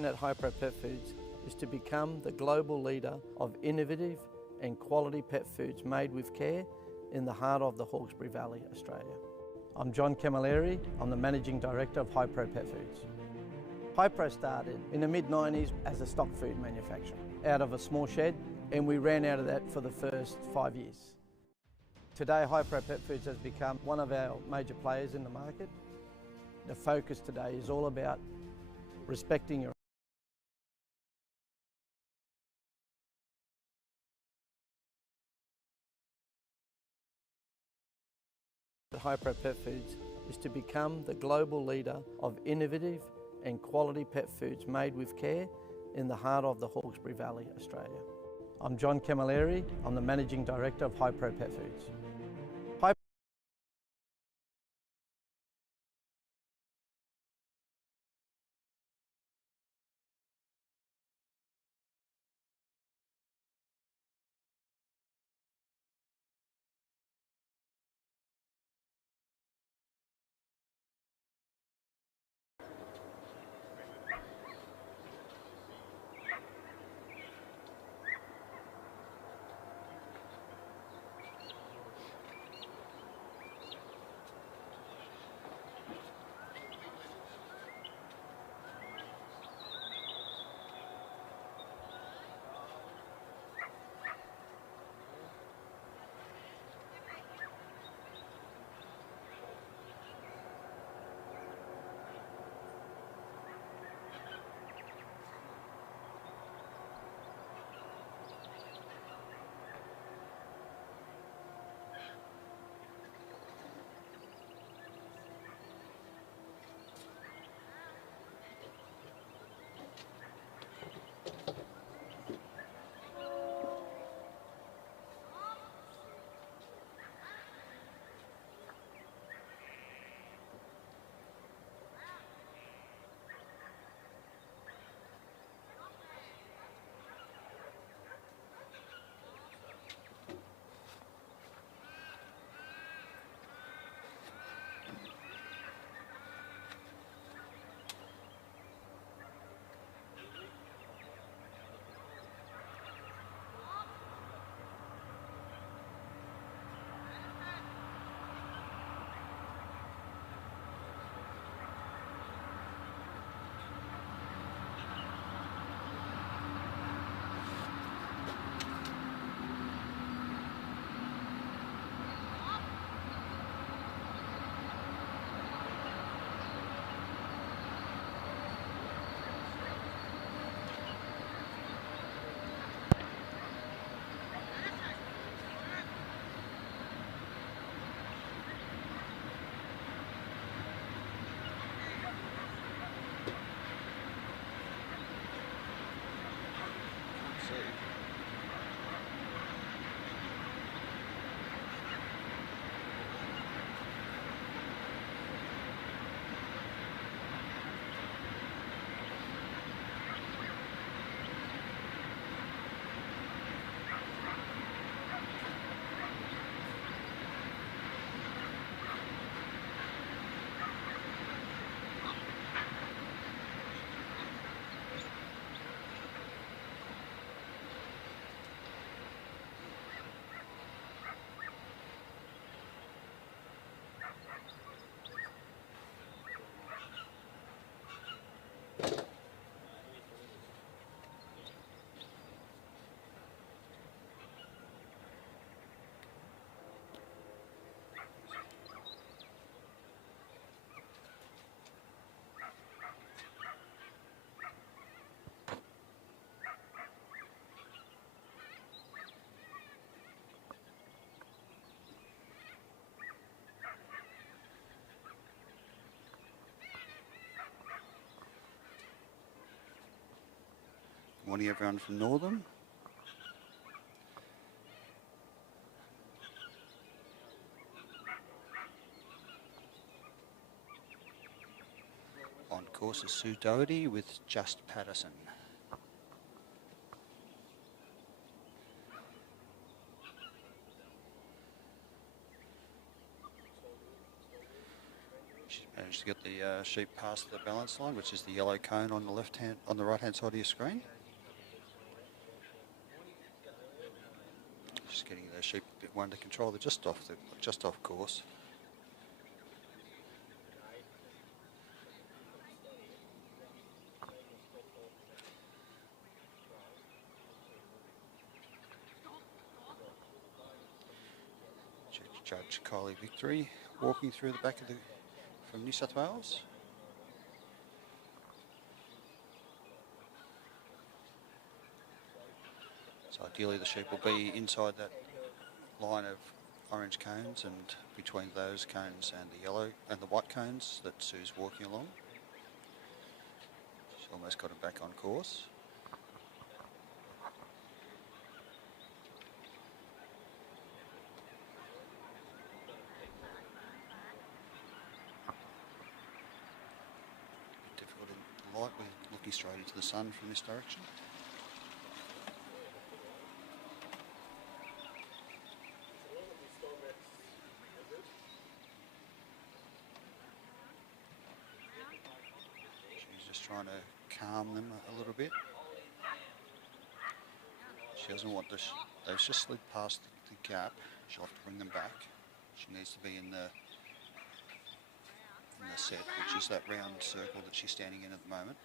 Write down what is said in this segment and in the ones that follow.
mission at Hypro Pet Foods is to become the global leader of innovative and quality pet foods made with care in the heart of the Hawkesbury Valley, Australia. I'm John Camilleri. I'm the Managing Director of Hypro Pet Foods. Hypro started in the mid-90s as a stock food manufacturer out of a small shed, and we ran out of that for the first 5 years. Today, Hypro Pet Foods has become one of our major players in the market. The focus today is all about respecting your Hypro Pet Foods is to become the global leader of innovative and quality pet foods made with care in the heart of the Hawkesbury Valley, Australia. I'm John Camilleri. I'm the Managing Director of Hypro Pet Foods. Morning everyone from Northam. On course is Sue Doherty with Just Patterson. She's managed to you got the sheep past the balance line, which is the yellow cone on the right hand side of your screen. Just getting those sheep a bit under control. They're just off course. Judge Kylie Victory walking through the back of from New South Wales. So ideally the sheep will be inside that line of orange cones and between those cones and the yellow and the white cones that Sue's walking along. She's almost got him back on course. Difficult in the light, we're looking straight into the sun from this direction. Trying to calm them a little bit. She doesn't want this. They've just slid past the gap. She'll have to bring them back. She needs to be in the set, which is that round circle that she's standing in at the moment.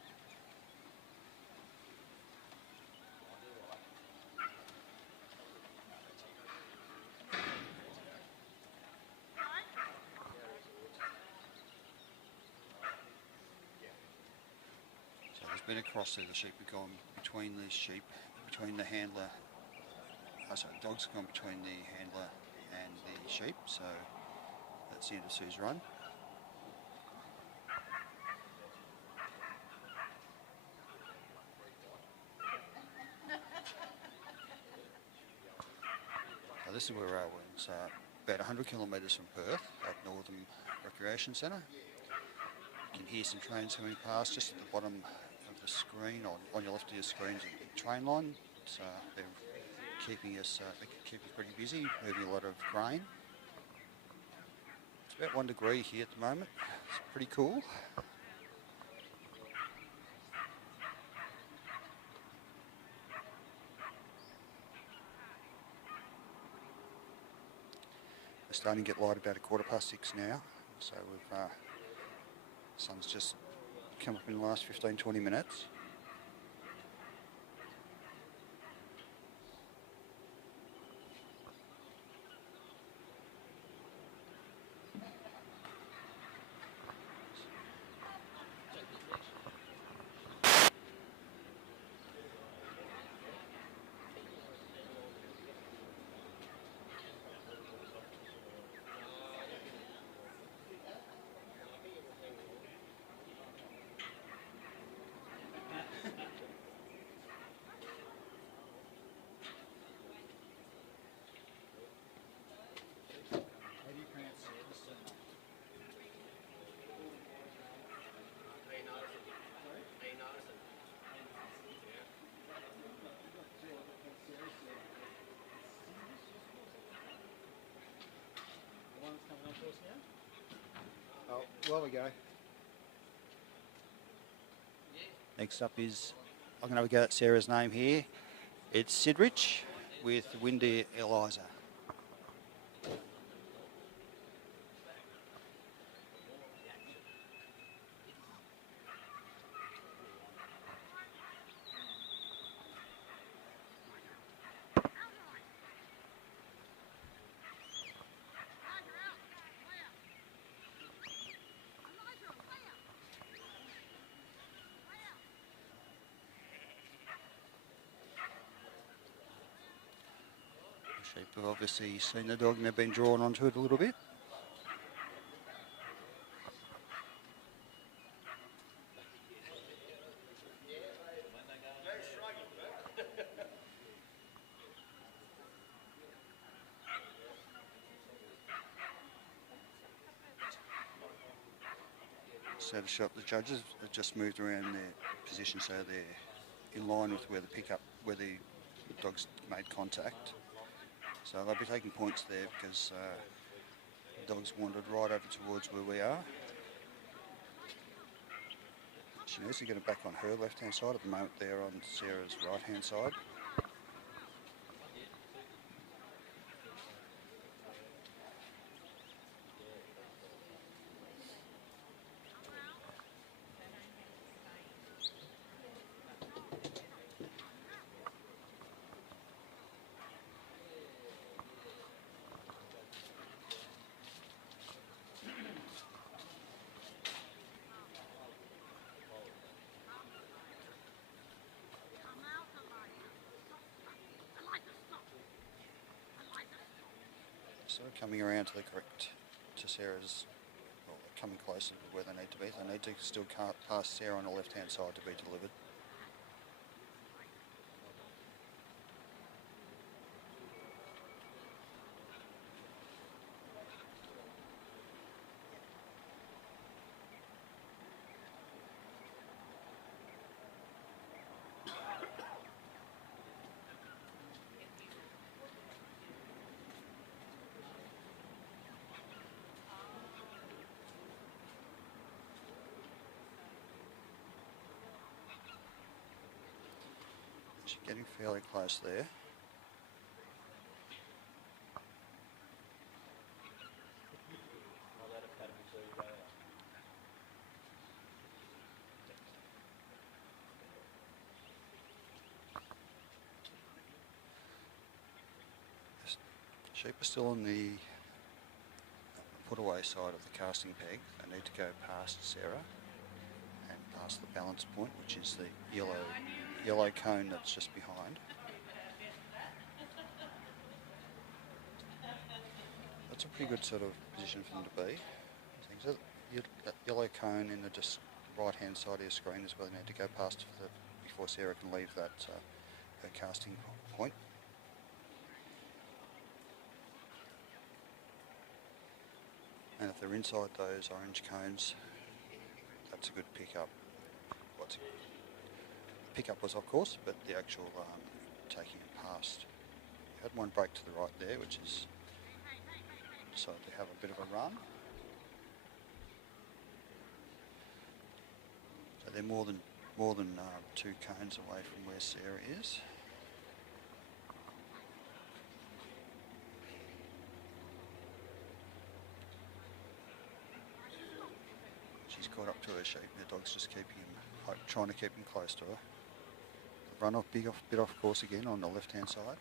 Been across there, the sheep have gone between the sheep, between the handler, sorry, the dog's gone between the handler and the sheep, so that's the end of Sue's run. So this is where we are. It's about 100 kilometres from Perth at Northam Recreation Centre. You can hear some trains coming past just at the bottom the screen, on your left of your screen, the train line. So they're keeping us pretty busy, moving a lot of grain. It's about 1 degree here at the moment. It's pretty cool. It's starting to get light about 6:15 now. So we've sun's just come up in the last 15-20 minutes. Oh, well we go. Next up is, I'm going to have a go at Sarah's name here. It's Sidrich with Windy Eliza. Sheep have obviously seen the dog and they've been drawn onto it a little bit. So to shop, the judges have just moved around their position so they're in line with where the dog's made contact. So they'll be taking points there because the dog's wandered right over towards where we are. She needs to get it back on her left-hand side. At the moment they're on Sarah's right-hand side. So coming around to the correct, to Sarah's, well, coming closer to where they need to be. They need to still pass Sarah on the left-hand side to be delivered. She's getting fairly close there. Sheep are still on the put away side of the casting peg. They need to go past Sarah and past the balance point, which is the yellow cone that's just behind. That's a pretty good sort of position for them to be. I think so. That yellow cone in the just right-hand side of your screen is where they need to go past before Sarah can leave that her casting point. And if they're inside those orange cones, that's a good pickup. Pickup was of course, but the actual taking it past. You had one break to the right there, which is decided to have a bit of a run. So they're more than 2 cones away from where Sarah is. She's caught up to her sheep. The dog's just keeping him, trying to keep him close to her. Run off, bit off course again on the left-hand side.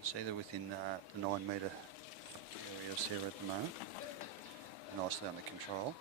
See they're within the 9 metre area of Sarah at the moment. Nicely under control.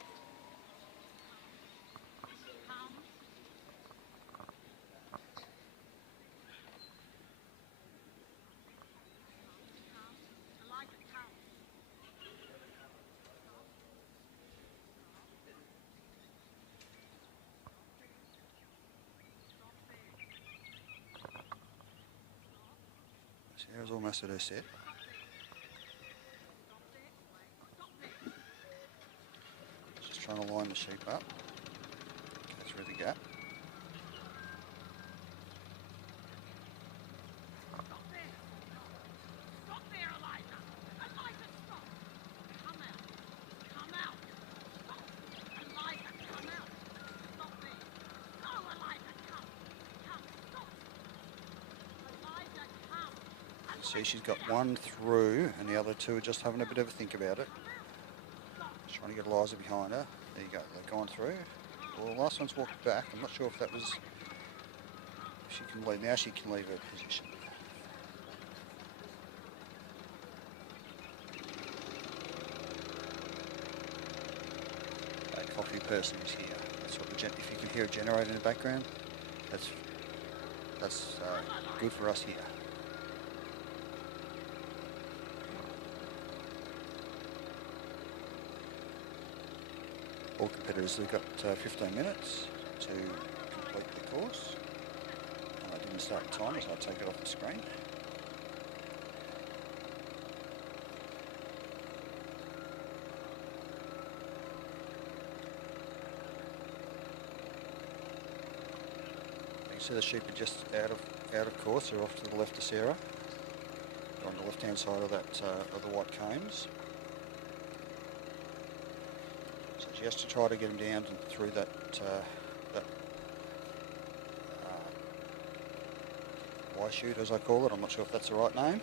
Sarah's almost at her set. Just trying to line the sheep up, go through the gap. See, she's got one through and the other 2 are just having a bit of a think about it. Just trying to get Eliza behind her. There you go, they've gone through. Well, the last one's walked back. I'm not sure if that was... If she can leave. Now she can leave her position. That coffee person is here. That's what if you can hear a generator in the background, that's good for us here. All competitors have got 15 minutes to complete the course. And I didn't can start the timer as I take it off the screen. You can see the sheep are just out of course. They're off to the left of Sarah. They're on the left-hand side of that of the white cones. So she has to try to get them down and through that Y chute, as I call it. I'm not sure if that's the right name.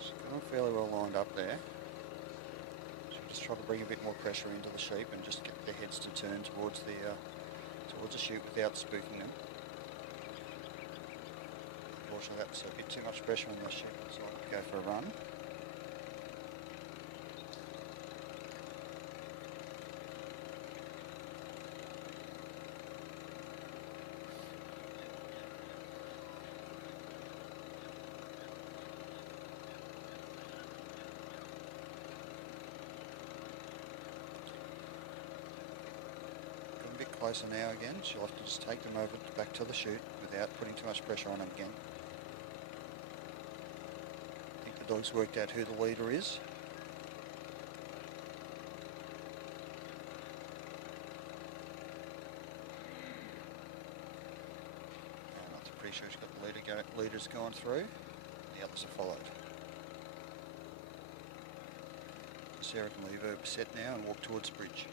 She's got them fairly well lined up there. She'll just try to bring a bit more pressure into the sheep and just get their heads to turn towards the chute without spooking them. Unfortunately, that's a bit too much pressure on the sheep, so I'll go for a run. A bit closer now again. She'll have to just take them over back to the chute without putting too much pressure on them again. I think the dog's worked out who the leader is. And I'm pretty sure she's got the leaders going through. The others have followed. Sarah can leave her set now and walk towards the bridge.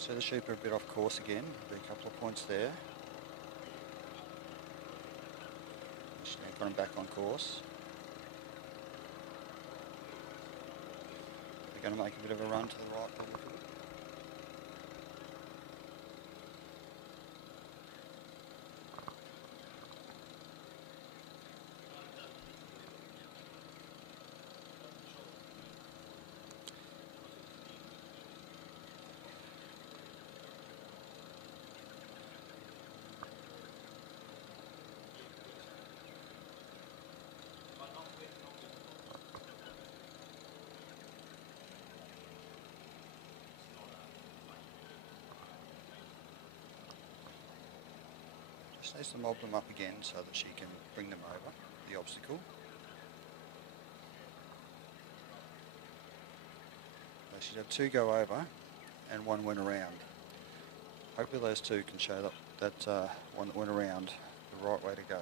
So the sheep are a bit off course again. There'll be a couple of points there. Just now got them back on course. They're going to make a bit of a run to the right a little bit. Just needs to mob them up again so that she can bring them over the obstacle. So she's had two go over and one went around. Hopefully those two can show that one that went around the right way to go.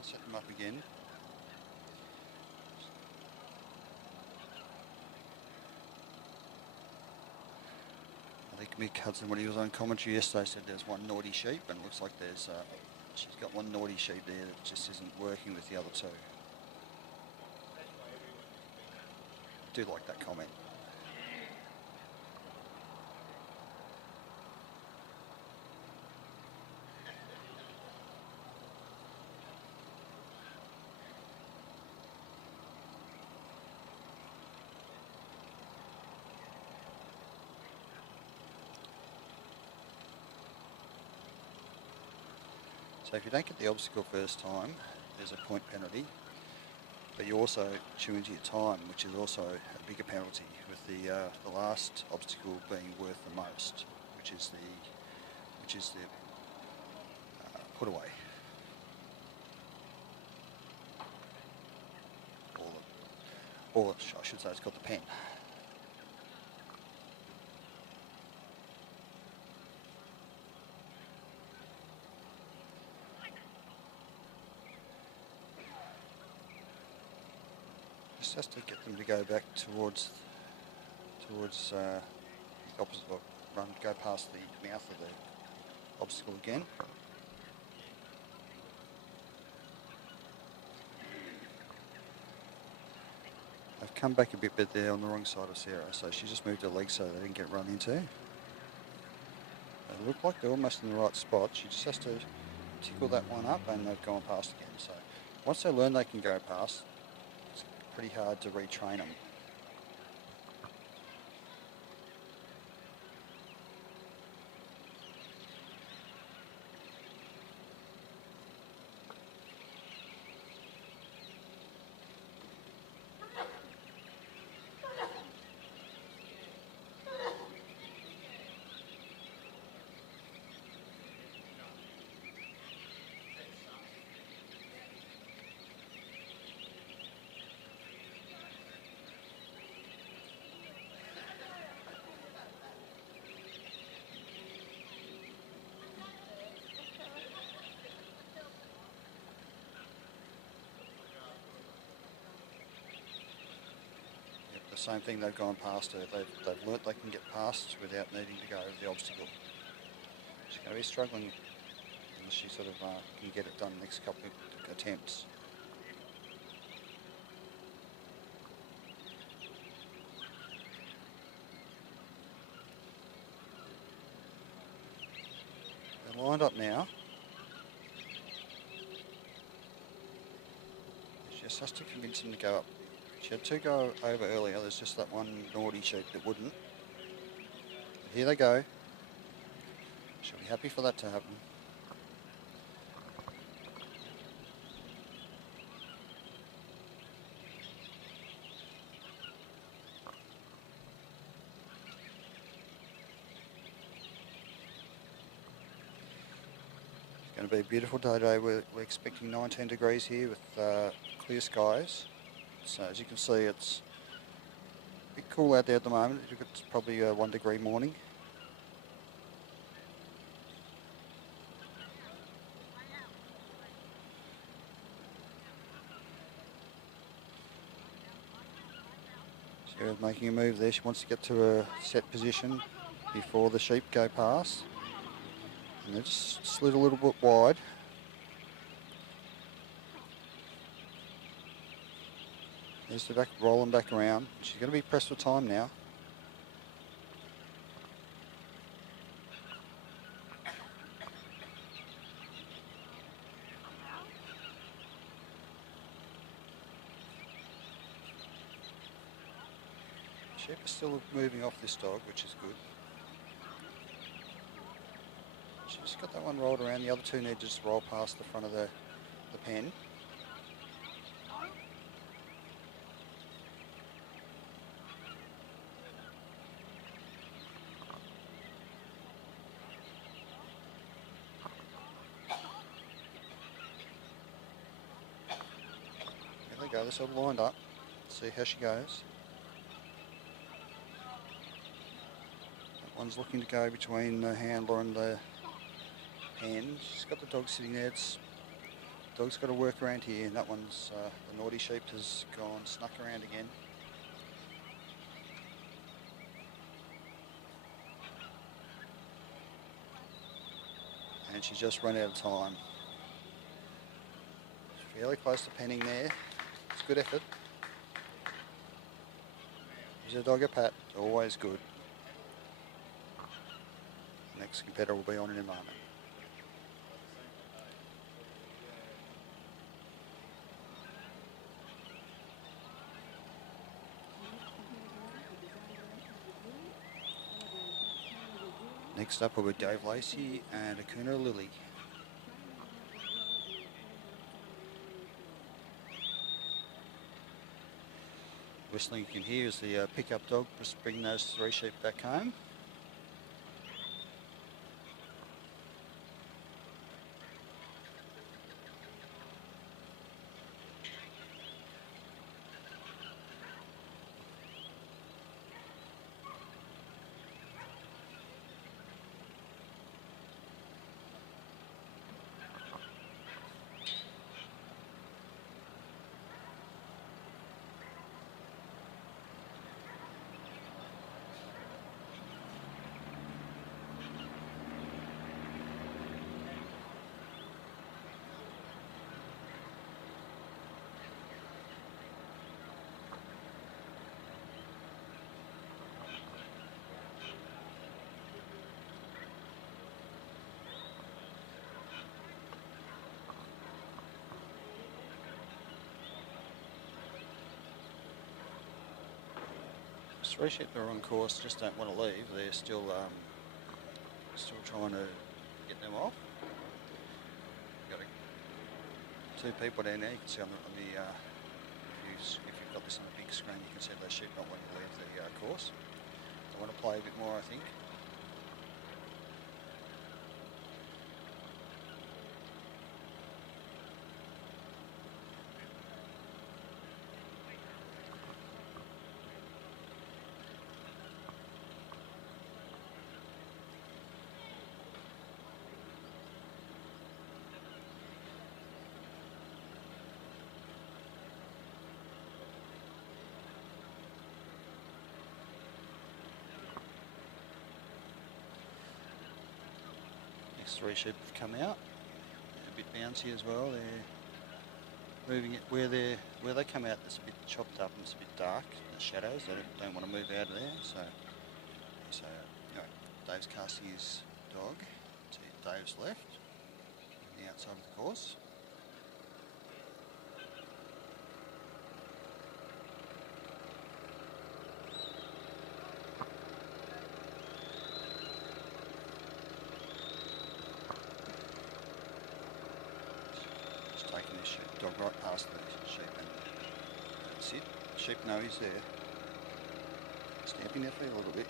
Set them up again. I think Mick Hudson, when he was on commentary yesterday, said there's one naughty sheep, and it looks like there's she's got one naughty sheep there that just isn't working with the other two. I do like that comment. So if you don't get the obstacle first time, there's a point penalty, but you also chew into your time, which is also a bigger penalty, with the last obstacle being worth the most, which is the put away. Or I should say it's called the pen. just has to get them to go back towards the opposite, go past the mouth of the obstacle again. They've come back a bit, but they're on the wrong side of Sarah, so she just moved her legs so they didn't get run into. They look like they're almost in the right spot. She just has to tickle that one up and they've gone past again. So once they learn they can go past, it's pretty hard to retrain them. Same thing, they've gone past her. They've learnt they can get past without needing to go over the obstacle. She's going to be struggling unless she sort of can get it done the next couple of attempts. They're lined up now. She just has to convince them to go up. She had two go over earlier, there's just that one naughty sheep that wouldn't. But here they go. She'll be happy for that to happen. It's going to be a beautiful day today. We're expecting 19 degrees here with clear skies. So as you can see, it's a bit cool out there at the moment. It's probably a 1 degree morning. Sarah's making a move there. She wants to get to a set position before the sheep go past. And they just slid a little bit wide. There's the back, rolling back around. She's going to be pressed for time now. Sheep is still moving off this dog, which is good. She's just got that one rolled around. The other two need to just roll past the front of the pen. Go, they're sort of lined up. See how she goes. That one's looking to go between the handler and the pen. She's got the dog sitting there. The dog's got to work around here, and that one's the naughty sheep has gone snuck around again. And she's just run out of time. She's fairly close to penning there. It's good effort. Gives the dog a pat, always good. Next competitor will be on in a moment. Next up will be Dave Lacey and Akuna Lily. Whistling you can hear is the pickup dog just bringing those three sheep back home. Three sheep that are on course just don't want to leave. They're still trying to get them off. Got two people down there. You can see on the if you've got this on the big screen, you can see those sheep not wanting to leave the course. They want to play a bit more, I think. Three sheep have come out. They're a bit bouncy as well. They're moving it where they come out. It's a bit chopped up and it's a bit dark. The shadows. They don't want to move out of there. So anyway, Dave's casting his dog to Dave's left, on the outside of the course. Taking this dog right past the sheep and that's it. The sheep know he's there. Stamping their feet a little bit.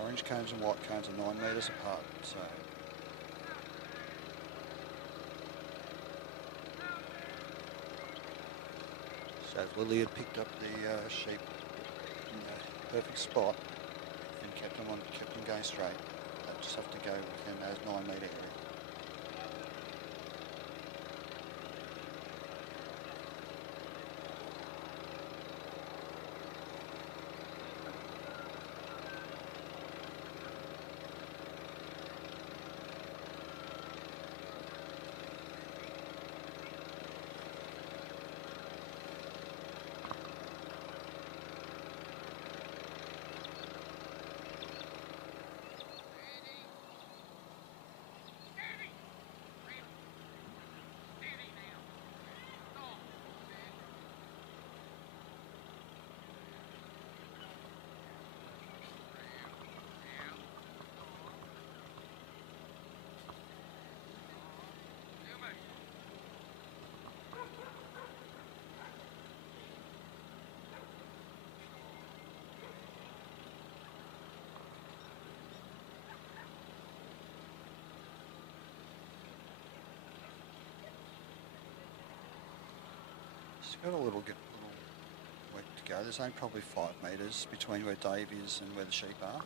Orange cones and white cones are 9 metres apart, so Willie had picked up the sheep in the perfect spot and kept them going straight. They just have to go within those 9 metre area. It's got a little way to go. There's only probably 5 metres between where Dave is and where the sheep are.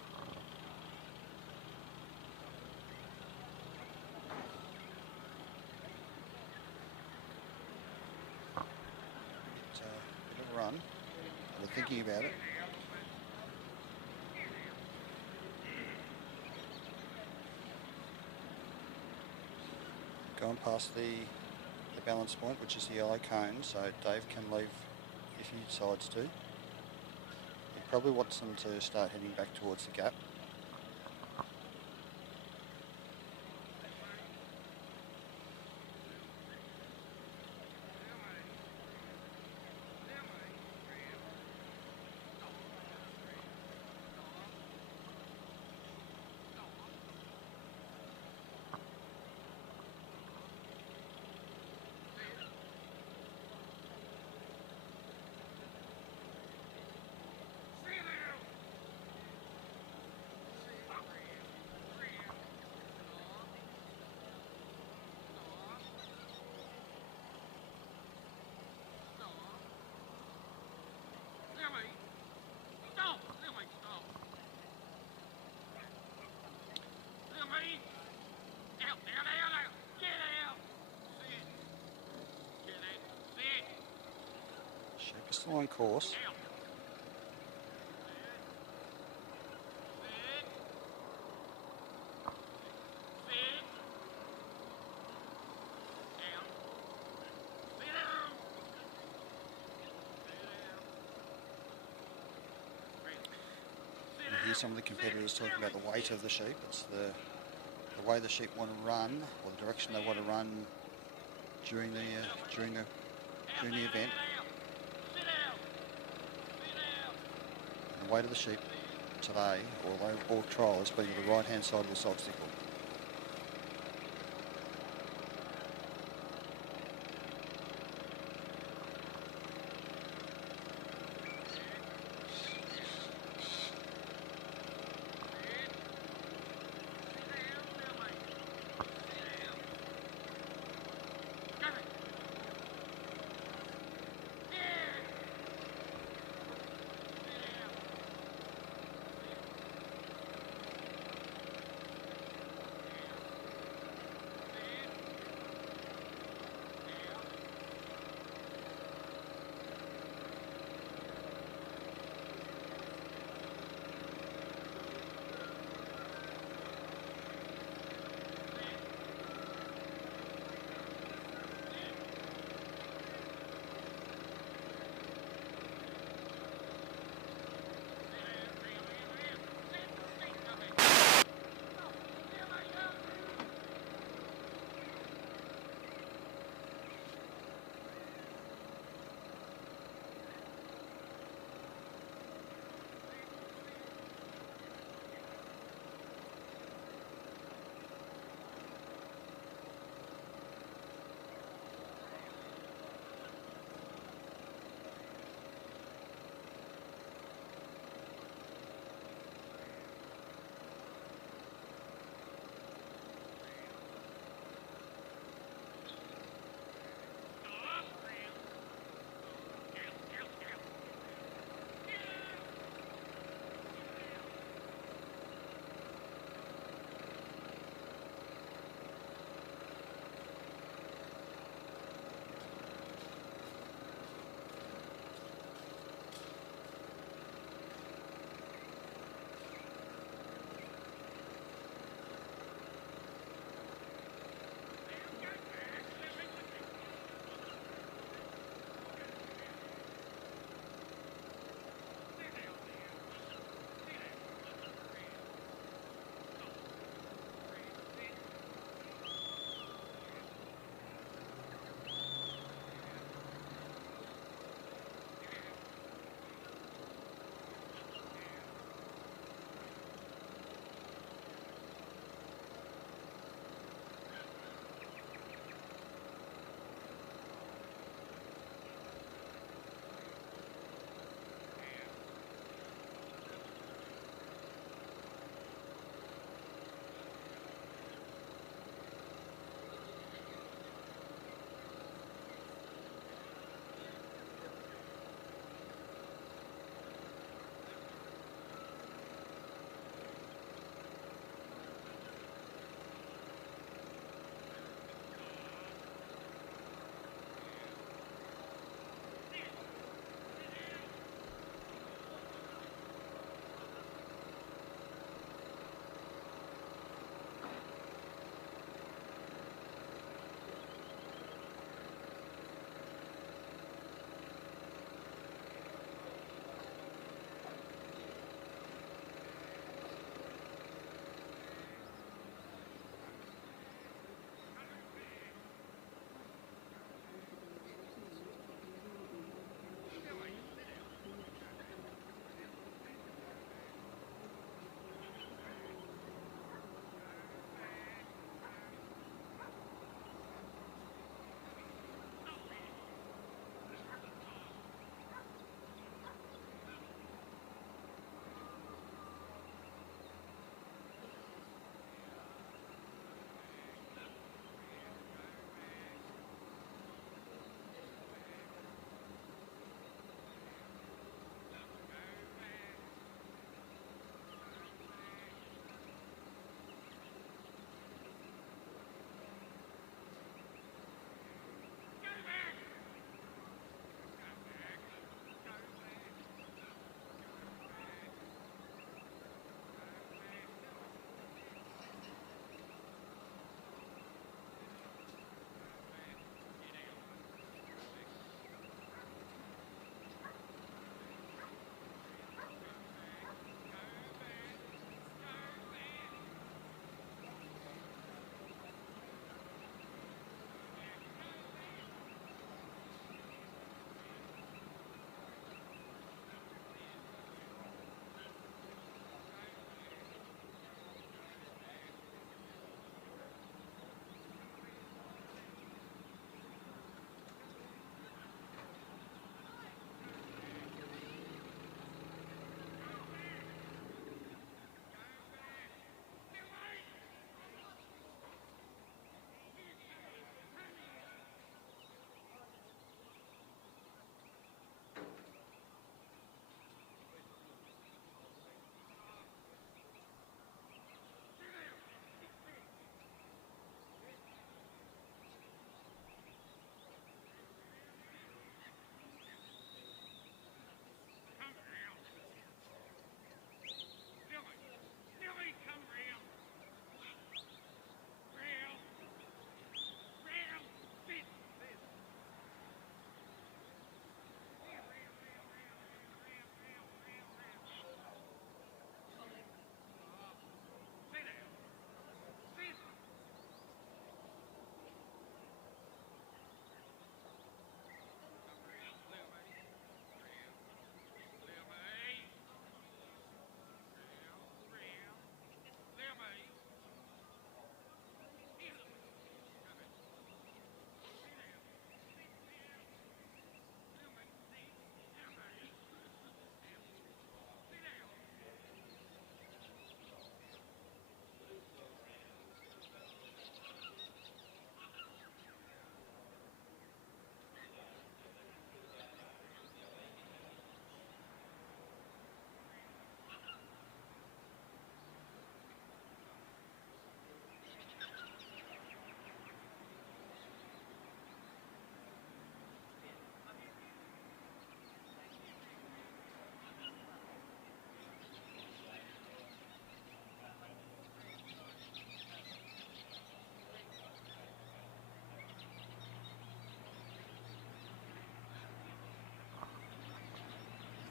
Bit of a run. We're thinking about it. Going past the balance point, which is the yellow cone, so Dave can leave if he decides to. He probably wants them to start heading back towards the gap. Sheep is still on course. some of the competitors talking about the weight of the sheep. It's the way the sheep want to run, or the direction they want to run during the event. And the weight of the sheep today, or trial, has been on the right hand side of this obstacle.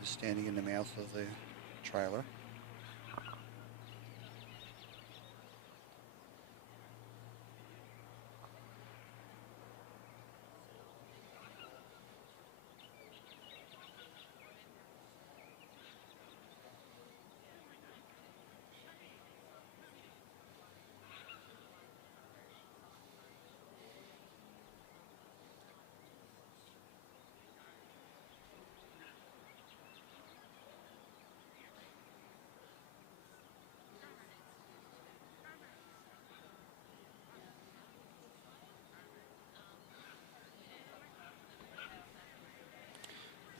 is standing in the mouth of the trailer.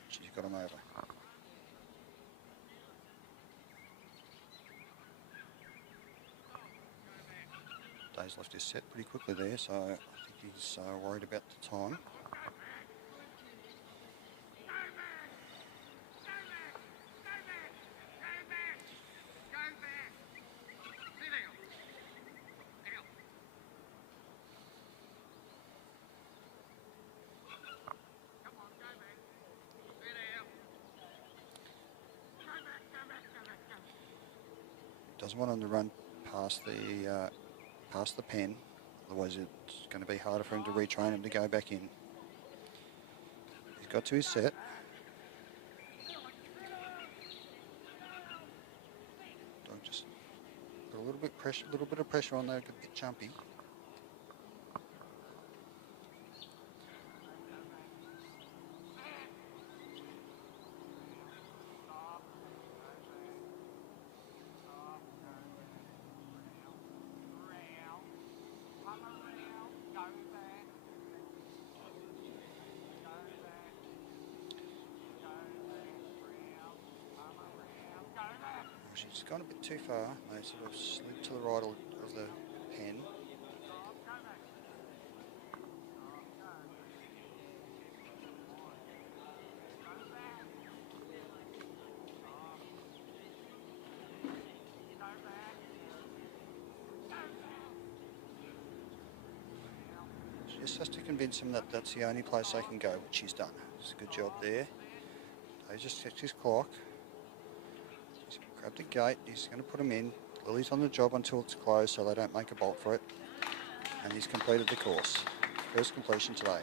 She's got him over. Dave's left his set pretty quickly there, so I think he's worried about the time. Doesn't want him to run past the pen, otherwise it's going to be harder for him to retrain him to go back in. He's got to his set. Dog just got a little bit of pressure on there, could get jumpy. She's gone a bit too far. They sort of slid to the right of the pen. She just has to convince him that that's the only place they can go, which she's done. It's a good job there. He just checks his clock. Grab the gate, he's going to put him in. Lily's on the job until it's closed so they don't make a bolt for it. And he's completed the course. First completion today.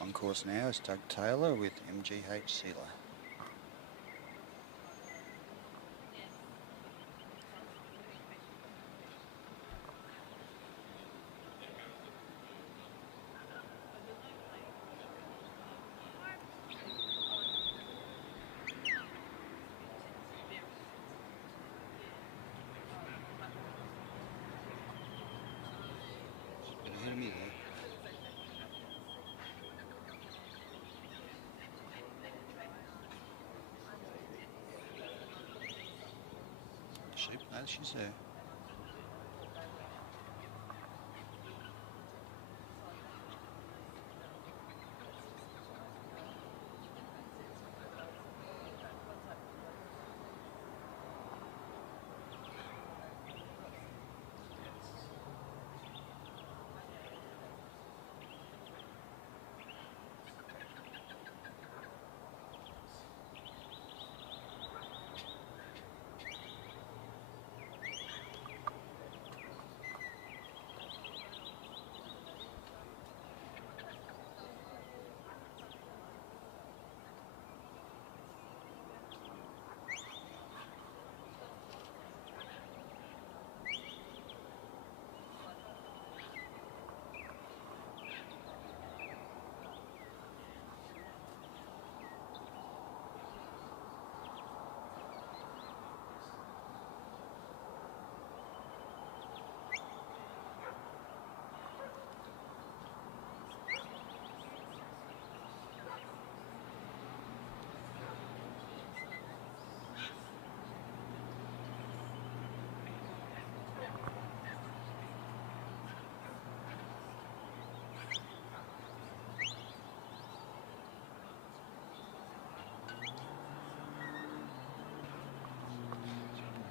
On course now is Doug Taylor with MGH Sealer. she's there.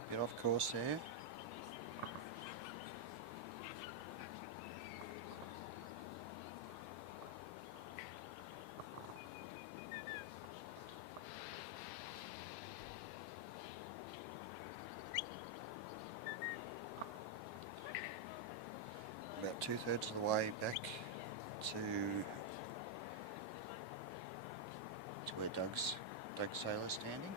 Bit off course there. About 2/3 of the way back to where Doug Saylor's standing.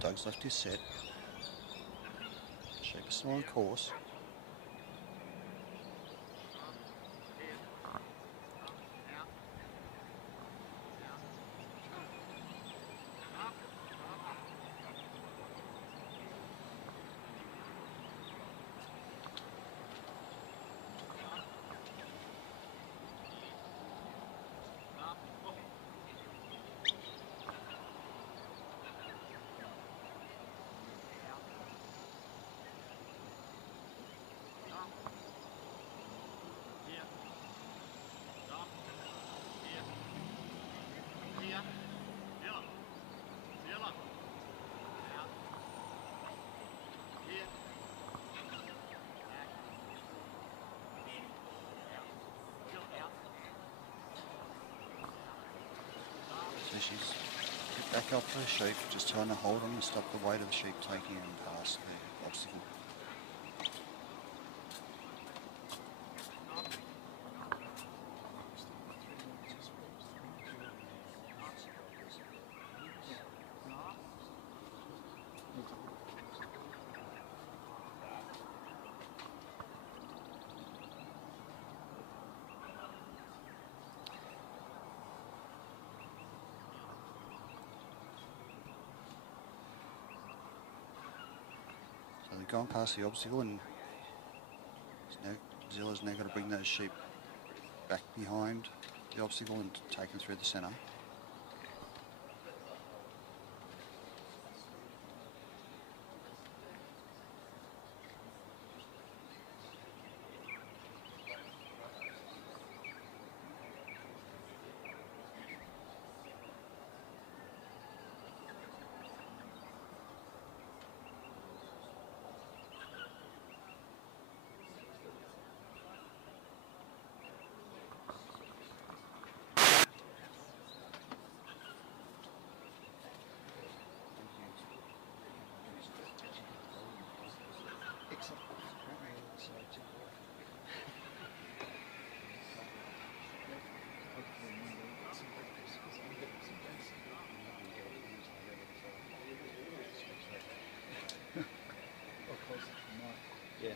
Doug's left his set. Sheep is still on course. So she's back up for the sheep, just trying to hold them and stop the weight of the sheep taking them past the obstacle. gone past the obstacle, and Zilla's now got to bring those sheep back behind the obstacle and take them through the centre. Yeah.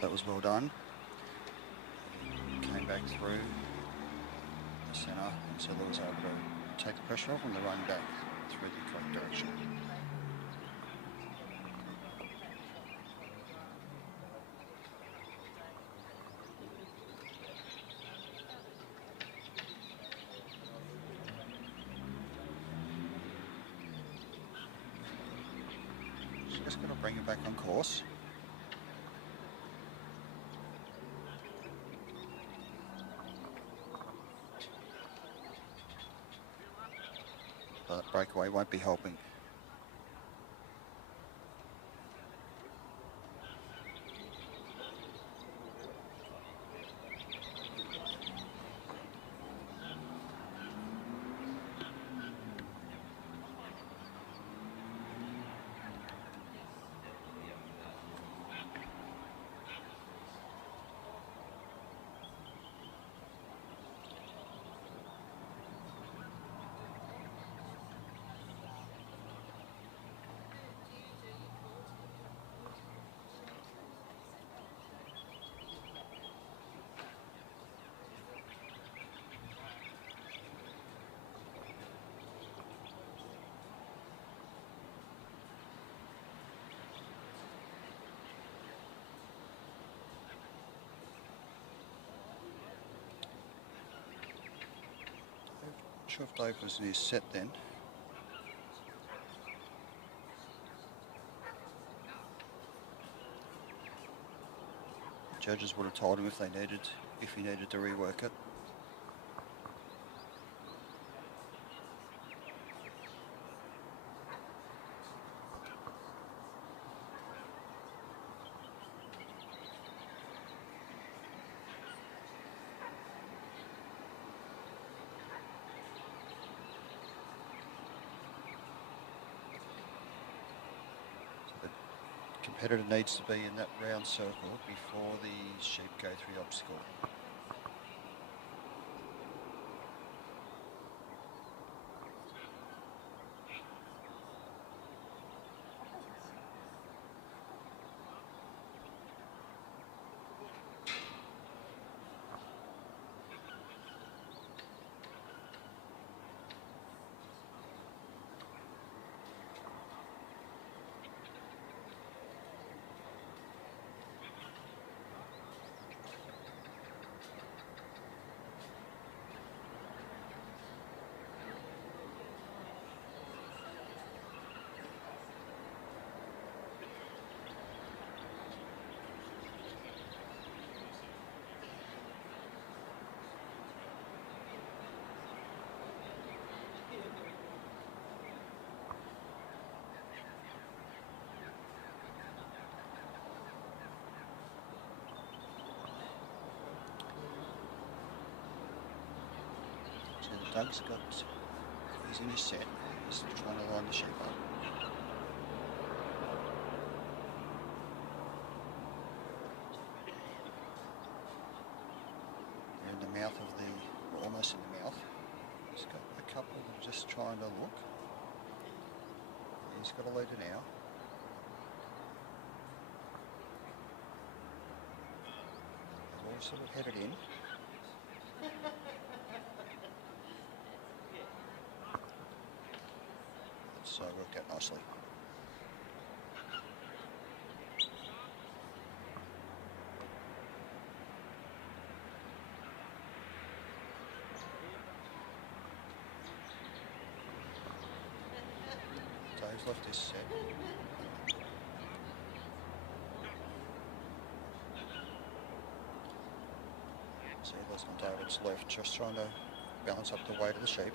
That was well done. Came back through the centre, and Zilla was able to take the pressure off and the run back through the correct direction. Just going to bring it back on course. But that breakaway won't be helping. Not sure if Dave was in his set then. Judges would have told him if he needed to rework it. Competitor needs to be in that round circle before the sheep go through the obstacle. So the Doug's got, he's in his set, he's trying to line the sheep up. They're in the mouth of the, well, almost in the mouth. He's got a couple that are just trying to look. He's got a leader now. They've all sort of headed in. So worked out nicely. Dave's left his set. See, there's no David's left, just trying to balance up the weight of the sheep.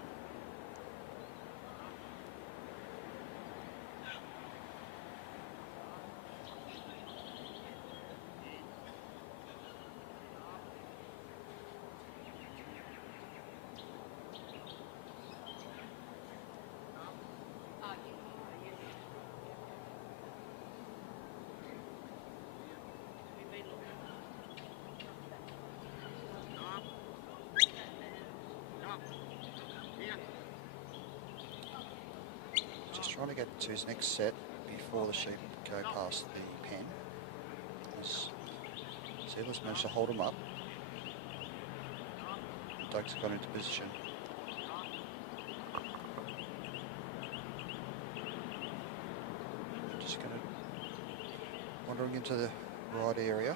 Trying to get to his next set before the sheep go past the pen. Sealer's managed to hold him up. Doug's got into position. Just going to wandering into the right area.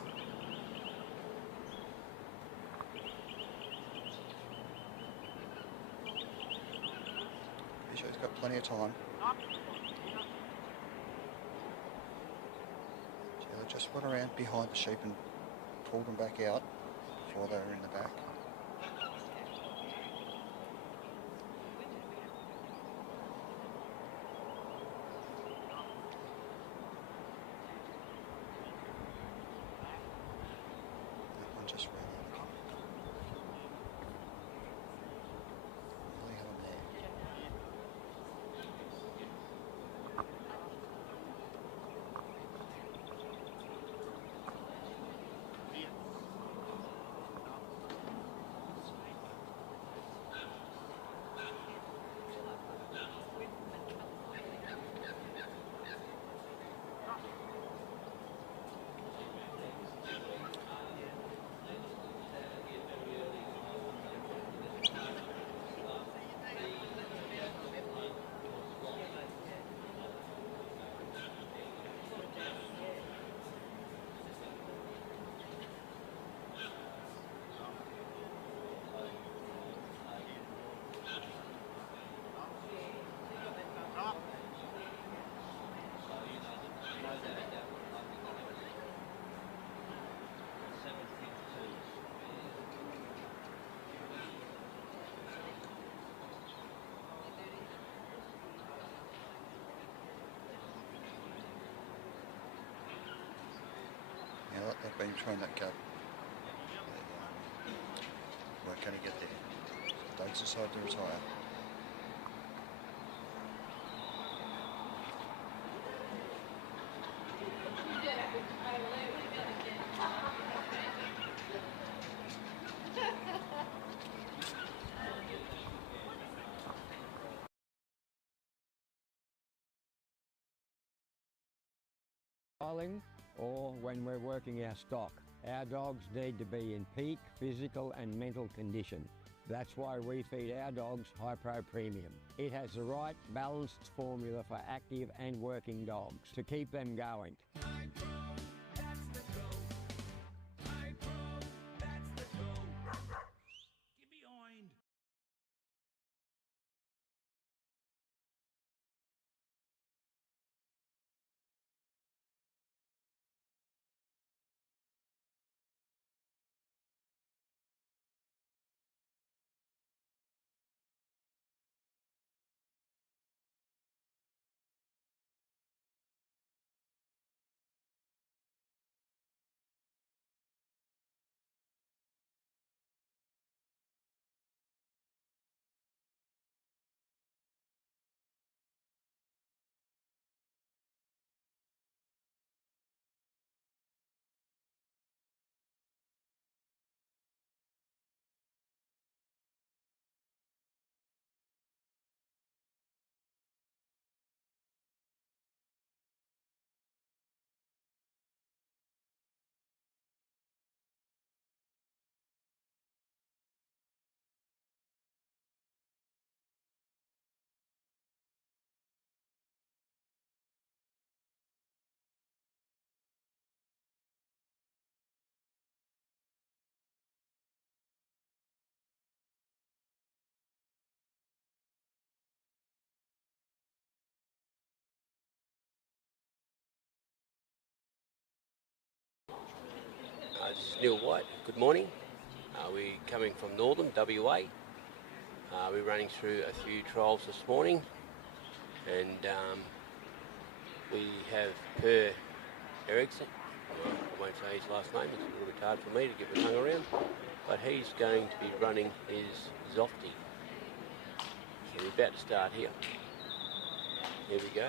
He's got plenty of time. Just went around behind the sheep and pulled them back out before they were in the back. That one just ran out of him. Nearly had him there. Yeah, they've been trying that gap. They weren't going to get there. So Doug's decided to retire. Or when we're working our stock. Our dogs need to be in peak physical and mental condition. That's why we feed our dogs Hypro Premium. It has the right balanced formula for active and working dogs to keep them going. Neil White. Good morning. We're coming from Northam, WA. We're running through a few trials this morning, and we have Per Eriksson. I won't say his last name, it's a little bit hard for me to get my tongue around, but he's going to be running his Zofty. So we're about to start here. Here we go.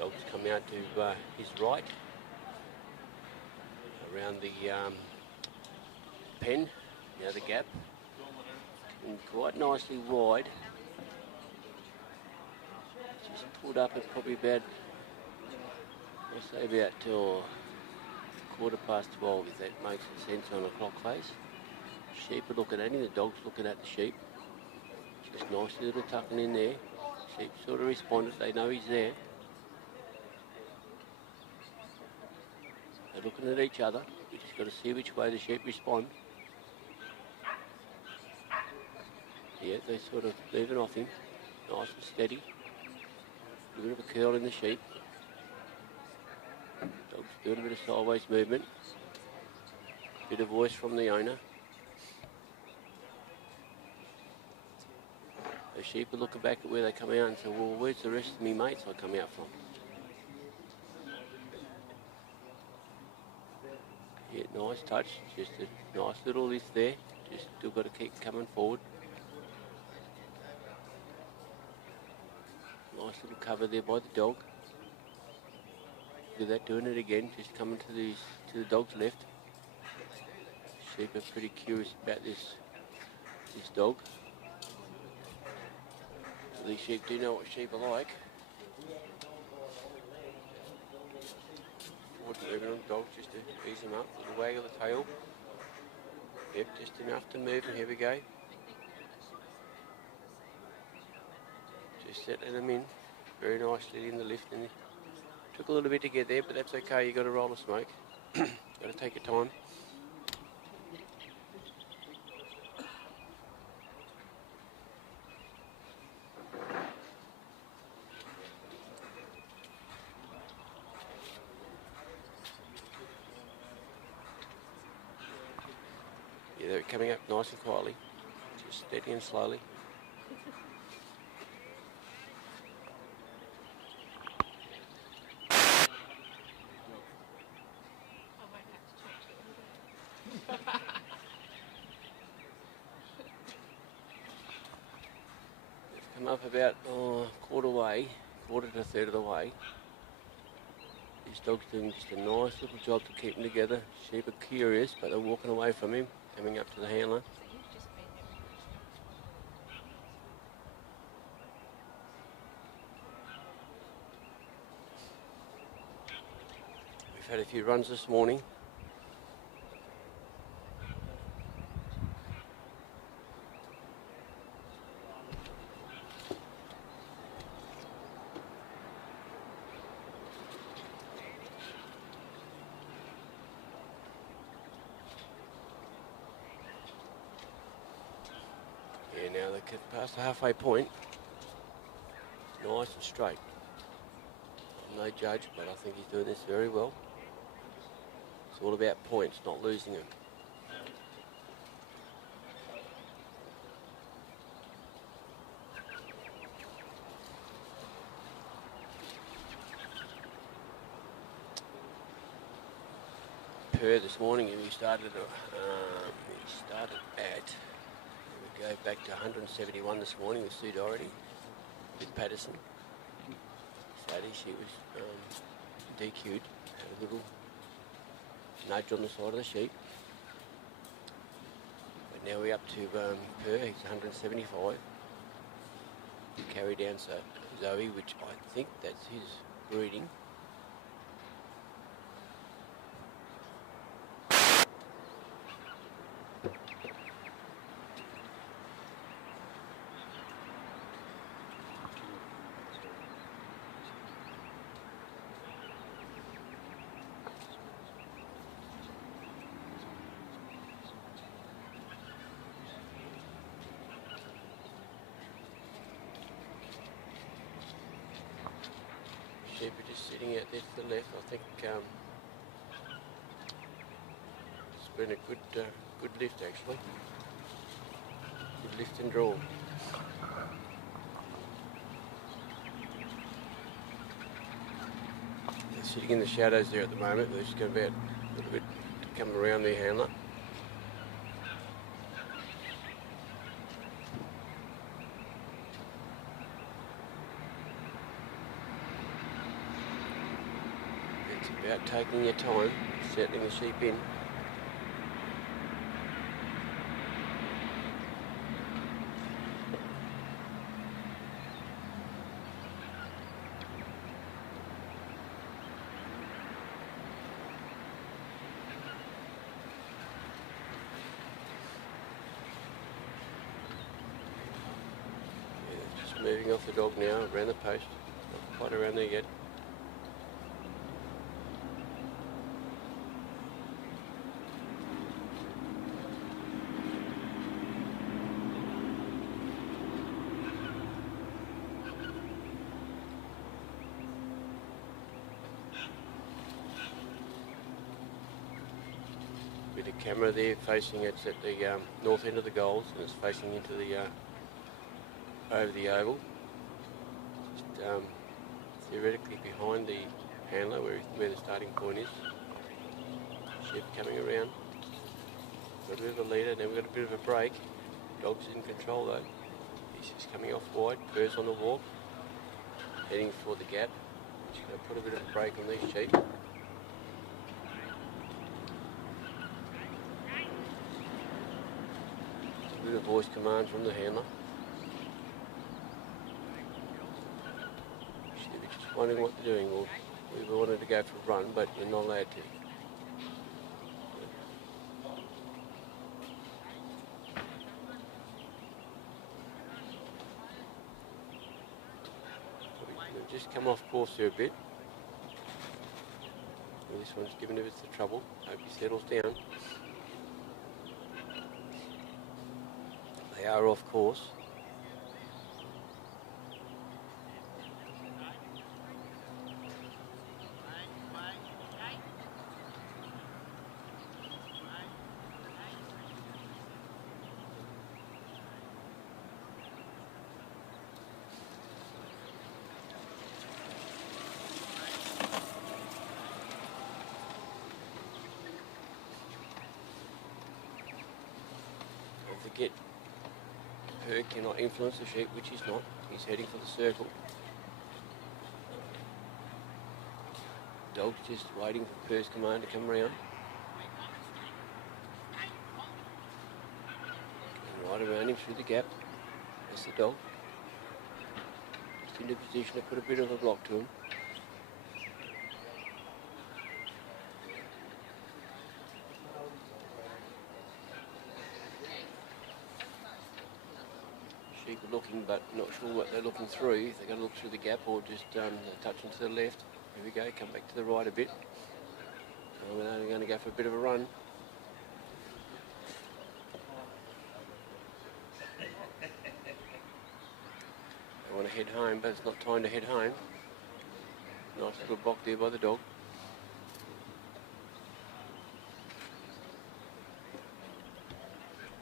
Dog's come out to his right, around the pen, now the gap, and quite nicely wide. Just pulled up at probably about, I'll say about 12:15, if that makes sense on a clock face. Sheep are looking at him, the dog's looking at the sheep. Just nicely little tucking in there. Sheep sort of responded, they know he's there. They're looking at each other. We just got to see which way the sheep respond. Yeah, they're sort of moving off him. Nice and steady. A bit of a curl in the sheep. Dog's doing a bit of sideways movement. Bit of voice from the owner. The sheep are looking back at where they come out and say, well, where's the rest of me mates I come out from? Yeah, nice touch. Just a nice little lift there. Just still got to keep coming forward. Nice little cover there by the dog. Look at that, doing it again. Just coming to the dog's left. Sheep are pretty curious about this dog. These sheep do know what sheep are like. Moving on the dog just to ease him up. Little wag of the tail. Yep, just enough to move, and here we go. Just settling them in very nicely in the lift, and it took a little bit to get there, but that's okay. You got to roll the smoke. Got to take your time. Yeah, they're coming up nice and quietly, just steady and slowly. They've come up about quarter to a third of the way. This dog's doing just a nice little job to keep them together. Sheep are curious, but they're walking away from him, coming up to the handler. We've had a few runs this morning. Yeah, now they get past the halfway point. Nice and straight. I'm no judge, but I think he's doing this very well. It's all about points, not losing them. Per this morning, he started at, we go back to 171 this morning with Sue Doherty, with Patterson. Sadly, she was DQ'd, had a little nudge on the side of the sheep. But now we're up to Per, he's 175. We carry down Zoe, which I think that's his breeding. Sheep are just sitting out there to the left. I think been a good lift actually. Good lift and draw. They're sitting in the shadows there at the moment. They're just going about a little bit to come around their handler. It's about taking your time, settling the sheep in. Moving off the dog now, around the post, not quite around there yet. Bit of camera there facing, it's at the north end of the goals and it's facing into the over the oval, just theoretically behind the handler where the starting point is. Sheep coming around, got a bit of a leader, now we've got a bit of a break. Dog's in control though, he's just coming off wide, purse on the walk, heading for the gap. Just going to put a bit of a break on these sheep. A bit of voice command from the handler. Wondering what they're doing. Well, we wanted to go for a run, but we're not allowed to. We've just come off course there a bit. Well, this one's giving a bit of trouble. Hope he settles down. They are off course. Forget Herc cannot influence the sheep, which he's not. He's heading for the circle. Dog's just waiting for Purse Command to come around. And right around him through the gap. That's the dog. Just into position to put a bit of a block to him. Sheep are looking, but not sure what they're looking through. If they're going to look through the gap or just touching to the left. Here we go, come back to the right a bit. And we're only going to go for a bit of a run. They want to head home, but it's not time to head home. Nice little block there by the dog.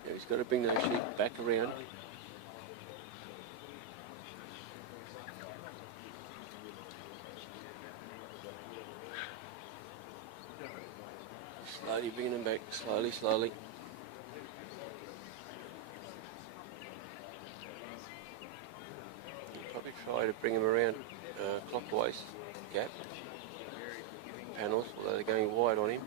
Now he's got to bring those sheep back around. Slowly bringing them back, slowly, slowly. Probably try to bring them around clockwise gap panels, although they're going wide on him.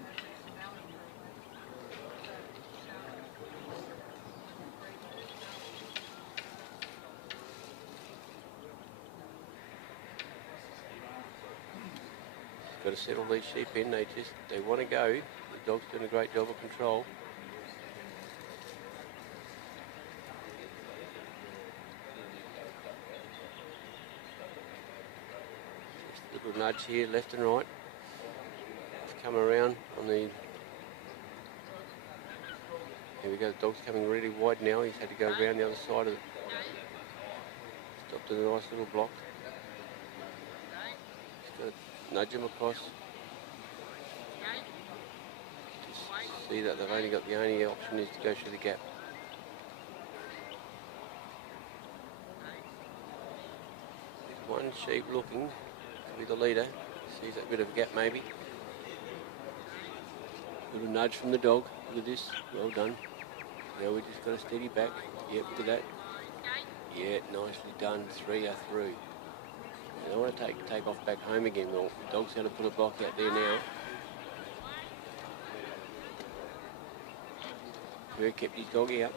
Got to settle these sheep in. They want to go. The dog's doing a great job of control. Just a little nudge here, left and right. Let's come around on the. Here we go. The dog's coming really wide now. He's had to go around the other side of it. Stopped at a nice little block. Just got to nudge him across. see that they've only got the only option is to go through the gap. There's one sheep looking to be the leader. Sees that bit of a gap maybe. Little nudge from the dog. Look at this. Well done. Now we just got to steady back. Yep, look at that. Yeah, nicely done. 3 are through. I want to take off back home again. Well, the dog's going to put a block out there now. He kept his doggy up.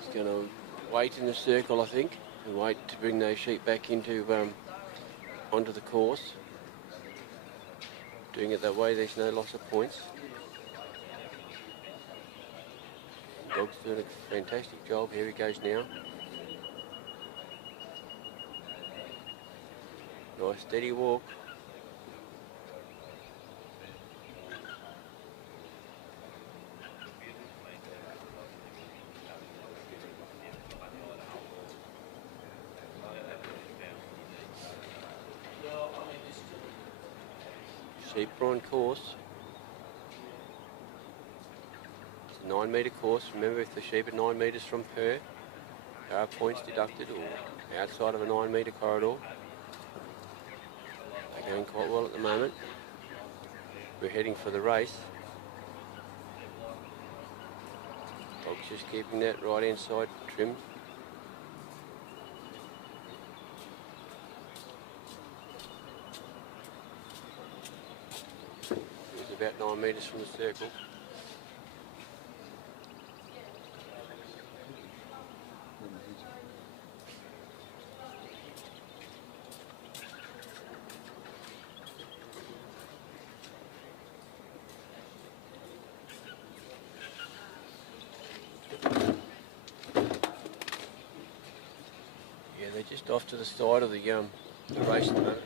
He's going to wait in the circle, I think, and wait to bring those sheep back into onto the course. Doing it that way, there's no loss of points. Dog's doing a fantastic job. Here he goes now. Nice steady walk. Sheep are on course. It's a 9 metre course. Remember, if the sheep are 9 metres from her, there are points deducted, or outside of a 9 metre corridor. They're going quite well at the moment. We're heading for the race. Dog's just keeping that right hand side trimmed. It's about 9 metres from the circle. They're just off to the side of the race at the moment.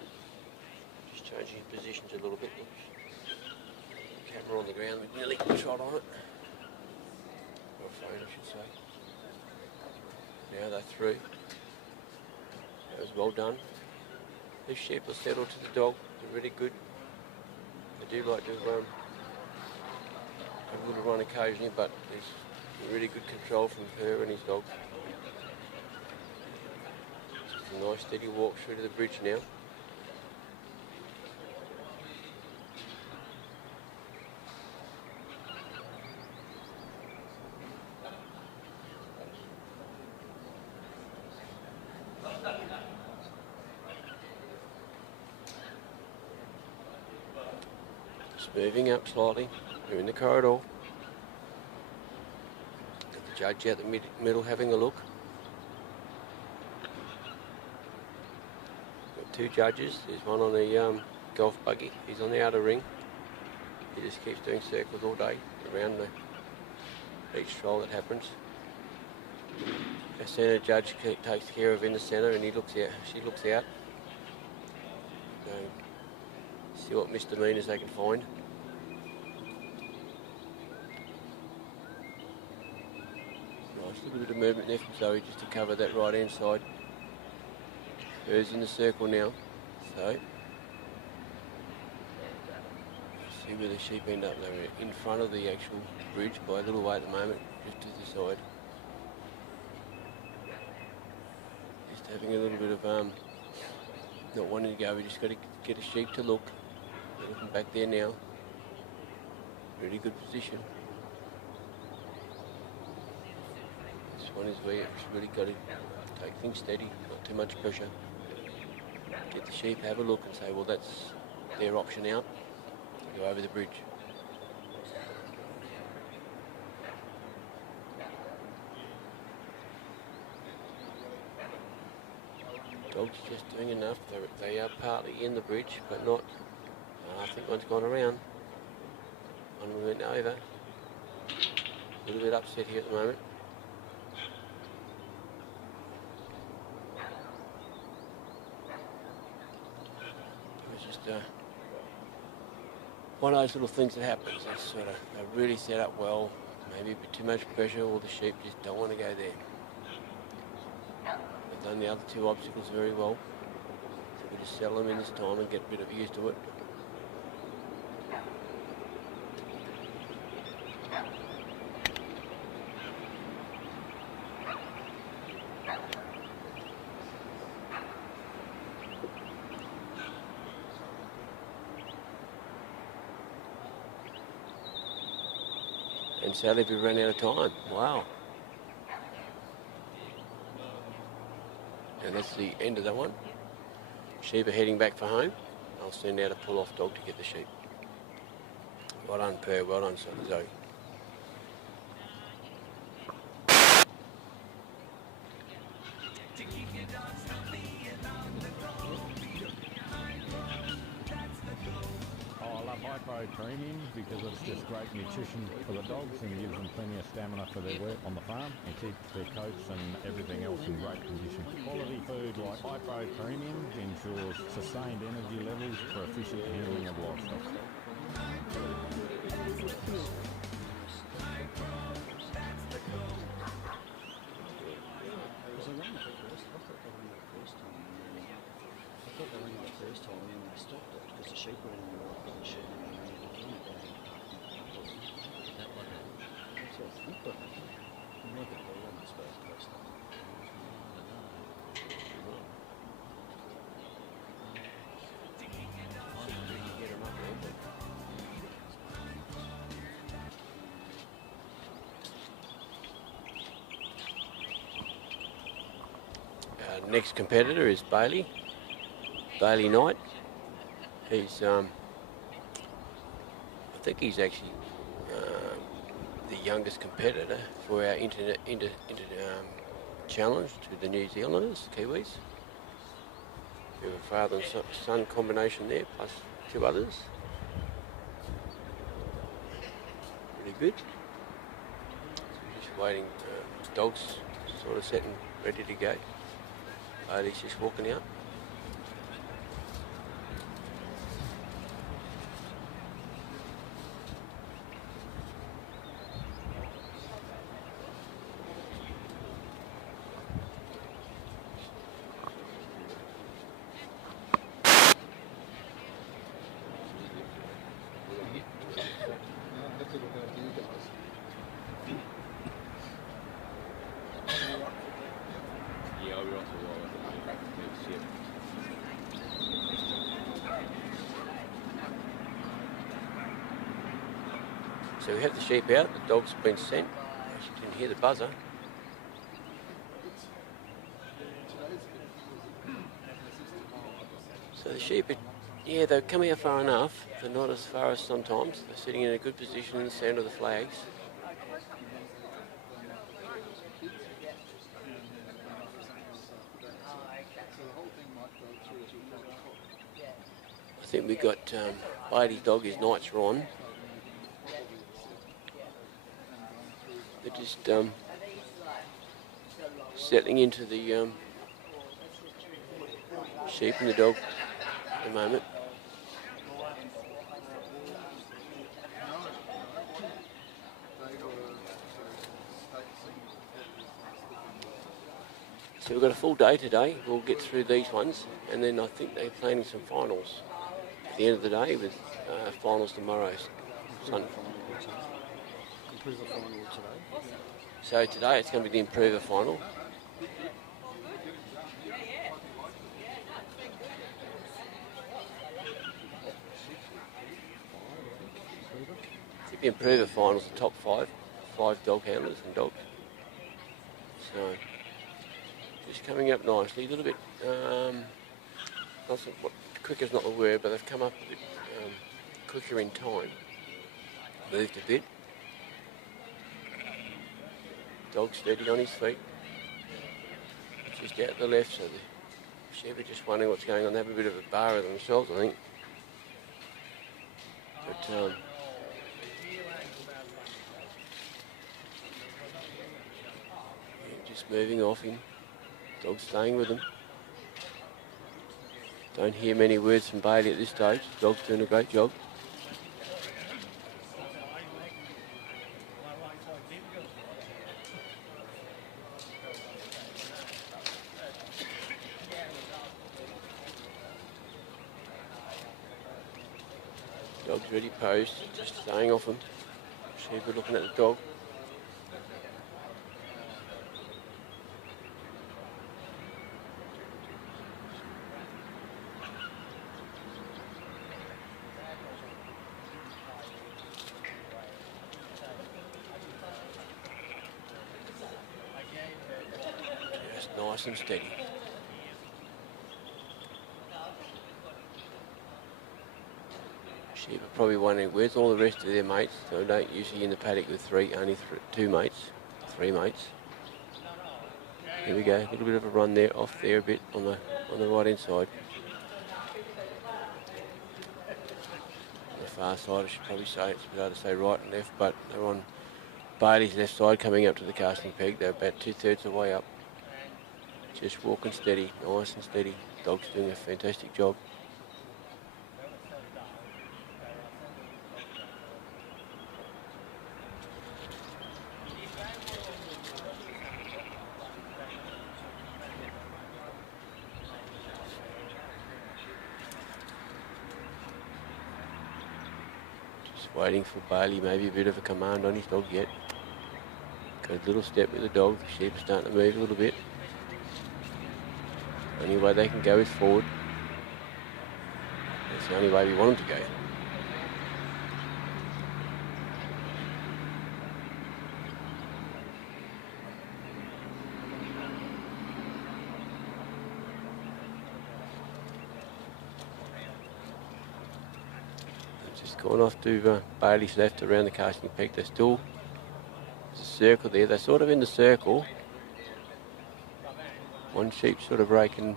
Just changing positions a little bit. Camera on the ground, we nearly trot on it. Or phone, I should say. Now they're through. That was well done. These sheep are settled to the dog. They're really good. They do like to have a little run occasionally, but there's really good control from her and his dog. A nice steady walk through to the bridge now. Just moving up slightly. We're in the corridor. Got the judge out the middle having a look. 2 judges. There's one on the golf buggy. He's on the outer ring. He just keeps doing circles all day around each trial that happens. A centre judge takes care of in the centre, and he looks out. She looks out. See what misdemeanours they can find. Nice little bit of movement there from Zoe just to cover that right hand side. Hers in the circle now, so see where the sheep end up. They're in front of the actual bridge by a little way at the moment, just to the side. Just having a little bit of not wanting to go. We just got to get a sheep to look. They're looking back there now. Really good position. This one is where you've really got to take things steady, not too much pressure. Get the sheep, have a look and say, well, that's their option out. Go over the bridge. Dog's just doing enough. They are partly in the bridge, but not. I think one's gone around. One went over. A little bit upset here at the moment. One of those little things that happens. It's sort of, they're really set up well, maybe a bit too much pressure, or the sheep just don't want to go there. done the other two obstacles very well. So we just settle them in this time and get a bit of used to it. And sadly we ran out of time. Wow. And that's the end of that one. Sheep are heading back for home. I'll send out a pull-off dog to get the sheep. Well done, Per. Well done, Zoe. I love Hypo Premium because it's just great nutrition for the dogs and gives them plenty of stamina for their work on the farm and keeps their coats and everything else in great condition. Quality food like Hypo Premium ensures sustained energy levels for efficient handling of livestock. Next competitor is Bailey Knight. He's, I think he's actually the youngest competitor for our challenge to the New Zealanders, Kiwis. We have a father and son combination there, plus two others. Really good. Just waiting, dogs sort of set and ready to go. Bailey's just walking out. So we have the sheep out, the dog's been sent. You can hear the buzzer. So the sheep, yeah, they've come out far enough, but not as far as sometimes. They're sitting in a good position in the sound of the flags. I think we've got Bailey's dog, his nights are on. They're just settling into the sheep and the dog at the moment. So we've got a full day today. We'll get through these ones, and then I think they're planning some finals at the end of the day with finals tomorrow. So today it's going to be the improver final. The improver finals, the top five dog handlers and dogs. So just coming up nicely, a little bit. Quicker's not the word, but they've come up a bit quicker in time. Moved a bit. Dog steady on his feet. Just out to the left, so the sheep are just wondering what's going on. They have a bit of a bar of themselves, I think. But yeah, just moving off him. Dog staying with him. Don't hear many words from Bailey at this stage. Dog's doing a great job. Dog's ready posed, just staying off him. Sheep are looking at the dog. Just nice and steady. Sheep are probably wondering where's all the rest of their mates. So don't usually in the paddock with only two mates, three mates. Here we go, a little bit of a run there, off there a bit on the right hand side. On the far side, I should probably say it's a bit hard to say right and left, but they're on Bailey's left side coming up to the casting peg. They're about 2/3 of the way up. Just walking steady, nice and steady. Dog's doing a fantastic job. Just waiting for Bailey, maybe a bit of a command on his dog yet. Got a little step with the dog. The sheep are starting to move a little bit. Only way they can go is forward. That's the only way we want them to go. They've just gone off to Bailey's left around the casting peg. They're still, there's a circle there. They're sort of in the circle. One sheep sort of breaking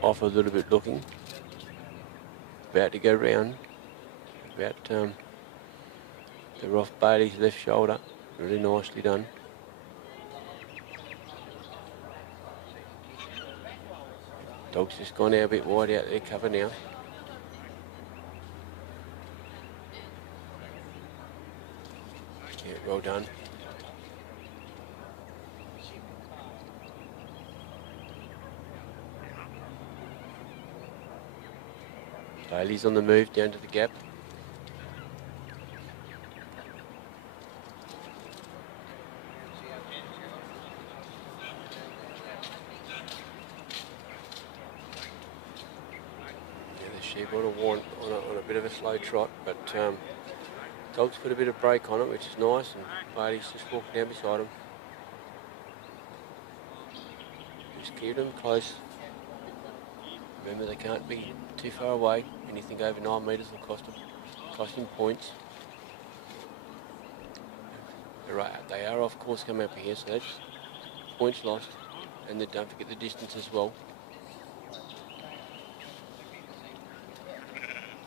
off a little bit looking. About to go round. They're off Bailey's left shoulder. Really nicely done. Dog's just gone out a bit wide out there cover now. Yeah, well done. Bailey's on the move down to the gap. Yeah, the sheep ought to warn on a bit of a slow trot, but dog's put a bit of brake on it, which is nice, and Bailey's just walking down beside him. Just keep them close. Remember, they can't be too far away. Anything over 9 metres will cost him points. They are off course coming up here, so that's points lost. And then don't forget the distance as well.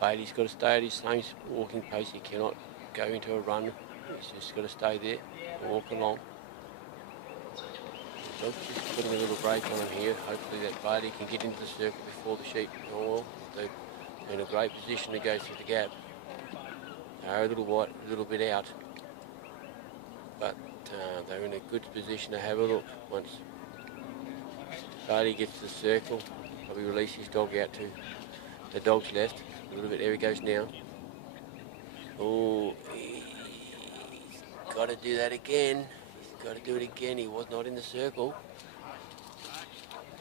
Bailey's got to stay at his same walking pace. He cannot go into a run. He's just got to stay there and walk along. Dog's just putting a little brake on him here. Hopefully that Bailey can get into the circle before the sheep. Oh well, they're in a great position to go through the gap. They're a little bit out, but they're in a good position to have a look. Once Bailey gets to the circle, probably release his dog out to the dog's left. A little bit, there he goes now. Oh, he's got to do that again. Got to do it again. He was not in the circle.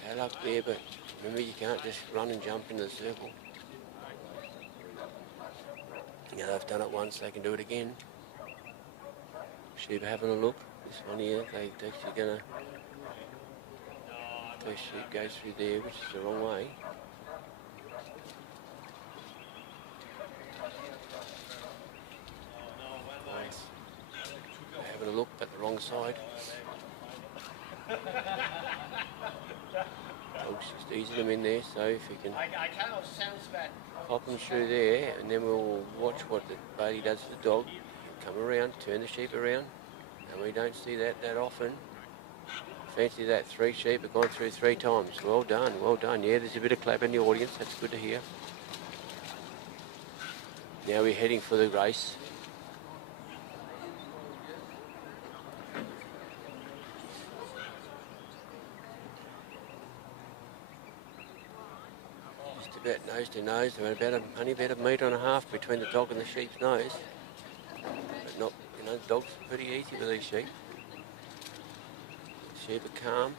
Bad luck there, but remember you can't just run and jump into the circle. Now they've done it once, they can do it again. Sheep having a look. This one here, they're actually going to... The sheep goes through there, which is the wrong way. Nice. They're having a look, but the wrong side. Dog's just easing them in there, so if we can pop them through there, and then we'll watch what the Bailey does to the dog. Come around, turn the sheep around, and we don't see that often. Fancy that, 3 sheep have gone through 3 times. Well done, well done. Yeah, there's a bit of clap in the audience, that's good to hear. Now we're heading for the race. about nose to nose. They're only about a metre and a half between the dog and the sheep's nose. But not, the dog's pretty easy with these sheep. Sheep are calm.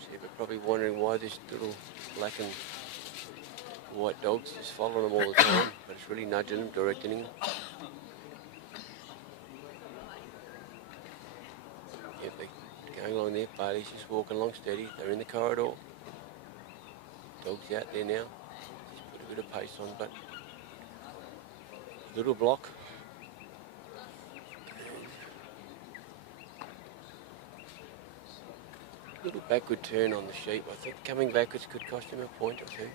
Sheep are probably wondering why this little black and white dog's just following them all the time, but it's really nudging them, directing them. Yep, they're going along there. Bailey's just walking along steady. They're in the corridor. Dog's out there now. Just put a bit of pace on, but a little block. A little backward turn on the sheep. I think coming backwards could cost him a point or two.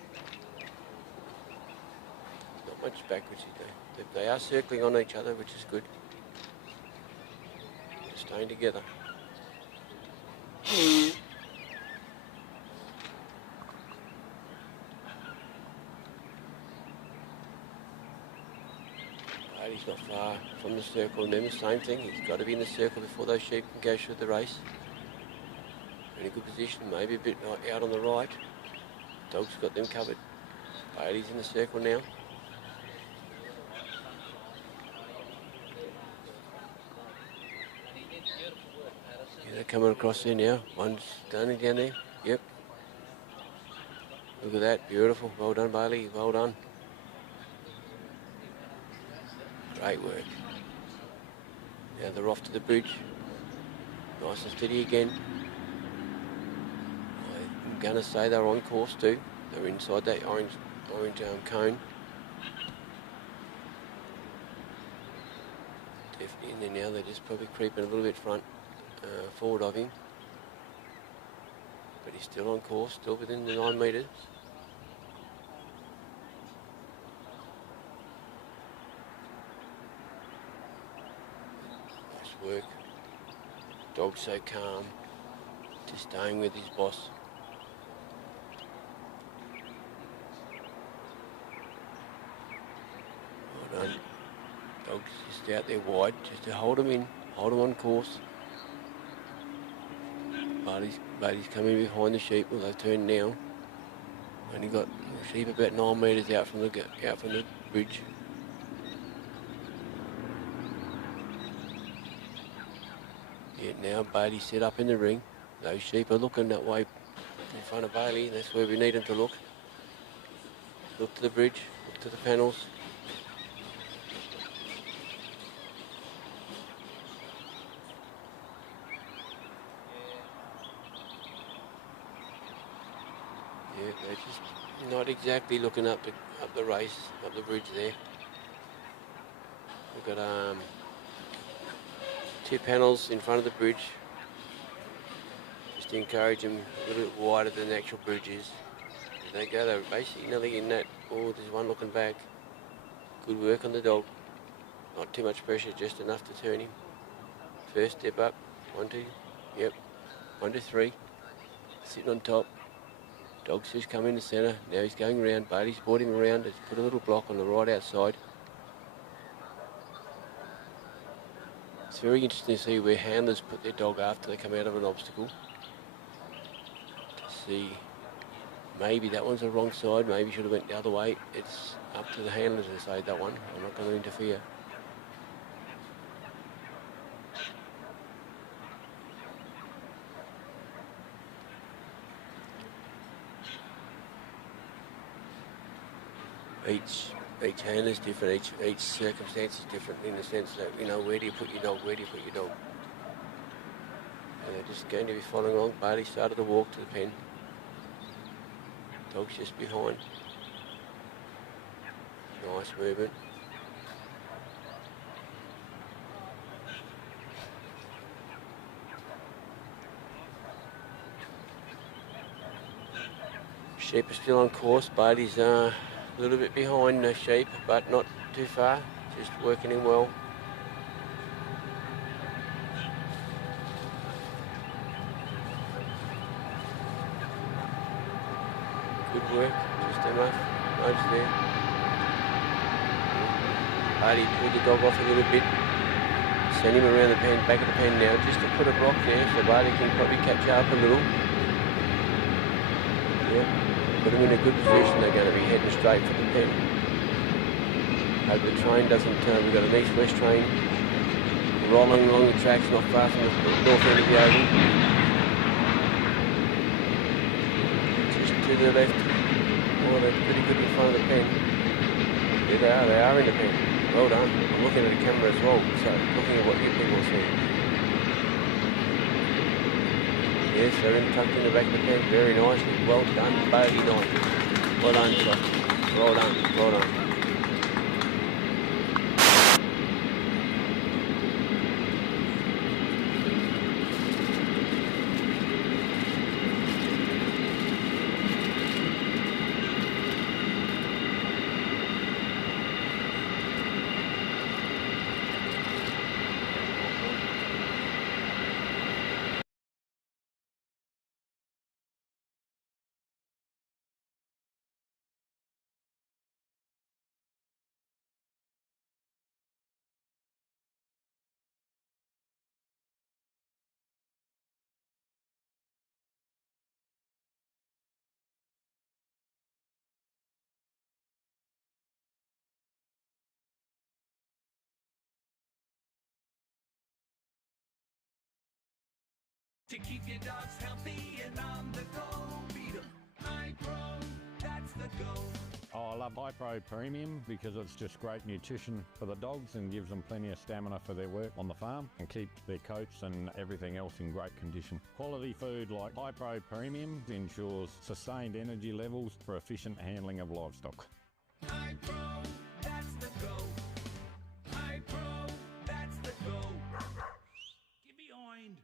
Not much backwards, they are circling on each other, which is good. They're staying together. He's not far from the circle, and then the same thing. He's got to be in the circle before those sheep can go through the race. In a good position, maybe a bit out on the right. Dog's got them covered. Bailey's in the circle now. Yeah, they're coming across there now. One's standing down there. Yep. Look at that, beautiful. Well done, Bailey. Well done. Great work. Now they're off to the bridge. Nice and steady again. I'm going to say they're on course too. They're inside that orange cone. Definitely in there now. They're just probably creeping a little bit forward of him. But he's still on course, still within the 9 metres. Work. Dog's so calm, just staying with his boss. Well done. Dog's just out there wide, just to hold him in, hold him on course. Bailey's coming behind the sheep. Well, they've turned now. Only got the sheep about 9 metres out from the bridge. Yeah, now Bailey's set up in the ring. Those sheep are looking that way in front of Bailey. That's where we need them to look. Look to the bridge, look to the panels. Yeah, they're just not exactly looking up the race, up the bridge there. We've got 2 panels in front of the bridge. Just to encourage them a little bit wider than the actual bridge is. As they go, they're basically nothing in that. Oh, there's one looking back. Good work on the dog. Not too much pressure, just enough to turn him. First step up. 1, 2. Yep. 1, 2, 3. Sitting on top. Dog's just come in the centre. Now he's going around. Bailey's brought him around. He's put a little block on the right outside. It's very interesting to see where handlers put their dog after they come out of an obstacle. To see, maybe that one's the wrong side, maybe should have went the other way. It's up to the handlers to say that one. I'm not going to interfere. Each handler is different, each circumstance is different in the sense that, where do you put your dog, where do you put your dog? And they're just going to be following along. Bailey started to walk to the pen. Dog's just behind. Nice movement. Sheep are still on course. Bailey's a little bit behind the sheep, but not too far. Just working him well. Good work. Just enough. Nudge there. Bailey pulled the dog off a little bit. Send him around the pen, back of the pen now, just to put a block there so Barley can probably catch up a little. Yeah, put them in a good position. They're going to be heading straight for the pen. Hope the train doesn't, we've got an east-west train rolling along the tracks not far from the north end of the oval. Just to the left. Oh, they're pretty good in front of the pen. Yeah, they are in the pen. Well done. I'm looking at the camera as well, so looking at what you people see. Yes, they're tucked in the back of the pen very nicely. Well done, bogey night. Well done, Scott. Well done, well done. To keep your dogs healthy and on the go, feed 'em High Pro, that's the go. Oh, I love High Pro Premium because it's just great nutrition for the dogs and gives them plenty of stamina for their work on the farm and keeps their coats and everything else in great condition. Quality food like High Pro Premium ensures sustained energy levels for efficient handling of livestock. High Pro, that's the go. High Pro, that's the go. Get behind.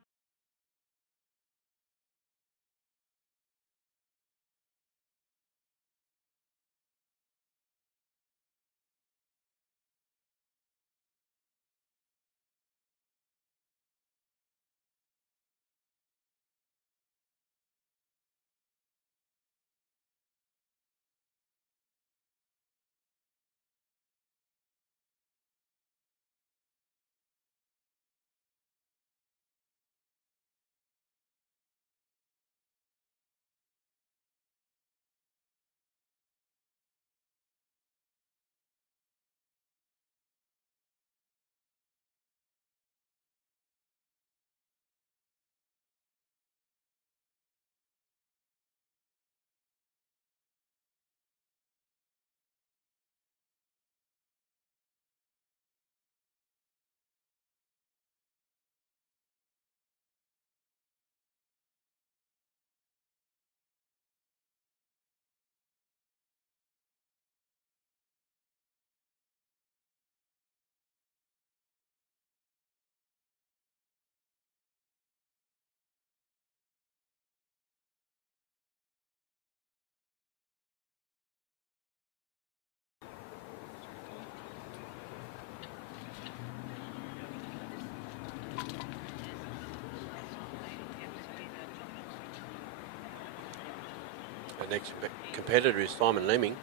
Our next competitor is Simon Lemming,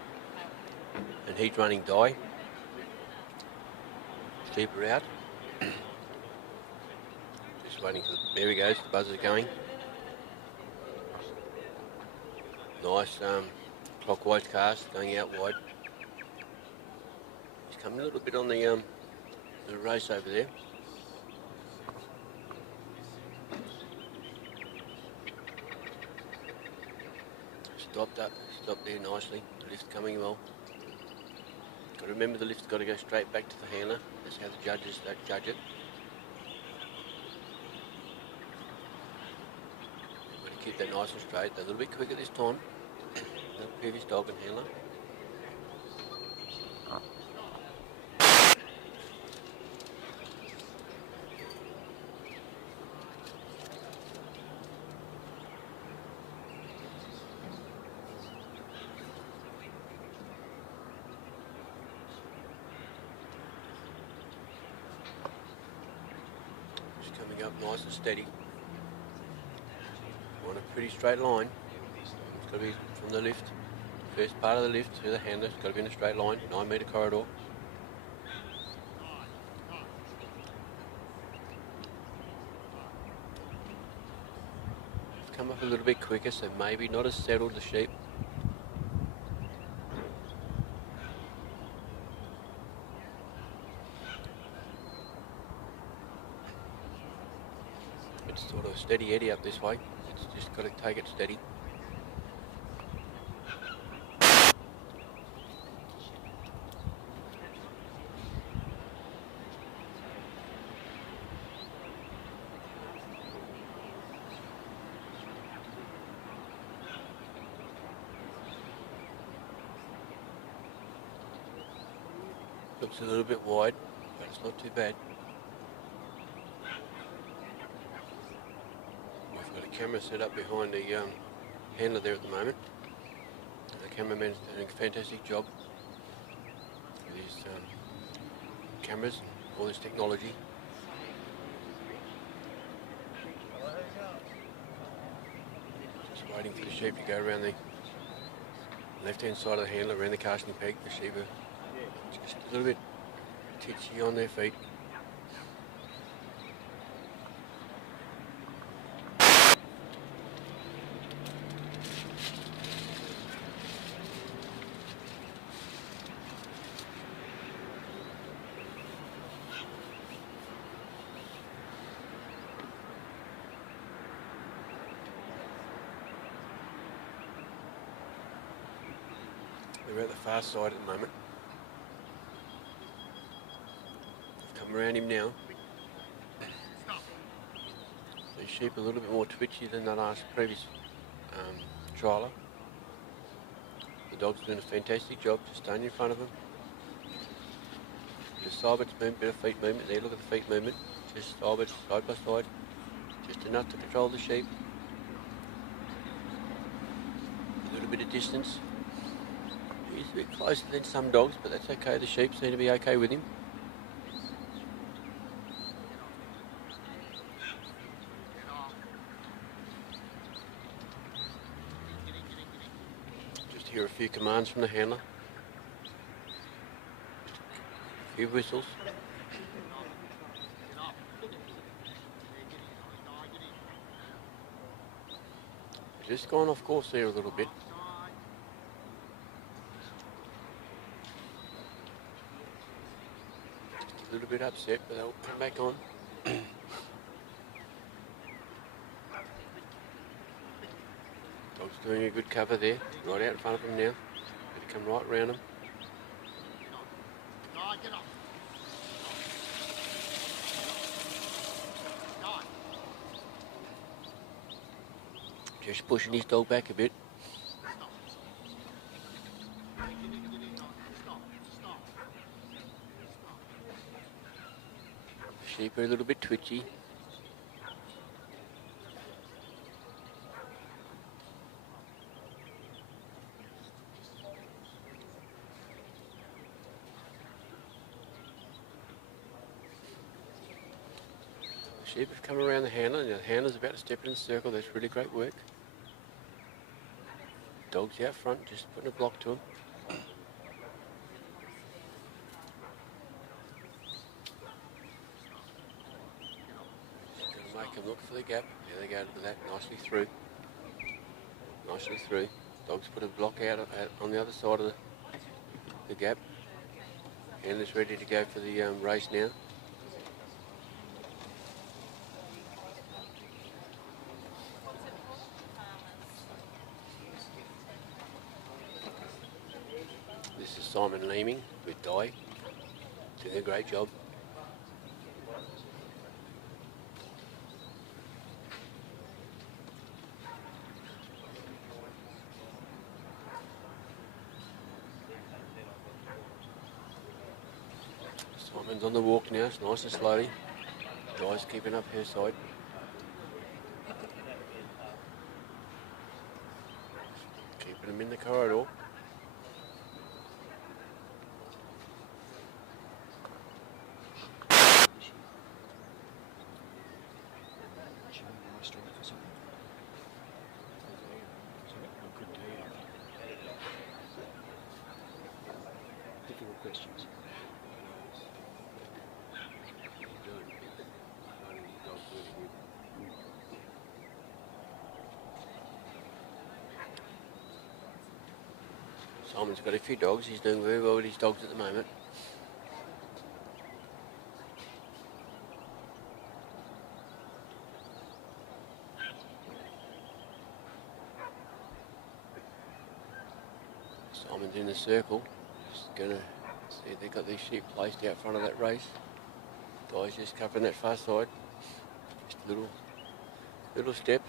and he's running Di. Sheep are out. Just waiting for there he goes, the buzzer's going. Nice clockwise cast, going out wide. He's coming a little bit on the race over there. Stopped there nicely. The lift coming well. Got to remember the lift's got to go straight back to the handler. That's how the judges judge it. Got to keep that nice and straight. They're a little bit quicker this time than the previous dog and handler. Coming up nice and steady. On a pretty straight line. It's got to be from the lift. First part of the lift to the handler. It's got to be in a straight line. 9 metre corridor. come up a little bit quicker, so maybe not as settled, the sheep. It's sort of steady eddy up this way. It's just got to take it steady. Looks a little bit wide, but it's not too bad. We've got a camera set up behind the handler there at the moment. The cameraman's doing a fantastic job with his cameras and all this technology. Just waiting for the sheep to go around the left-hand side of the handler, around the casting peg. The sheep are just a little bit titchy on their feet. They're at the far side at the moment. Come around him now. The sheep are a little bit more twitchy than the previous trialer. The dog's doing a fantastic job, just staying in front of him. Just sideways movement, bit of feet movement there, look at the feet movement. Just sideways, side by side. Just enough to control the sheep. A little bit of distance. He's a bit closer than some dogs, but that's okay. The sheep seem to be okay with him. Just hear a few commands from the handler. A few whistles. Just gone off course there a little bit. A little bit upset, but they'll come back on. Dog's doing a good cover there, right out in front of him now. Better come right round him. Just pushing his dog back a bit. Sheep are a little bit twitchy. Sheep have come around the handler, and the handler's about to step in the circle. That's really great work. Dog's out front, just putting a block to him. Make them look for the gap. There they go to that, nicely through. Nicely through. Dog's put a block out on the other side of the gap. Handler's ready to go for the race now. This is Simon Leeming with Di. Doing a great job. Simon's on the walk now, it's nice and slowly. Di's keeping up her side. Keeping them in the corridor. Difficult questions. Simon's got a few dogs. He's doing very well with his dogs at the moment. Simon's in the circle. Just gonna see if they've got these sheep placed out front of that race. Guy's just covering that far side. Just a little step.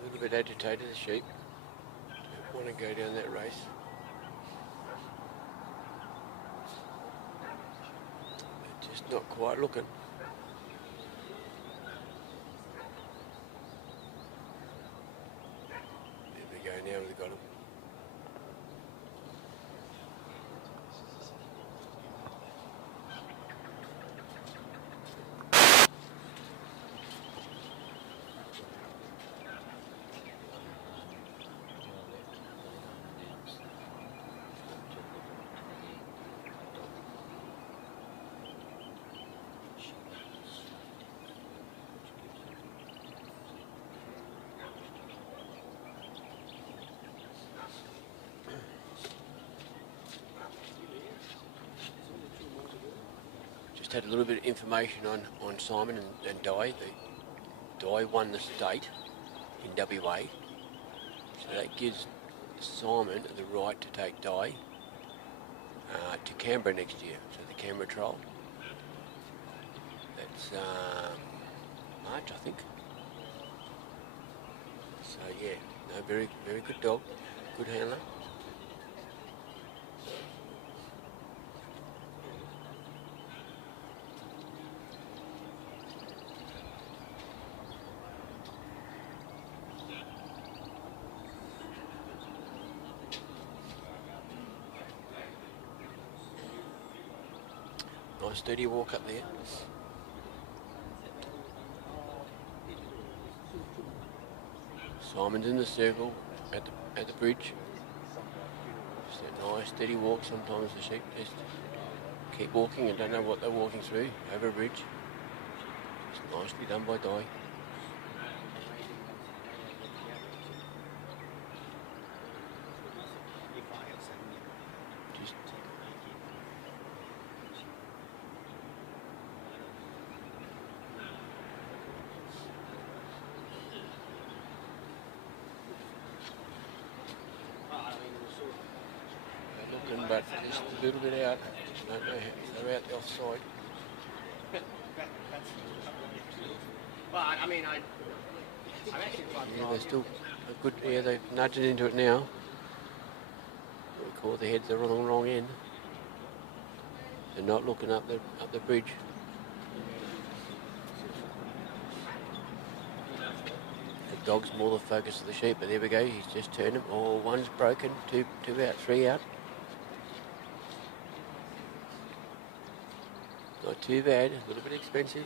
A little bit agitated, the sheep. Don't want to go down that race. They're just not quite looking. There we go, now we've got them. Just had a little bit of information on Simon and Di. Di won the state in WA, so that gives Simon the right to take Di to Canberra next year, so the Canberra trial. That's March, I think. So yeah, no, very good dog, good handler. Nice steady walk up there. Simon's in the circle at the bridge. Just a nice steady walk. Sometimes the sheep just keep walking and don't know what they're walking through over a bridge. Just nicely done by Di. But just a little bit out. Don't know if they're out the offside. Well, I mean, I'm actually quite Yeah, they're still a good. Yeah, they're nudging into it now. We call the heads. They're on the wrong end. They're not looking up the bridge. The dog's more the focus of the sheep. But there we go. He's just turned them. Oh, one's broken. Two out. Three out. Not too bad, a little bit expensive.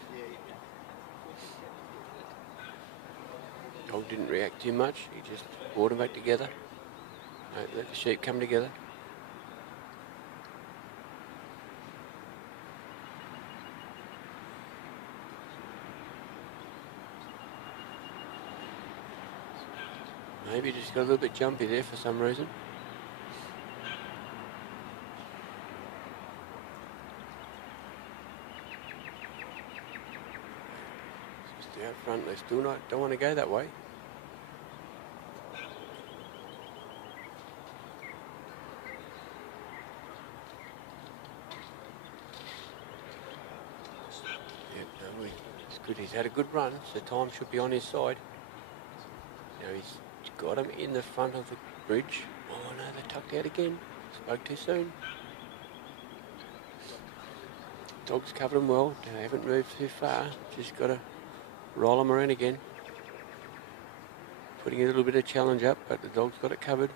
Dog didn't react too much, he just brought them back together. Let the sheep come together. Maybe just got a little bit jumpy there for some reason. Out front, they still don't want to go that way. Yep, no, it's good. He's had a good run, so time should be on his side. Now he's got him in the front of the bridge. Oh no, they tucked out again. Spoke too soon. Dog's covered him well. They haven't moved too far. Just got to roll them around again. Putting a little bit of challenge up, but the dog's got it covered.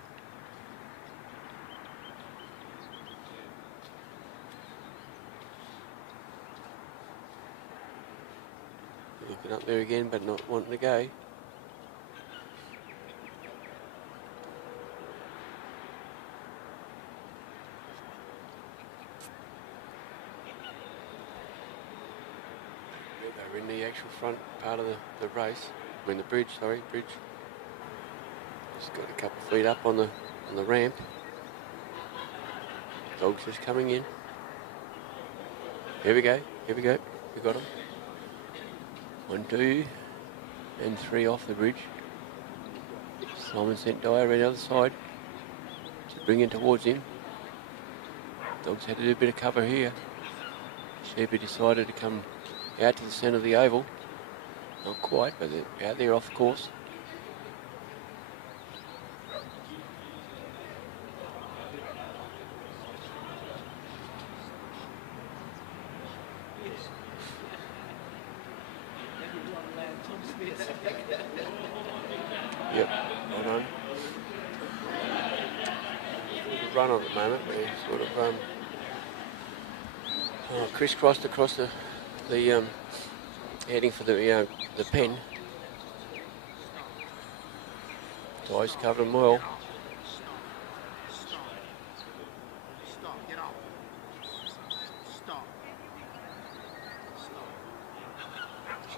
Looking up there again, but not wanting to go. actual front part of the race. I mean the bridge, sorry, bridge. Just got a couple of feet up on the ramp. Dog's just coming in. Here we go, here we go. We got him. 1, 2, and 3 off the bridge. Simon sent Dyer around the other side to bring in towards him. Dog's had to do a bit of cover here. Sheepy decided to come out to the centre of the oval. Not quite, but they're out there off the course. Yep, well done. Run on at the moment. We're sort of crisscrossed across the heading for the pen. Ty's covered them well. Stop, get off. Stop.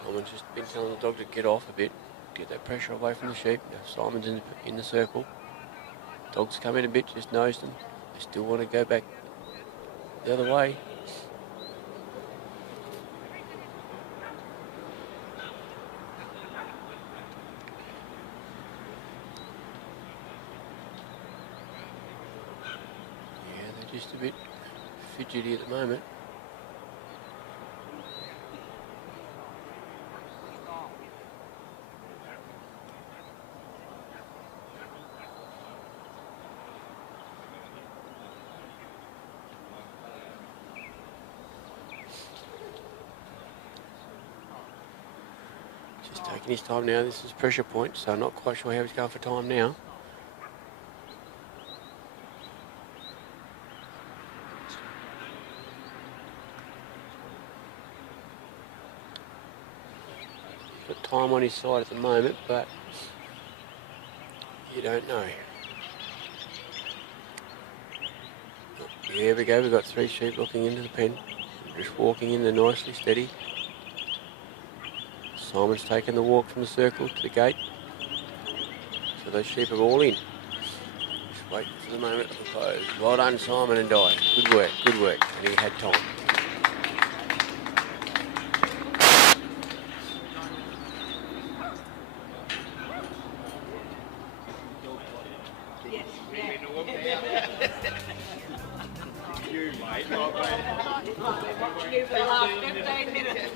Simon's just been telling the dog to get off a bit, get that pressure away from the sheep. Now Simon's in the circle. Dog's come in a bit, just nosed them. They still want to go back the other way. Yeah, they're just a bit fidgety at the moment. Just taking his time now. This is pressure point, so I'm not quite sure how he's going for time now. He's got time on his side at the moment, but you don't know. Here we go. We've got 3 sheep looking into the pen. Just walking in there nicely, steady. Simon's taken the walk from the circle to the gate. So those sheep are all in. Just wait for the moment of the close. Well done, Simon and Di. Good work, good work. And he had time. You, mate, not me. Watching you for the last 15 minutes.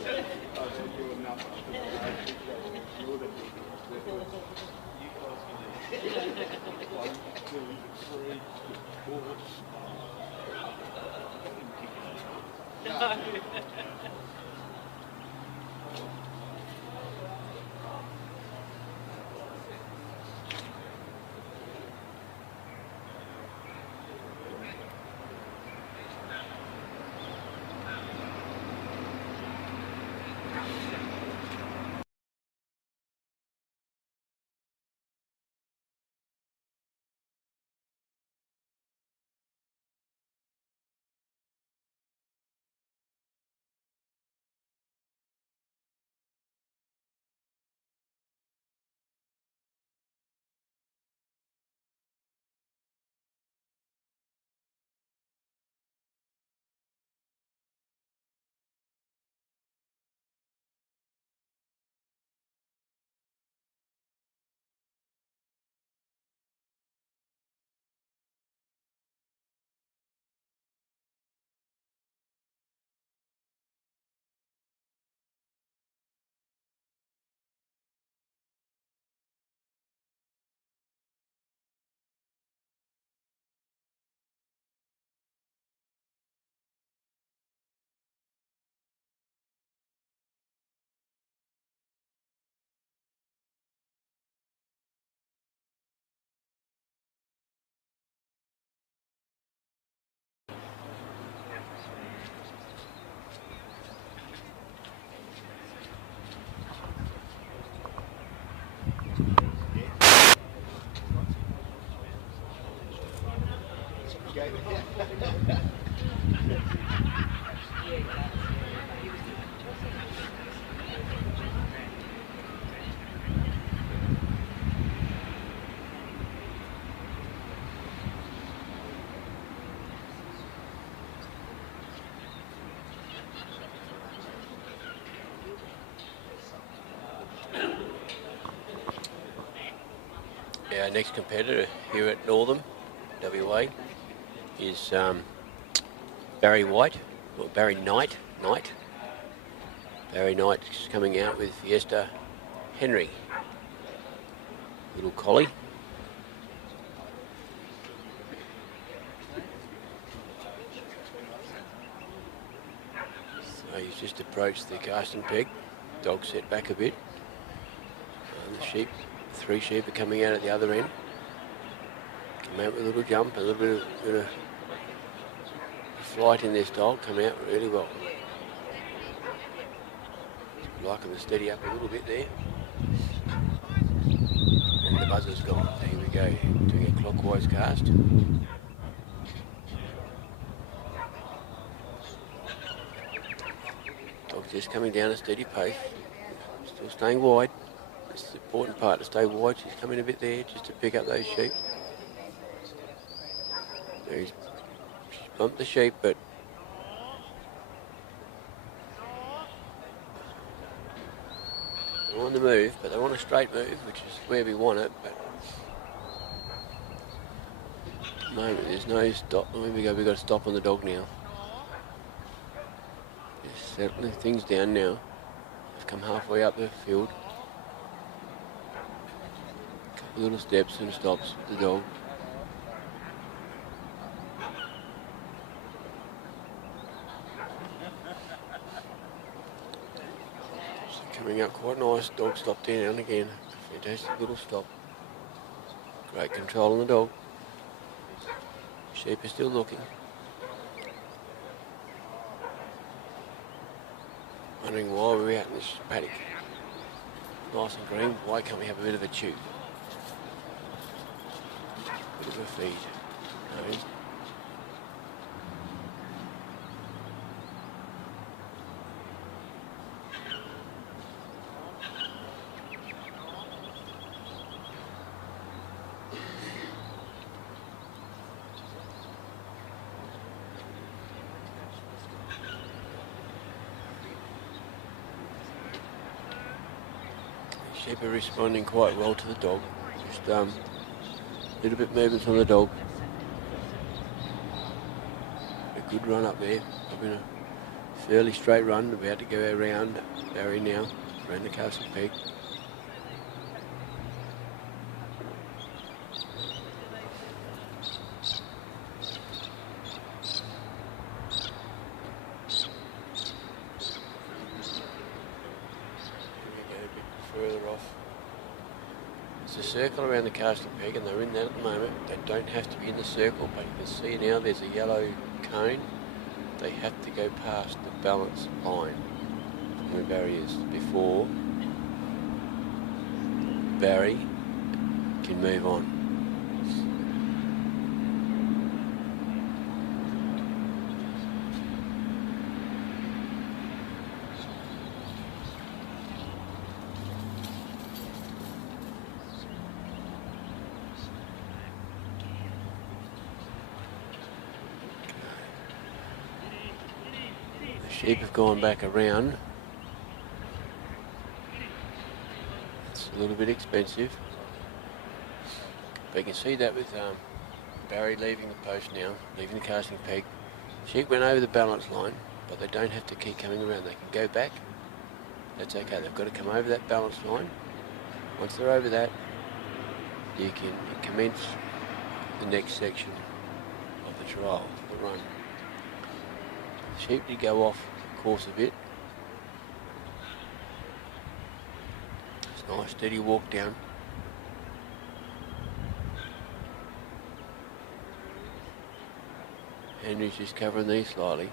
Our next competitor here at Northam, WA, is Barry White, or Barry Knight. Barry Knight's coming out with Fiesta Henry, little collie. So he's just approached the casting peg. Dog set back a bit. The sheep, 3 sheep are coming out at the other end. Come out with a little jump, a little bit of flight in this dog. Come out really well. Like them to steady up a little bit there. And the buzzer's gone. Here we go, doing a clockwise cast. Dog's just coming down a steady pace. Still staying wide. It's the important part to stay wide. She's coming a bit there just to pick up those sheep. She's bumped the sheep, but they want the move, but they want a straight move, which is where we want it. But at the moment, there's no stop. There we go. We've got to stop on the dog now. Just settling things down now. We've come halfway up the field. A couple little steps and stops with the dog. Coming up quite nice. Dog stopped down again. Fantastic little stop. Great control on the dog. Sheep are still looking. Wondering why we're out in this paddock. Nice and green. Why can't we have a bit of a chew? Bit of a feed. No. Sheep are responding quite well to the dog. Just a little bit movement on the dog. A good run up there. Probably a fairly straight run. About to go around Barry now, around the castle peg. Further off. There's a circle around the casting peg and they're in that at the moment. They don't have to be in the circle, but you can see now there's a yellow cone. They have to go past the balance line from where Barry is before Barry can move on. Sheep have gone back around. It's a little bit expensive. But you can see that with Barry leaving the post now, leaving the casting peg. Sheep went over the balance line, but they don't have to keep coming around. They can go back. That's okay. They've got to come over that balance line. Once they're over that, you can commence the next section of the trial, the run. The sheep did go off course a bit. It's a nice steady walk down. Henry's just covering these slightly.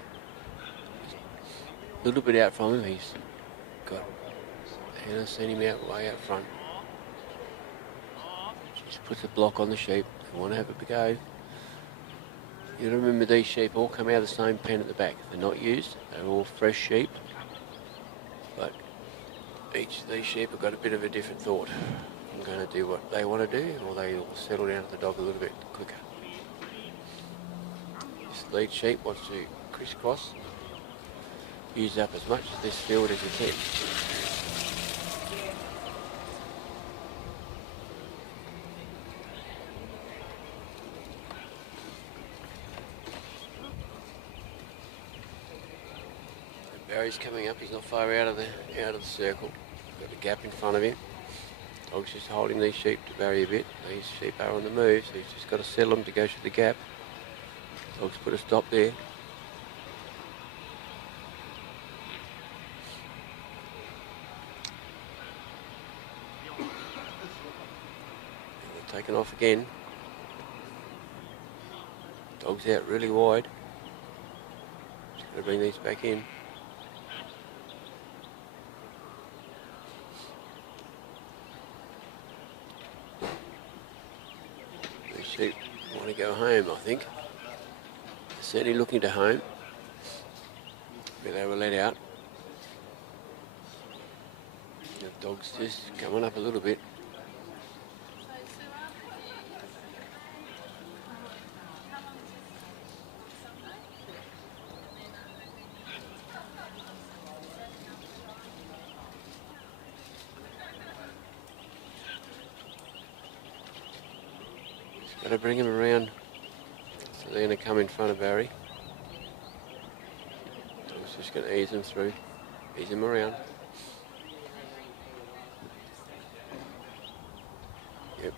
A little bit out from him. He's got Hannah seen him out way out front. Just puts a block on the sheep. They want to have a go. You got to remember these sheep all come out of the same pen at the back. They're not used, they're all fresh sheep. But each of these sheep have got a bit of a different thought. I'm going to do what they want to do, or they will settle down to the dog a little bit quicker. This lead sheep wants to crisscross, use up as much of this field as you can. Barry's coming up. He's not far out of the circle. Got the gap in front of him. Dog's just holding these sheep to Barry a bit. These sheep are on the move, so he's just got to settle them to go through the gap. Dog's put a stop there. They're taking off again. Dog's out really wide. Just got to bring these back in. These sheep want to go home, I think. They're certainly looking to home. But they were let out. The dog's just coming up a little bit. Got to bring him around, so they're going to come in front of Barry. I was just going to ease him through, ease him around. Yep.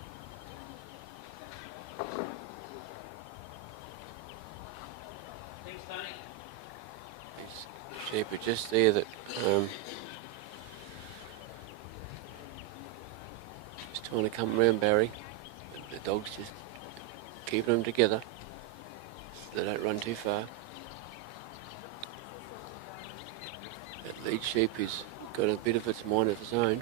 These sheep are just there that just trying to come around Barry. The dog's just keeping them together so they don't run too far. That lead sheep has got a bit of its mind of its own.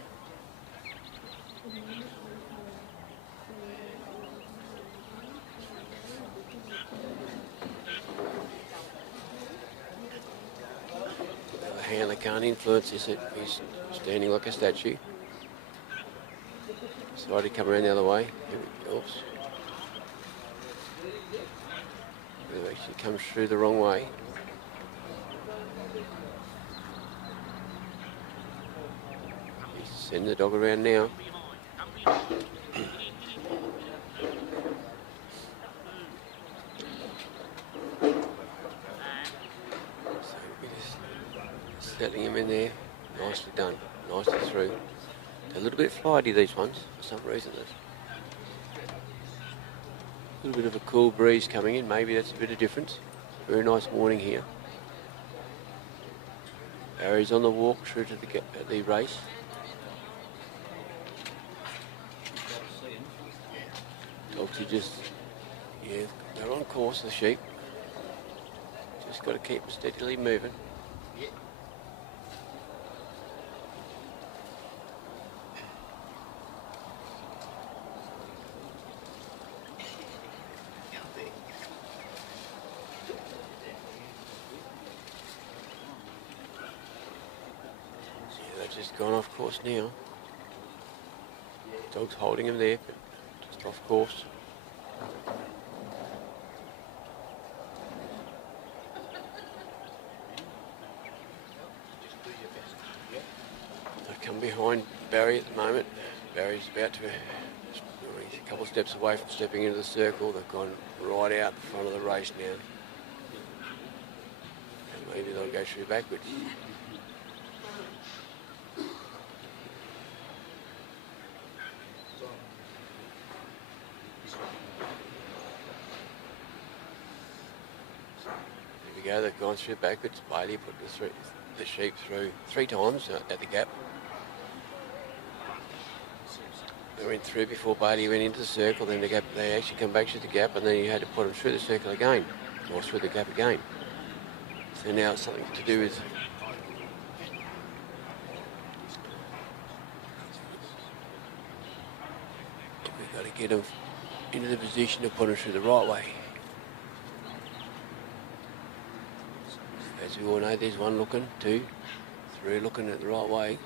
The handler can't influence this. He's standing like a statue. Decided to come around the other way. Oops. It actually comes through the wrong way. He's sending the dog around now. So we're just settling him in there. Nicely done. Nicely through. They're a little bit flighty, these ones, for some reason. A little bit of a cool breeze coming in, maybe that's a bit of difference. Very nice morning here. Barry's on the walk through to the race. Dogs are just, yeah, they're on course, the sheep. Just got to keep them steadily moving. Just gone off course now. Dog's holding him there, but just off course. They come behind Barry at the moment. Barry's about to, he's a couple of steps away from stepping into the circle. They've gone right out in front of the race now. And maybe they'll go through backwards. They've gone through backwards. Bailey put the sheep through 3 times at the gap. They went through before Bailey went into the circle, then they actually come back through the gap, and then you had to put them through the circle again, or through the gap again. So now it's something to do with we've got to get them into the position to put them through the right way. As we all know, there's 1 looking, 2, 3 looking at the right way.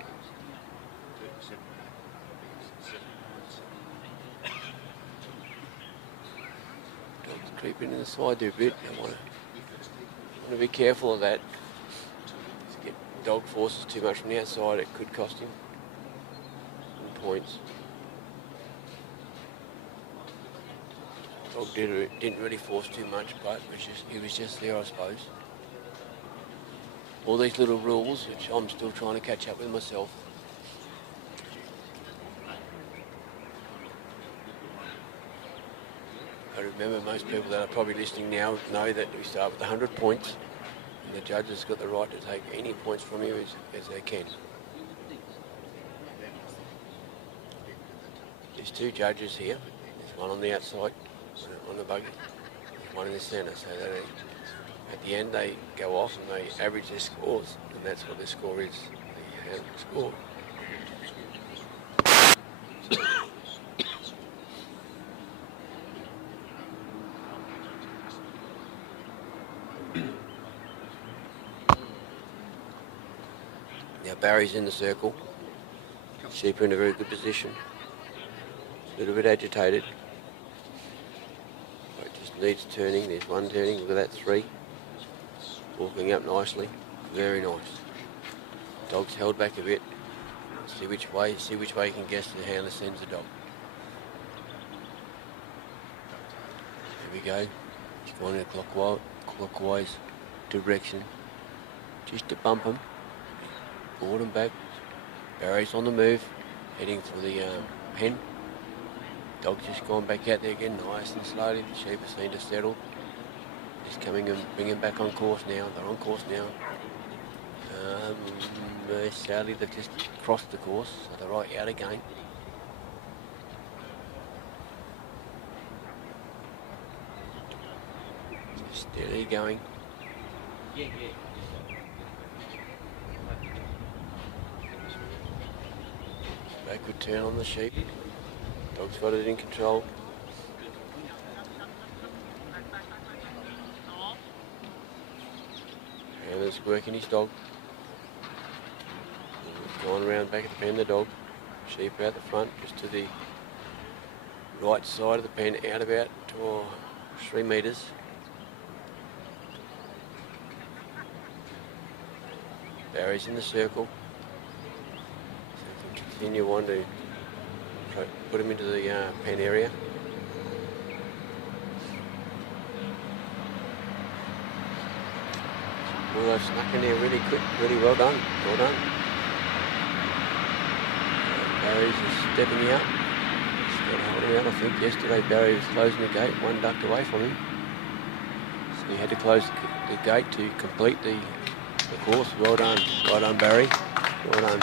Dog's creeping in the side there a bit. I want to be careful of that. Get dog forces too much from the outside, it could cost him points. Dog didn't really force too much, but he was just there, I suppose. all these little rules, which I'm still trying to catch up with myself. I remember most people that are probably listening now know that we start with 100 points, and the judge has got the right to take any points from you as they can. There's two judges here. There's one on the outside, on the buggy, there's one in the centre, so that at the end they go off and they average their scores, and that's what their score is, the average score. Now Barry's in the circle. Sheep are in a very good position. A little bit agitated. It just needs turning. There's one turning. Look at that, 3. Walking up nicely. Very nice. Dog's held back a bit. See which way he can guess the handler sends the dog. Here we go. He's going in a clockwise direction. Just to bump him. Forward and back. Barry's on the move, heading for the pen. Dog's just gone back out there again, nice and slowly. The sheep are seen to settle. Just coming and bringing back on course now. They're on course now. Sadly, they've just crossed the course, so they're right out again. Just steady going. Backward turn on the sheep. Dog's got it in control. Handler's working his dog. Going around back at the pen, the dog. Sheep out the front, just to the right side of the pen, out about 2 or 3 metres. Barry's in the circle. Continue on to try to put him into the pen area. Well, they've snuck in there really quick, really well done. Well done. Barry's just stepping out. Still holding out, I think. Yesterday Barry was closing the gate, one ducked away from him. So he had to close the gate to complete the course. Well done. Well done, Barry. Well done.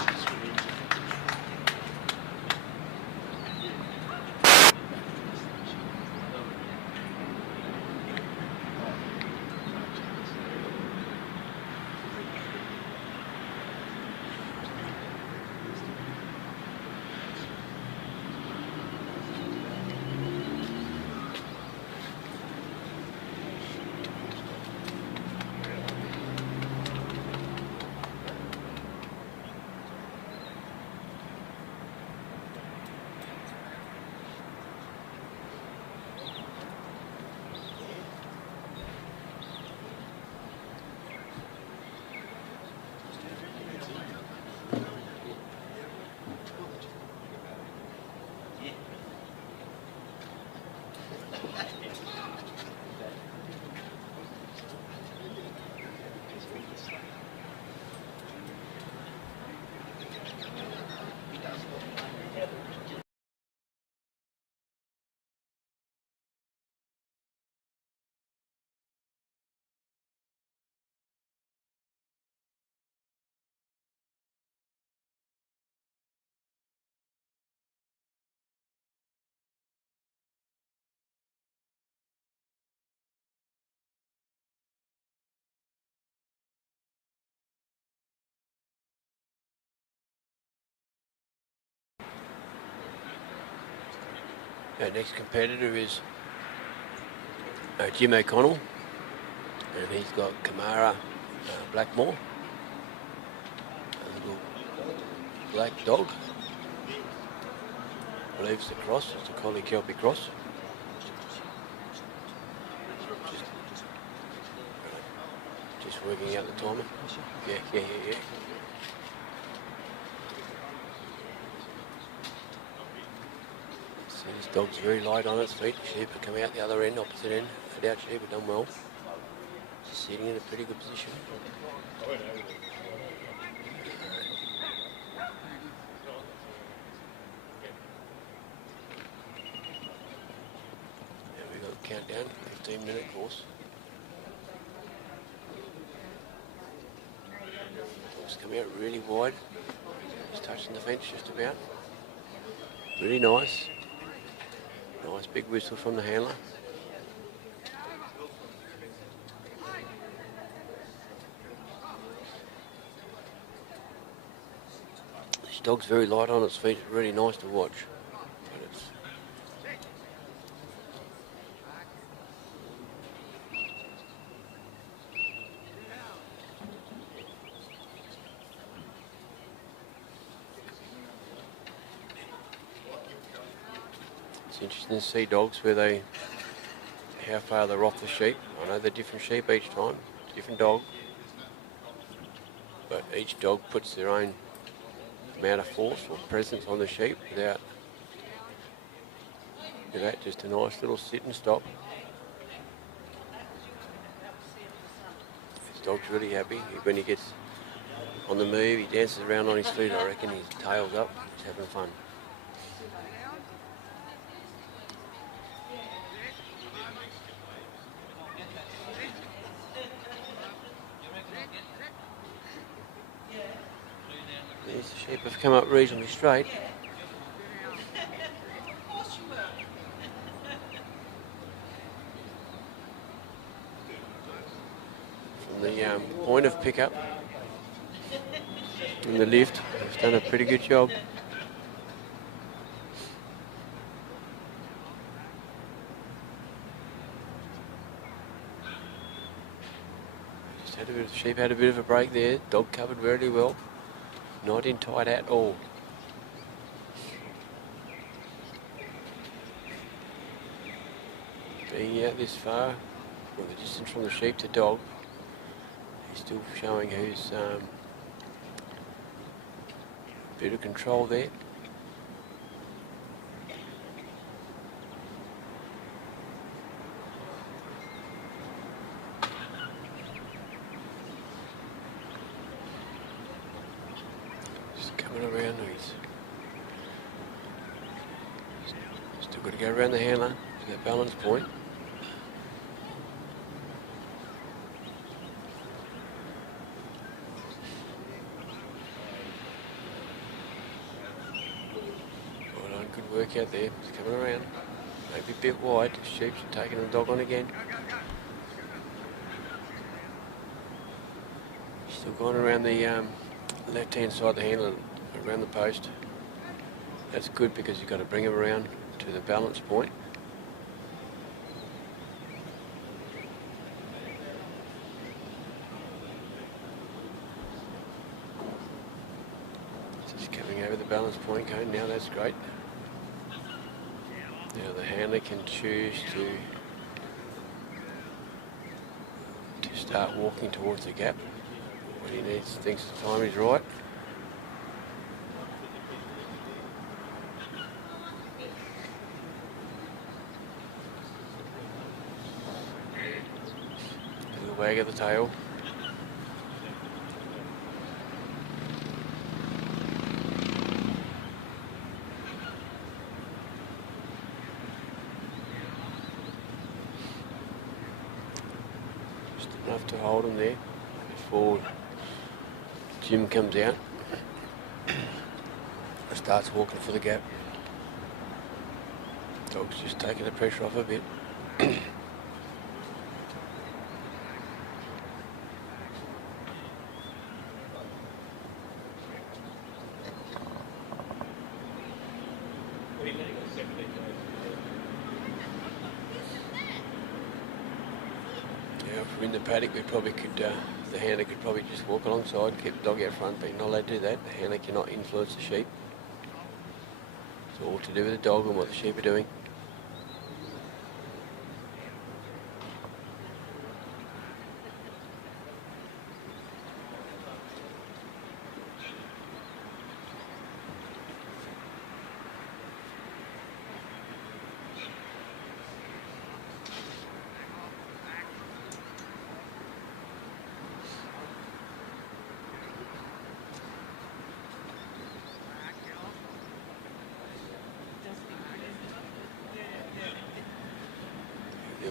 Our next competitor is Jim O'Connell, and he's got Kamara Blackmore, a little black dog. I believe it's a cross, it's a Collie Kelpie cross. Just working out the timing. Yeah. So this dog's very light on its feet. Sheep are coming out the other end, opposite end. Head out sheep have done well. Sitting in a pretty good position. Now we've got a countdown, 15-minute course. Dog's coming out really wide. Just touching the fence just about. Really nice. Nice big whistle from the handler. This dog's very light on its feet. It's really nice to watch. But it's interesting to see dogs where how far they're off the sheep. I know they're different sheep each time, different dog, but each dog puts their own amount of force or presence on the sheep without. Look at that, just a nice little sit and stop. This dog's really happy. When he gets on the move, he dances around on his feet. I reckon his tail's up, he's having fun. These sheep have come up reasonably straight. From the point of pickup and the lift, they've done a pretty good job. Sheep had a bit of a break there. Dog covered really well. Not in tight at all. Being out this far, well, the distance from the sheep to dog, he's still showing who's a bit of control there. Around, he's still got to go around the handler to that balance point. Well done, good work out there. He's coming around, maybe a bit wide. Sheep's taking the dog on again. Still going around the left-hand side of the handler. Around the post. That's good because you've got to bring him around to the balance point. Just coming over the balance point going now, that's great. Now the handler can choose to start walking towards the gap when he thinks the time is right. Wag of the tail. Just enough to hold him there before Jim comes out and starts walking for the gap. Dog's just taking the pressure off a bit. If we're in the paddock, we probably could, the handler could probably just walk alongside, keep the dog out front, but you're not allowed to do that. The handler cannot influence the sheep. It's all to do with the dog and what the sheep are doing.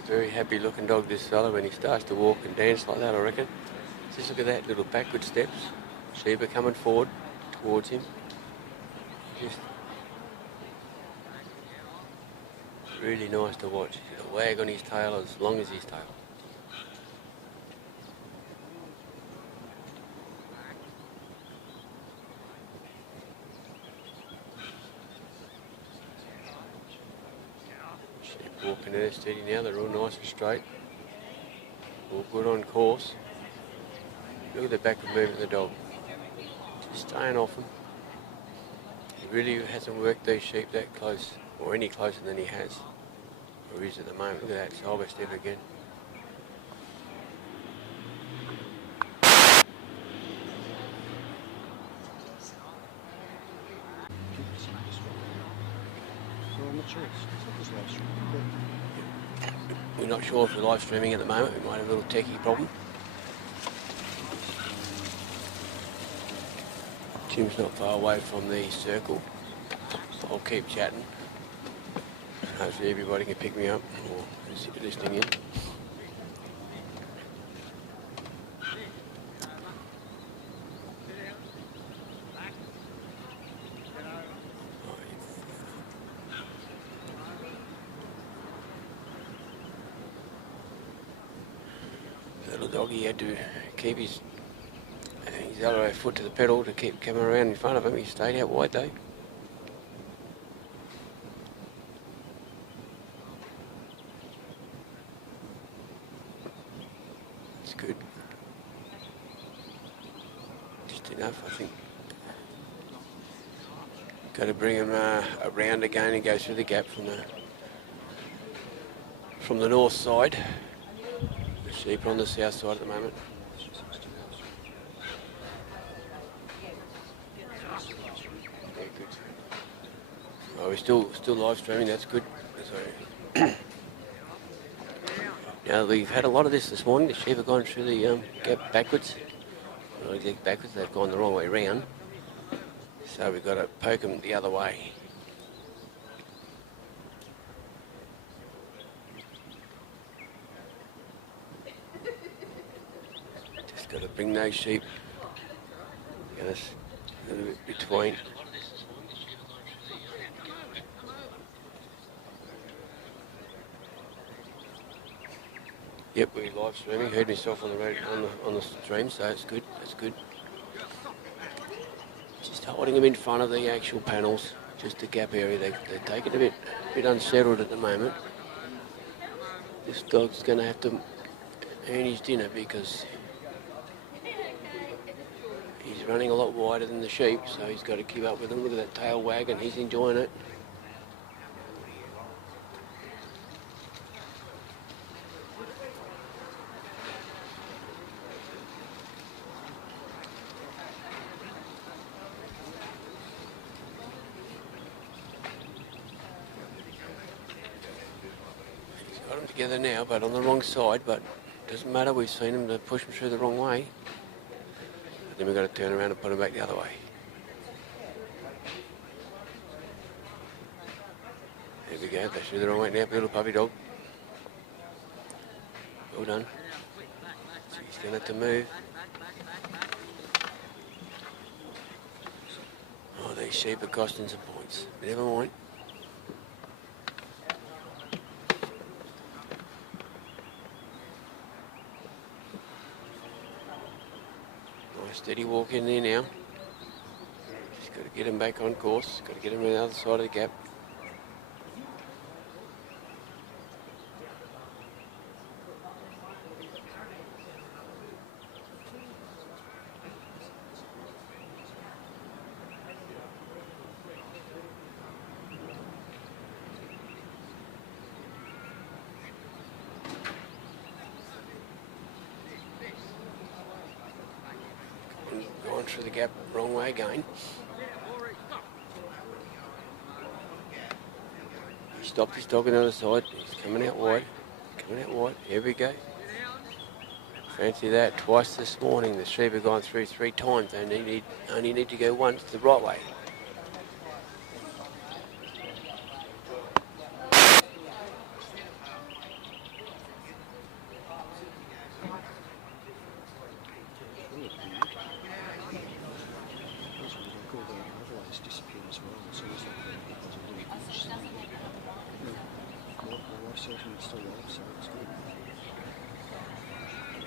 a very happy looking dog, this fella, when he starts to walk and dance like that, I reckon. Just look at that, little backward steps. Sheba coming forward towards him. Just really nice to watch. He's got a wag on his tail as long as his tail. Sheep walking there steady now, they're all nice and straight. All good on course. Look at the backward movement of the dog. Just staying off him. He really hasn't worked these sheep that close, or any closer than he has. Or is at the moment. Look at that, side by step again. We're not sure if we're live streaming at the moment. We might have a little techie problem. Jim's not far away from the circle. I'll keep chatting. Hopefully everybody can pick me up or listening in. Little doggy had to keep his other foot to the pedal to keep coming around in front of him. He stayed out wide though. It's good. Just enough, I think. Got to bring him around again and go through the gap from the north side. The sheep are on the south side at the moment. Oh, we're still live streaming, that's good. Sorry. Now we've had a lot of this morning. The sheep have gone through the gap backwards. When I look backwards, they've gone the wrong way round. So we've got to poke them the other way. Just got to bring those sheep get us a little bit between. Yep, we're live streaming. Heard myself on the road on the stream, so it's good. That's good. Just holding them in front of the actual panels, just the gap area. They're taking a bit unsettled at the moment. This dog's going to have to earn his dinner because he's running a lot wider than the sheep, so he's got to keep up with them. Look at that tail wag, and he's enjoying it. Got them together now, but on the wrong side, but doesn't matter, we've seen them to push them through the wrong way. But then we've got to turn around and put them back the other way. There we go, they're through the wrong way now, little puppy dog. Well done. So he's going to have to move. Oh, these sheep are costing some points, but never mind. Steady walk in there now. Just got to get him back on course. Got to get him to the other side of the gap. Going through the gap wrong way again. He stopped his dog on the other side. He's coming out wide. Coming out wide. Here we go. Fancy that. Twice this morning. The sheep have gone through 3 times. They only need to go once the right way.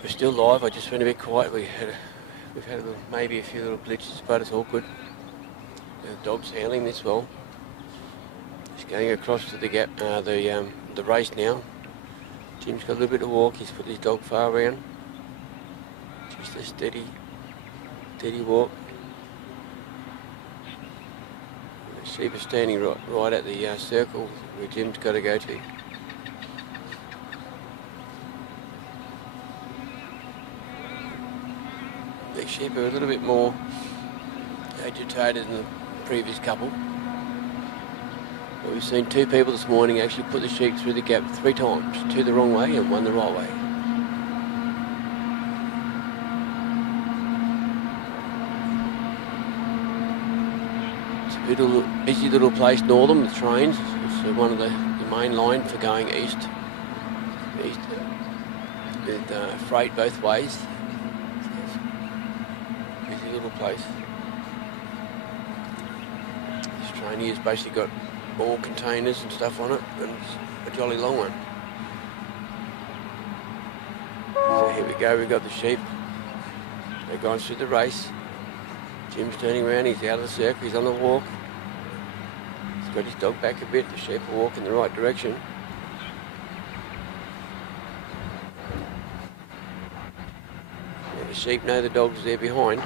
We're still live. I just went a bit quiet. We've had maybe a few little glitches, but it's all good. The dog's handling this well. He's going across to the gap, the race now. Jim's got a little bit of walk. He's put his dog far around. Just a steady walk. The sheep are standing right at the circle where Jim's got to go to. The sheep are a little bit more agitated than the previous couple. But we've seen 2 people this morning actually put the sheep through the gap 3 times, 2 the wrong way and 1 the right way. It's a busy little place, Northam, with trains. It's one of the main line for going east with freight both ways. Busy little place. This train here's basically got all containers and stuff on it, and it's a jolly long one. So here we go, we've got the sheep. They've gone through the race. Jim's turning around, he's out of the circle, he's on the walk. He's got his dog back a bit, the sheep are walking in the right direction. Yeah, the sheep know the dog's there behind.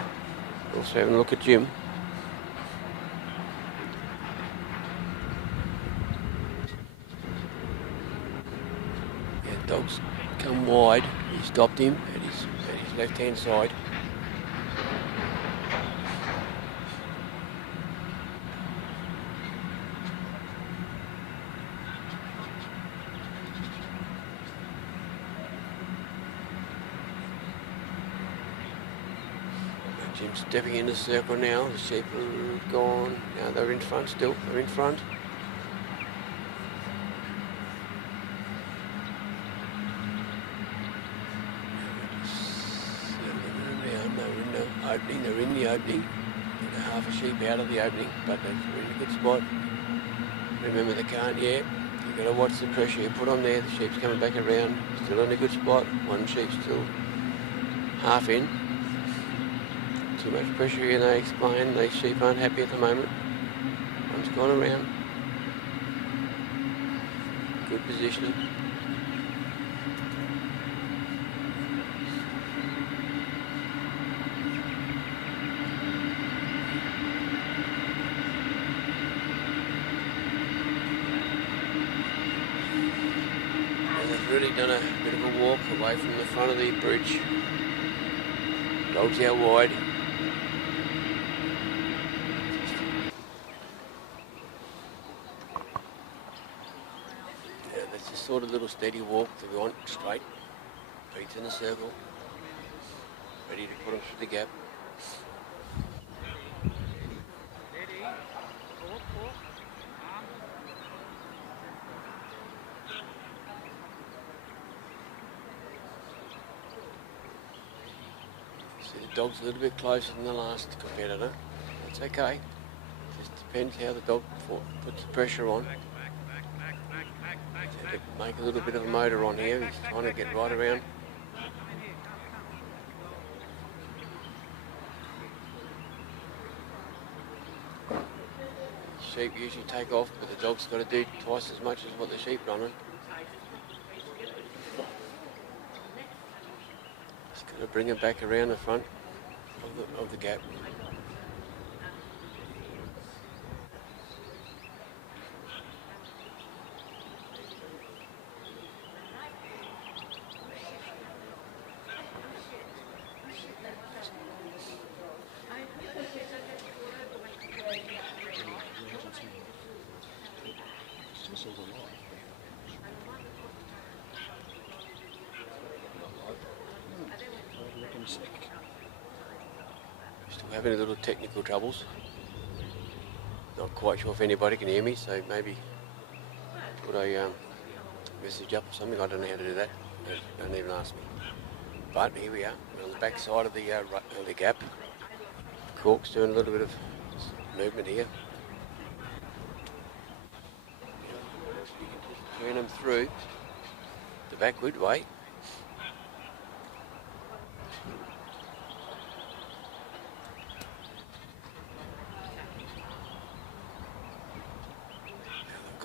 Also having a look at Jim. Dog's come wide. He stopped him at his left-hand side. Jim's stepping in the circle now. The sheep are gone. Now they're in front still. They're in front. They're in the opening. Half a sheep out of the opening, but they're in a good spot. Remember they can't yet. You've got to watch the pressure you put on there. The sheep's coming back around. Still in a good spot. One sheep's still half in. Too much pressure here, they explain. The sheep aren't happy at the moment. One's gone around. Good positioning. Really done a bit of a walk away from the front of the bridge. Dog's out wide. Yeah, that's just sort of little steady walk that we want, straight. Feet in a circle. Ready to put them through the gap. The dog's a little bit closer than the last competitor. That's okay. Just depends how the dog puts the pressure on. Make a little bit of a motor on here. He's trying to get right around. Sheep usually take off, but the dog's got to do twice as much as what the sheep running. Just got to bring him back around the front of the gap. Still having a little technical troubles. Not quite sure if anybody can hear me, so maybe put a message up or something. I don't know how to do that. Don't even ask me. But here we are. We're on the back side of the gap. Cork's doing a little bit of movement here. Turn them through the backward way.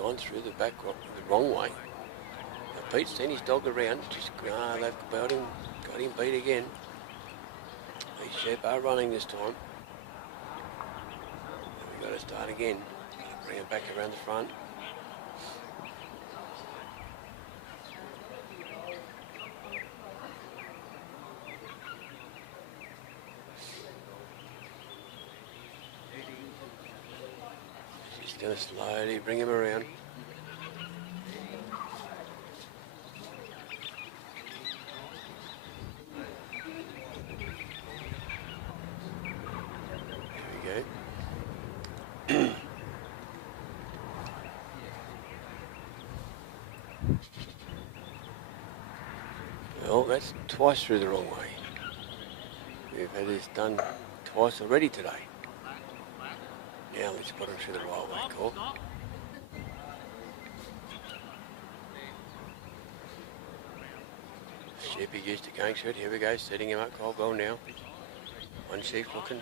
gone through the back the wrong way. Now Pete's seen his dog around, just they've got him beat again. These sheep are running this time. We've got to start again. Bring him back around the front. Just going to slowly bring him around. Well, that's twice through the wrong way. We've had this done twice already today. Now let's put him through the right way, Cork. Sheepy used to going through it. Here we go, setting him up, Cork. Well now. One sheep looking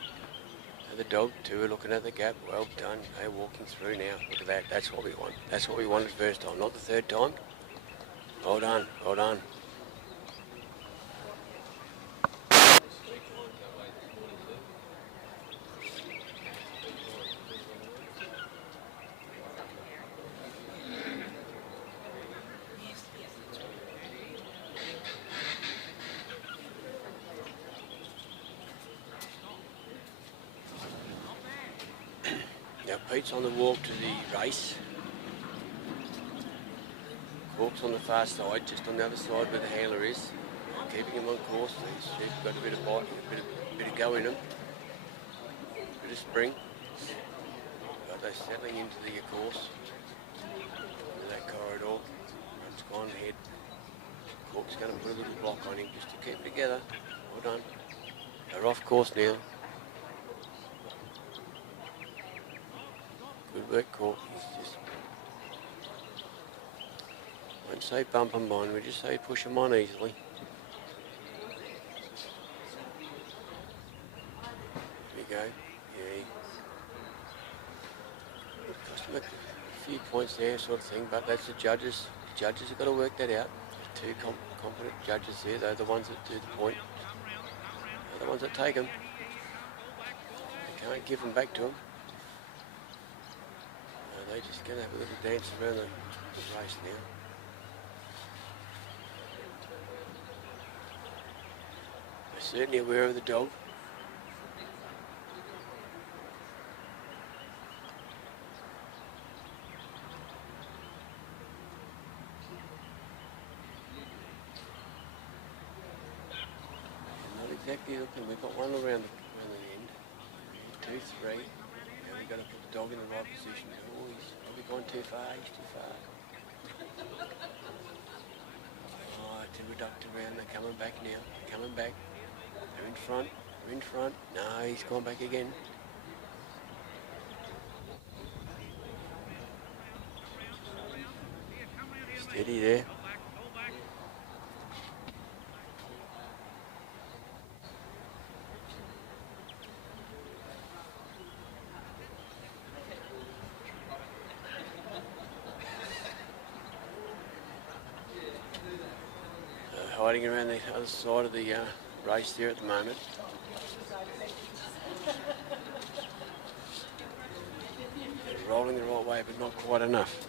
at the dog, two are looking at the gap. Well done. They're walking through now. Look at that. That's what we want. That's what we wanted first time, not the third time. Well done. Well done. Now Pete's on the walk to the race. Cork's on the far side, just on the other side where the handler is. Keeping him on course. These sheep got a bit of bite, a bit of go in them. A bit of spring. But they're settling into the course. Into that corridor. Run's gone ahead. Cork's going to put a little block on him just to keep it together. Well done. They're off course now. Good work, Cork. Just won't say bump them on, we just say push them on easily. There we go. Yeah. Cost them a few points there, sort of thing, but that's the judges. The judges have got to work that out. There's two competent judges there. They're the ones that do the point. They're the ones that take them. They can't give them back to them. They're just going to have a little dance around the race now. They're certainly aware of the dog. Not exactly looking. We've got one around the end. 2, 3. Now we've got to put the dog in the right position. Oh, he's probably gone too far. He's too far. Oh, too reduced around. They're coming back now. They're coming back. They're in front. They're in front. No, he's gone back again. Steady there. Hiding around the other side of the race there at the moment. They're rolling the right way, but not quite enough.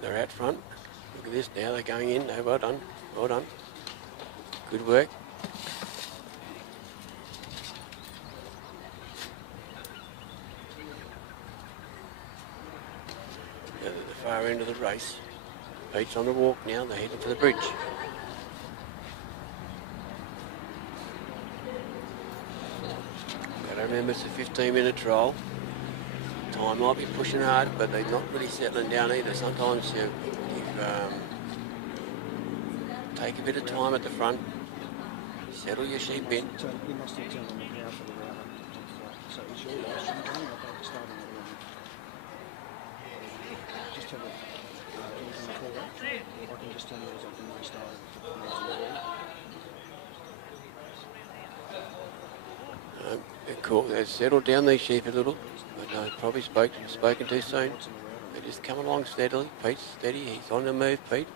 They're out front. Look at this now, they're going in. No, well done, well done. Good work. Now at the far end of the race. Pete's on the walk now, they're heading for the bridge. Gotta remember it's a 15-minute trial. Time might be pushing hard, but they're not really settling down either. Sometimes you take a bit of time at the front, settle your sheep in. So you must have turned on the power for the router. So it's your live stream going, I've got to start on the router. Just have a anything before that. I can just turn yours off and restart it. Cool, they've settled down these sheep a little, but probably spoken too soon. They're just coming along steadily. Pete's steady, he's on the move, Pete.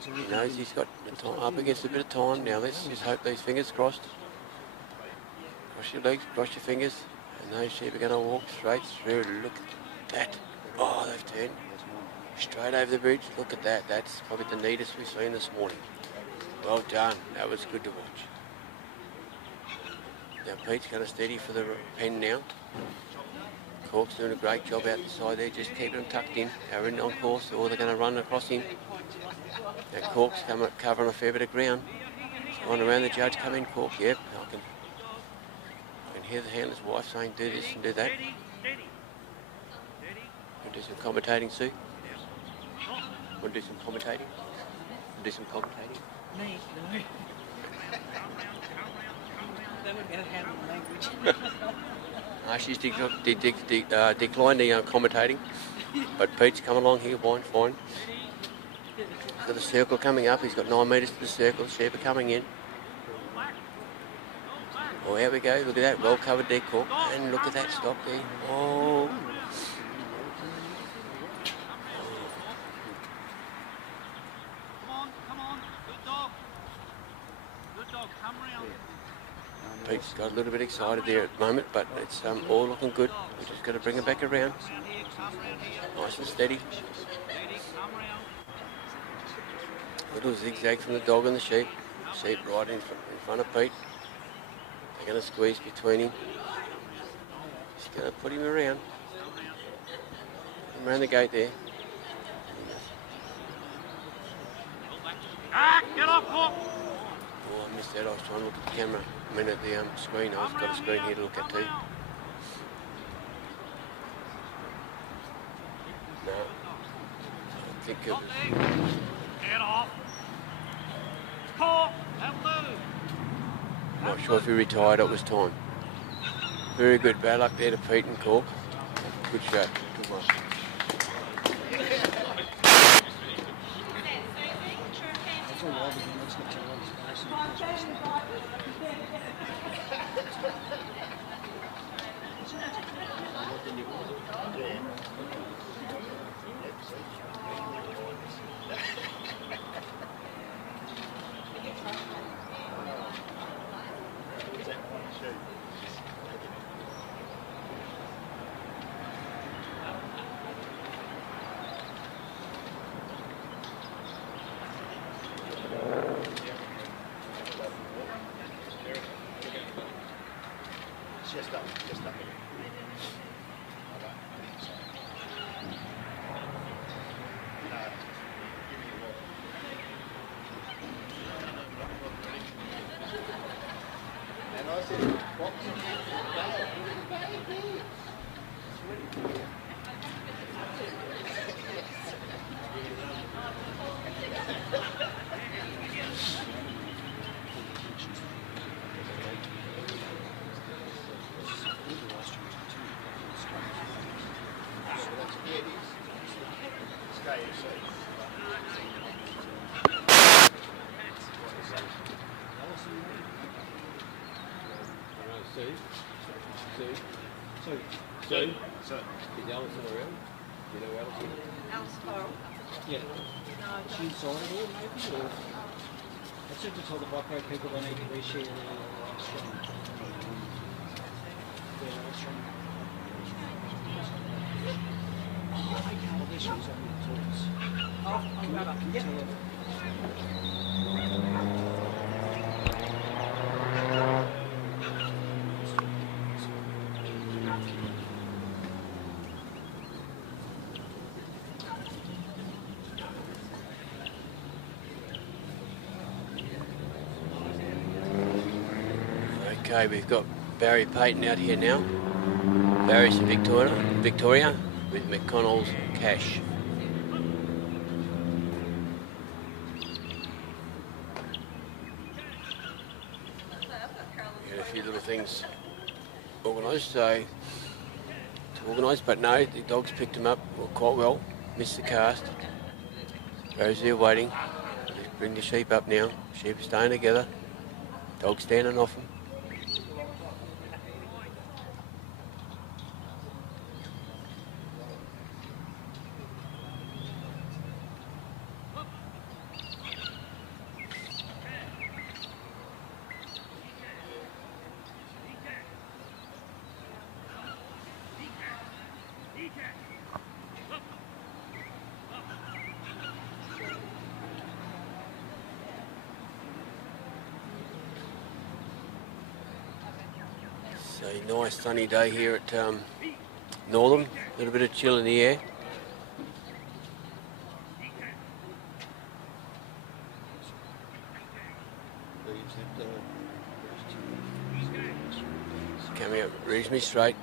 He knows he's got the time, up against a bit of time. Now let's just hope these fingers crossed. Cross your legs, cross your fingers, and those sheep are going to walk straight through. Look at that. Oh, they've turned straight over the bridge. Look at that. That's probably the neatest we've seen this morning. Well done. That was good to watch. Now Pete's going to steady for the pen now. Cork's doing a great job out the side there, just keeping them tucked in. They're in on course, or they're going to run across him. Now Cork's covering a fair bit of ground. He's going around the judge, come in, Cork. Yep, I can hear the handler's wife saying do this and do that. We'll do some commentating, Sue. Want to do some commentating? Do some commentating? Me? No. That would be a handle language. She's declined the commentating, but Pete's come along here, fine. He's got the circle coming up, he's got 9 metres to the circle, the sheep are coming in. Oh, here we go, look at that, well covered there, Cork, and look at that stock there. Oh. Come on, good dog. Good dog, come round. Pete's got a little bit excited there at the moment, but it's all looking good. We've just got to bring it back around. Nice and steady. Little zigzag from the dog and the sheep. Sheep right in front of Pete. They're going to squeeze between him. Just going to put him around. Around the gate there. Get off, Cork. Oh, I missed that. I was trying to look at the camera. I mean at the screen. I've got a screen here to look at too. No. I think it was... Get off. Cork, have move. Not sure if he retired, it was time. Very good, bad luck there to Pete and Cork. Good shot, good one. Sue? Is Alison around? Do you know Alison? Alice Farrell. Yeah. She inside here, maybe? Or I said to tell the Bucko people they need to reshare their stream. Oh, there she is. I'm going to talk. Yep. Okay, we've got Barry Payton out here now. Barry's from Victoria with McConnell's Cash. few little things organised, so it's organised, but no, the dogs picked him up quite well, missed the cast. Barry's there waiting. Let's bring the sheep up now. Sheep are staying together. Dog standing off him. So nice sunny day here at Northam. A little bit of chill in the air. Coming up reasonably straight.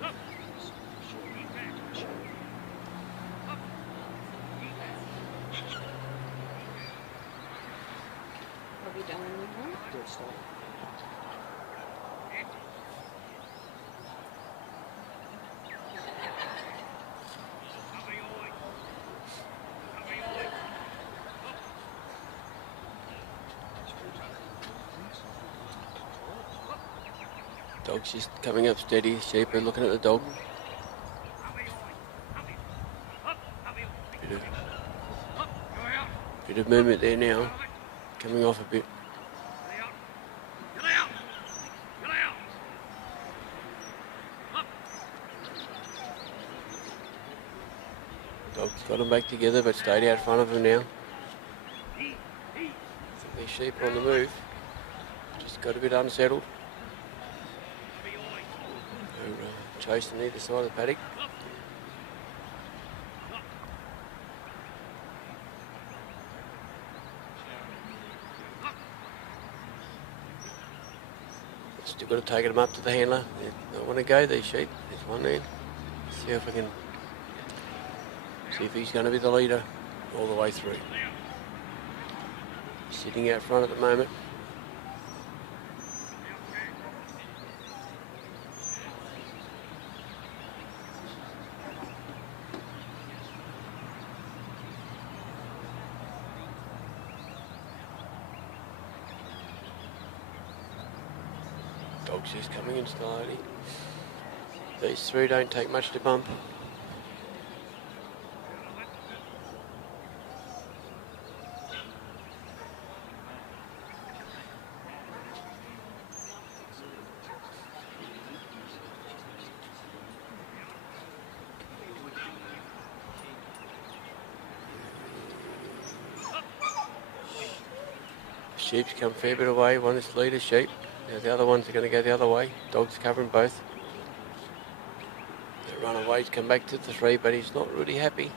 Dog's just coming up steady. Sheep are looking at the dog. Bit of movement there now. Coming off a bit. Dog's got them back together but stayed out front of him now. I think these sheep are on the move. Just got a bit unsettled. Chasing either side of the paddock. Still got to take them up to the handler. They don't want to go, these sheep. There's one there. See if I can see if he's going to be the leader all the way through. Sitting out front at the moment. Dog's just coming in slowly. These three don't take much to bump. Sheep's come a fair bit away. One is leader sheep. Now the other ones are going to go the other way. Dog's covering both. The runaway's come back to the three, but he's not really happy.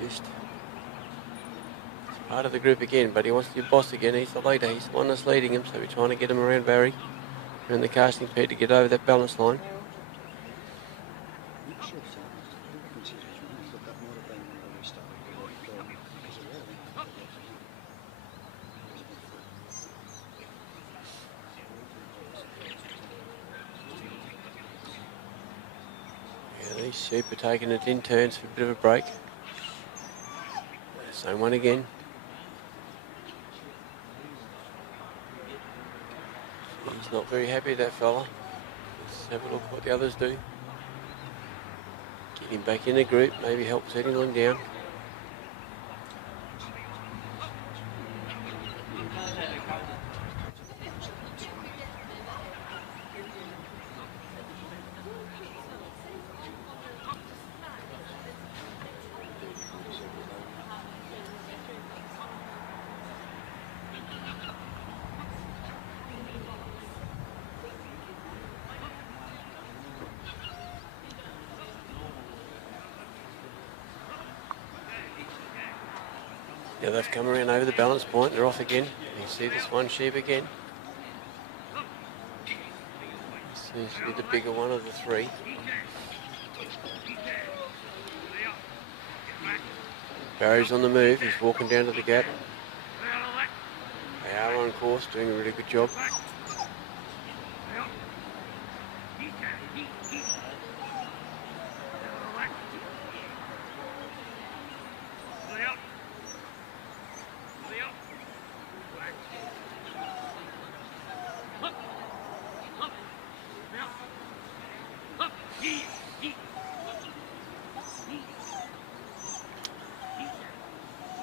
He's part of the group again, but he wants to be boss again. He's the leader. He's the one that's leading him, so we're trying to get him around Barry, around the casting pad to get over that balance line. These sheep are taking it in turns for a bit of a break. Same one again. He's not very happy, that fella. Let's have a look what the others do. Get him back in the group, maybe help settle him down. Yeah, they've come around over the balance point. They're off again. You see this one sheep again. Seems to be the bigger one of the three. Barry's on the move. He's walking down to the gap. They are on course, doing a really good job.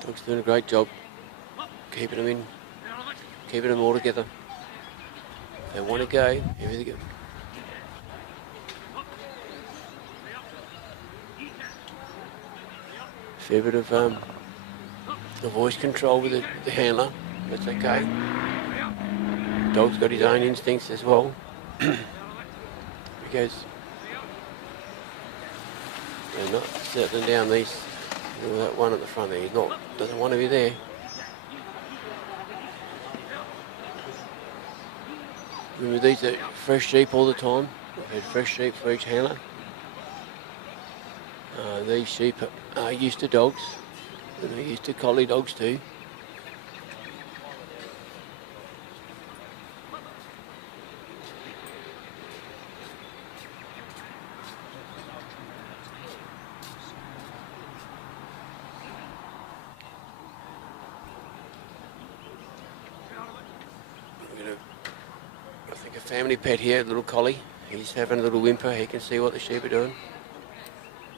Dog's doing a great job keeping them in, keeping them all together. If they want to go, everything go. Fair bit of the voice control with the handler. That's okay. Dog's got his own instincts as well. Because they're not settling down these. That one at the front there, he's not, doesn't want to be there. Remember, these are fresh sheep all the time. I've had fresh sheep for each handler. These sheep are used to dogs, and they're used to collie dogs too. I think a family pet here, a little collie. He's having a little whimper. He can see what the sheep are doing.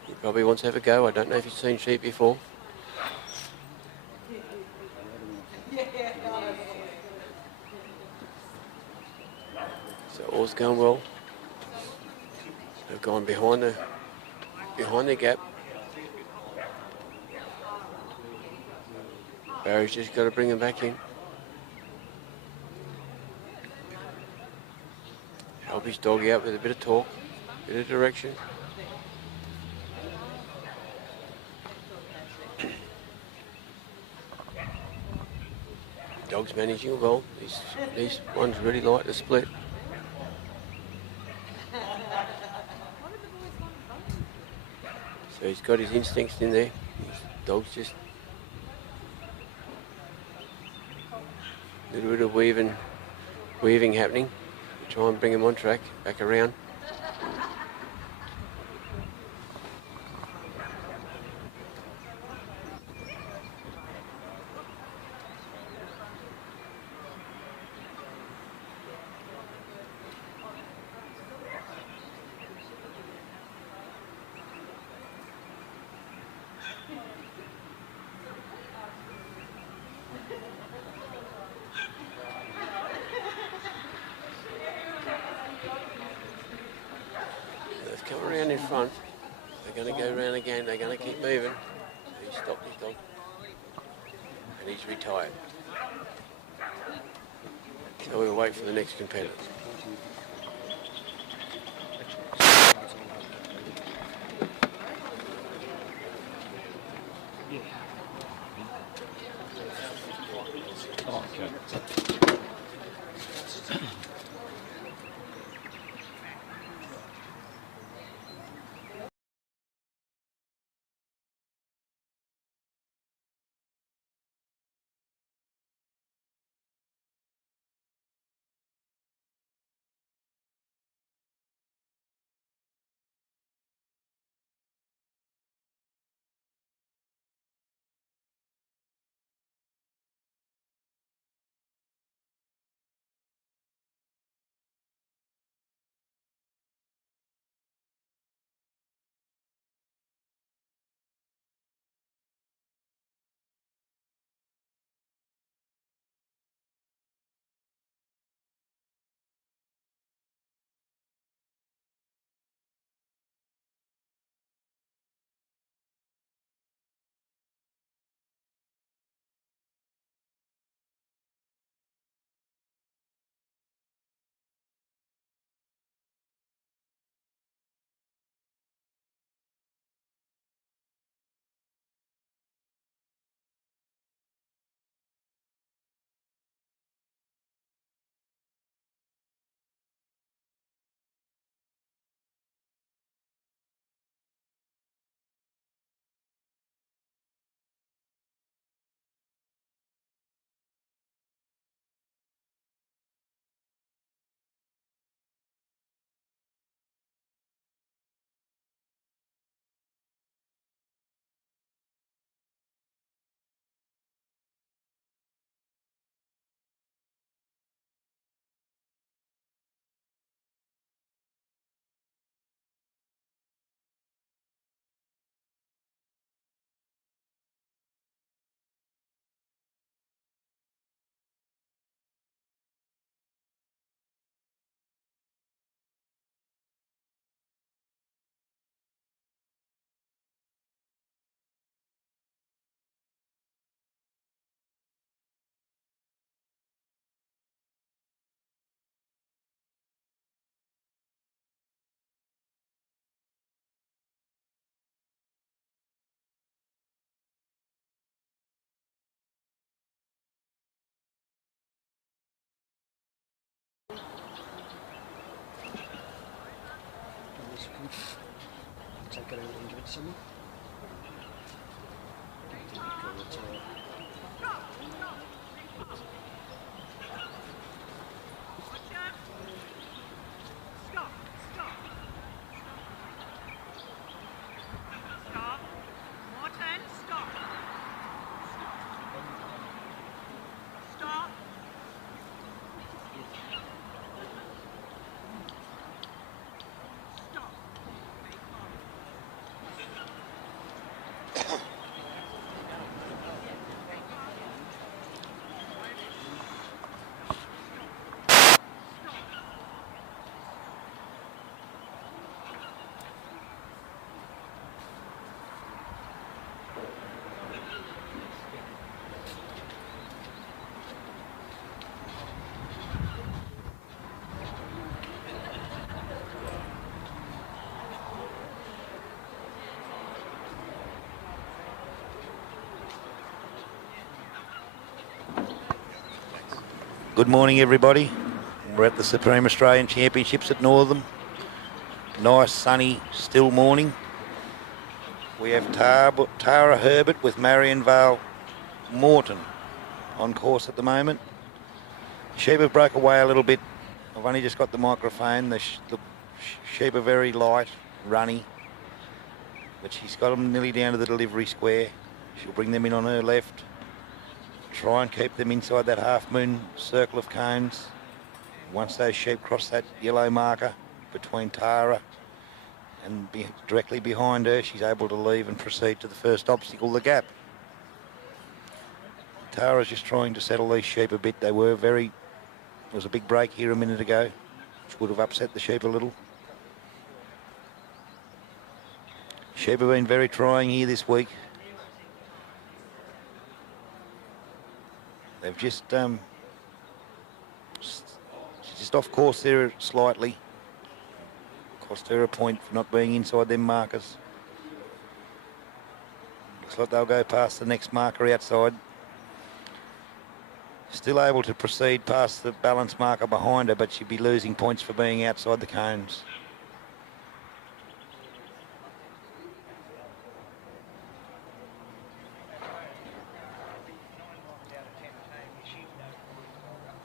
He probably wants to have a go. I don't know if he's seen sheep before. So all's going well. They've gone behind the gap. Barry's just got to bring them back in. Help his dog out with a bit of talk, a bit of direction. Dog's managing well. These ones really like to split. So he's got his instincts in there. His dog's just a little bit of weaving happening. Try and bring him on track, back around. Come around in front. They're going to go around again. They're going to keep moving. He stopped his dog. And he's retired. So we'll wait for the next competitor. Someone? Stop. Morton, stop. Stop. Stop. Good morning, everybody. We're at the Supreme Australian Championships at Northam. Nice, sunny, still morning. We have Tara Herbert with Marion Vale Morton on course at the moment. Sheep have broke away a little bit. I've only just got the microphone. The sheep are very light, runny, but she's got them nearly down to the delivery square. She'll bring them in on her left. Try and keep them inside that half-moon circle of cones. Once those sheep cross that yellow marker between Tara and directly behind her, she's able to leave and proceed to the first obstacle, the gap. Tara's just trying to settle these sheep a bit. There was a big break here a minute ago, which would have upset the sheep a little. Sheep have been very trying here this week. They've just off course there slightly. Cost her a point for not being inside them markers. Looks like they'll go past the next marker outside. Still able to proceed past the balance marker behind her, but she'd be losing points for being outside the cones.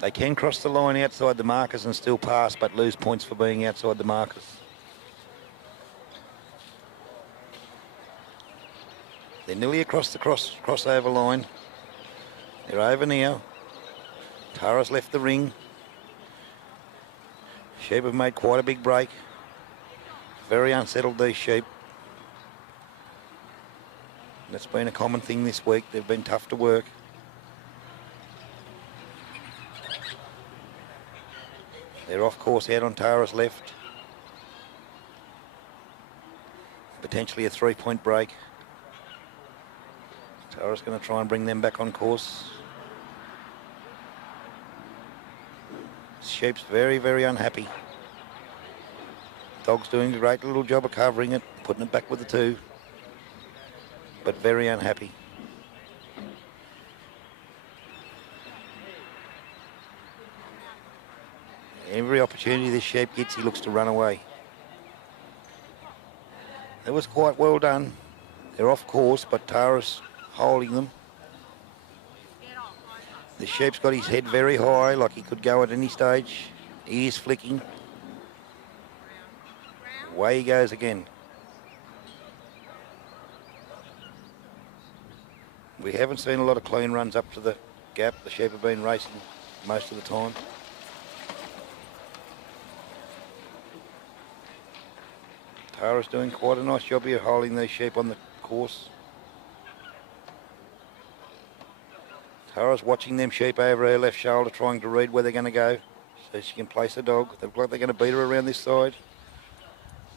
They can cross the line outside the markers and still pass, but lose points for being outside the markers. They're nearly across the crossover line. They're over now. Tara's left the ring. Sheep have made quite a big break. Very unsettled, these sheep. That's been a common thing this week. They've been tough to work. They're off course out on Tara's left. Potentially a 3-point break. Tara's going to try and bring them back on course. Sheep's very, very unhappy. Dog's doing a great little job of covering it, putting it back with the 2. But very unhappy. Every opportunity this sheep gets, he looks to run away. That was quite well done. They're off course, but Tara's holding them. The sheep's got his head very high, like he could go at any stage. Ears flicking. Away he goes again. We haven't seen a lot of clean runs up to the gap. The sheep have been racing most of the time. Tara's doing quite a nice job here holding these sheep on the course. Tara's watching them sheep over her left shoulder, trying to read where they're going to go so she can place a dog. They look like they're going to beat her around this side.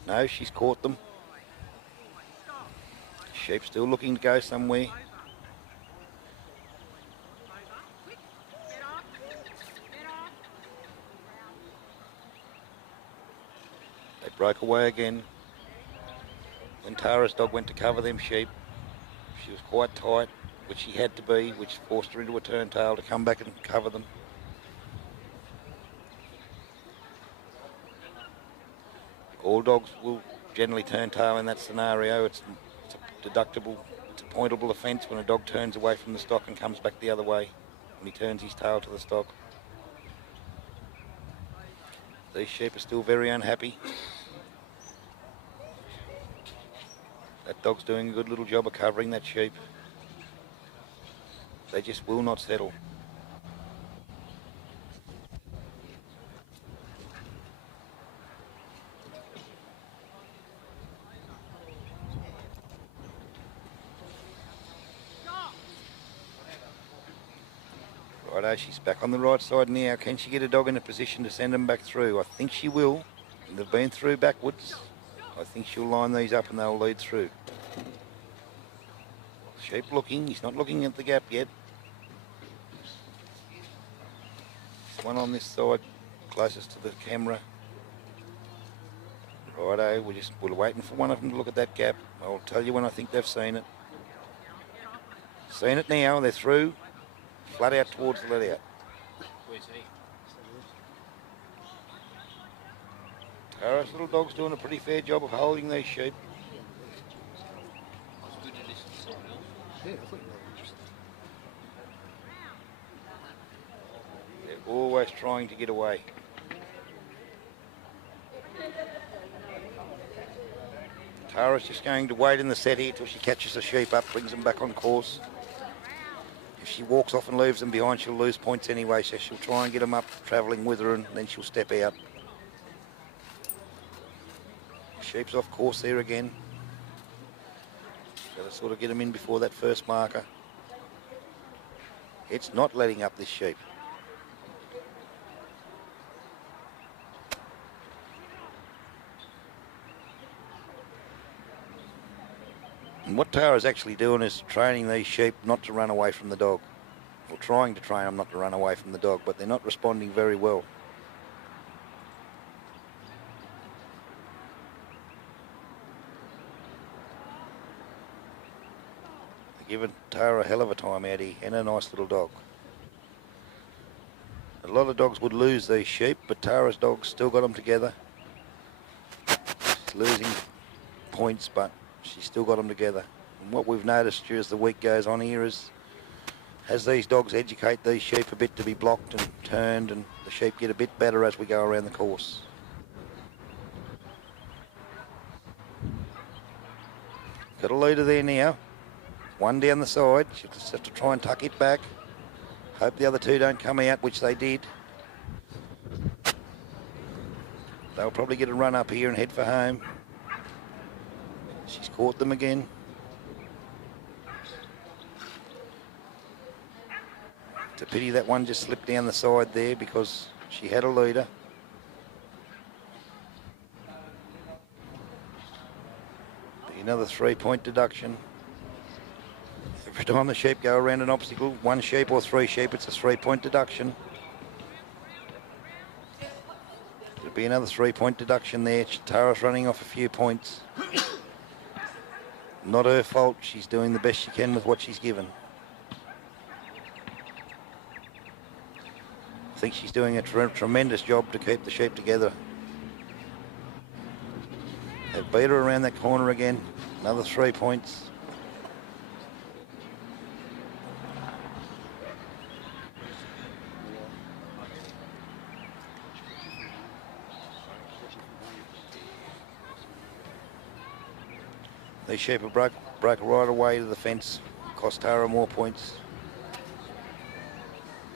No, she's caught them. Sheep still looking to go somewhere. They broke away again. When Tara's dog went to cover them sheep, she was quite tight, which she had to be, which forced her into a turntail to come back and cover them. All dogs will generally turn tail in that scenario. It's a deductible, it's a pointable offence when a dog turns away from the stock and comes back the other way when he turns his tail to the stock. These sheep are still very unhappy. That dog's doing a good little job of covering that sheep. They just will not settle. Righto, she's back on the right side now. Can she get a dog in a position to send them back through? I think she will. They've been through backwards. I think she'll line these up and they'll lead through. Sheep looking, he's not looking at the gap yet. There's one on this side, closest to the camera. Righto, we're waiting for one of them to look at that gap. I'll tell you when I think they've seen it. Seen it now, they're through. Flat out towards the let out. Where's he? Tara's little dog's doing a pretty fair job of holding these sheep. It's good to listen to someone else. Yeah, I think They're always trying to get away. Tara's just going to wait in the set here till she catches the sheep up, brings them back on course. If she walks off and leaves them behind, she'll lose points anyway, so she'll try and get them up, travelling with her, and then she'll step out. Sheep's off course there again. Got to sort of get them in before that first marker. It's not letting up this sheep. And what Tara's actually doing is training these sheep not to run away from the dog. Or trying to train them not to run away from the dog, but they're not responding very well. They're giving Tara a hell of a time out here, and a nice little dog. A lot of dogs would lose these sheep, but Tara's dog's still got them together. She's losing points, but she's still got them together. And what we've noticed as the week goes on here is, as these dogs educate these sheep a bit to be blocked and turned, and the sheep get a bit better as we go around the course. Got a leader there now. One down the side. She'll just have to try and tuck it back. Hope the other two don't come out, which they did. They'll probably get a run up here and head for home. She's caught them again. It's a pity that one just slipped down the side there because she had a leader. Be another 3-point deduction. Every time the sheep go around an obstacle, one sheep or 3 sheep, it's a 3-point deduction. There'll be another 3-point deduction there. Tara's running off a few points. Not her fault. She's doing the best she can with what she's given. I think she's doing a tremendous job to keep the sheep together. They've beat her around that corner again. Another 3 points. These sheep have broke right away to the fence, cost Tara more points.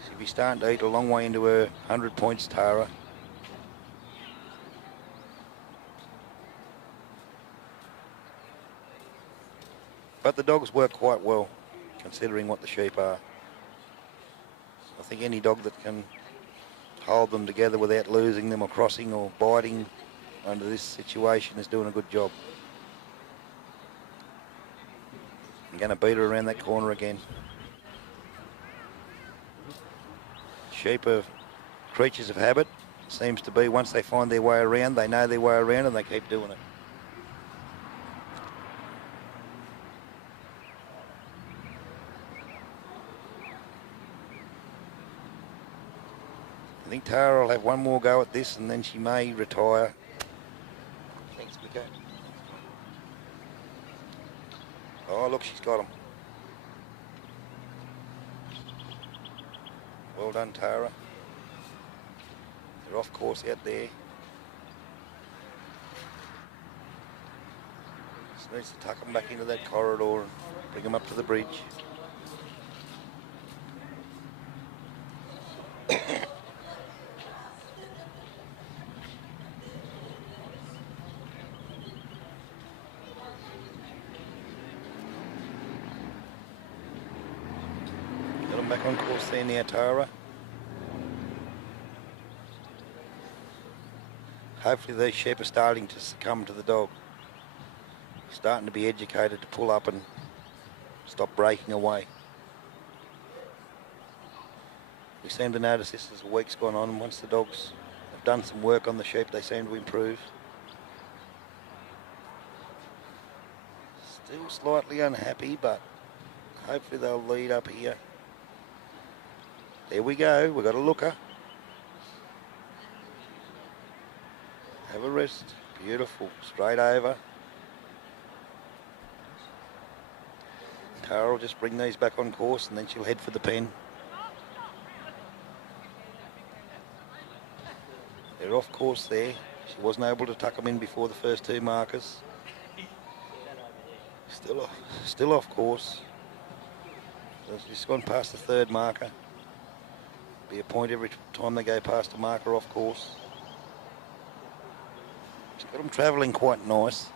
She'll be starting to eat a long way into her 100 points, Tara. But the dogs work quite well, considering what the sheep are. I think any dog that can hold them together without losing them or crossing or biting under this situation is doing a good job. I'm going to beat her around that corner again. Sheep are creatures of habit. Seems to be once they find their way around, they know their way around and they keep doing it. I think Tara will have one more go at this and then she may retire. Thanks, Miko. Oh, look, she's got him. Well done, Tara. They're off course out there. Just needs to tuck them back into that corridor and bring them up to the bridge. Got them back on course there now, Tara. Hopefully these sheep are starting to succumb to the dog. Starting to be educated to pull up and stop breaking away. We seem to notice this as the week's gone on, and once the dogs have done some work on the sheep, they seem to improve. Still slightly unhappy, but hopefully they'll lead up here. There we go, we've got a looker. Have a rest, beautiful, straight over. Tara will just bring these back on course and then she'll head for the pen. They're off course there. She wasn't able to tuck them in before the first two markers. Still off course. So she's gone past the third marker. Be a point every time they go past a marker off course. She's got them travelling quite nice.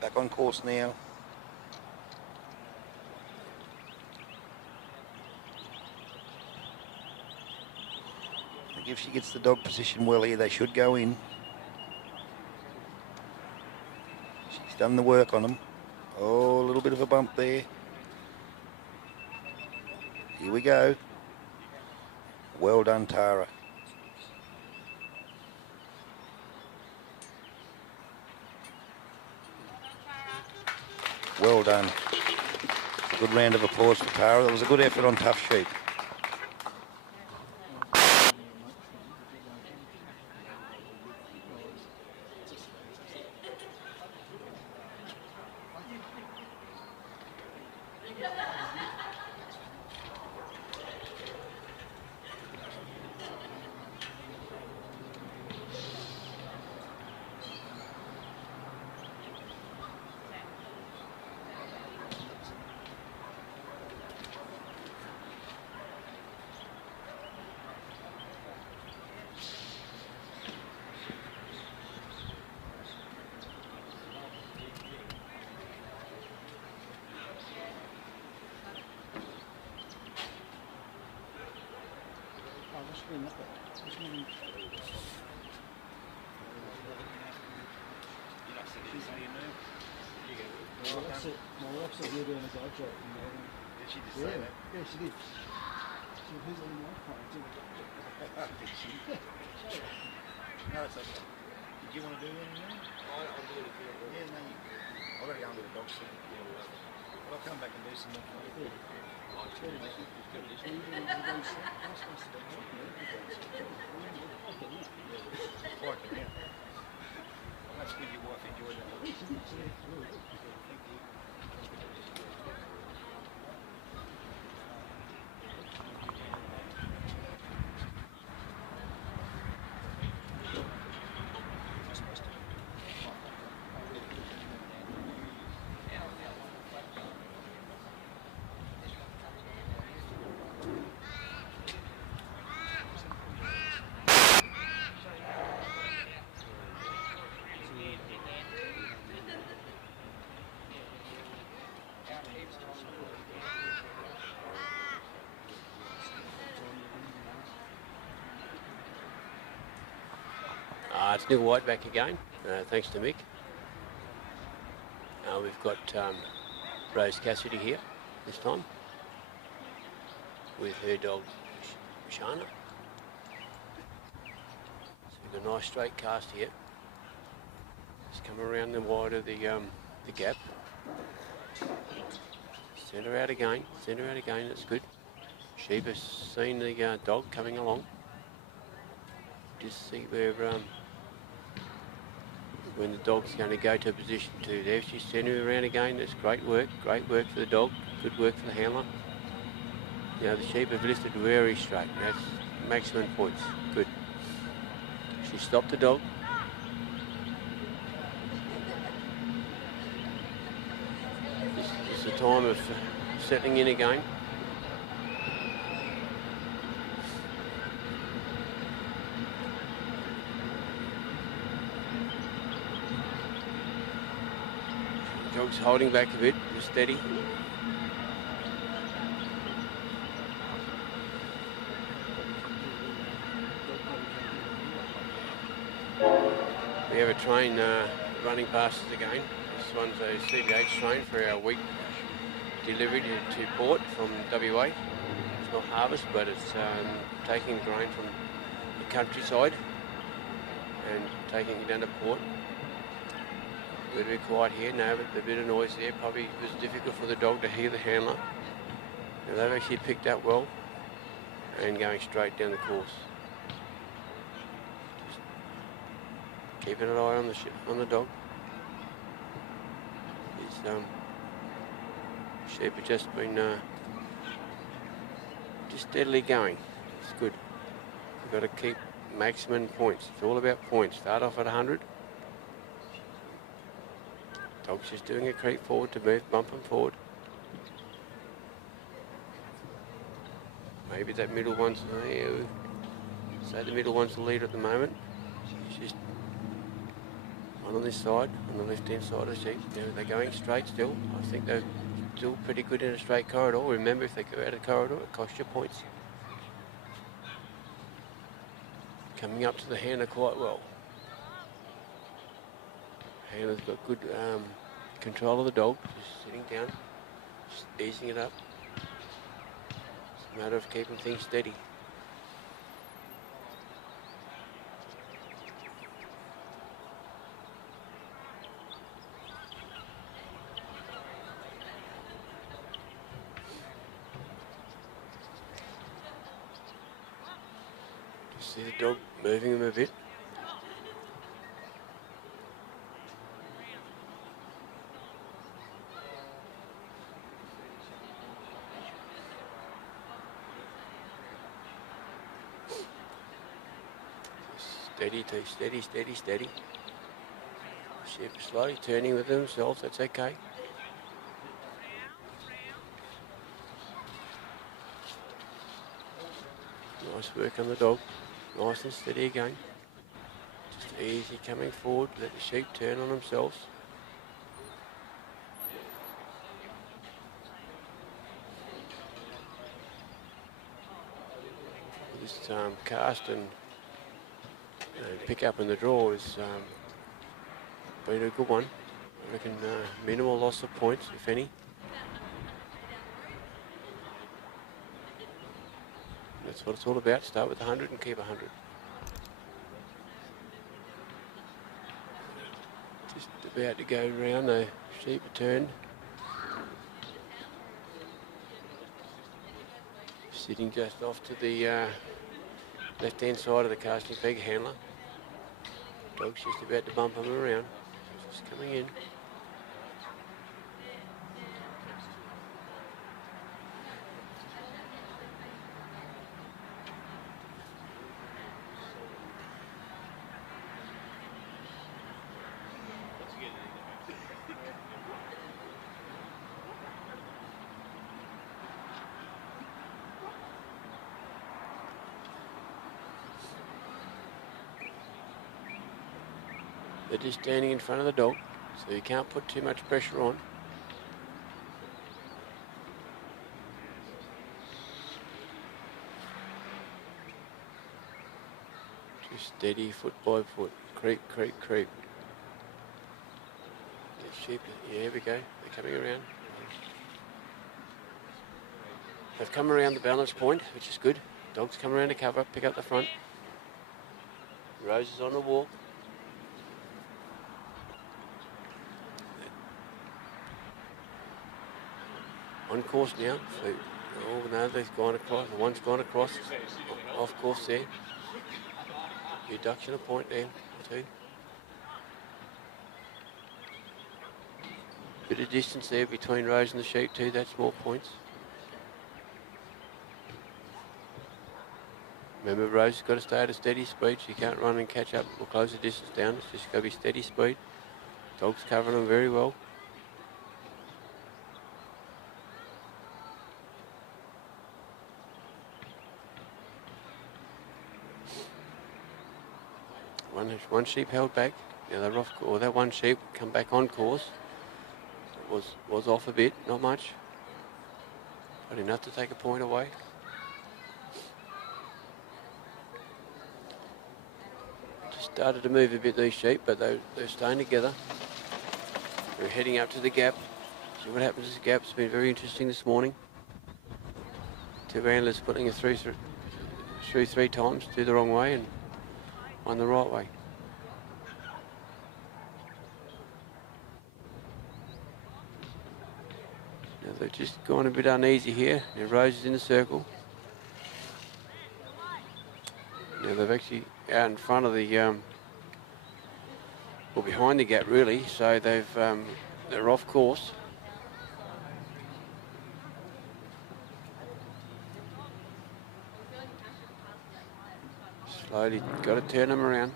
Back on course now. If she gets the dog position well here, they should go in. She's done the work on them. Oh, a little bit of a bump there. Here we go. Well done, Tara. Well done. A good round of applause for Tara. That was a good effort on Tough Sheep. My wife said you're doing a dog job. Did she just say that? Yeah, she did. She said, who's on the iPhone? No, it's okay. Did you want to do anything now? I'll do it if you want. Yeah, no, you can. I've got to go and do the dog sit. But I'll come back and do some more for you. That's good your wife enjoyed that. Thank you. It's Neil White back again, thanks to Mick. We've got Rose Cassidy here this time with her dog Shana. So we've got a nice straight cast here. Just come around the wide of the gap. Send her out again, that's good. Sheep has seen the dog coming along. Just see where when the dog's going to go to a position 2. There she's turning around again. That's great work for the dog, good work for the handler. You know, the sheep have listed very straight. That's maximum points. Good. She stopped the dog. This is the time of settling in again. Dog's holding back a bit, just steady. We have a train running past us again. This one's a CBH train for our wheat delivery to port from WA. It's not harvest, but it's taking grain from the countryside and taking it down to port. A little bit quiet here now, but a bit of noise there. Probably was difficult for the dog to hear the handler. Now they've actually picked up well and going straight down the course. Keeping an eye on the dog. His sheep have just been just steadily going. It's good. We've got to keep maximum points. It's all about points. Start off at 100. Dog's just doing a creep forward to move, bump him forward. Maybe that middle one's say the middle one's the leader at the moment. She's just one on this side, on the left-hand side of the sheep. They're going straight still. I think they're still pretty good in a straight corridor. Remember, if they go out of the corridor, it costs you points. Coming up to the handler quite well. Handler's got good control of the dog, just sitting down, just easing it up. It's a matter of keeping things steady. Just see the dog moving him a bit. Steady, steady, steady. Sheep slowly turning with themselves, that's okay. Nice work on the dog. Nice and steady again. Just easy coming forward, let the sheep turn on themselves. This cast and pick up in the draw has been a good one. I reckon minimal loss of points, if any. That's what it's all about. Start with 100 and keep 100. Just about to go round, the sheep are turned. Sitting just off to the left-hand side of the casting peg handler. Dog's just about to bump him around. Just coming in. They're just standing in front of the dog, so you can't put too much pressure on. Just steady, foot by foot, creep, creep, creep. The sheep, yeah, here we go, they're coming around. They've come around the balance point, which is good. Dog's come around to cover, pick up the front. Rose is on the walk. On course now. So, oh no, they've gone across. One's gone across. Off course there. Reduction of point there, 2. Bit of distance there between Rose and the sheep too, that's more points. Remember, Rose has got to stay at a steady speed. She can't run and catch up or close the distance down. It's just got to be steady speed. Dog's covering them very well. One sheep held back. Now they're off, or that one sheep come back on course. It was off a bit, not much, but enough to take a point away. Just started to move a bit, these sheep, but they're staying together. We're heading up to the gap. See what happens to the gap. It's been very interesting this morning. Two antlers putting it through 3 times, two the wrong way and one the right way. Now they've just gone a bit uneasy here. Now Rose is in the circle. Now they've actually out in front of the, well, behind the gap really, so they're off course. Slowly got to turn them around.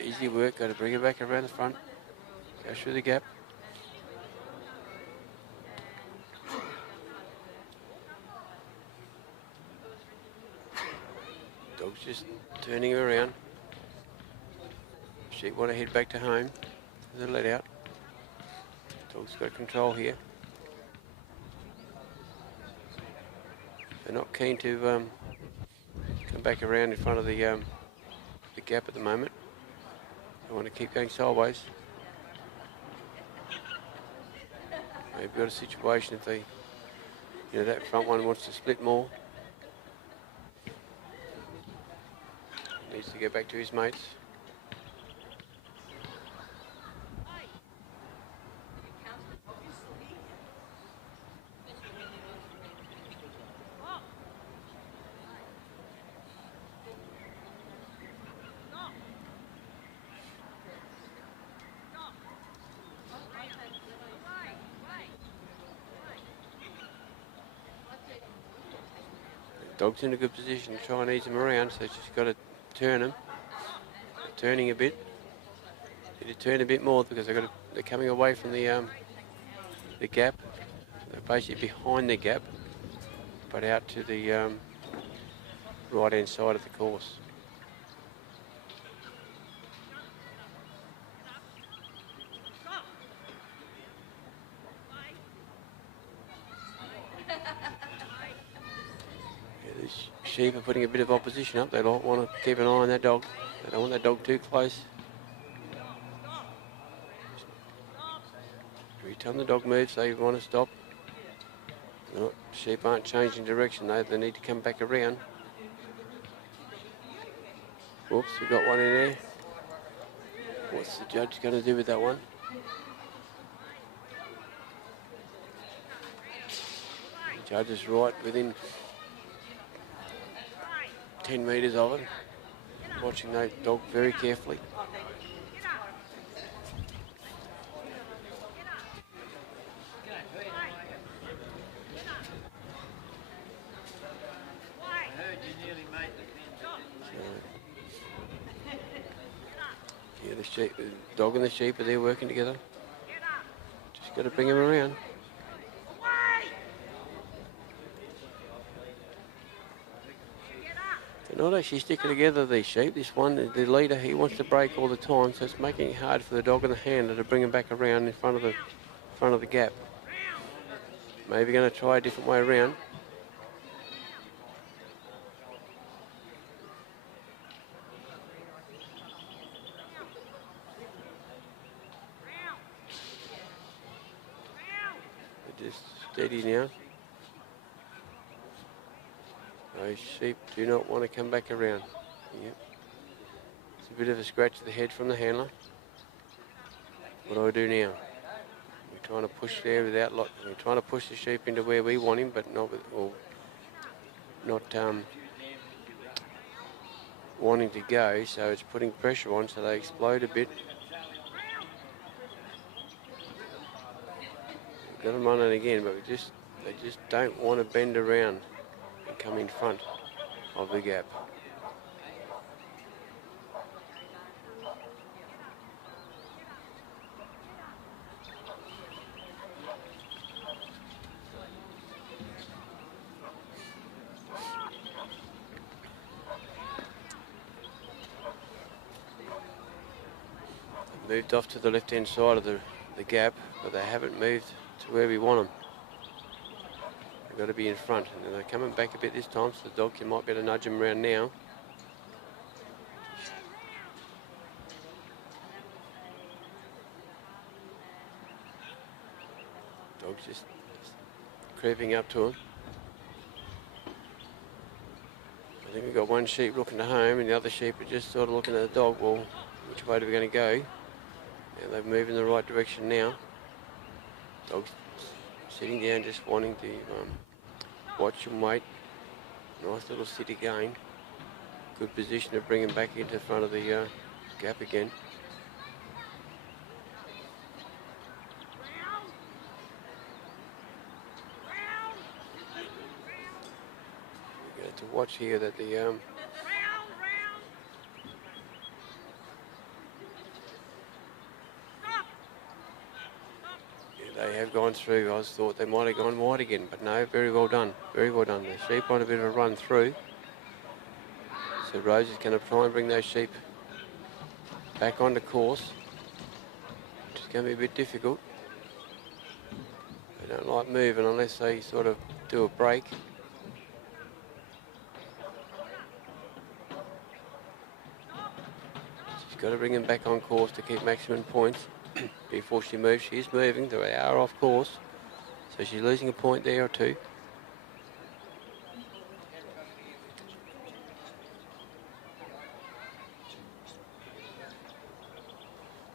Easy work, got to bring it back around the front, go through the gap. Dog's just turning her around. Sheep want to head back to home. They're let out. Dog's got control here. They're not keen to come back around in front of the gap at the moment. They want to keep going sideways. Maybe got a situation if they, that front one wants to split more. Needs to get back to his mates. Dog's in a good position to try and ease him around, so just got to turn him. Turning a bit. Need to turn a bit more because they're coming away from the gap. They're basically behind the gap, but out to the right-hand side of the course. Sheep are putting a bit of opposition up. They don't want to keep an eye on that dog. They don't want that dog too close. Every time the dog moves, they want to stop. No, sheep aren't changing direction though. They need to come back around. Whoops, we've got one in there. What's the judge going to do with that one? The judge is right within 10 metres of him, watching that dog very carefully. Yeah, the dog and the sheep are there working together. Just got to bring him around. They're not actually sticking together, these sheep. This one, the leader, he wants to break all the time, so it's making it hard for the dog and the handler to bring him back around in front of the gap. Maybe going to try a different way around. They're just steady now. Those sheep do not want to come back around. Yep. It's a bit of a scratch to the head from the handler. What do I do now? We're trying to push there without we're trying to push the sheep into where we want him, but not wanting to go, so it's putting pressure on, so they explode a bit. We've got them running again, but they just don't want to bend around and come in front of the gap. Moved off to the left-hand side of the gap, but they haven't moved to where we want them. They've got to be in front, and they're coming back a bit this time, so the dog might be able to nudge them around now. Dog's just creeping up to him. I think we've got one sheep looking to home, and the other sheep are just sort of looking at the dog. Well, which way are we going to go? And they've moved in the right direction now. Dog's sitting down, just wanting to watch and wait. Nice little sit again. Good position to bring him back into front of the gap again. We're going to watch here that the they have gone through. I thought they might have gone wide again, but no, very well done. Very well done. The sheep on a bit of a run through. So Rose is going to try and bring those sheep back onto course, which is going to be a bit difficult. They don't like moving unless they sort of do a break. She's got to bring them back on course to keep maximum points. Before she moves, she is moving. They are off course, so she's losing a point there or two.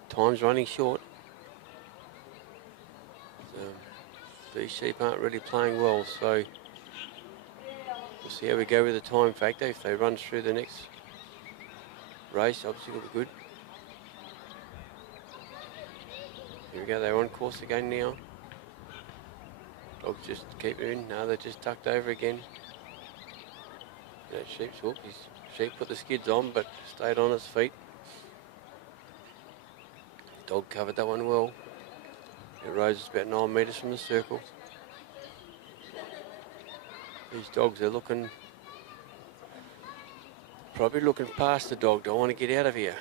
Time's running short. These sheep aren't really playing well, so we'll see how we go with the time factor. If they run through the next race, obviously it'll be good. Here we go, they're on course again now. Dogs just keep moving. No, they're just tucked over again. That sheep's whoop. His sheep put the skids on, but stayed on its feet. Dog covered that one well. It rose about 9 metres from the circle. These dogs are looking, probably looking past the dog. Don't want to get out of here.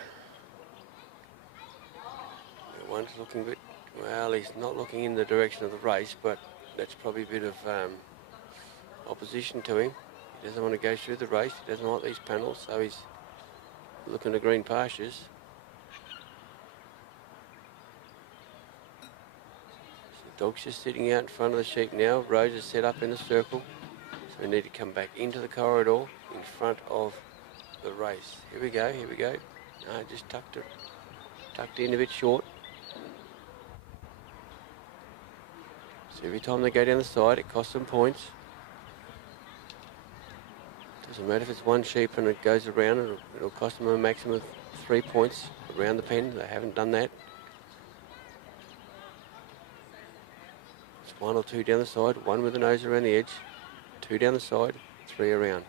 One's looking a bit, well, he's not looking in the direction of the race, but that's probably a bit of opposition to him. He doesn't want to go through the race. He doesn't like these panels, so he's looking to green pastures. So the dog's just sitting out in front of the sheep now. Rose is set up in a circle, so we need to come back into the corridor in front of the race. Here we go, here we go. No, just tucked in a bit short. So every time they go down the side, it costs them points. Doesn't matter if it's one sheep and it goes around, it'll cost them a maximum of 3 points around the pen. They haven't done that. It's 1 or 2 down the side, 1 with the nose around the edge, 2 down the side, 3 around.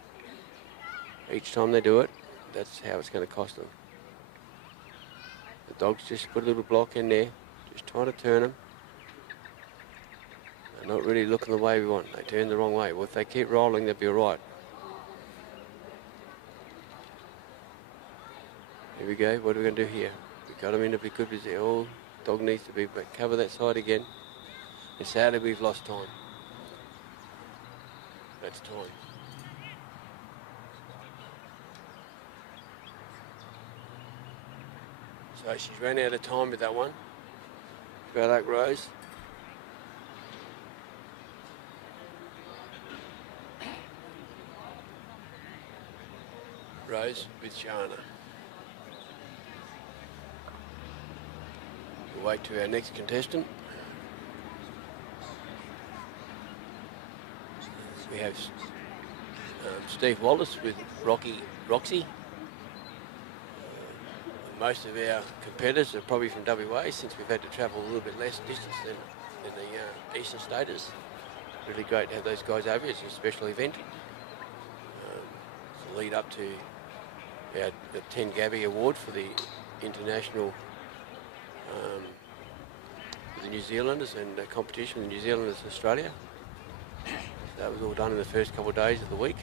Each time they do it, that's how it's going to cost them. The dogs just put a little block in there, just trying to turn them. They're not really looking the way we want. They turn the wrong way. Well, if they keep rolling, they'll be all right. Here we go. What are we going to do here? We got them in a good position. Oh, dog needs to be back. Cover that side again. And sadly, we've lost time. That's time. So she's ran out of time with that one. Bad luck, Rose. Rose with Shana. We'll wait to our next contestant. We have Steve Wallace with Roxy. Most of our competitors are probably from WA, since we've had to travel a little bit less distance than the eastern staters. Really great to have those guys over. It's a special event. It's a lead up to the 10 Gabby Award for the international for the New Zealanders, and a competition with the New Zealanders Australia. So that was all done in the first couple of days of the week.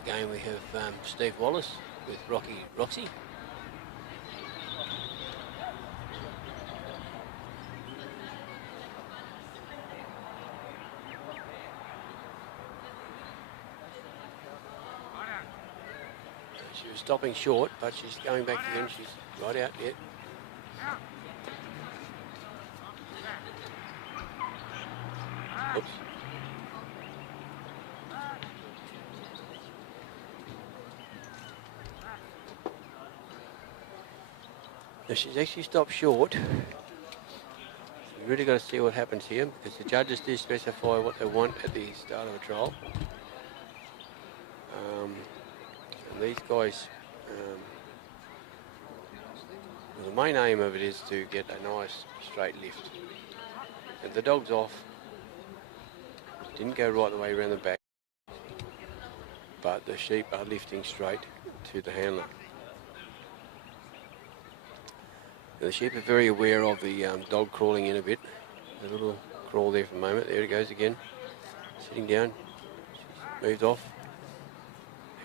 Again, we have Steve Wallace with Roxy. She was stopping short, but she's going back again. She's right out yet. Oops. Now she's actually stopped short. You've really got to see what happens here, because the judges do specify what they want at the start of a trial. And these guys, the main aim of it is to get a nice straight lift. And the dog's off, didn't go right the way around the back, but the sheep are lifting straight to the handler. Now the sheep are very aware of the dog crawling in a bit. A little crawl there for a moment. There it goes again. Sitting down, moved off.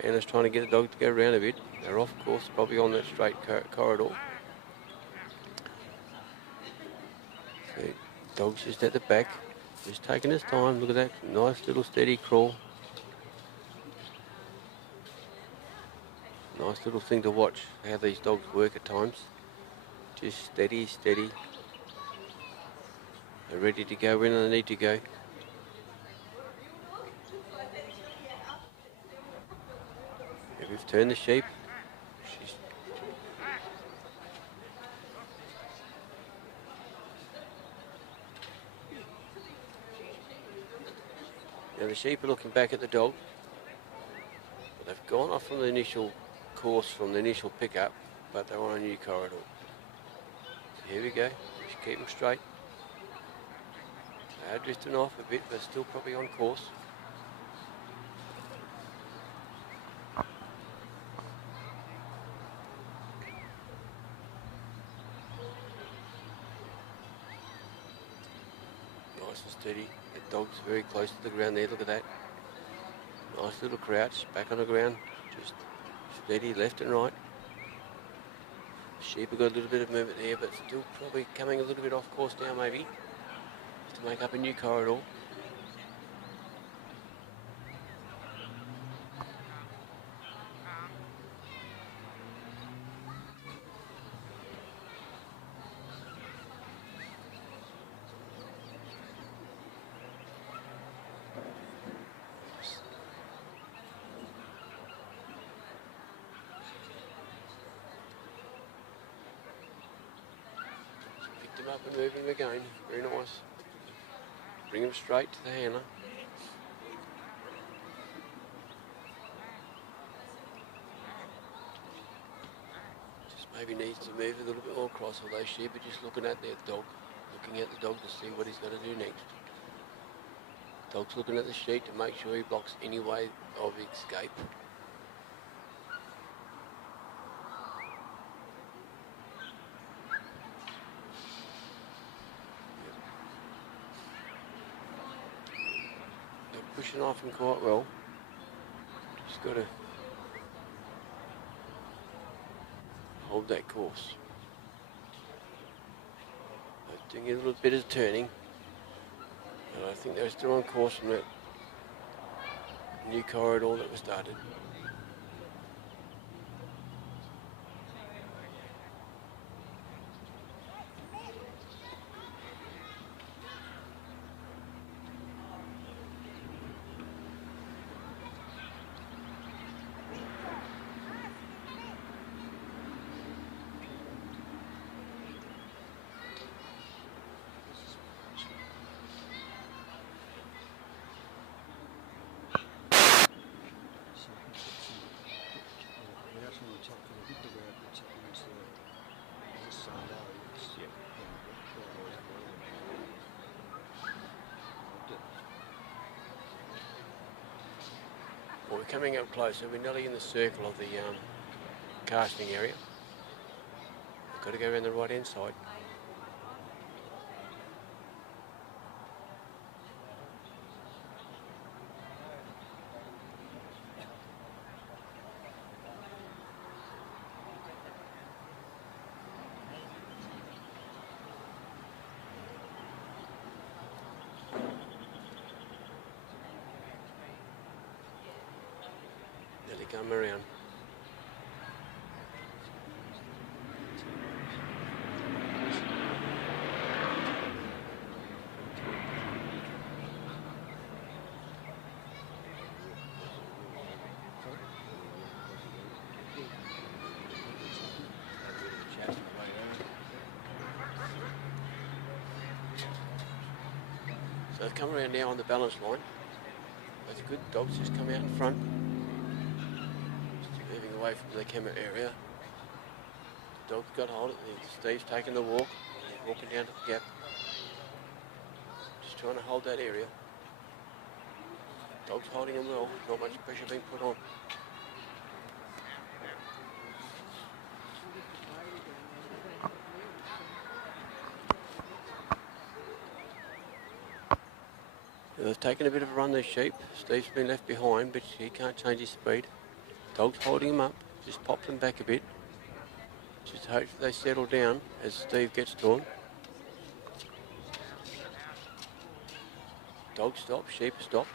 Handler's trying to get the dog to go around a bit. They're off course, probably on that straight corridor. So, dog's just at the back, just taking his time. Look at that nice little steady crawl. Nice little thing to watch how these dogs work at times. Just steady, steady. They're ready to go when they need to go. If we've turned the sheep, now the sheep are looking back at the dog, but they've gone off from the initial course, from the initial pickup, but they're on a new corridor. So here we go, just keep them straight. They are drifting off a bit, but still probably on course. Nice and steady. The dog's very close to the ground there, look at that. Nice little crouch, back on the ground, just steady left and right. Sheep have got a little bit of movement there, but still probably coming a little bit off course now maybe, to make up a new corridor. Picked him up and moved him again, very nice. Bring him straight to the handler. Just maybe needs to move a little bit more across, although sheep are just looking at their dog, looking at the dog to see what he's got to do next. Dog's looking at the sheep to make sure he blocks any way of escape. Pushing off him quite well. Just got to hold that course. They're doing a little bit of turning, and I think they're still on course from that new corridor that was started. Well, we're coming up closer. We're nearly in the circle of the casting area. We've got to go around the right hand side. Nearly come around. So they've come around now on the balance line. That's good. Dogs just come out in front. Stick their away from the camera area. The dog's got hold of it. Steve's taking the walk. He's walking down to the gap. Just trying to hold that area. Dog's holding him well. Not much pressure being put on. They've taken a bit of a run, these sheep. Steve's been left behind, but he can't change his speed. Dog's holding him up, just popped them back a bit. Just hope they settle down as Steve gets to him. Dog stopped, sheep stopped.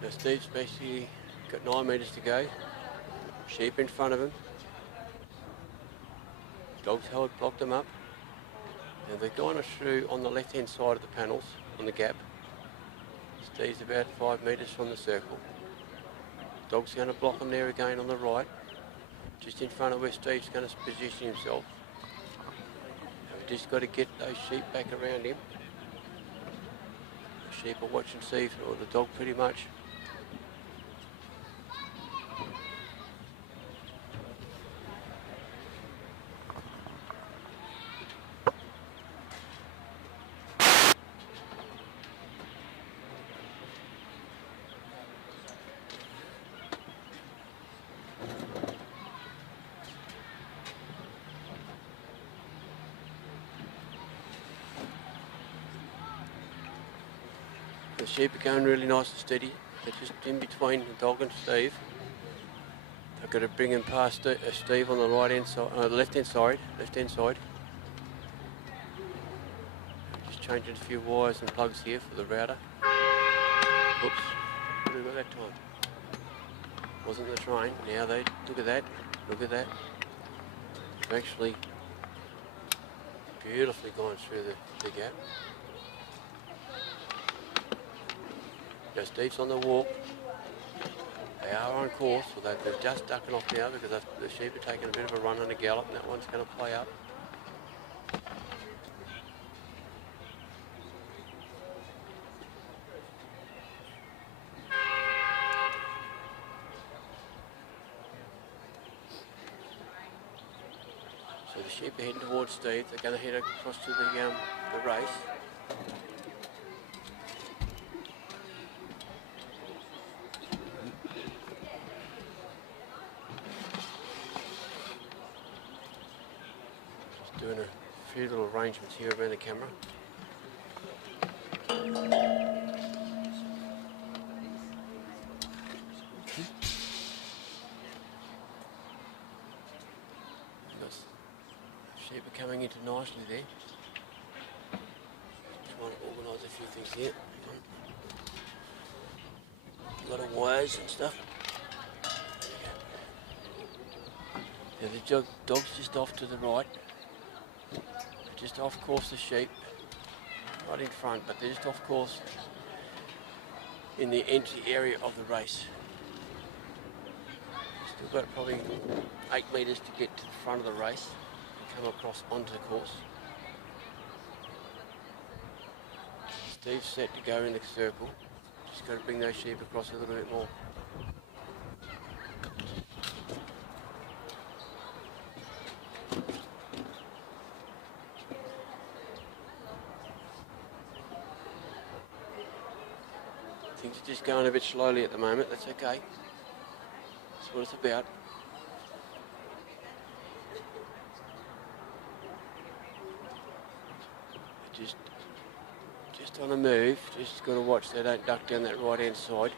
Now Steve's basically got 9 metres to go. Sheep in front of him. Dogs held, blocked them up. Now they're going through on the left hand side of the panels, on the gap. Steve's about 5 metres from the circle. Dog's going to block them there again on the right, just in front of where Steve's going to position himself. And we've just got to get those sheep back around him. The sheep are watching Steve, or the dog pretty much. The sheep are going really nice and steady. They're just in between the dog and Steve. I've got to bring him past Steve on the right hand side, left hand side. Just changing a few wires and plugs here for the router. Oops, what did we got that time? Wasn't the train. Now they look at that. They've actually beautifully gone through the gap. Now Steve's on the walk. They are on course, although they're just ducking off now because the sheep are taking a bit of a run and a gallop, and that one's going to play up. So the sheep are heading towards Steve. They're going to head across to the race. Doing a few little arrangements here around the camera. Sheep are coming into nicely there. Trying to organise a few things here. A lot of wires and stuff. Yeah, the dog's just off to the right. Just off course the sheep, right in front, but they're just off course in the entry area of the race. Still got probably 8 metres to get to the front of the race and come across onto the course. Steve's set to go in the circle, just got to bring those sheep across a little bit more. Things are just going a bit slowly at the moment, that's okay. That's what it's about. Just on the move, just got to watch they don't duck down that right hand side.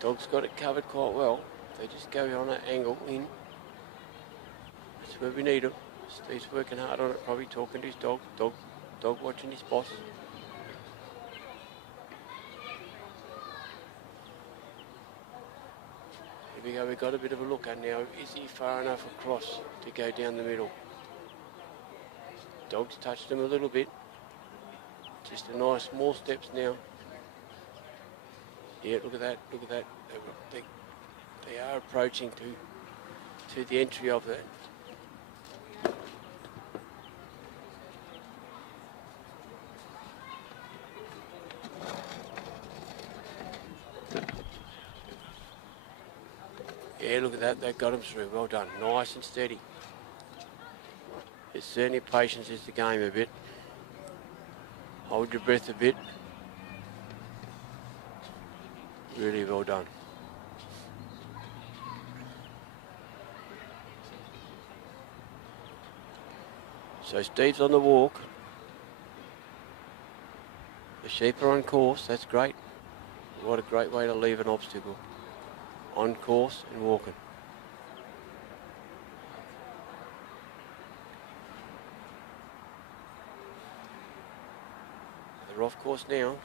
Dog's got it covered quite well. They just go on that angle in. That's where we need them. Steve's working hard on it, probably talking to his dog. Dog watching his boss. Here we go, we've got a bit of a look at now. Is he far enough across to go down the middle? Dog's touched him a little bit. Just a nice small steps now. Yeah, look at that, look at that. They are approaching to the entry of that. Yeah, look at that, they got him through, well done, nice and steady. It's certainly patience is the game a bit. Hold your breath a bit. Really well done. So Steve's on the walk. The sheep are on course, that's great. What a great way to leave an obstacle. On course and walking. They're off course now.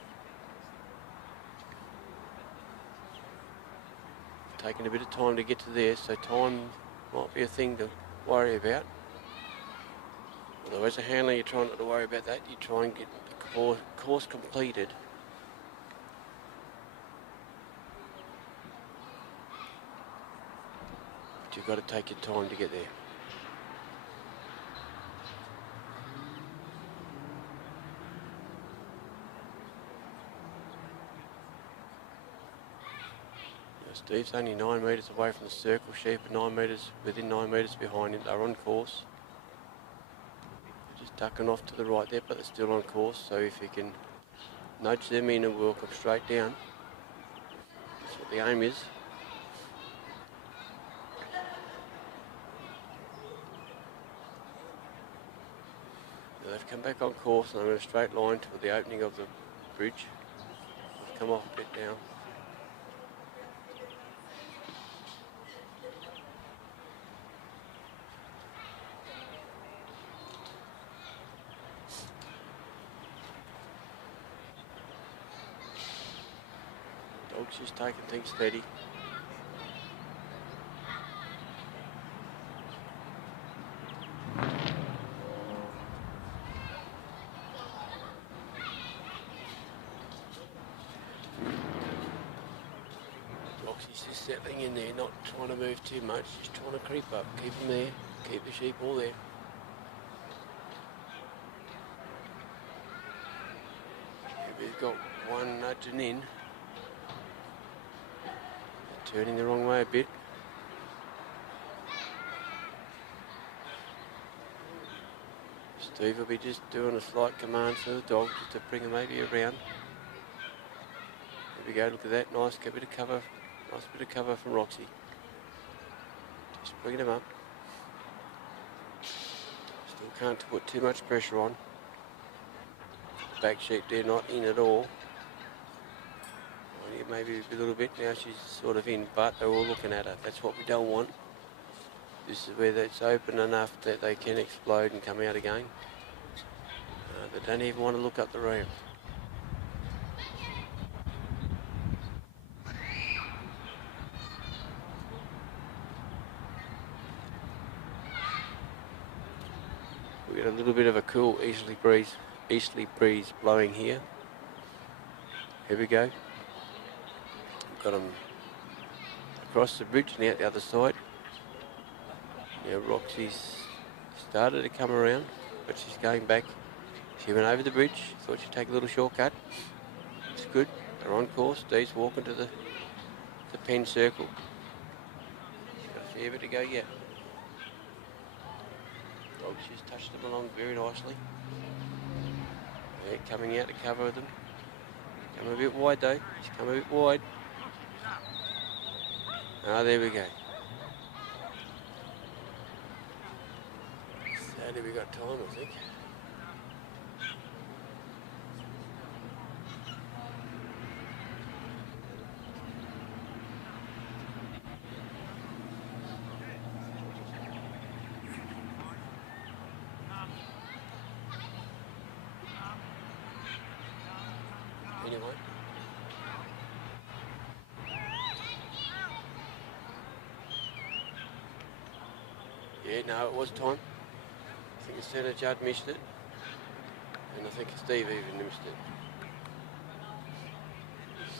Taking a bit of time to get to there, so time might be a thing to worry about. Although as a handler you try not to worry about that, you try and get the course completed. But you've got to take your time to get there. Now Steve's only 9 metres away from the circle. Sheep are 9 metres, within 9 metres behind him. They're on course. They're just ducking off to the right there, but they're still on course. So if you can nudge them in and walk them straight down, that's what the aim is. They've come back on course and I'm in a straight line to the opening of the bridge. They've come off a bit down. Dog's just taking things steady. He's just settling in there, not trying to move too much, just trying to creep up, keep them there, keep the sheep all there. We've got one nudging in, turning the wrong way a bit. Steve will be just doing a slight command to the dog just to bring him maybe around. There we go, look at that, nice, get a bit of cover. Nice bit of cover from Roxy. Just bringing him up. Still can't put too much pressure on. The back sheep there not in at all. Only maybe a little bit, now she's sort of in, but they're all looking at her. That's what we don't want. This is where it's open enough that they can explode and come out again. They don't even want to look up the ramp. We get a little bit of a cool easterly breeze blowing here. Here we go. We've got them across the bridge and out the other side. Now Roxy's started to come around, but she's going back. She went over the bridge, thought she'd take a little shortcut. It's good, they're on course. Steve's walking to the pen circle. Got a fair bit to go yet. She's touched them along very nicely. They're coming out to cover them. Come a bit wide though. She's come a bit wide. Ah, there we go. Sadly we got time, I think. Anyway. Yeah, no, it was time. I think the centre judge missed it. And I think Steve even missed it.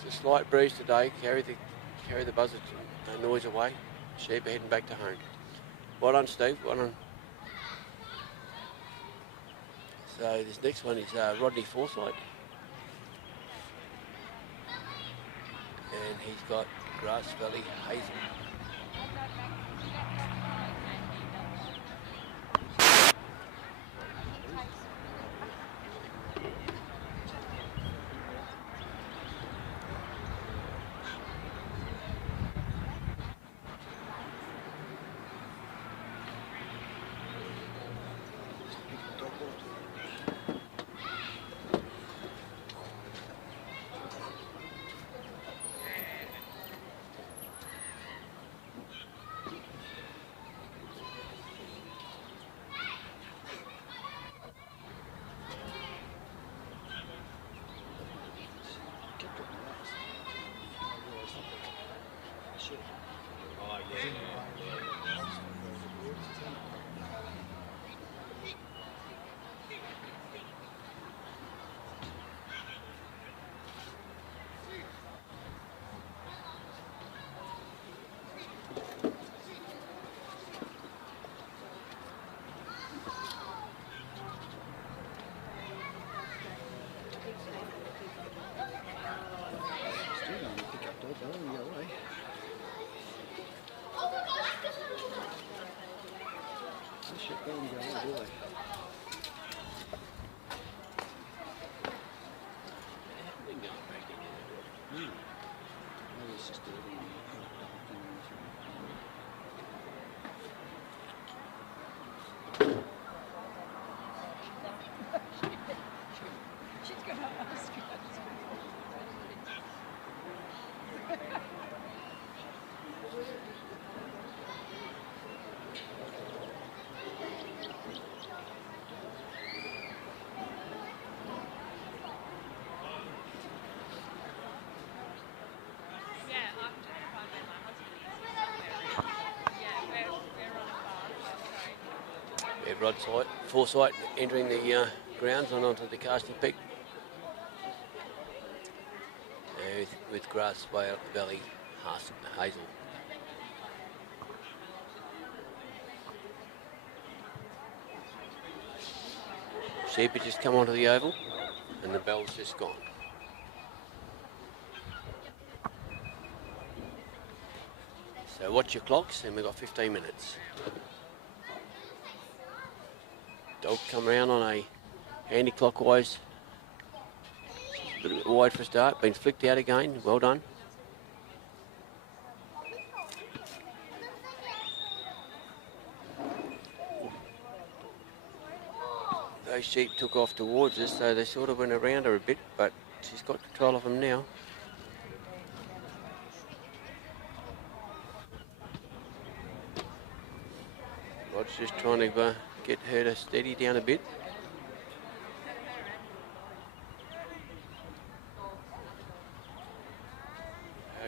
It's a slight breeze today. Carry the buzzard noise away. Sheep are heading back to home. Well done, Steve. Well done. So this next one is Rodney Forsyth. And he's got Grass Valley Hazel. Forsyth entering the grounds and onto the casting peak with Grass Valley Hazel. Sheep had just come onto the oval and the bell's just gone. So watch your clocks and we've got 15 minutes. Dog come around on a anti-clockwise, a little bit wide for a start, been flicked out again, well done. Those sheep took off towards us, so they sort of went around her a bit, but she's got control of them now. Rod's just trying to get her to steady down a bit.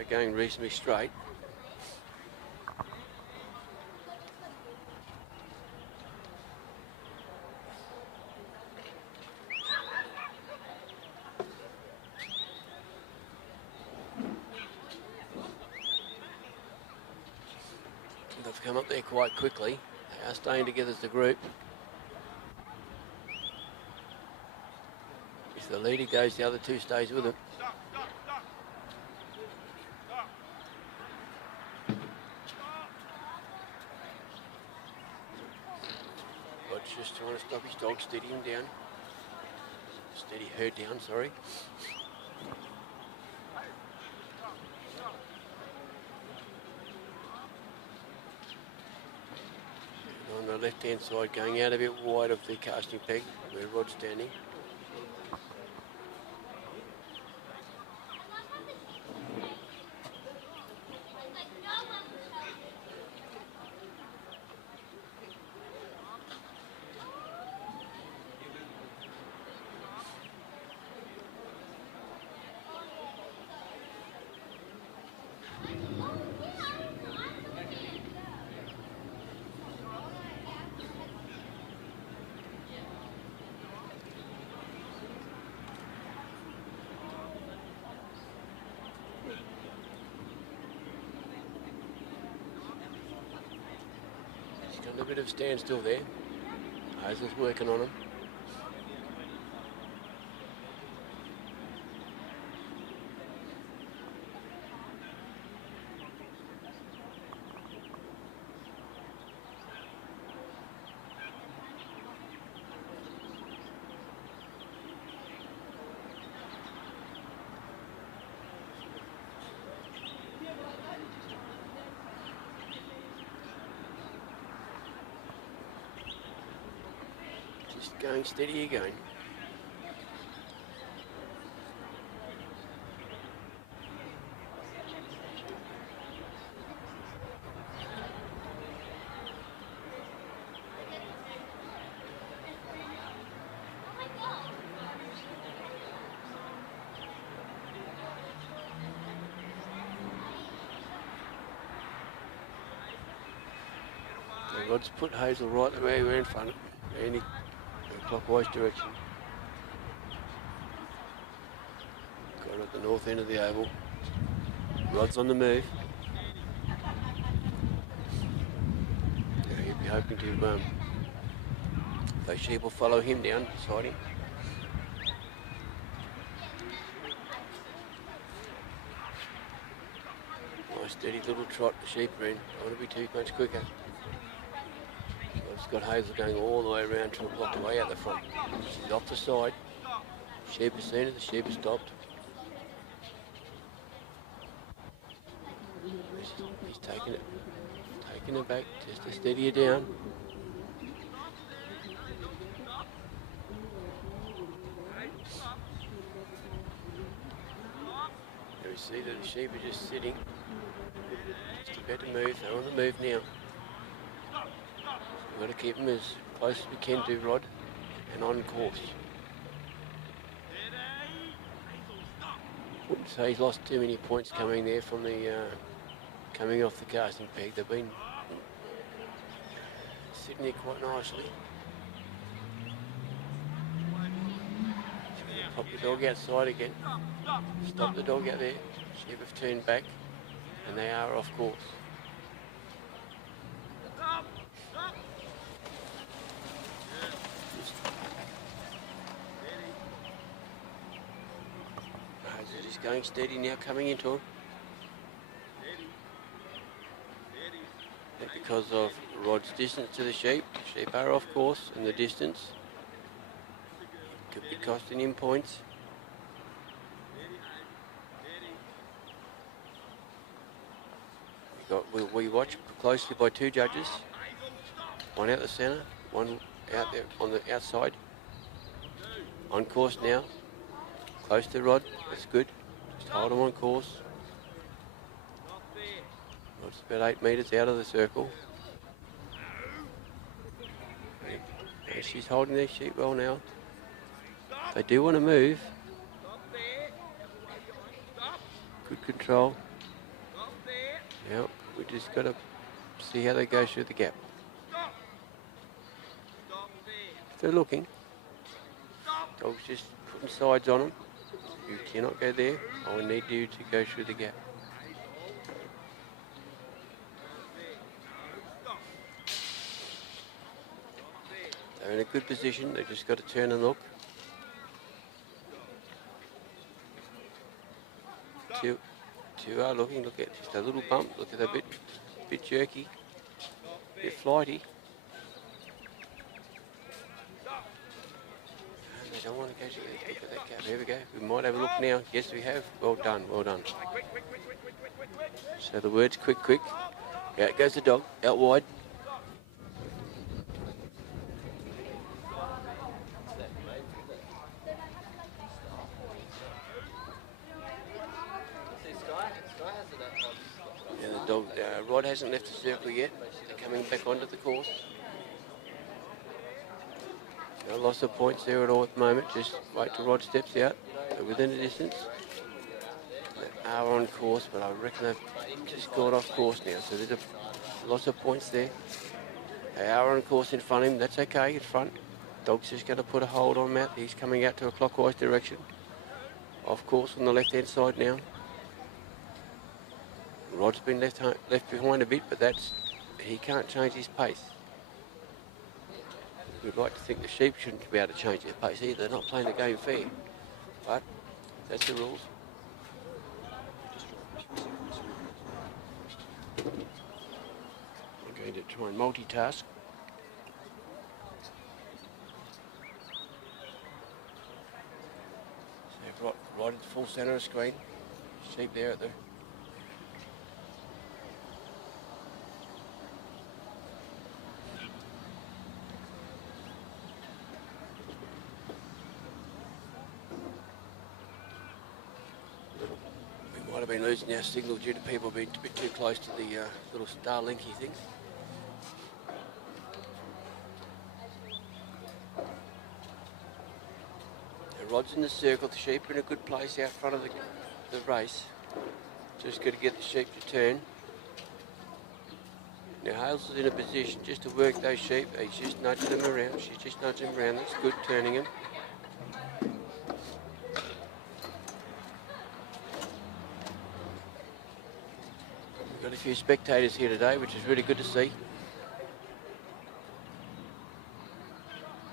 Going reasonably straight. They've come up there quite quickly. They are staying together as a group. If the leader goes, the other two stays with him. Rod's just trying to stop his dog, steady him down. Steady her down, sorry. On the left-hand side, going out a bit wide of the casting peg, where Rod's standing. a bit of standstill there. Hazel's working on him. Just going steady again. The Rod's put Hazel right the way we're in front of him. Clockwise direction. Got her at the north end of the oval. Rod's on the move. He'll be hoping to, those sheep will follow him down beside him. Nice steady little trot the sheep are in. Don't want to be too much quicker. It's got Hazel going all the way around to block the way out the front. She's off the side. Sheep has seen it, the sheep has stopped. He's taking it back just to steady her down. There we see that the sheep are just sitting. Just about to move, they're on the move now. We've got to keep him as close as we can to Rod and on course. Wouldn't say he's lost too many points coming there from the coming off the casting peg. They've been sitting there quite nicely. Pop the dog outside again. Stop the dog out there. Sheep have turned back and they are off course. He's going steady now, coming into him. And because of Rod's distance to the sheep are off course in the distance. Could be costing him points. We watch closely by two judges. One out the centre, one out there on the outside. On course now. Close to Rod, that's good. Just hold him on course. Rod's about 8 metres out of the circle. And she's holding their sheep well now. They do want to move. Good control. Yep, we just got to see how they go through the gap. If they're looking, dog's just putting sides on them. You cannot go there. I will need you to go through the gap. They're in a good position. They've just got to turn and look. Two are looking. Look at just a little bump. Look at that bit jerky, bit flighty. They don't want to go to look at that gap. Here we go. We might have a look now. Yes, we have. Well done, well done. So the words quick, quick. Out goes the dog, out wide. And the dog, Rod hasn't left the circle yet. They're coming back onto the course. No loss of points there at all at the moment. Just wait till Rod steps out. They're within the distance. They are on course, but I reckon they've just got off course now. So there's a loss of points there. They are on course in front of him. That's okay in front. Dog's just going to put a hold on him out. He's coming out to a clockwise direction. Off course on the left-hand side now. Rod's been left behind a bit, but he can't change his pace. We'd like to think the sheep shouldn't be able to change their pace either. They're not playing the game fair. But that's the rules. I'm going to try and multitask. So right at the full centre of the screen. Sheep there at the might have been losing our signal due to people being a bit too close to the little Starlinky thing. The rod's in the circle, the sheep are in a good place out front of the race. Just got to get the sheep to turn. Now Hales is in a position just to work those sheep. He's just nudging them around. She's just nudging them around. That's good, turning them. Got a few spectators here today, which is really good to see.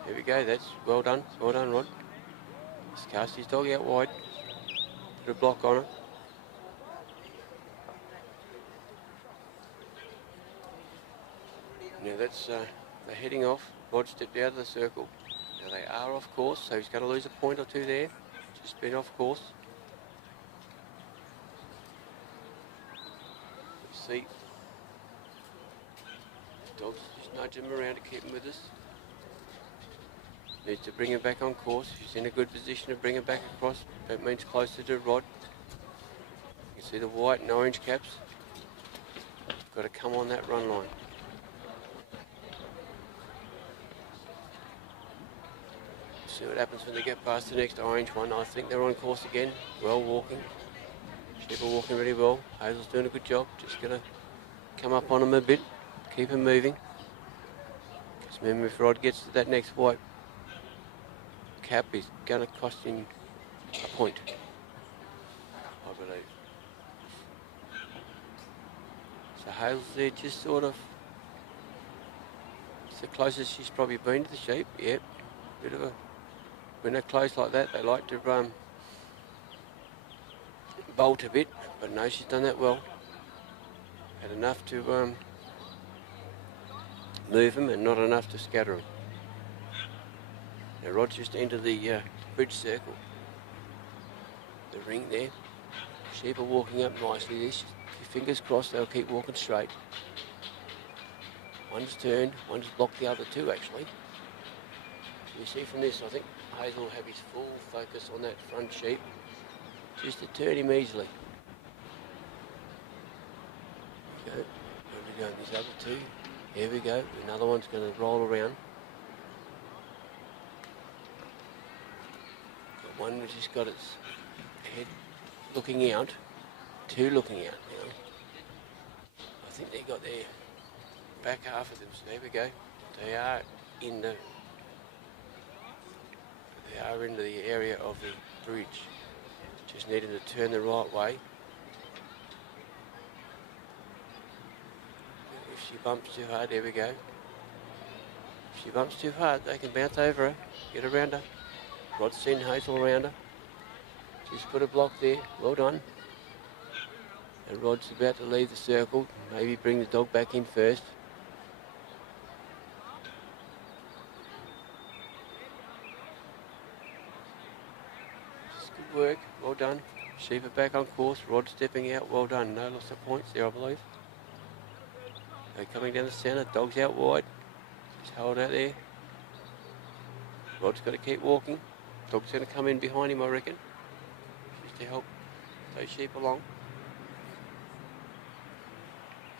There we go, that's well done, Rod. He's cast his dog out wide, put a block on it. Now that's, they're heading off. Rod stepped out of the circle. Now they are off course, so he's going to lose a point or two there. Just been off course. See, dogs just nudge him around to keep him with us. Needs to bring him back on course. He's in a good position to bring him back across. That means closer to Rod. You can see the white and orange caps. Got to come on that run line. See what happens when they get past the next orange one. I think they're on course again. Well walking. Sheep are walking really well. Hazel's doing a good job. Just going to come up on him a bit. Keep him moving. Because remember, if Rod gets to that next white cap, he's going to cost him a point, I believe. So Hazel's there just sort of... It's the closest she's probably been to the sheep. Yep. Bit of a... When they're close like that, they like to bolt a bit, but no, she's done that well. Had enough to move him and not enough to scatter him. Now Rod's just entered the bridge circle. The ring there. Sheep are walking up nicely. Your fingers crossed they'll keep walking straight. One's turned, one's blocked the other two actually. You see from this, I think Hazel will have his full focus on that front sheep. Just to turn him easily. Go. There we go. These other two. Here we go. Another one's going to roll around. Got one which has got its head looking out. Two looking out now. I think they got their back half of them. So there we go. They are in the. They are into the area of the bridge. Just needing to turn the right way. If she bumps too hard, there we go. If she bumps too hard, they can bounce over her, get around her. Rod's seen Hazel around her. She's put a block there, well done. And Rod's about to leave the circle, maybe bring the dog back in first. Good work, well done. Sheep are back on course, Rod stepping out, well done. No loss of points there, I believe. They're coming down the centre, dog's out wide. Just hold out there. Rod's got to keep walking. Dog's going to come in behind him, I reckon. Just to help those sheep along.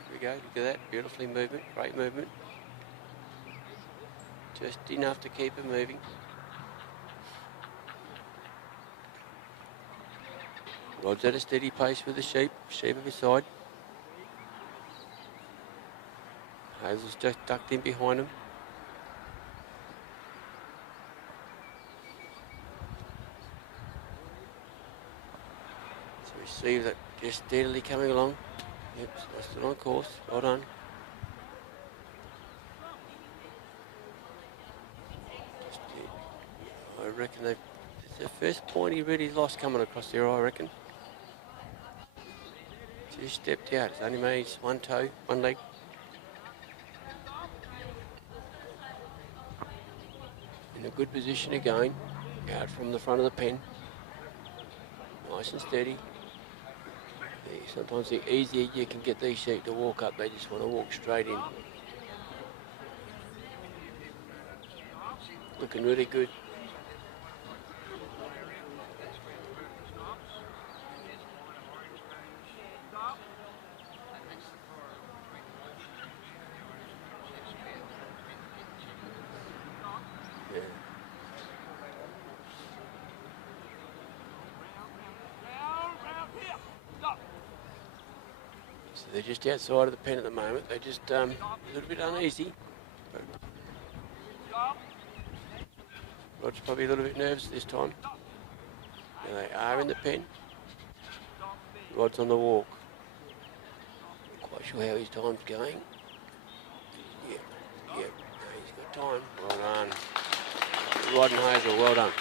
Here we go, look at that, beautifully movement, great movement. Just enough to keep it moving. Rod's at a steady pace with the sheep at his side. Hazel's just ducked in behind him. So we see that just steadily coming along. Yep, still on course, well done. reckon it's the first point he really lost coming across there, I reckon. Just stepped out. It's only made one toe, one leg. In a good position again, out from the front of the pen. Nice and steady. Sometimes the easier you can get these sheep to walk up, they just want to walk straight in. Looking really good. They're just outside of the pen at the moment. They're just a little bit uneasy. Rod's probably a little bit nervous this time. Now they are in the pen. Rod's on the walk. Not quite sure how his time's going. Yeah. No, he's got time. Well done. Rod and Hazel, well done.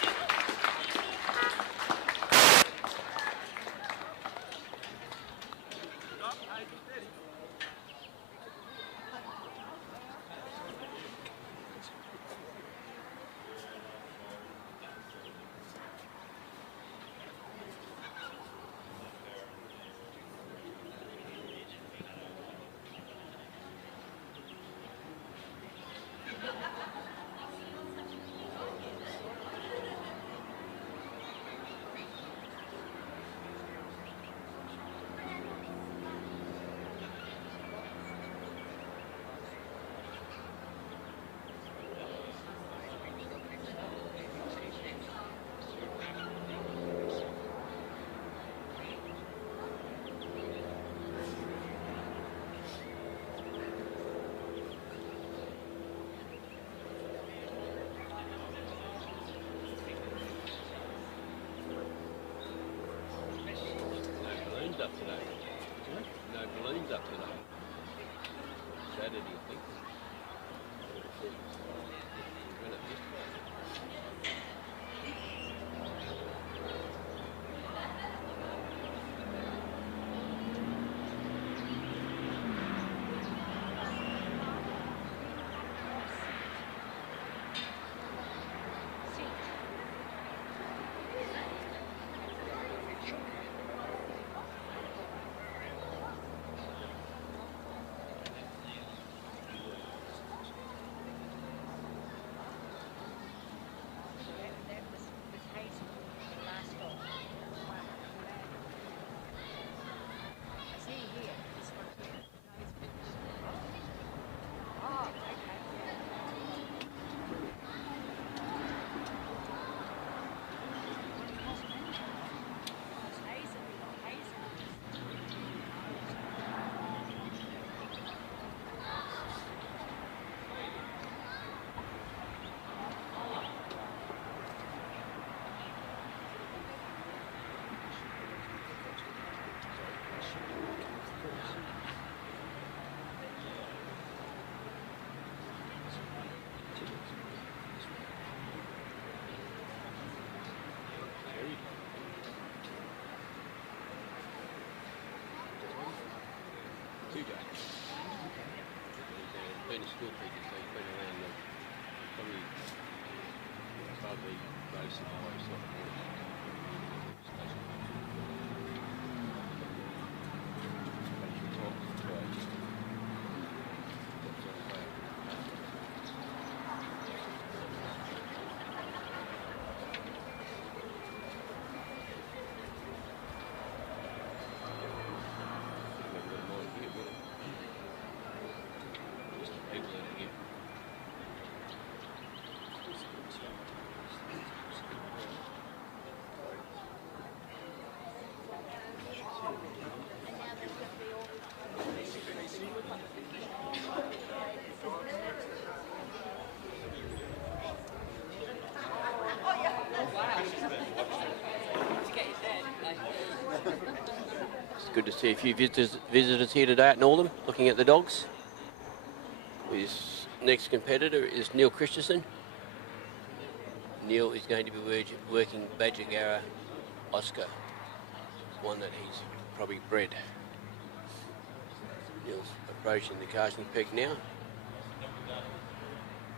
Up today. No balloons up today. Saturday, I think. Been a school teacher, so he's been around probably racing away sophomore. It's good to see a few visitors here today at Northam looking at the dogs. His next competitor is Neil Christensen. Neil is going to be working Badger Oscar, one that he's probably bred. Neil's approaching the casting peak now,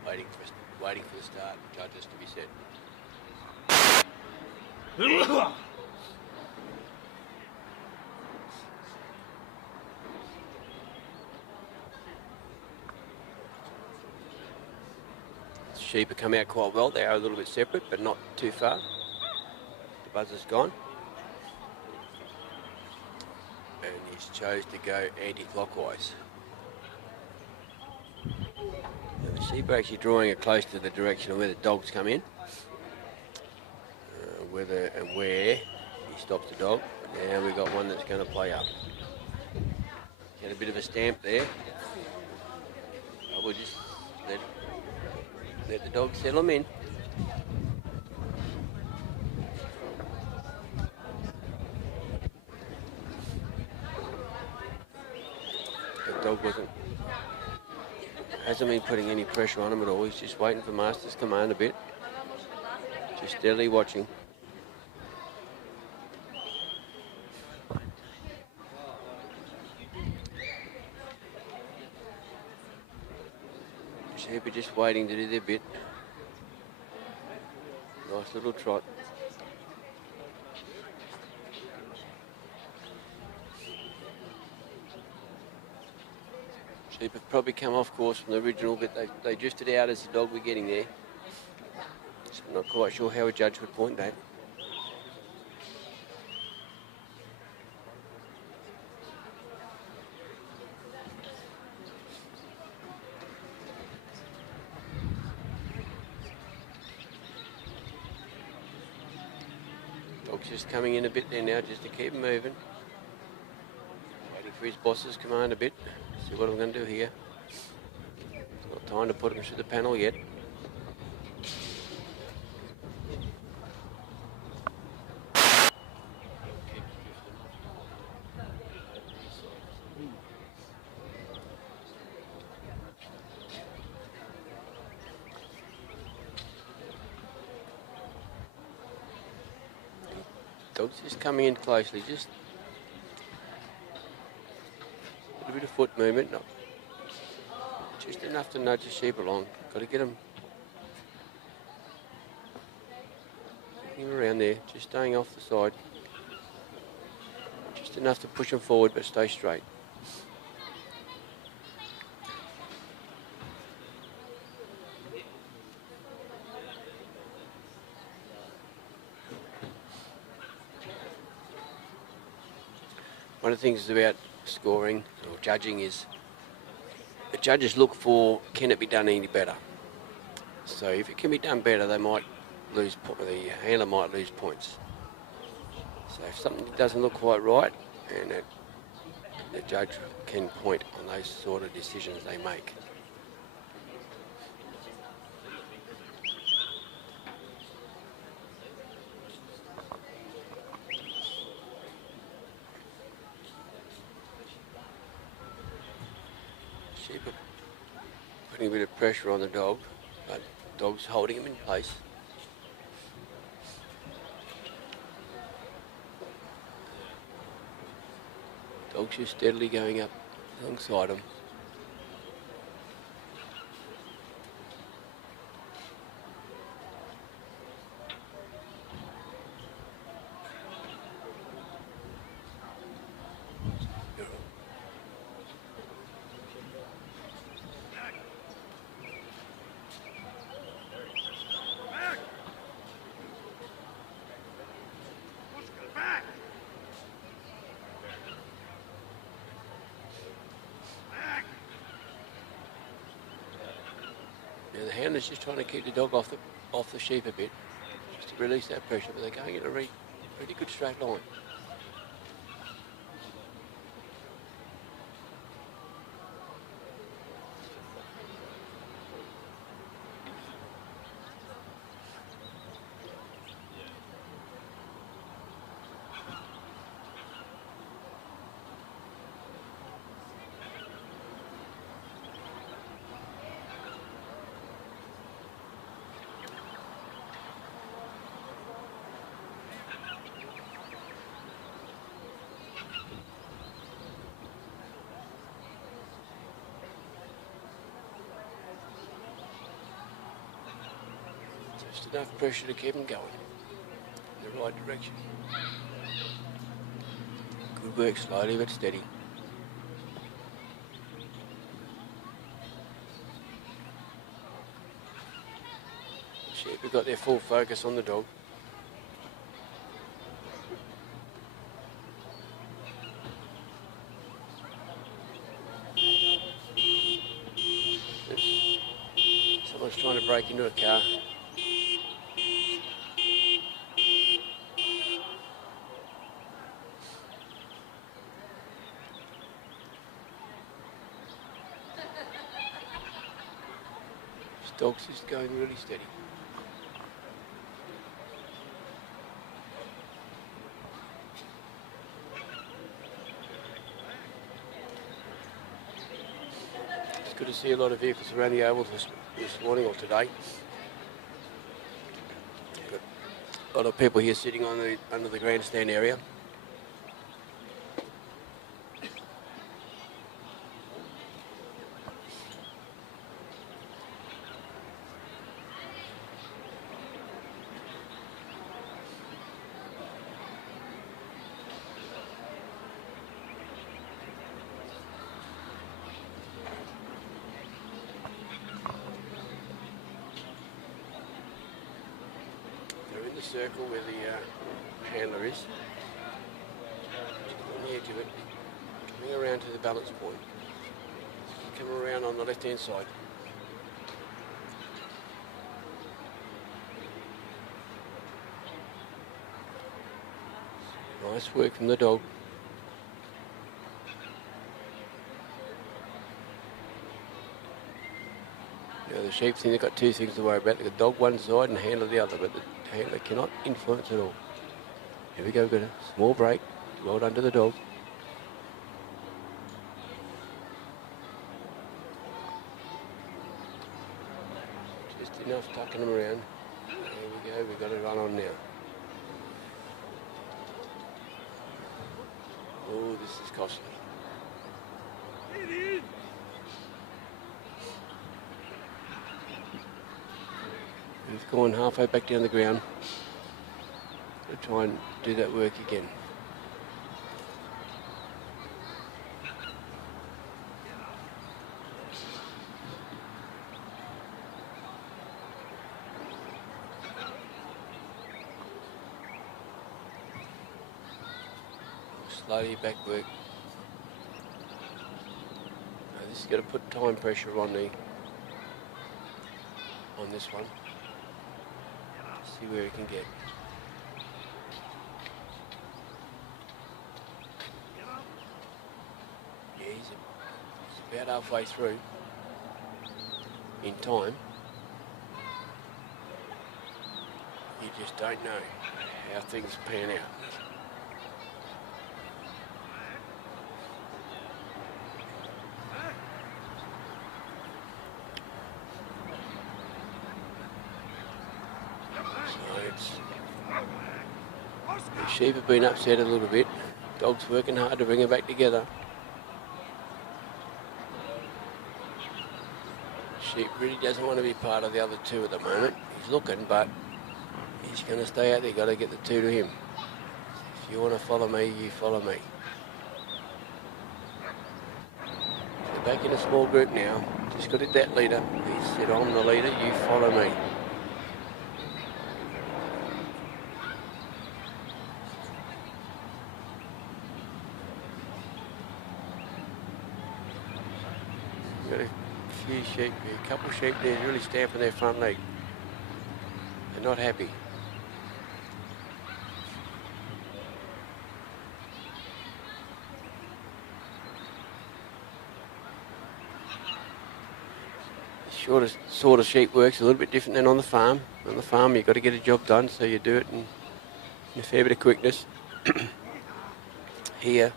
waiting for the start, judges to be set. Sheep have come out quite well. They are a little bit separate, but not too far. The buzzer's gone. And he's chose to go anti-clockwise. Now the sheep are actually drawing it close to the direction of where the dogs come in. Whether and where he stops the dog. Now we've got one that's going to play up. Get a bit of a stamp there. We'll just let the dog settle him in. The dog hasn't been putting any pressure on him at all. He's just waiting for Master's command a bit. Just steadily watching. Sheep are just waiting to do their bit. Nice little trot. Sheep have probably come off course from the original, but they drifted out as the dog were getting there. So I'm not quite sure how a judge would point that. Dog's just coming in a bit there now just to keep him moving. Waiting for his boss's command a bit. See what I'm going to do here. It's not time to put him through the panel yet. Dog's just coming in closely, just a bit of foot movement, not just enough to nudge the sheep along. Got to get him around there, just staying off the side. Just enough to push him forward, but stay straight. One of the things about scoring or judging is the judges look for, can it be done any better? So if it can be done better, they might lose, the handler might lose points. So if something doesn't look quite right, and the judge can point on those sort of decisions they make. Sheep are putting a bit of pressure on the dog, but the dog's holding him in place. Dog's just steadily going up alongside him. Now the handler's just trying to keep the dog off the sheep a bit, just to release that pressure, but they're going in a really good straight line. Just enough pressure to keep them going in the right direction. Good work, slowly but steady. Sheep have got their full focus on the dog. Oops. Someone's trying to break into a car. This dog's just going really steady. It's good to see a lot of vehicles around the oval this morning or today. Got a lot of people here sitting on under the grandstand area. Circle where the handler is. On the edge of it. Coming around to the balance point. Come around on the left hand side. Nice work from the dog. Now the sheep think they've got two things to worry about. They've got dog one side and handler the other, but the handler cannot influence at all. Here we go, got a small break. Well done to the dog. Just enough tucking them around. There we go, we've got to run on now. Oh, this is costly. We've gone halfway back down the ground to try and do that work again. Slowly back work. Now this is going to put time pressure on this one. See where he can get. Yeah, he's about halfway through in time. You just don't know how things pan out. The sheep have been upset a little bit. Dog's working hard to bring her back together. Sheep really doesn't want to be part of the other two at the moment. He's looking, but he's going to stay out there. Got to get the two to him. If you want to follow me, you follow me. They're back in a small group now. Just got it that leader. He said, I'm the leader, you follow me. Got a few sheep, a couple of sheep there really stamping their front leg. They're not happy. Shortest sort of sheep works a little bit different than on the farm. On the farm you've got to get a job done, so you do it in a fair bit of quickness. Here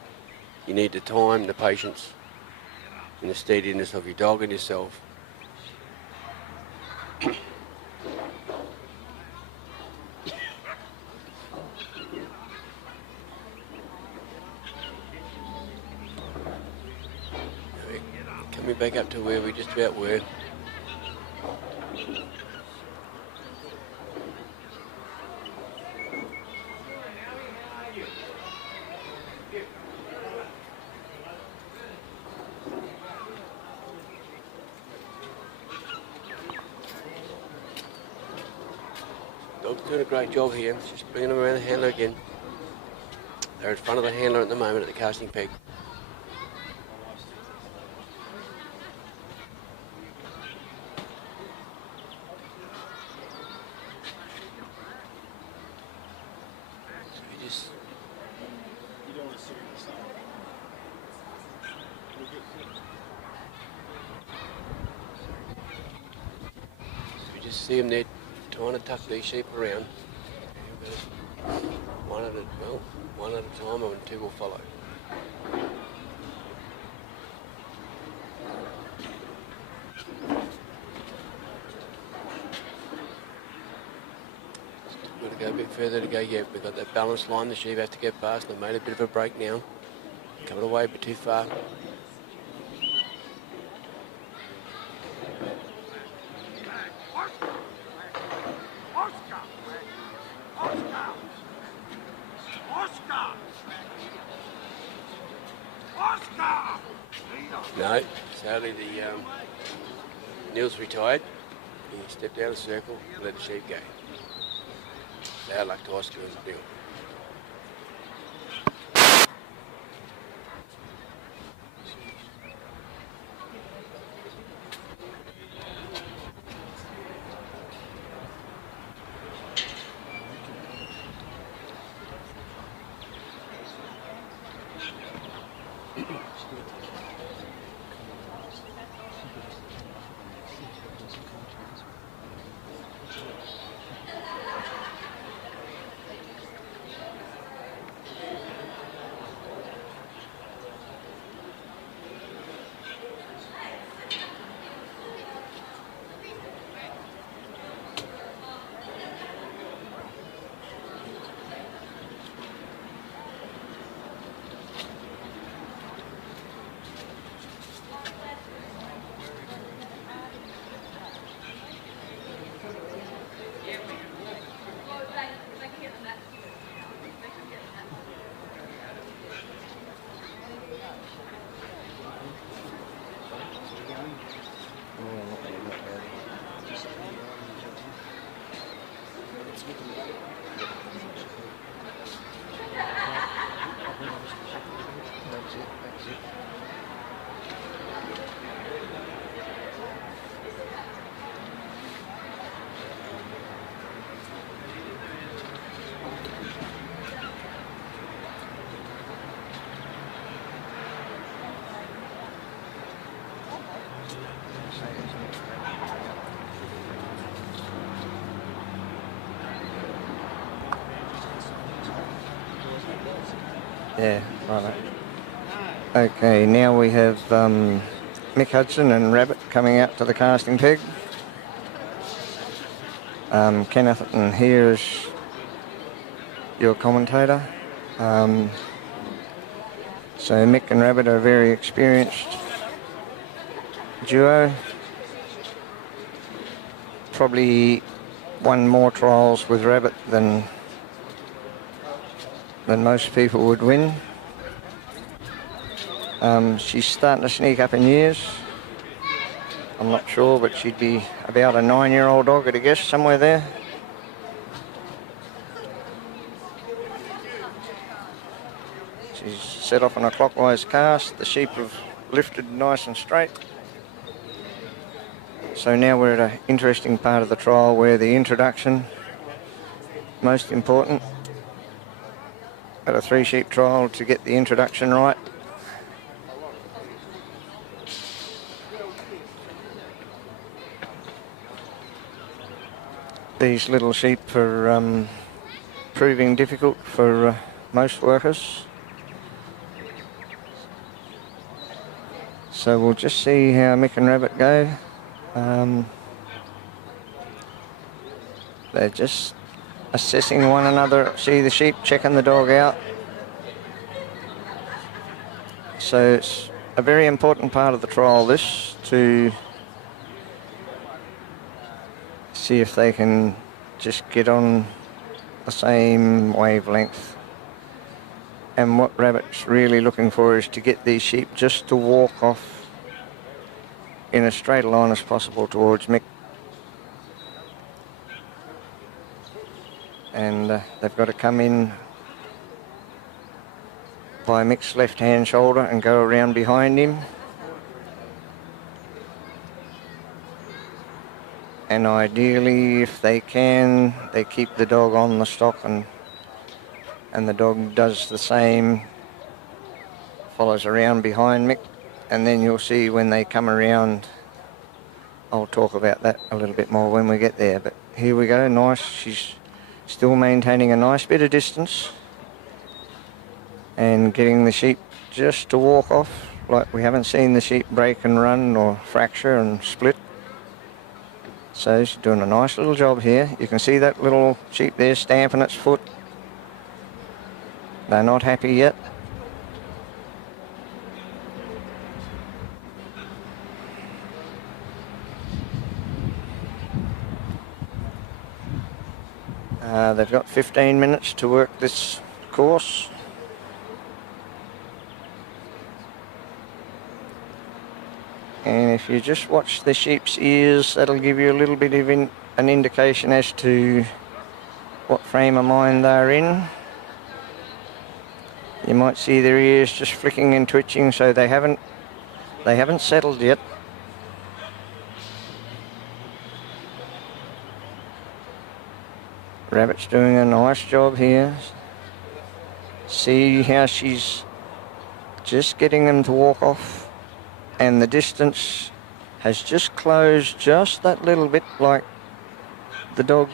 you need the time, the patience and the steadiness of your dog and yourself. Coming back up to where we just about were. Dog's doing a great job here. Just bringing them around the handler again. They're in front of the handler at the moment at the casting peg. So we just see them there trying to tuck these sheep around. One at a time, and two will follow. We've got to go a bit further to go yet. We've got that balanced line the sheep have to get past. They've made a bit of a break now. Coming away a bit too far. No, sadly Neil's retired. He stepped out of the circle and let the sheep go. Bad luck to Oscar and Neil. Yeah, right. Okay, now we have Mick Hudson and Rabbit coming out to the casting peg. Ken Atherton here is your commentator. So Mick and Rabbit are a very experienced duo. Probably won more trials with Rabbit than most people would win. She's starting to sneak up in years. I'm not sure, but she'd be about a 9-year-old dog, I'd guess, somewhere there. She's set off on a clockwise cast. The sheep have lifted nice and straight. So now we're at an interesting part of the trial where the introduction, most important at a 3-sheep trial, to get the introduction right. These little sheep are proving difficult for most workers. So we'll just see how Mick and Rabbit go. They're just assessing one another. See the sheep checking the dog out. So it's a very important part of the trial, this, to see if they can just get on the same wavelength. And what Rabbit's really looking for is to get these sheep just to walk off in as straight a line as possible towards Mick. and they've got to come in by Mick's left-hand shoulder and go around behind him. And ideally, if they can, they keep the dog on the stock, and the dog does the same, follows around behind Mick, and then you'll see when they come around, I'll talk about that a little bit more when we get there. But here we go, nice, she's still maintaining a nice bit of distance and getting the sheep just to walk off, like we haven't seen the sheep break and run or fracture and split. So she's doing a nice little job here. You can see that little sheep there stamping its foot. They're not happy yet. They've got 15 minutes to work this course. And if you just watch the sheep's ears, that'll give you a little bit of an indication as to what frame of mind they're in. You might see their ears just flicking and twitching, so they haven't settled yet. Rabbit's doing a nice job here. See how she's just getting them to walk off, and the distance has just closed just that little bit, like the dog,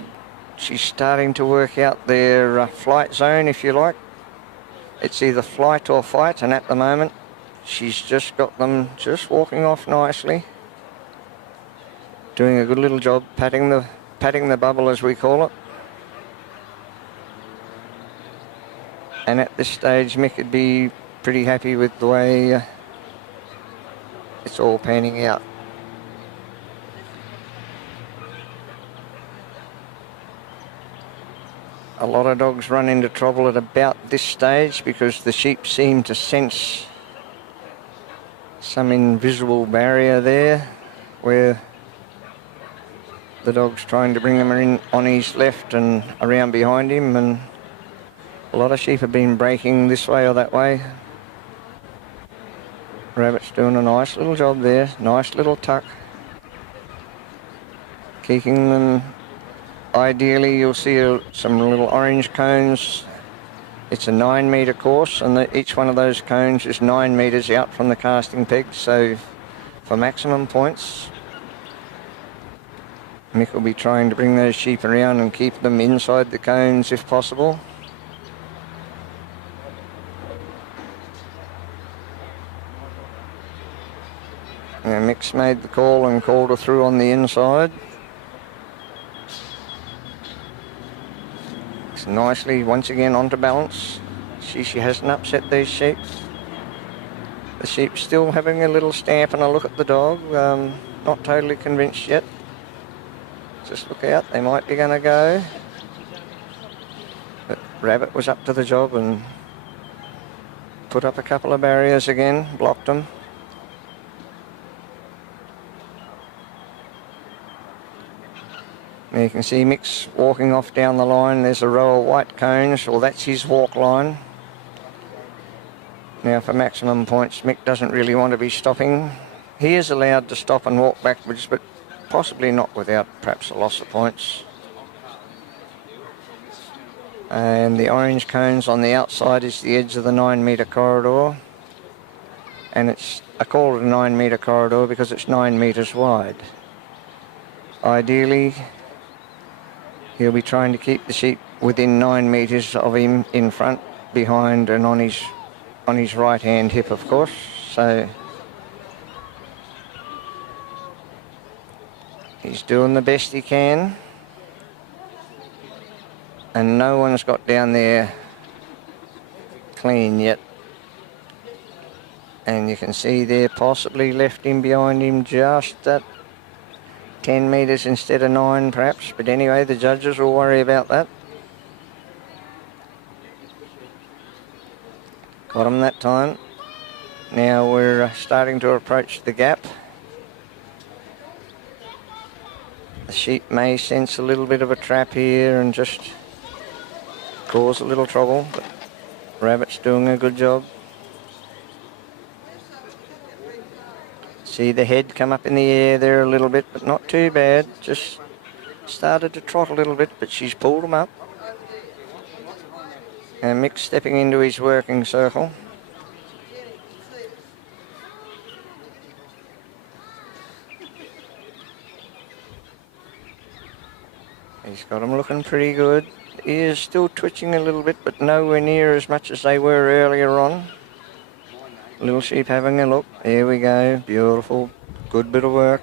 she's starting to work out their flight zone, if you like. It's either flight or fight, and at the moment she's just got them just walking off nicely. Doing a good little job patting the bubble, as we call it. And at this stage, Mick would be pretty happy with the way it's all panning out. A lot of dogs run into trouble at about this stage because the sheep seem to sense some invisible barrier there where the dog's trying to bring them in on his left and around behind him, and a lot of sheep have been breaking this way or that way. Rabbit's doing a nice little job there, nice little tuck. Keeping them, ideally you'll see some little orange cones. It's a 9-metre course, and each one of those cones is 9 metres out from the casting peg, so for maximum points, Mick will be trying to bring those sheep around and keep them inside the cones if possible. And Mick's made the call and called her through on the inside. It's nicely once again onto balance. She hasn't upset these sheep. The sheep's still having a little stamp and a look at the dog. Not totally convinced yet. Just look out, they might be going to go. But Rabbit was up to the job and put up a couple of barriers again, blocked them. Now you can see Mick's walking off down the line. There's a row of white cones. Well, that's his walk line. Now for maximum points, Mick doesn't really want to be stopping. He is allowed to stop and walk backwards, but possibly not without perhaps a loss of points. And the orange cones on the outside is the edge of the 9-metre corridor. And I call it a 9-metre corridor because it's 9 metres wide. Ideally, he'll be trying to keep the sheep within 9 metres of him, in front, behind and on his right-hand hip, of course. So he's doing the best he can. And no one's got down there clean yet. And you can see there possibly left him behind him just at 10 metres instead of 9 perhaps, but anyway, the judges will worry about that. Got him that time. Now we're starting to approach the gap. The sheep may sense a little bit of a trap here and just cause a little trouble, but Rabbit's doing a good job. See the head come up in the air there a little bit, but not too bad. Just started to trot a little bit, but she's pulled him up. And Mick's stepping into his working circle. He's got them looking pretty good. The ears still twitching a little bit, but nowhere near as much as they were earlier on. Little sheep having a look. There we go. Beautiful. Good bit of work.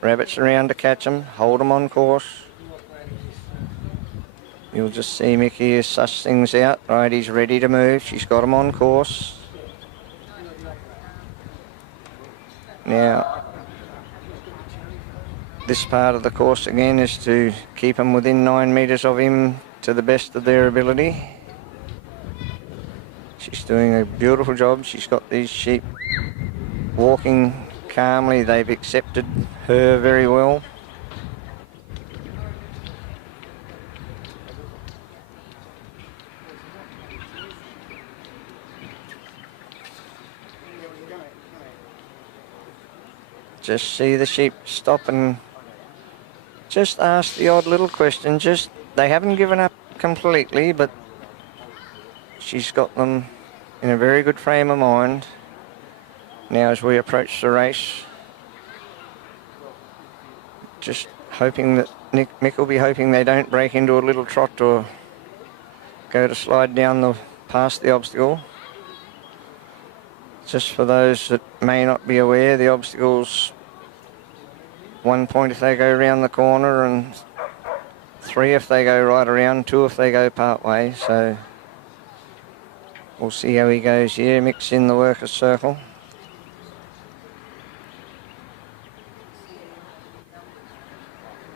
Rabbit's around to catch them. Hold them on course. You'll just see Mick here suss things out. Right, he's ready to move. She's got him on course. Now, this part of the course again is to keep them within 9 metres of him to the best of their ability. She's doing a beautiful job. She's got these sheep walking calmly. They've accepted her very well. Just see the sheep stop and just ask the odd little question. They haven't given up completely, but she's got them in a very good frame of mind. Now as we approach the race, just hoping that Mick will be hoping they don't break into a little trot or go to slide down past the obstacle. Just for those that may not be aware, the obstacle's 1 point if they go around the corner and 3 if they go right around, 2 if they go part way. So we'll see how he goes here. Mick's in the workers' circle.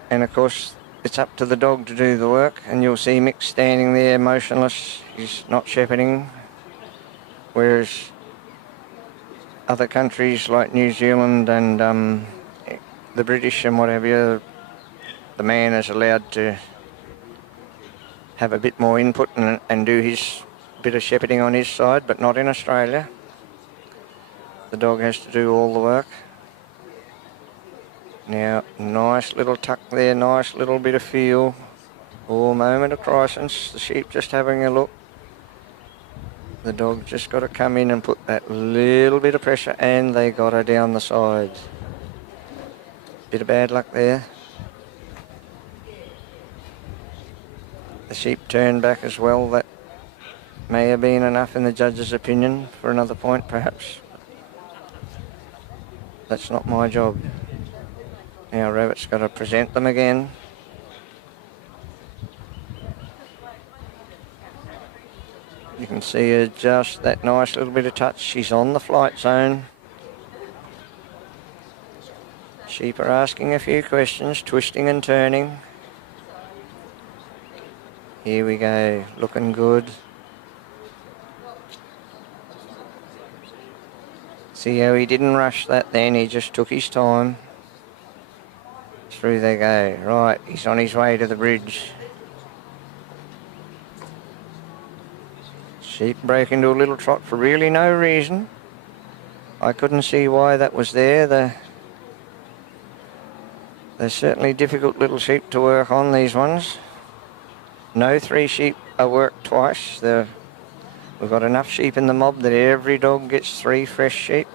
And of course, it's up to the dog to do the work, and you'll see Mick standing there motionless. He's not shepherding. Whereas other countries like New Zealand and the British and whatever, the man is allowed to have a bit more input and do his bit of shepherding on his side, but not in Australia. The dog has to do all the work. Now, nice little tuck there, nice little bit of feel. Oh, moment of crisis, the sheep just having a look. The dog just got to come in and put that little bit of pressure, and they got her down the side. Bit of bad luck there. The sheep turned back as well. That may have been enough in the judge's opinion for another point, perhaps. That's not my job. Now Rabbit's got to present them again. You can see her just that nice little bit of touch. She's on the flight zone. Sheep are asking a few questions, twisting and turning. Here we go, looking good. See how he didn't rush that then, he just took his time. Through they go. Right, he's on his way to the bridge. Sheep break into a little trot for really no reason. I couldn't see why that was there. They're certainly difficult little sheep to work on, these ones. No 3 sheep are worked twice. We've got enough sheep in the mob that every dog gets 3 fresh sheep.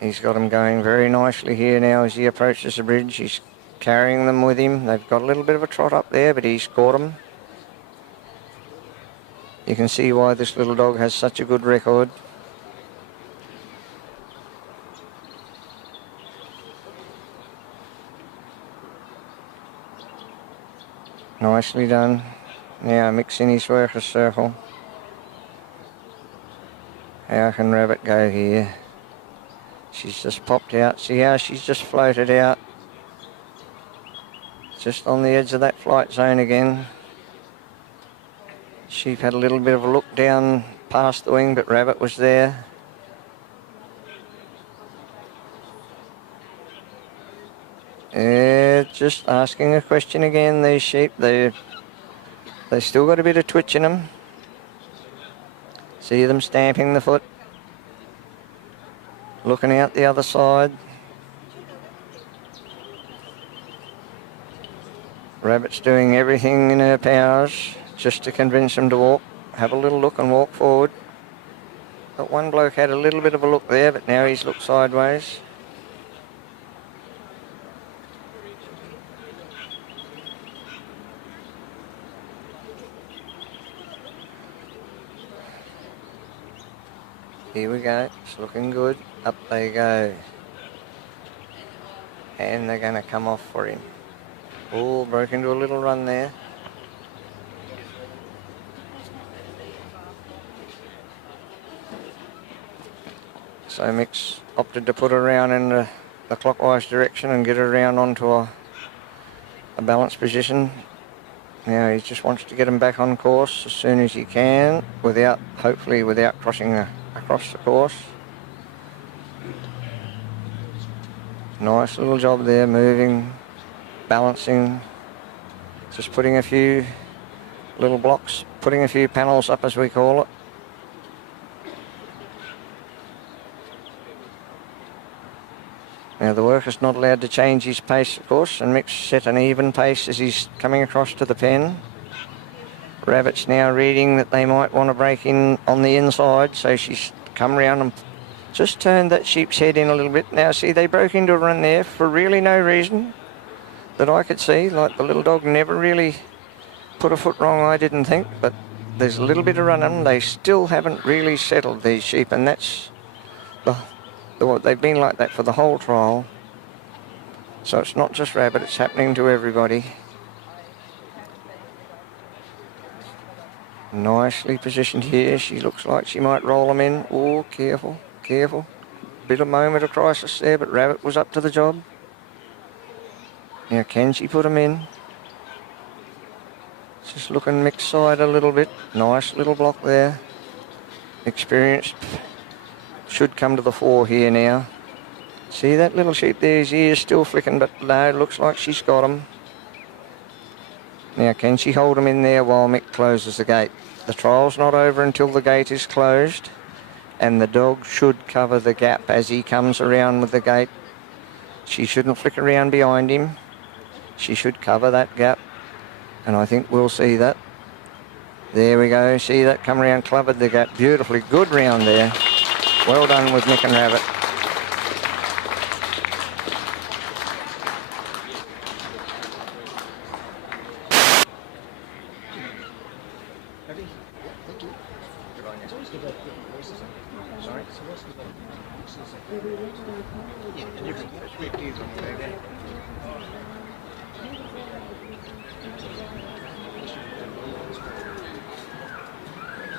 He's got them going very nicely here now as he approaches the bridge. He's carrying them with him. They've got a little bit of a trot up there, but he's caught them. You can see why this little dog has such a good record. Nicely done. Now mixing his workers' circle. How can Rabbit go here? She's just popped out. See how she's just floated out. Just on the edge of that flight zone again. Sheep had a little bit of a look down past the wing, but Rabbit was there. Just asking a question again, these sheep. They still got a bit of twitch in them. See them stamping the foot. Looking out the other side. Rabbit's doing everything in her powers just to convince them to walk. Have a little look and walk forward. But one bloke had a little bit of a look there, but now he's looked sideways. Here we go, it's looking good. Up they go. And they're going to come off for him. Oh, broke into a little run there. So Mick's opted to put her around in the clockwise direction and get her around onto a balanced position. Now he just wants to get him back on course as soon as he can, hopefully without crossing across the course. Nice little job there, moving, balancing, just putting a few little blocks, putting a few panels up as we call it. Now the worker's not allowed to change his pace, of course, and Mick's set an even pace as he's coming across to the pen. Rabbit's now reading that they might want to break in on the inside, so she's come round and just turned that sheep's head in a little bit. Now see, they broke into a run there for really no reason that I could see. Like the little dog never really put a foot wrong, I didn't think, but there's a little bit of run in them. They still haven't really settled, these sheep, and that's they've been like that for the whole trial. So it's not just Rabbit, it's happening to everybody. Nicely positioned here. She looks like she might roll them in. Oh, careful, careful. Bit of moment of crisis there, but Rabbit was up to the job. Now can she put them in? Just looking mixed side a little bit. Nice little block there. Experienced. Should come to the fore here now. See that little sheep there, his ear's still flicking, but no, looks like she's got him. Now can she hold him in there while Mick closes the gate? The trial's not over until the gate is closed, and the dog should cover the gap as he comes around with the gate. She shouldn't flick around behind him. She should cover that gap, and I think we'll see that. There we go, see that come around, covered the gap beautifully. Good round there. Well done with Mick and Rabbit.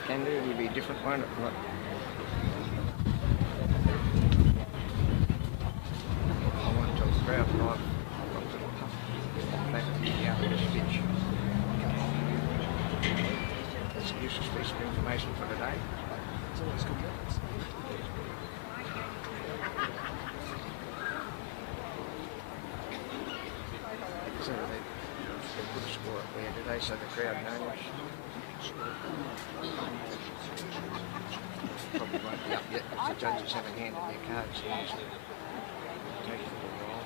Can do, it'll be different, won't it? That's a useless piece of information for today. It's always good. So they put a score up there today so the crowd knows. Probably won't be up yet. The judges haven't handed their cards yet. So take it for a while.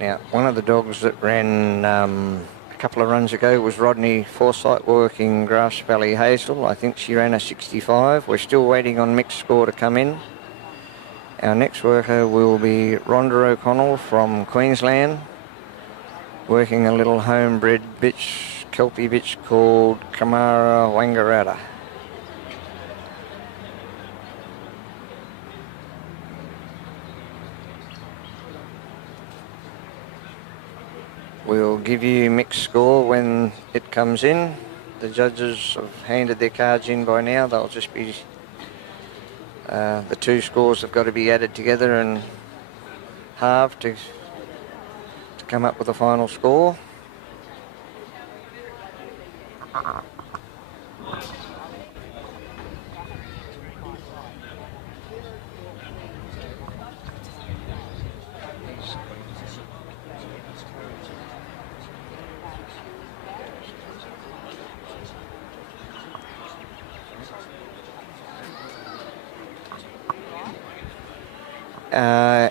Now, one of the dogs that ran a couple of runs ago was Rodney Forsyth working Grass Valley Hazel. I think she ran a 65. We're still waiting on Mick's score to come in. Our next worker will be Rhonda O'Connell from Queensland, working a little homebred bitch, Kelpie bitch called Kamara Wangaratta. We'll give you mixed score when it comes in. The judges have handed their cards in by now. They'll just be, the two scores have got to be added together and halved to come up with a final score.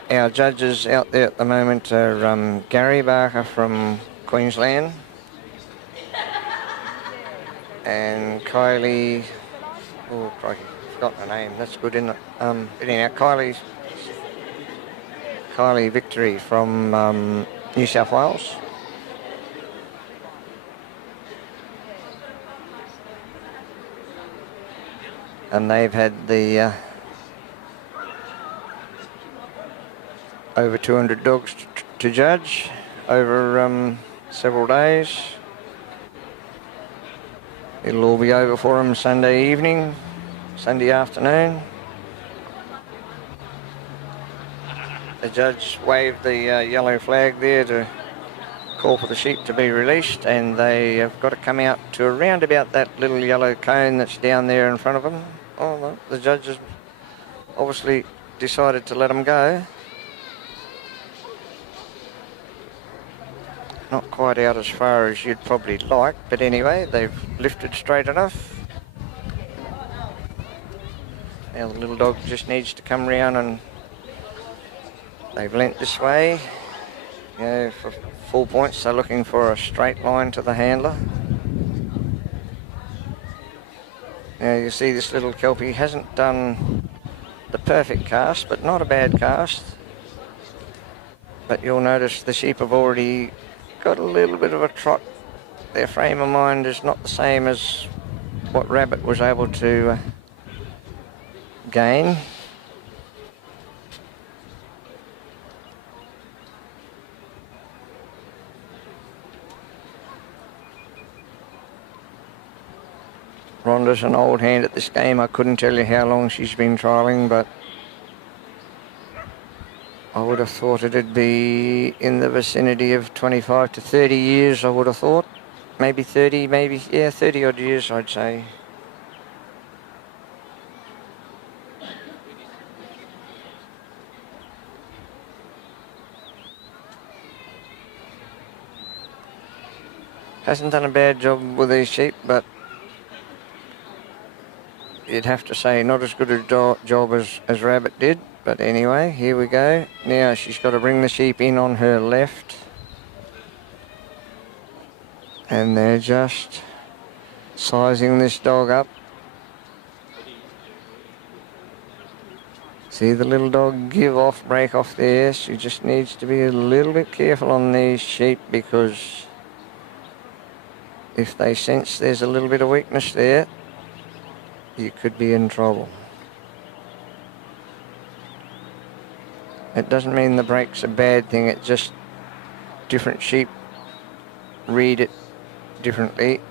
Our judges out there at the moment are Gary Barker from Queensland and Kylie, oh crikey, forgot her name, that's good, isn't it? But anyhow, Kylie Victory from New South Wales. And they've had the over 200 dogs to judge over several days. It'll all be over for them Sunday evening, Sunday afternoon. The judge waved the yellow flag there to call for the sheep to be released, and they have got to come out to around about that little yellow cone that's down there in front of them. Oh no, the judge has obviously decided to let them go. Not quite out as far as you'd probably like, but anyway, they've lifted straight enough. Now the little dog just needs to come round, and they've leant this way. You know, for full points, they're looking for a straight line to the handler. Now you see this little Kelpie hasn't done the perfect cast, but not a bad cast. But you'll notice the sheep have already got a little bit of a trot. Their frame of mind is not the same as what Rabbit was able to gain. Rhonda's an old hand at this game. I couldn't tell you how long she's been trialling, but I would have thought it'd be in the vicinity of 25 to 30 years, I would have thought. Maybe 30, maybe, yeah, 30 odd years, I'd say. Hasn't done a bad job with these sheep, but you'd have to say not as good a job as Rabbit did. But anyway, here we go. Now she's got to bring the sheep in on her left. And they're just sizing this dog up. See the little dog break off there. She just needs to be a little bit careful on these sheep, because if they sense there's a little bit of weakness there, you could be in trouble. It doesn't mean the break's a bad thing, it's just different sheep read it differently,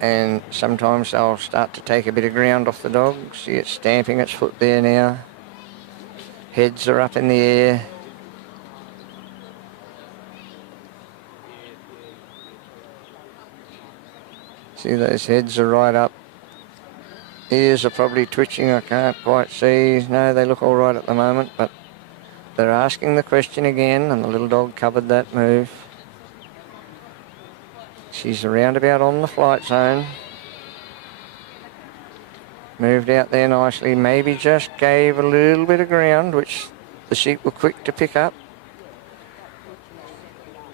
and sometimes they'll start to take a bit of ground off the dog. See it stamping its foot there now. Heads are up in the air. See, those heads are right up. Ears are probably twitching, I can't quite see. No, they look all right at the moment, but they're asking the question again, and the little dog covered that move. She's around about on the flight zone. Moved out there nicely, maybe just gave a little bit of ground, which the sheep were quick to pick up.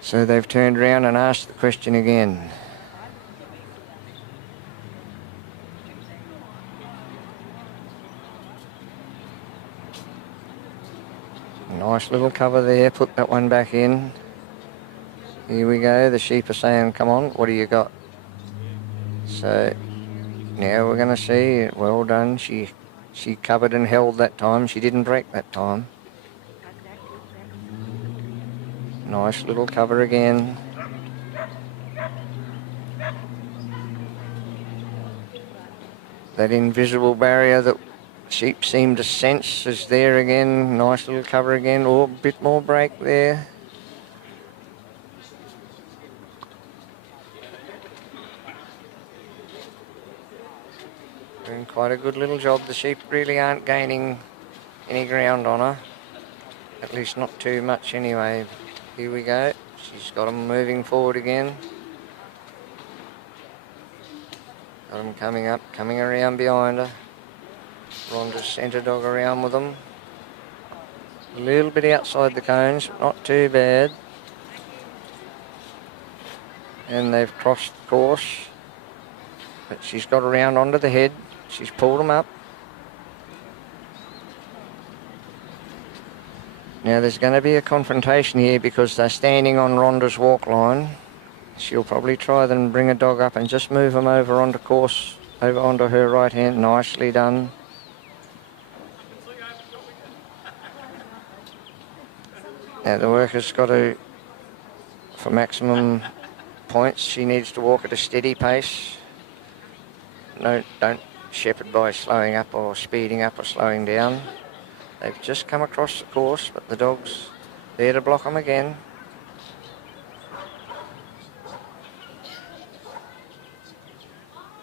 So they've turned around and asked the question again. Nice little cover there, put that one back in. Here we go, the sheep are saying, come on, what do you got? So now we're going to see, well done, she covered and held that time, she didn't break that time. Nice little cover again. That invisible barrier that sheep seem to sense is there again. Nice little cover again. Oh, a bit more break there. Doing quite a good little job. The sheep really aren't gaining any ground on her. At least not too much anyway. Here we go. She's got them moving forward again. Got them coming up, coming around behind her. Rhonda's centre dog around with them. A little bit outside the cones, not too bad. And they've crossed the course. But she's got around onto the head. She's pulled them up. Now there's going to be a confrontation here because they're standing on Rhonda's walk line. She'll probably try and bring a dog up and just move them over onto course, over onto her right hand. Nicely done. Now the worker's got to, for maximum points, she needs to walk at a steady pace. No, don't shepherd by slowing up or speeding up or slowing down. They've just come across the course, but the dog's there to block them again.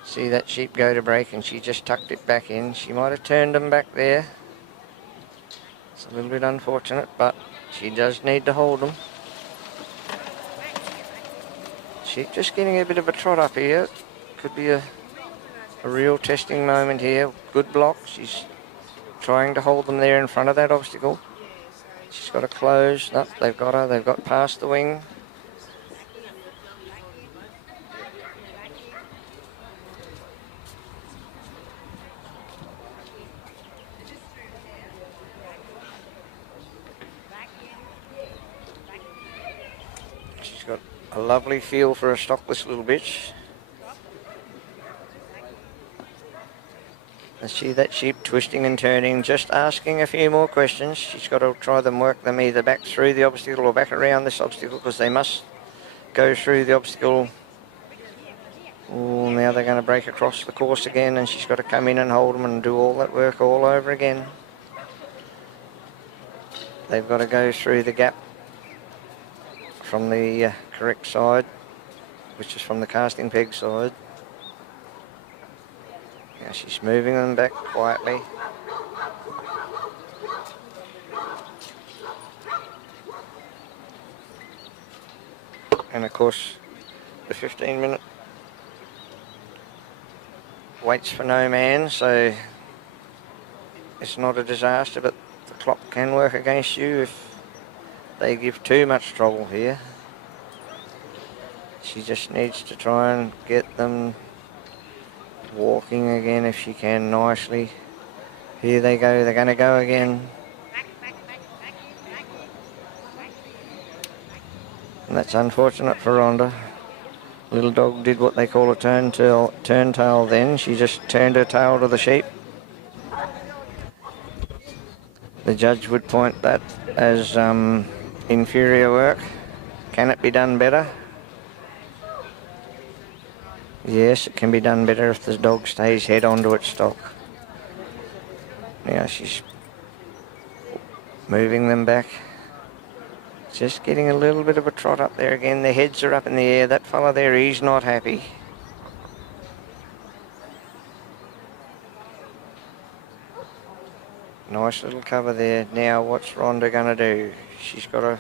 See that sheep go to break and she just tucked it back in. She might have turned them back there. It's a little bit unfortunate, but she does need to hold them. Sheep just getting a bit of a trot up here. Could be a real testing moment here. Good block. She's trying to hold them there in front of that obstacle. She's got to close. No, they've got her. They've got past the wing. She's got a lovely feel for a stockless little bitch. I see that sheep twisting and turning, just asking a few more questions. She's got to try and work them either back through the obstacle or back around this obstacle because they must go through the obstacle. Oh, now they're going to break across the course again and she's got to come in and hold them and do all that work all over again. They've got to go through the gap from the correct side, which is from the casting peg side. Now she's moving them back quietly. And of course, the 15-minute waits for no man, so it's not a disaster, but the clock can work against you if they give too much trouble here. She just needs to try and get them walking again if she can nicely. Here they go, they're going to go again. And that's unfortunate for Rhonda. Little dog did what they call a turn tail then. She just turned her tail to the sheep. The judge would point that as inferior work. Can it be done better? Yes, it can be done better if the dog stays head on to its stock. Now she's moving them back. Just getting a little bit of a trot up there again. Their heads are up in the air. That fella there, he's not happy. Nice little cover there. Now what's Rhonda going to do? She's got to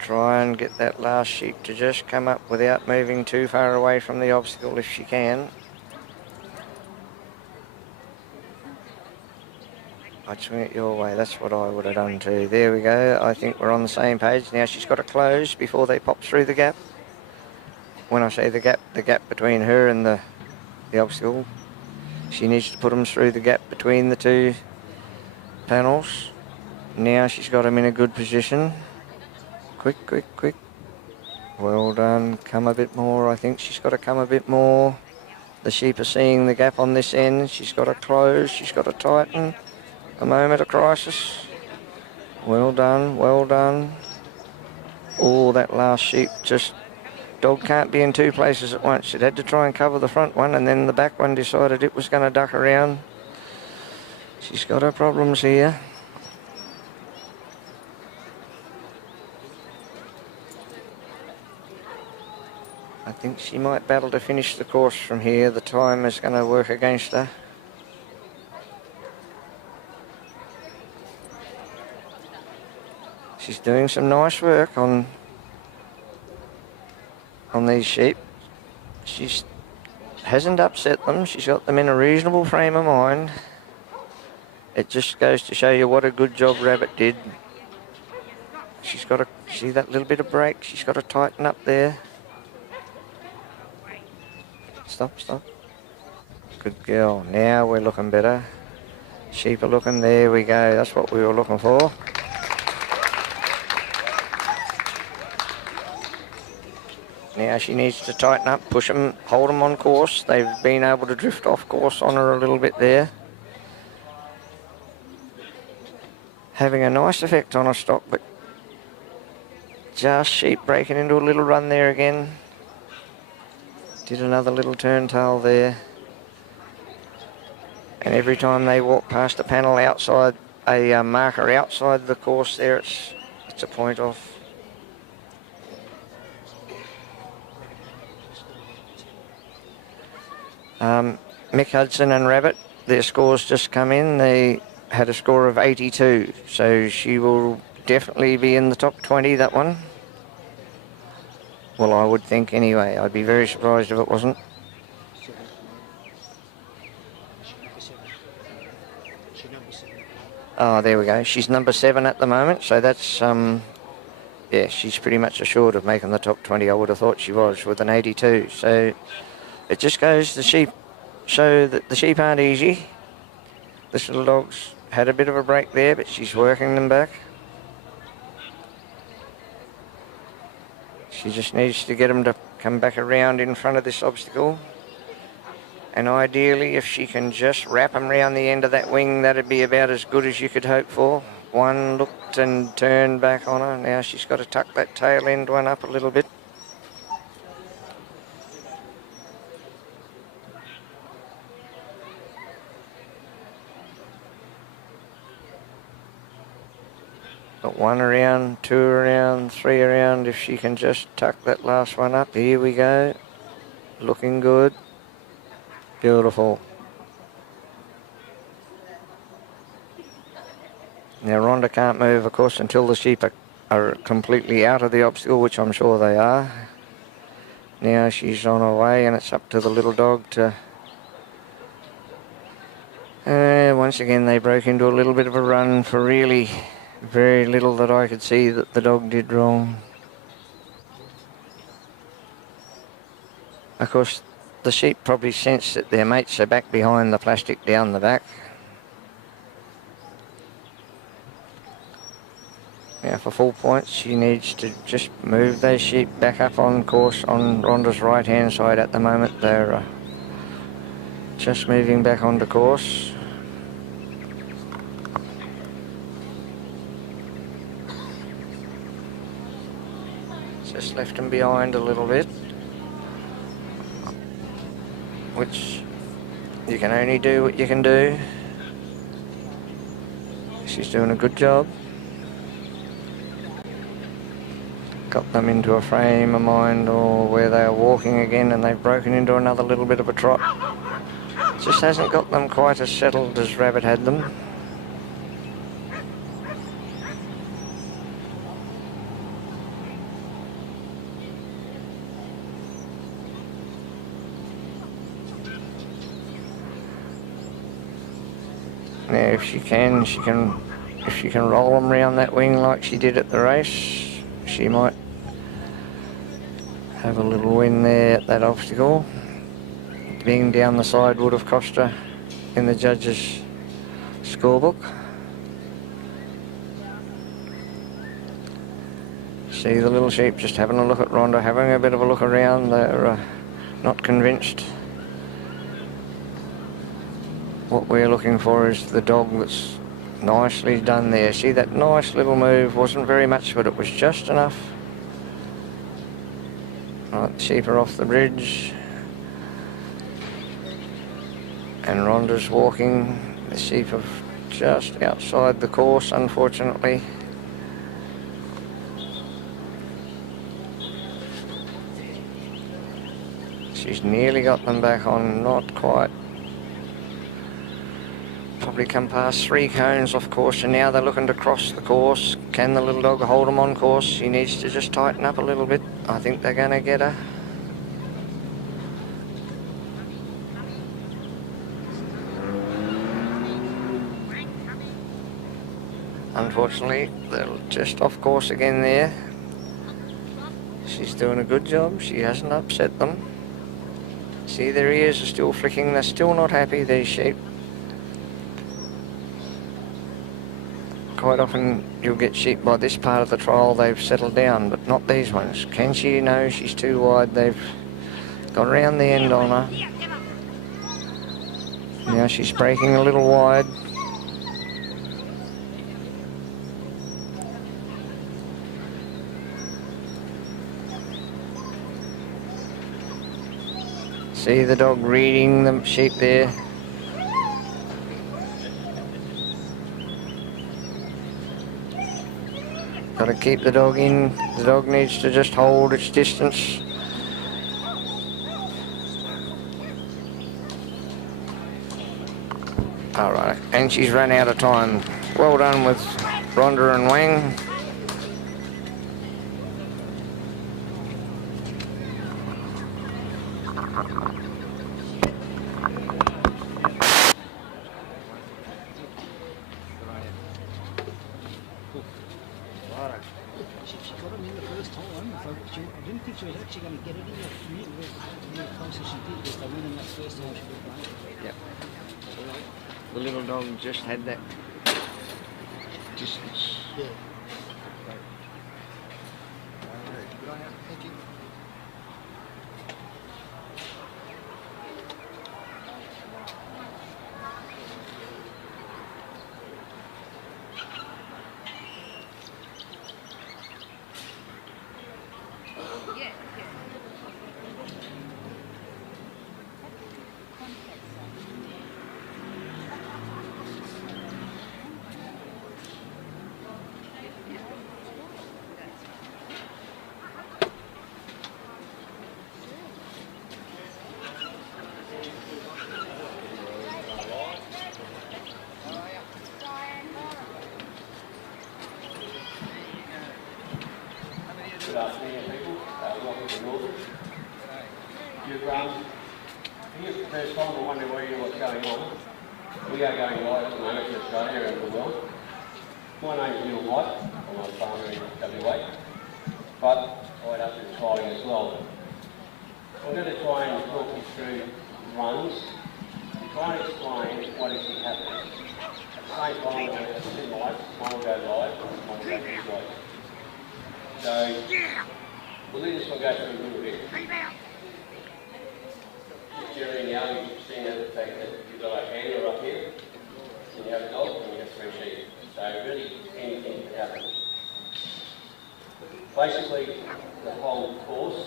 try and get that last sheep to just come up without moving too far away from the obstacle if she can. I'd swing it your way. That's what I would have done too. There we go. I think we're on the same page. Now she's got to close before they pop through the gap. When I say the gap between her and the obstacle, she needs to put them through the gap between the two panels. Now she's got them in a good position. Quick, quick, quick. Well done. Come a bit more. I think she's got to come a bit more. The sheep are seeing the gap on this end. She's got to close. She's got to tighten. A moment of crisis. Well done, well done. Oh, that last sheep just... Dog can't be in two places at once. It had to try and cover the front one, and then the back one decided it was going to duck around. She's got her problems here. I think she might battle to finish the course from here. The time is going to work against her. She's doing some nice work on these sheep. She hasn't upset them. She's got them in a reasonable frame of mind. It just goes to show you what a good job Rabbit did. She's got to see that little bit of break. She's got to tighten up there. Stop, stop. Good girl. Now we're looking better. Sheep are looking. There we go. That's what we were looking for. Now she needs to tighten up, push them, hold them on course. They've been able to drift off course on her a little bit there. Having a nice effect on her stock, but just sheep breaking into a little run there again. Did another little turn tail there. And every time they walk past a panel outside, a marker outside the course there, it's a point off. Mick Hudson and Rabbit, their scores just come in. They had a score of 82, so she will definitely be in the top 20, that one. Well, I would think anyway. I'd be very surprised if it wasn't. Oh, there we go. She's number 7 at the moment, so that's, yeah, she's pretty much assured of making the top 20. I would have thought she was with an 82. So it just goes to sheep, show that the sheep aren't easy. This little dog's had a bit of a break there, but she's working them back. She just needs to get them to come back around in front of this obstacle. And ideally, if she can just wrap them round the end of that wing, that'd be about as good as you could hope for. One looked and turned back on her. Now she's got to tuck that tail end one up a little bit. Got 1 around, 2 around, 3 around. If she can just tuck that last one up. Here we go. Looking good. Beautiful. Now Rhonda can't move, of course, until the sheep are completely out of the obstacle, which I'm sure they are. Now she's on her way, and it's up to the little dog to... once again, they broke into a little bit of a run for really very little that I could see that the dog did wrong. Of course, the sheep probably sense that their mates are back behind the plastic down the back. Now for full points, she needs to just move those sheep back up on course on Rhonda's right hand side at the moment. They're just moving back onto course. Just left them behind a little bit, which you can only do what you can do. She's doing a good job. Got them into a frame of mind or where they are walking again, and they've broken into another little bit of a trot. Just hasn't got them quite as settled as Rabbit had them. Now, if she can roll them round that wing like she did at the race, she might have a little win there at that obstacle. Being down the side would have cost her in the judges' scorebook. See the little sheep just having a look at Rhonda, having a bit of a look around. They're not convinced. What we're looking for is the dog that's nicely done there. See that nice little move? Wasn't very much, but it was just enough. Right, the sheep are off the bridge. And Rhonda's walking. The sheep are just outside the course, unfortunately. She's nearly got them back on, not quite. Probably come past 3 cones off course, and now they're looking to cross the course. Can the little dog hold them on course? She needs to just tighten up a little bit. I think they're going to get her. Unfortunately, they're just off course again there. She's doing a good job. She hasn't upset them. See, their ears are still flicking. They're still not happy, these sheep. Quite often you'll get sheep by this part of the trial, they've settled down, but not these ones. Can she? No, she's too wide. They've got around the end on her. Now she's breaking a little wide. See the dog reading the sheep there. Got to keep the dog in. The dog needs to just hold its distance. Alright, and she's run out of time. Well done with Rhonda and Wang. She got him in the first time. I didn't think she was actually going to get it in the close as she did, because they went in that first time she did run it. Yep. The little dog just had that distance. Yeah. Thank you. Good afternoon, people. Welcome to Northam. Here's the first time I wonder what's going on. We are going live at the moment to Australia and the world. My name's Neil White. I'm a farmer in WA, but I went up to trialling as well. I'm going to try and talk you through runs to try and explain what is happening. At the same time, I'm going to sit live, one will go live, one will go live. So, we'll let this one go through a little bit. During now, you've seen the fact that you've got a handler up here, and you have a dog, and you have 3 sheep. So really, anything can happen. Basically, the whole course,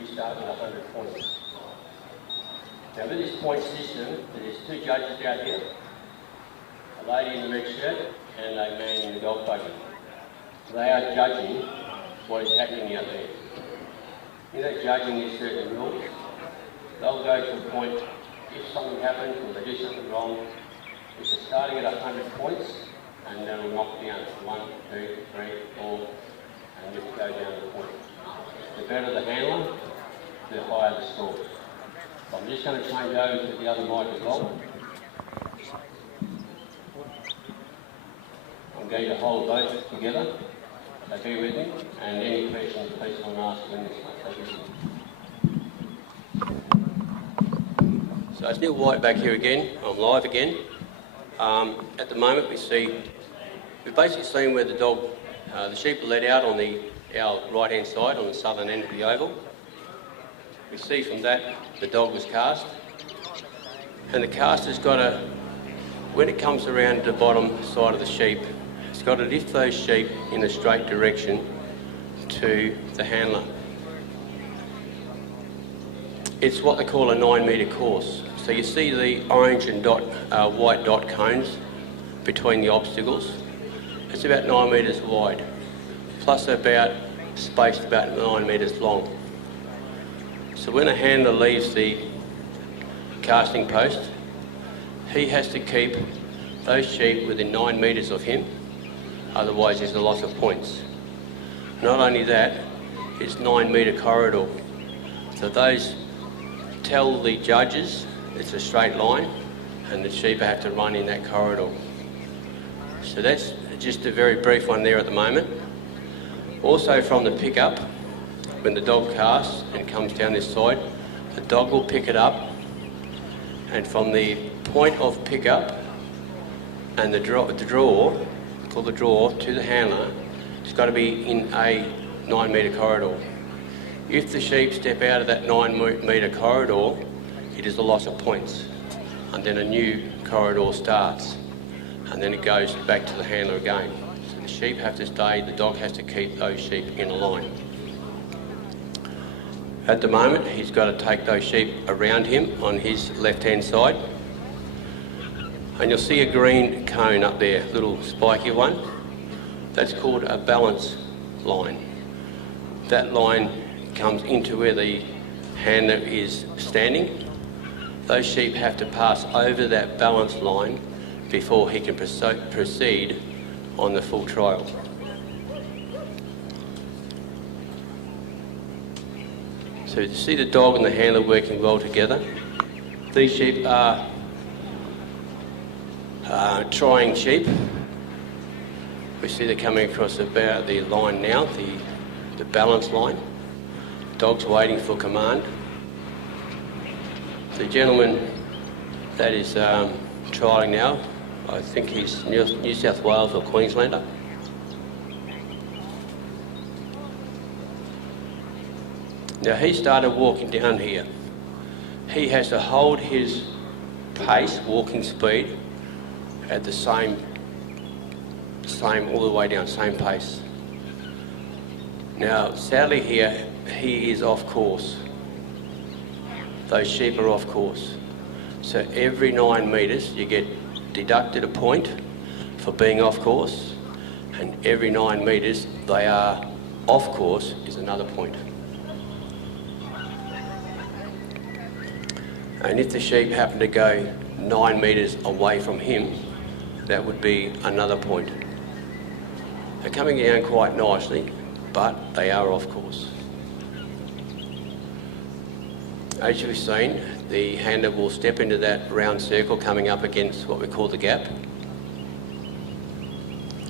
you start with 100 points. Now with this point system, there's 2 judges out here, a lady in the red shirt and a man in the dog buggy. They are judging what is happening out there. In that judging, there's certain rules. They'll go to a point, if something happens or they do something wrong, if they're starting at 100 points, and then will knock down 1, 2, 3, 4, and just go down the point. The better the handler, the higher the score. So I'm just going to change over to the other mic as well. I'm going to hold both together. So be with me, and any questions please want to ask when this one. So it's Neil White back here again. I'm live again. At the moment we've basically seen where the sheep are let out on our right hand side on the southern end of the oval. We see from that the dog was cast, and the caster's got to, when it comes around the bottom side of the sheep, it's got to lift those sheep in a straight direction to the handler. It's what they call a 9 metre course. So you see the orange and white dot cones between the obstacles. It's about 9 metres wide, plus about spaced about 9 metres long. So when a handler leaves the casting post, he has to keep those sheep within 9 metres of him, otherwise there's a loss of points. Not only that, it's 9 metre corridor. So those tell the judges it's a straight line and the sheep have to run in that corridor. So that's just a very brief one there at the moment. Also from the pickup, when the dog casts and comes down this side, the dog will pick it up, and from the point of pickup and the draw called the draw to the handler, it's got to be in a 9 metre corridor. If the sheep step out of that 9 metre corridor, it is a loss of points, and then a new corridor starts, and then it goes back to the handler again. So the sheep have to stay, the dog has to keep those sheep in a line. At the moment, he's got to take those sheep around him on his left-hand side. And you'll see a green cone up there, little spiky one. That's called a balance line. That line comes into where the handler is standing. Those sheep have to pass over that balance line before he can proceed on the full trial. So you see the dog and the handler working well together. These sheep are trying sheep. We see they're coming across about the line now, the balance line. Dog's waiting for command. The gentleman that is trialling now, I think he's New South Wales or Queenslander. Now he started walking down here. He has to hold his pace, walking speed, at the same all the way down, same pace. Now sadly here, he is off course. Those sheep are off course. So every 9 metres you get deducted a point for being off course, and every 9 metres they are off course is another point. And if the sheep happen to go 9 metres away from him, that would be another point. They're coming down quite nicely, but they are off course. As you've seen, the handler will step into that round circle coming up against what we call the gap.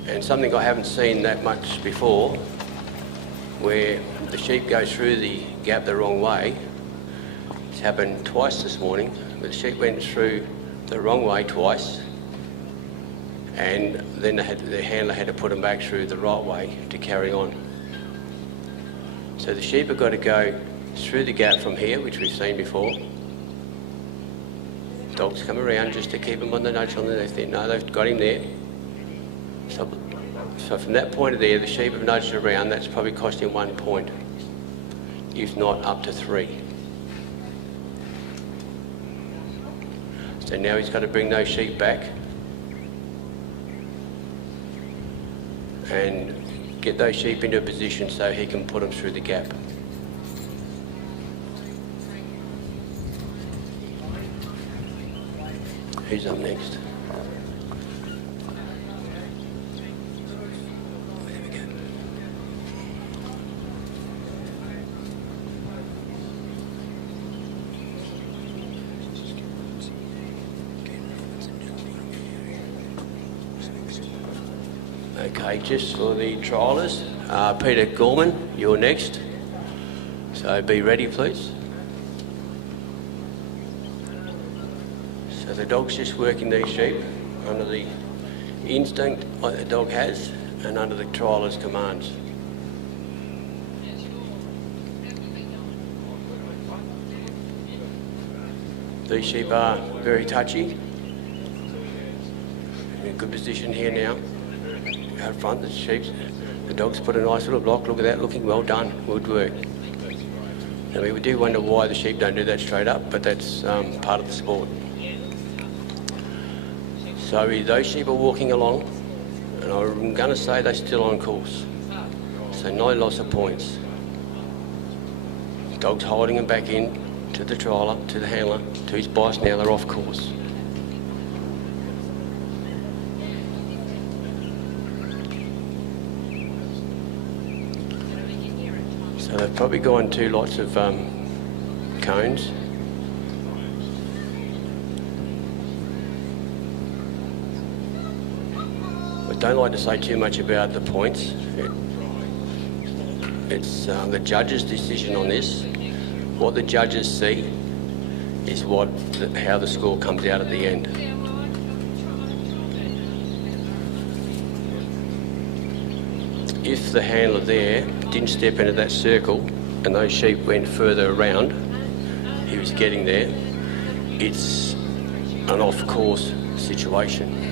And something I haven't seen that much before, where the sheep goes through the gap the wrong way. It's happened twice this morning. The sheep went through the wrong way twice, and then the handler had to put them back through the right way to carry on. So the sheep have got to go through the gap from here, which we've seen before. Dogs come around just to keep him on the nudge on the left there. No, they've got him there. So from that point of there, the sheep have nudged around. That's probably cost him 1 point, if not up to 3. So now he's got to bring those sheep back and get those sheep into a position so he can put them through the gap. Who's up next? There we go. Okay, just for the trialers, Peter Gorman, you're next. So be ready, please. So the dog's just working these sheep under the instinct the dog has and under the trialer's commands. These sheep are very touchy. In a good position here now. Out front, the dog's put a nice little block. Look at that, looking well done. Good work. And we do wonder why the sheep don't do that straight up, but that's part of the sport. So those sheep are walking along, and I'm going to say they're still on course. So no loss of points. Dog's holding them back in to the trialer, to the handler, to his boss. Now they're off course. So they've probably gone to lots of cones. I don't like to say too much about the points. It's the judge's decision on this. What the judges see is how the score comes out at the end. If the handler there didn't step into that circle and those sheep went further around, he was getting there, it's an off-course situation.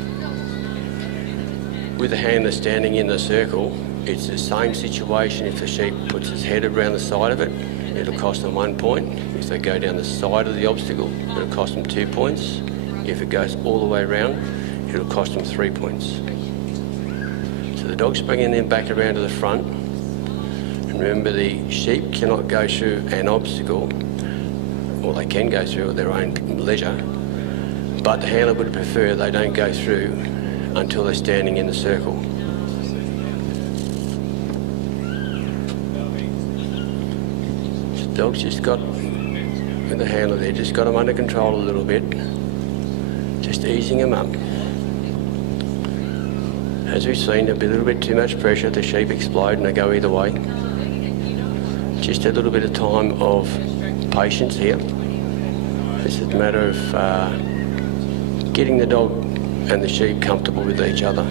With the handler standing in the circle, it's the same situation. If the sheep puts his head around the side of it, it'll cost them 1 point. If they go down the side of the obstacle, it'll cost them 2 points. If it goes all the way around, it'll cost them 3 points. So the dog's bringing them back around to the front. And remember, the sheep cannot go through an obstacle, or they can go through at their own leisure, but the handler would prefer they don't go through until they're standing in the circle. So the dog's just got, with the handler there, just got them under control a little bit, just easing them up. As we've seen, there'll be a little bit too much pressure, the sheep explode and they go either way. Just a little bit of time of patience here. It's a matter of getting the dog and the sheep comfortable with each other.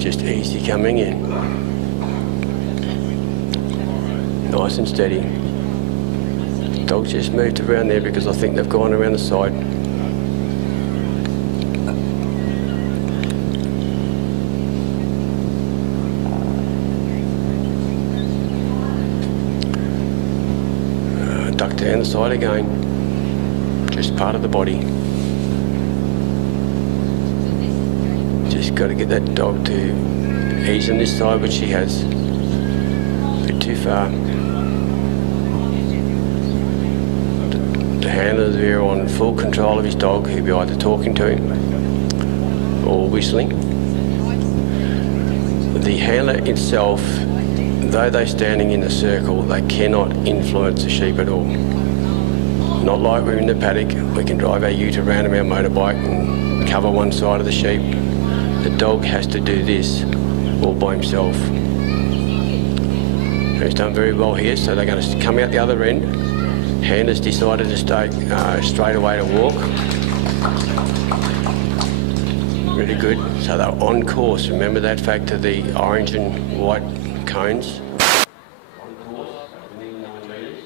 Just easy coming in. Nice and steady. Dog's just moved around there because I think they've gone around the side. Duck down the side again. Just part of the body. Just got to get that dog to ease on this side, which he has. A bit too far. The handler's there on full control of his dog. He'll be either talking to him or whistling. The handler itself, though they're standing in the circle, they cannot influence the sheep at all. Not like we're in the paddock, we can drive our ute around on our motorbike and cover one side of the sheep. The dog has to do this all by himself. And he's done very well here, so they're going to come out the other end. Handler's decided to stay straight away to walk. Really good. So they're on course. Remember that fact of the orange and white cones. On course, within 9 metres.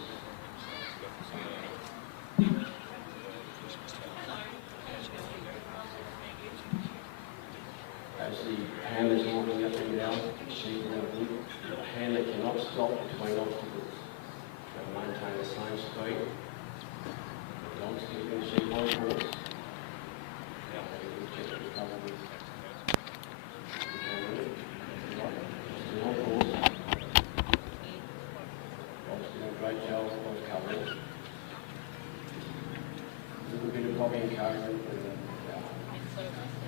As the handler's walking up and down, the handler cannot stop between obstacles. They'll maintain the same speed. The dog's keeping the sheep on course. Still on course. Dog's doing a great job of covering. A little bit of bobby encouragement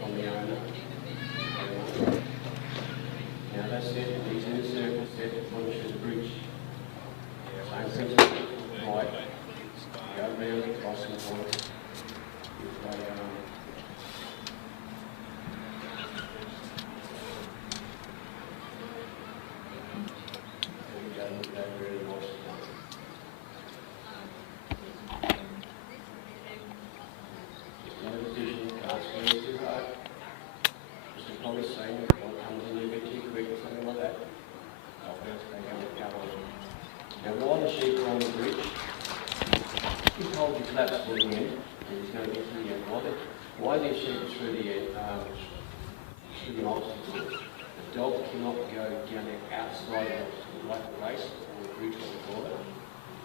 from the owner. Now that's it, he's in the circle, set, punishes the bridge. Same principle, right, go around, crossing the point. Now while the sheep are on the bridge, just hold your flaps for the end, and he's going to get to the end. Why these sheep are through the end, through the obstacle, the dog cannot go down the outside of the black race, or the bridge, what we call it,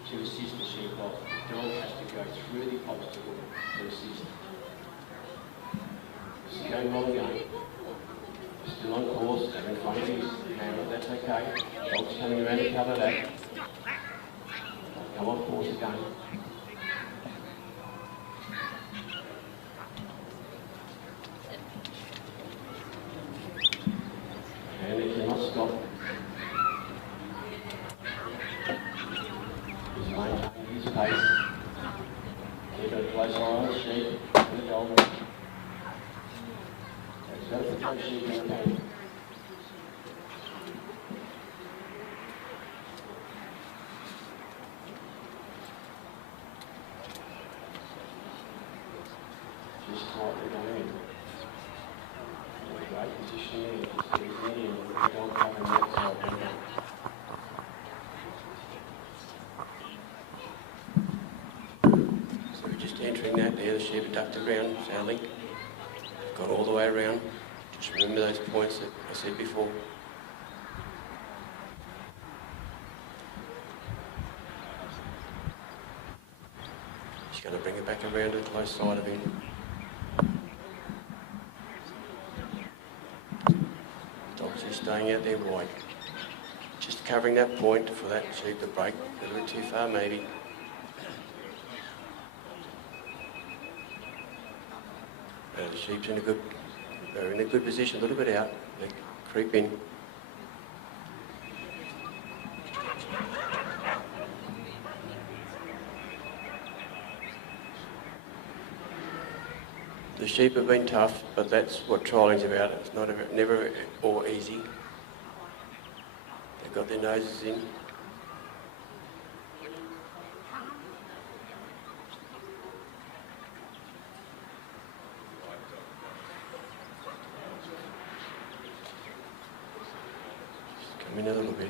to assist the sheepdog. The dog has to go through the obstacle to assist. This is going well again. Still on course, and in front of his hammer, that's okay. Dog's coming around to cover that. Come off course again. And it cannot stop. He's maintaining his pace. Keep a close eye on the sheep and the dog. He's got to put those sheep in the pen. Just tightly going in. Great position there. Just easing in. The dog covering that side window. So we're just entering that there. The sheep are ducked around, sadly. Got all the way around. Just remember those points that I said before. Just going to bring it back around to the close side of him. Dog's just staying out there wide. Just covering that point for that sheep to break. A little bit too far maybe. The sheep's in a good, they're in a good position, a little bit out. They creep in. The sheep have been tough, but that's what trialling's about. It's not never or easy. They've got their noses in. Come in a little bit.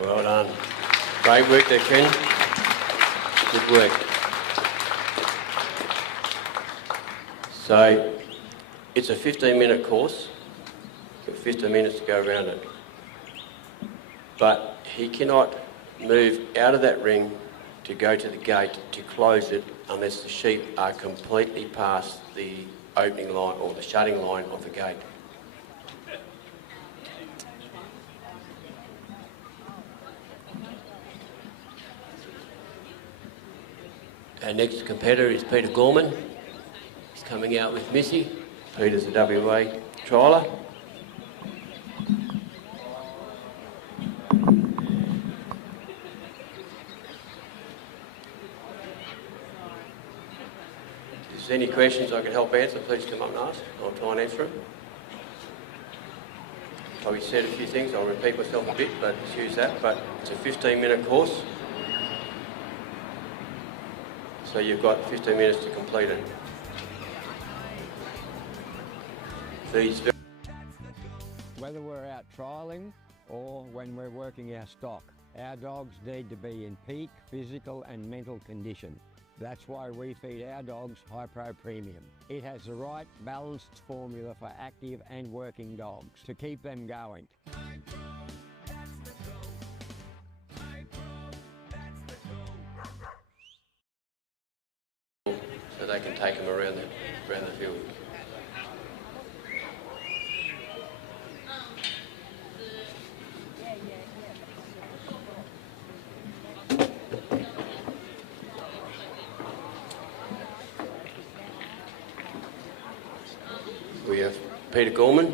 Well done. Great work there, Ken. Good work. So, it's a 15-minute course. You've got 15 minutes to go around it. But he cannot move out of that ring to go to the gate to close it unless the sheep are completely past the opening line or the shutting line of the gate. Our next competitor is Peter Gorman. He's coming out with Missy. Peter's a WA trialer. If there's any questions I can help answer, please come up and ask. I'll try and answer them. Probably said a few things, I'll repeat myself a bit, but excuse that. But it's a 15-minute course. So you've got 15 minutes to complete it. Whether we're out trialling or when we're working our stock, our dogs need to be in peak physical and mental condition. That's why we feed our dogs Hypro Premium. It has the right balanced formula for active and working dogs to keep them going. So they can take them around the field. We have Peter Gorman.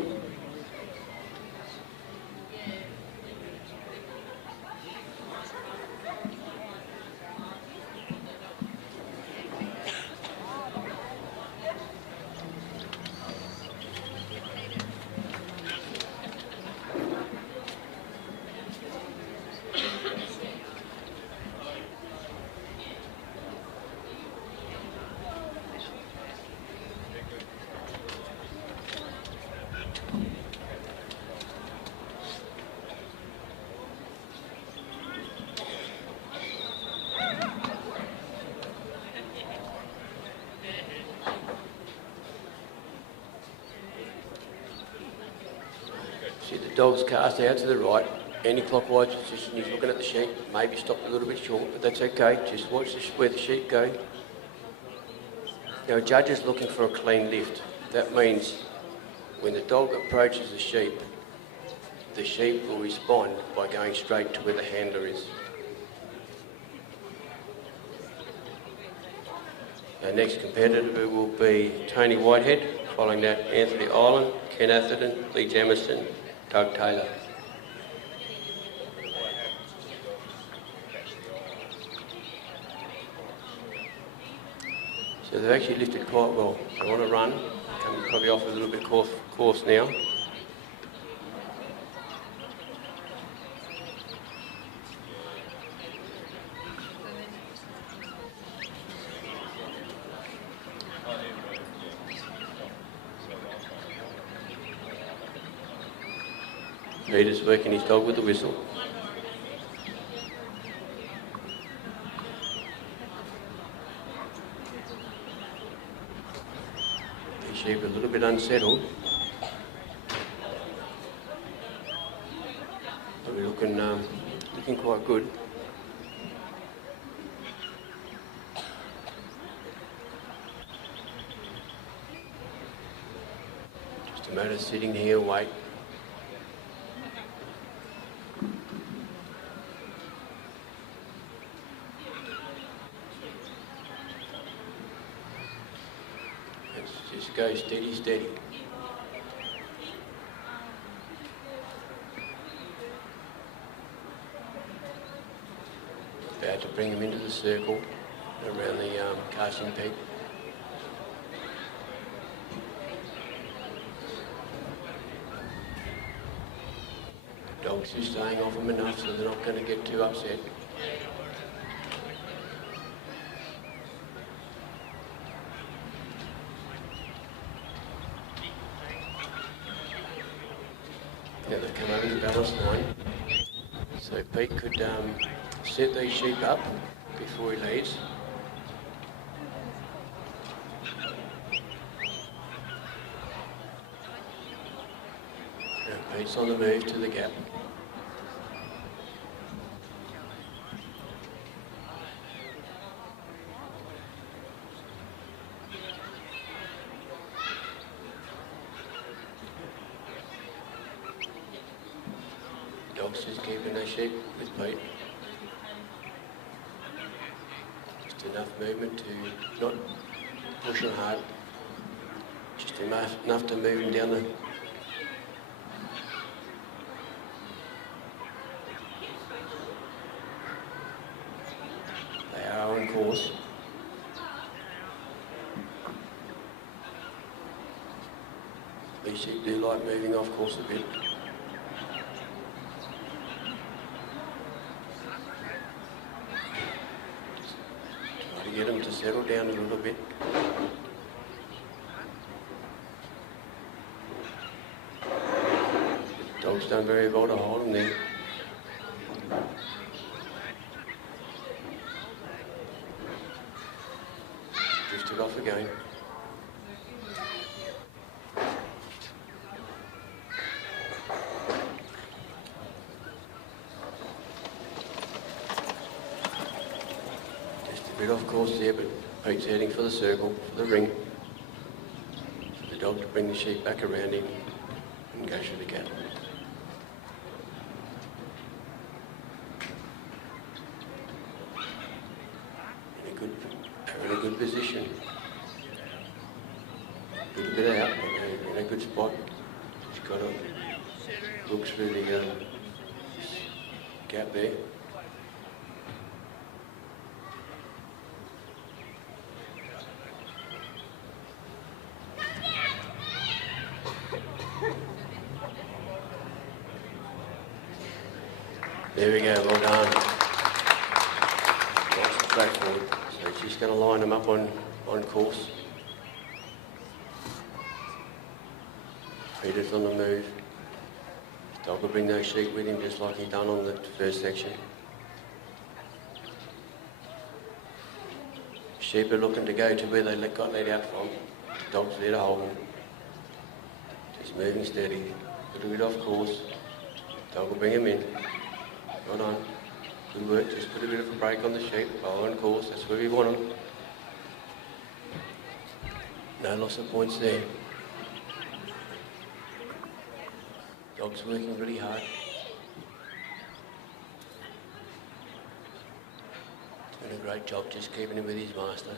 See the dog's cast out to the right, anti-clockwise position, he's looking at the sheep, maybe stopped a little bit short, but that's okay, just watch where the sheep go. Now a judge is looking for a clean lift. That means when the dog approaches the sheep will respond by going straight to where the handler is. Our next competitor will be Tony Whitehead, following that Anthony Ireland, Ken Atherton, Lee Jamison, Doug Taylor. So they've actually lifted quite well. They want to run, coming probably off a little bit course now. Peter's working his dog with the whistle. The sheep are a little bit unsettled. But we're looking quite good. Just a matter of sitting here, wait. Just go steady, steady. About to bring him into the circle around the casting peg. Dogs just staying off him enough so they're not going to get too upset. Now they've come over the balance line, so Pete could set these sheep up before he leads. And Pete's on the move to the gap. Dogs just keeping their sheep with Pete. Just enough movement to not push them hard. Just enough to move them down the... They are on course. These sheep do like moving off course a bit. Get them to settle down a little bit. Dog's done very well to hold them there. Drifted off again. Bit off course there, but Pete's heading for the circle, for the ring, for the dog to bring the sheep back around him and go through the gap. In a good position. A little bit out, but in a good spot. He's got to look through the gap there. There we go, well done. Nice and straightforward. So she's going to line them up on course. Peter's on the move. Dog will bring those sheep with him just like he done on the first section. Sheep are looking to go to where they got let out from. The dog's there to hold them. Just moving steady. little bit off course. Dog will bring him in. Well done. Good work. Just put a bit of a brake on the sheep. Follow on course. That's where we want him. No loss of points there. Dog's working really hard. Doing a great job just keeping him with his master.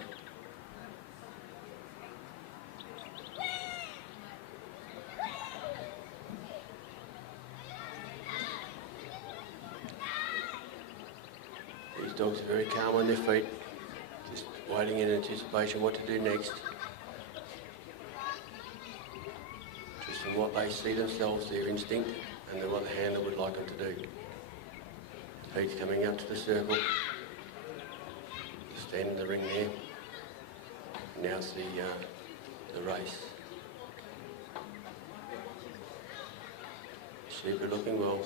These dogs are very calm on their feet, just waiting in anticipation what to do next. Just from what they see themselves, their instinct, and then what the handler would like them to do. Pete's coming up to the circle. Stand in the ring there. Now see the race. Sheep are looking well.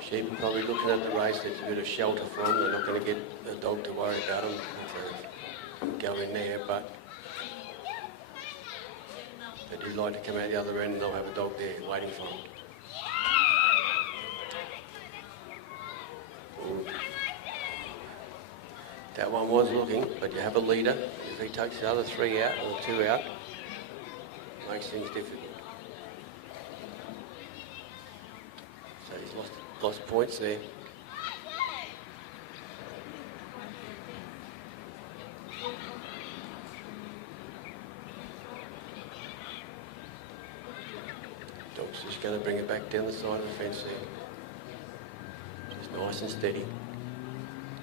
Sheep are probably looking at the race. There's a bit of shelter for them. They're not going to get the dog to worry about them if they go in there, but they do like to come out the other end and they'll have a dog there waiting for them. That one was looking, but you have a leader. If he takes the other three out or two out, makes things difficult. So he's lost points there. Dog's just going to bring it back down the side of the fence there. Just nice and steady.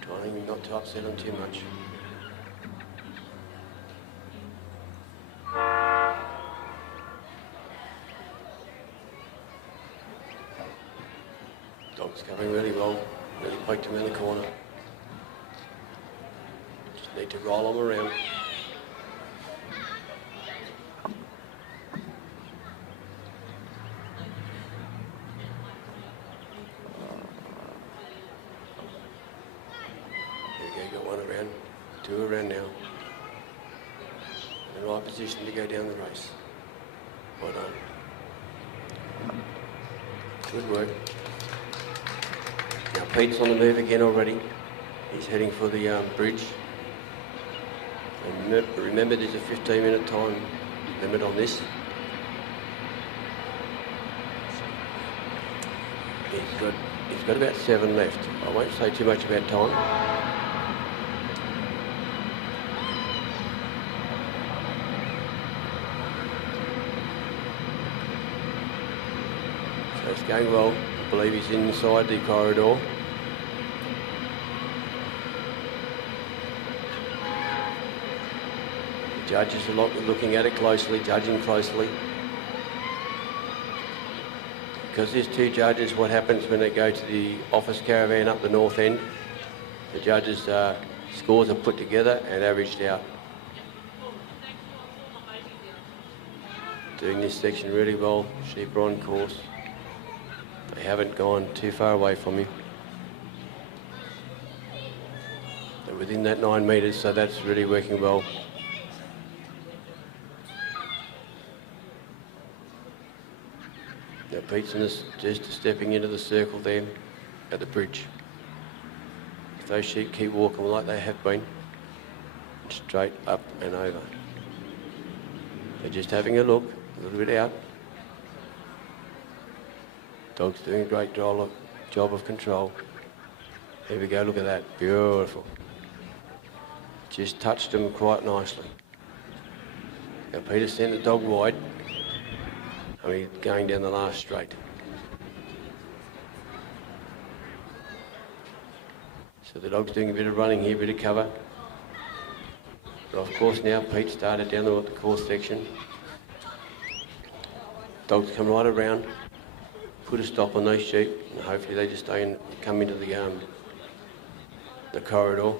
Trying not to upset them too much. Dog's coming really well. Really poked him in the corner. Just need to roll him around. Two around now. In the right position to go down the race. Well done. Good work. Now Pete's on the move again already. He's heading for the bridge. And remember there's a 15-minute time limit on this. He's got about 7 left. I won't say too much about time. It's going well. I believe he's inside the corridor. The judges are looking at it closely, judging closely. Because there's 2 judges, what happens when they go to the office caravan up the north end, the judges' scores are put together and averaged out. Doing this section really well. Sheep are on course. They haven't gone too far away from him. They're within that 9 metres, so that's really working well. Now Pete's just stepping into the circle there at the bridge. If those sheep keep walking like they have been, straight up and over. They're just having a look, a little bit out. Dog's doing a great job of control. There we go, look at that, beautiful. Just touched him quite nicely. Now Peter sent the dog wide. I mean, going down the last straight. So the dog's doing a bit of running here, a bit of cover. But of course now Pete started down the course section. Dog's come right around. Put a stop on those sheep, and hopefully they just don't come into the corridor.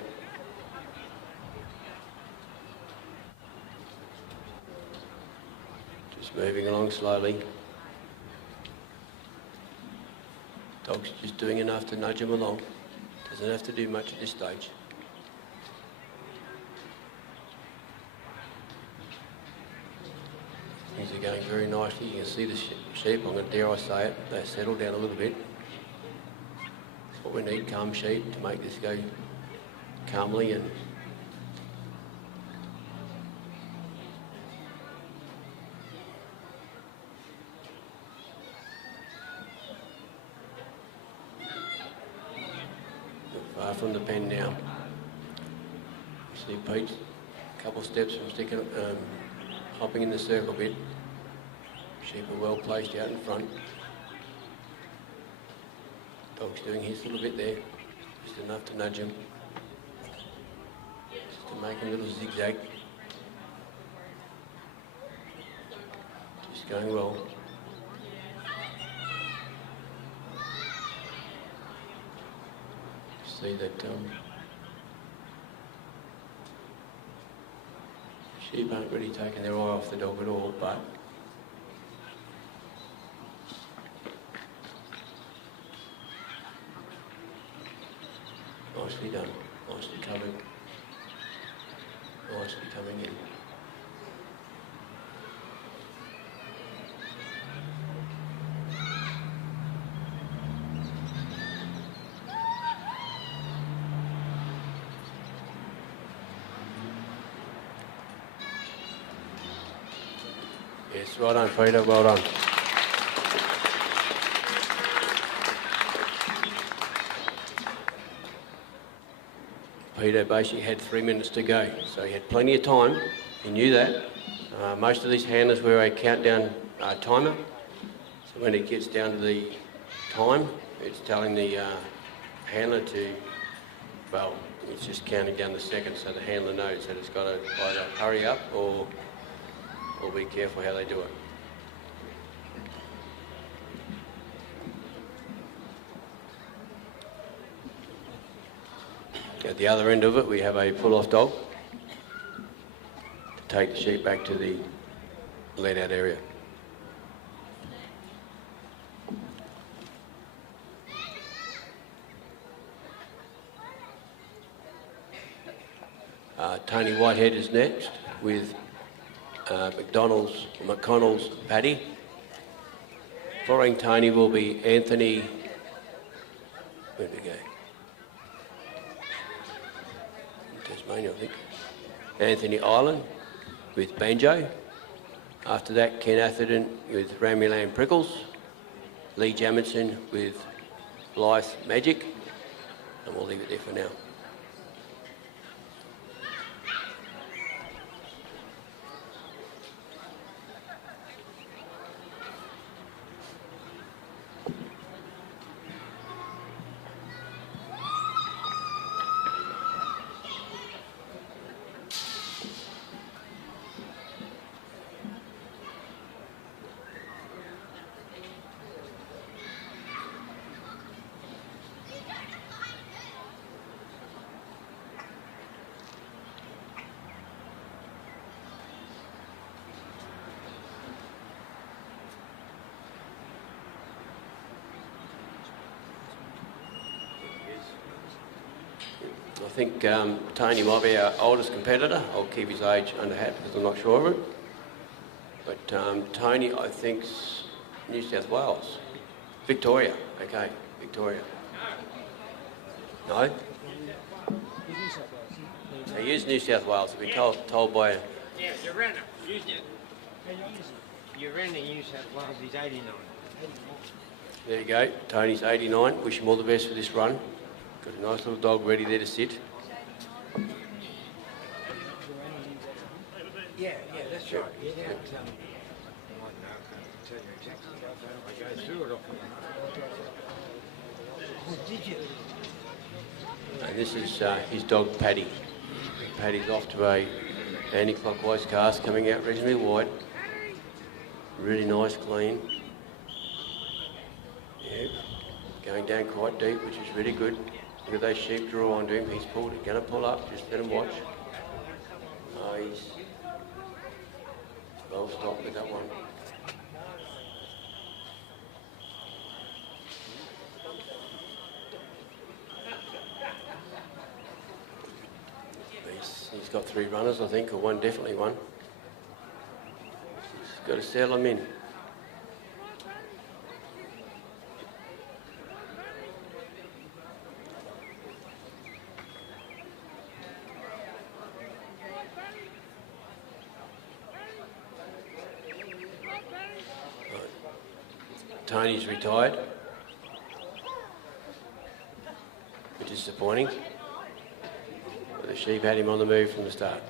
Just moving along slowly. Dog's just doing enough to nudge him along. Doesn't have to do much at this stage. Things are going very nicely. You can see the sheep, I'm going to dare I say it, they settle down a little bit. That's what we need, calm sheep, to make this go calmly. And far from the pen now. See Pete, a couple of steps from sticking, hopping in the circle a bit. Sheep are well placed out in front. Dog's doing his little bit there, just enough to nudge him, just to make a little zigzag. Just going well. See that sheep aren't really taking their eye off the dog at all, but nicely done, nicely covered, nicely coming in. Yes, well done, Peter, well done. Peter basically had 3 minutes to go, so he had plenty of time. He knew that. Most of these handlers wear a countdown timer, so when it gets down to the time, it's telling the handler to, well, it's just counting down the seconds, so the handler knows that it's got to either hurry up or be careful how they do it. At the other end of it, we have a pull-off dog to take the sheep back to the let-out area. Tony Whitehead is next with McConnell's Paddy. Following Tony will be Anthony, where'd we go? Tasmania, I think. Anthony Island with Banjo. After that, Ken Atherton with Ramulan Prickles. Lee Jamison with Blythe Magic. And we'll leave it there for now. I think Tony might be our oldest competitor. I'll keep his age under hat because I'm not sure of it. But Tony, I think's New South Wales. Victoria, okay, Victoria. No? He is New South Wales. I've been told by... Yeah, you ran it. You ran in New South Wales, he's 89. There you go, Tony's 89. Wish him all the best for this run. Got a nice little dog ready there to sit. Yeah, that's right. Yeah, I can't tell you exactly. I go through it often. Oh, did you? And this is his dog Paddy. Paddy's off to a anti-clockwise cast, coming out reasonably wide. Really nice, clean. Yeah, going down quite deep, which is really good. Look at those sheep draw onto him. He's pulled it, going to pull up. Just let him watch. He's well stopped with that one. He's got 3 runners, I think, or one, definitely one. got to settle them in. Tony's retired. Bit disappointing. But the sheep had him on the move from the start.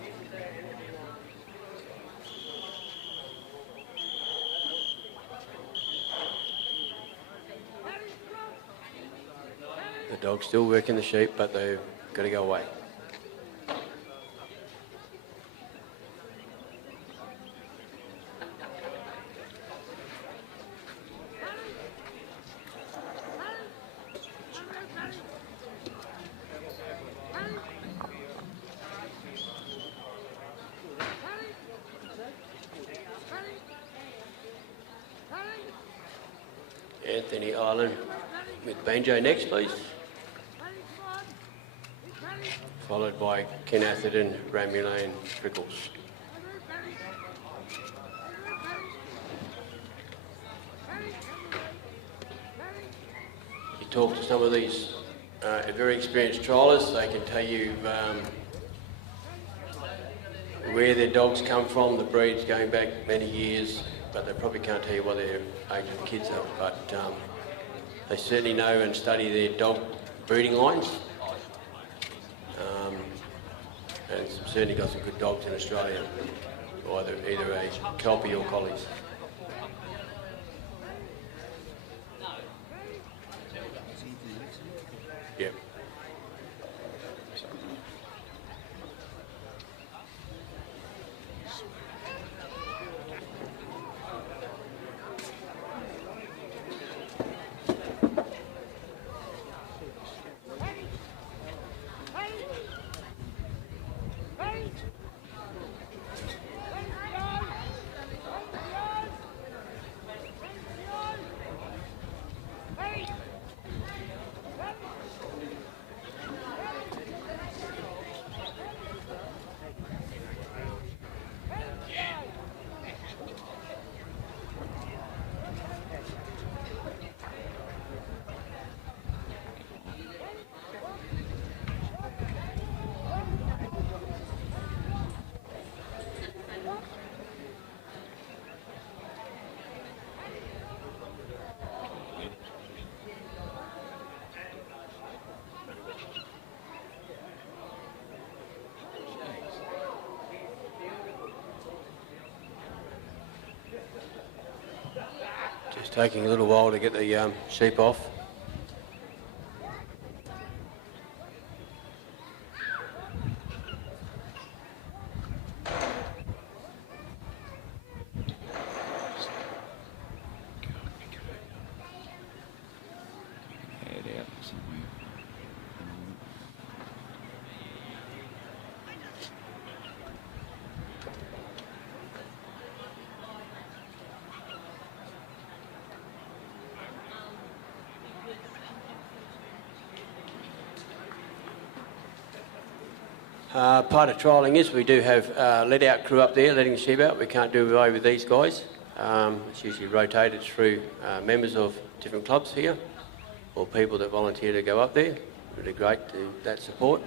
The dog's still working the sheep, but they've got to go away. Anthony Island with Banjo next, please. Followed by Ken Atherton, Ramulane, Prickles. You talk to some of these very experienced trialists, they can tell you where their dogs come from, the breeds going back many years, but they probably can't tell you what their age of the kids are. But they certainly know and study their dog breeding lines. And certainly got some good dogs in Australia, either a Kelpie or Collies. Yep. Just taking a little while to get the sheep off. Part of trialling is we do have let-out crew up there letting the sheep out. We can't do away with these guys. It's usually rotated through members of different clubs here or people that volunteer to go up there. Really great to that support.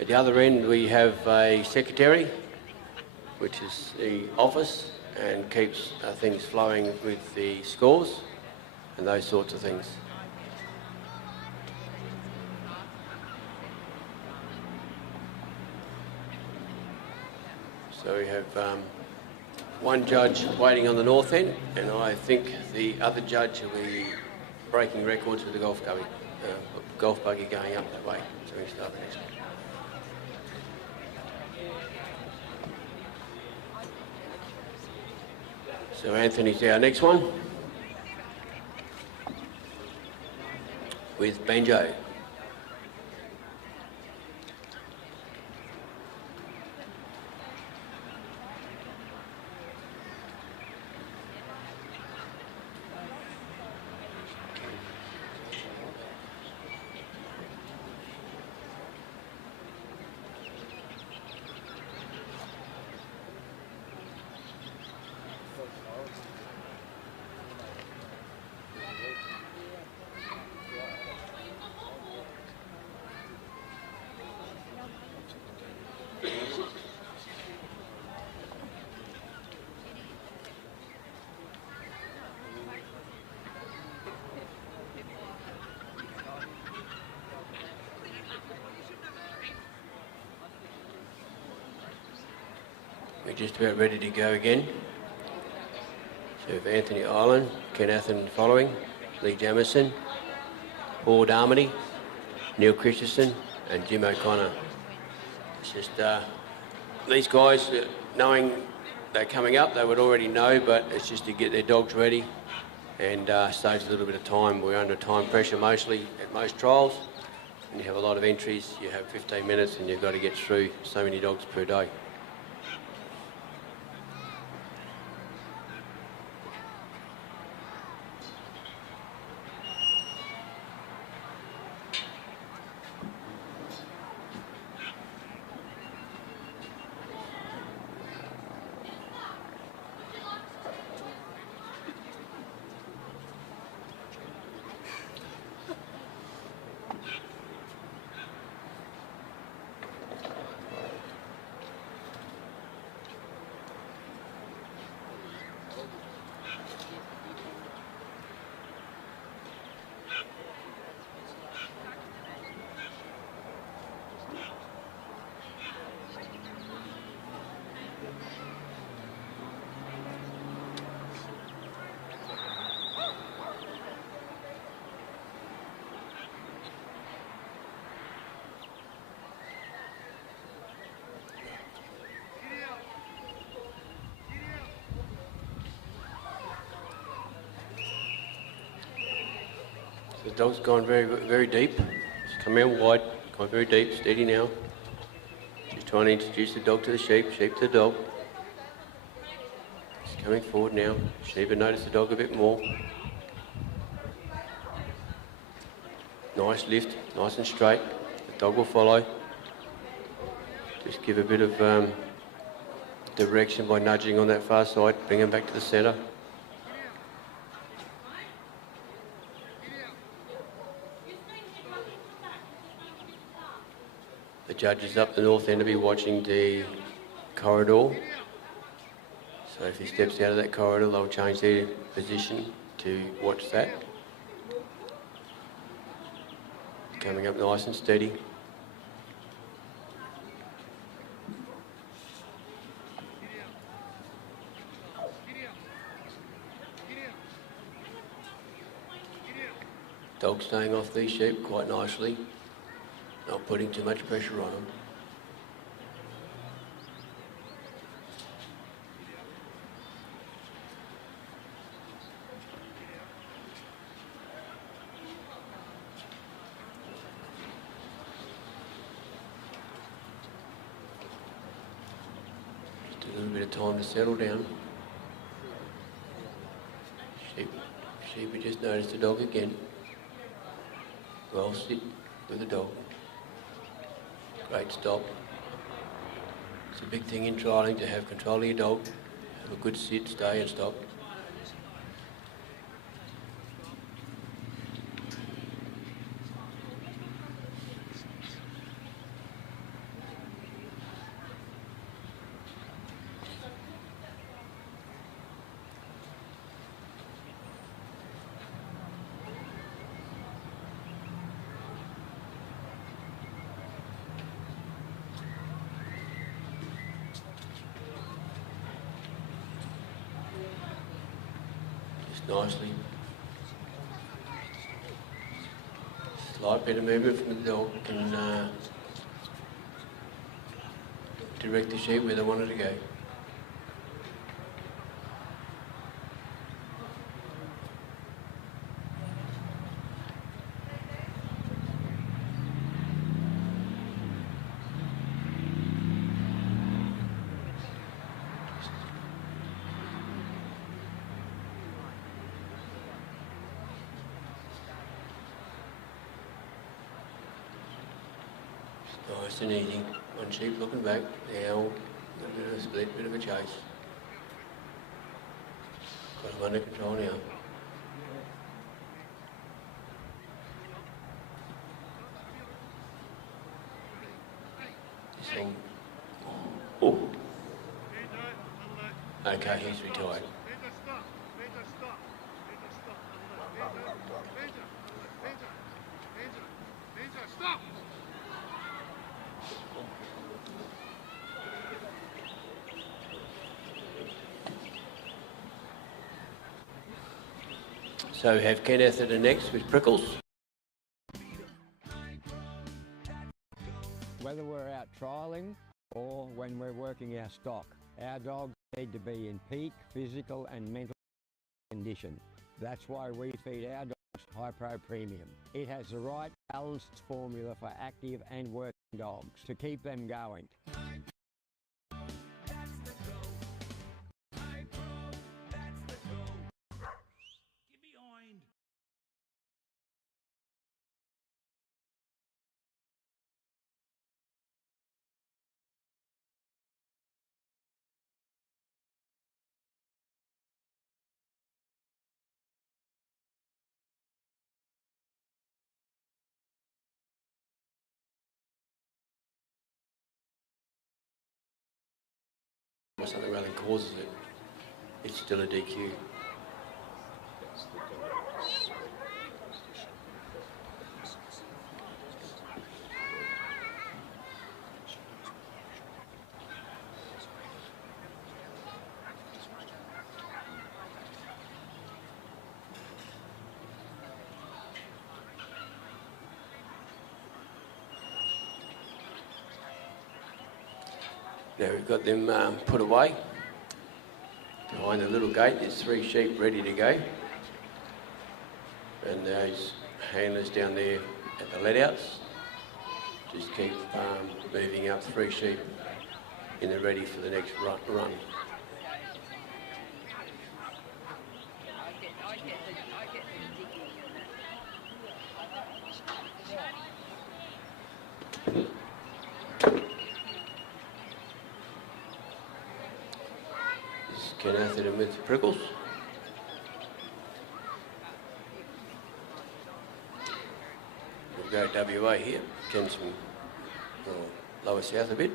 At the other end we have a secretary, which is the office and keeps things flowing with the scores and those sorts of things. So we have one judge waiting on the north end, and I think the other judge will be breaking records with the golf buggy going up that way. So we can start the next one. So Anthony's our next one with Banjo. We're just about ready to go again. So we have Anthony Ireland, Ken Athen following, Lee Jamison, Paul Darmody, Neil Christensen and Jim O'Connor. It's just these guys, knowing they're coming up, they would already know, but it's just to get their dogs ready and saves a little bit of time. We're under time pressure mostly at most trials, and you have a lot of entries. You have 15 minutes and you've got to get through so many dogs per day. The dog's gone very deep. It's come out wide, gone very deep, steady now. Just trying to introduce the dog to the sheep, sheep to the dog. He's coming forward now. Sheep have noticed the dog a bit more. Nice lift, nice and straight. The dog will follow. Just give a bit of direction by nudging on that far side, bring him back to the centre. The judges up the north end will be watching the corridor. So if he steps out of that corridor, they'll change their position to watch that. Coming up nice and steady. Dog staying off these sheep quite nicely. Not putting too much pressure on them. Just a little bit of time to settle down. Sheep have just noticed the dog again. Well, sit with the dog. Great stop. It's a big thing in trialling to have control of your dog, have a good sit, stay and stop. Nicely. Slight bit of movement from the dog can direct the sheep where they want it to go. Nice and easy. One sheep looking back, now a little bit of a split, bit of a chase. Got him under control now. This thing. Oh. Okay, he's retired. So we have Ken Atherton next with Prickles. Whether we're out trialling or when we're working our stock, our dogs need to be in peak physical and mental condition. That's why we feed our dogs Hypro Premium. It has the right balanced formula for active and working dogs to keep them going. Or something rather than causes it, it's still a DQ. Now we've got them put away. Behind the little gate there's 3 sheep ready to go. And those handlers down there at the let-outs just keep moving up 3 sheep in the ready for the next run. Ken Atherton with Prickles. We'll go WA here. Ken's from lower south a bit.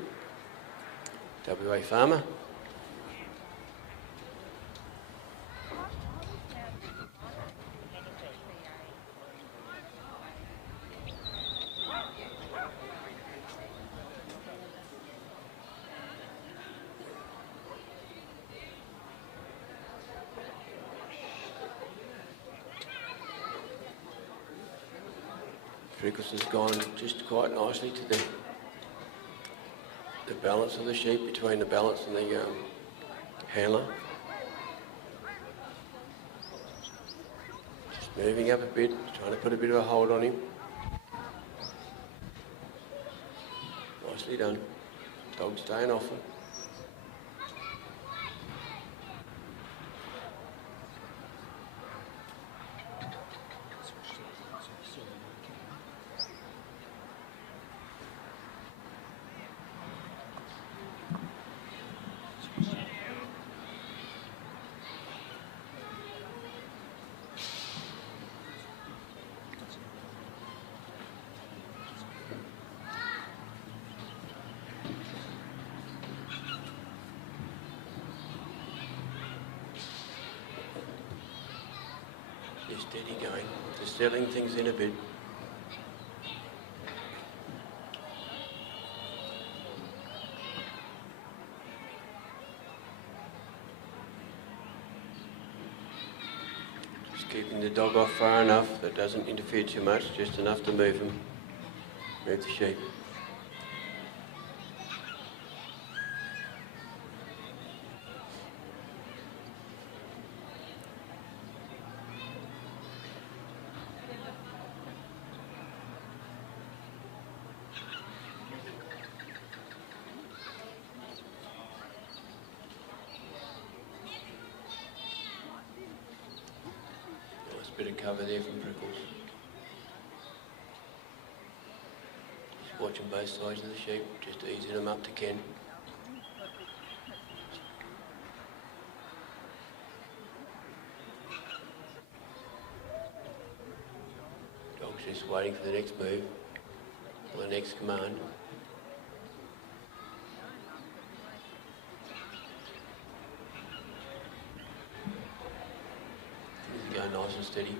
WA farmer. Prickles has gone just quite nicely to the balance of the sheep, between the balance and the handler. Just moving up a bit, trying to put a bit of a hold on him. Nicely done. Dog staying off him. Steady going, just settling things in a bit. Just keeping the dog off far enough that doesn't interfere too much, just enough to move him, move the sheep. Bit of cover there from Prickles. Just watching both sides of the sheep, just easing them up to Ken. Dog's just waiting for the next move, or the next command. Going nice and steady.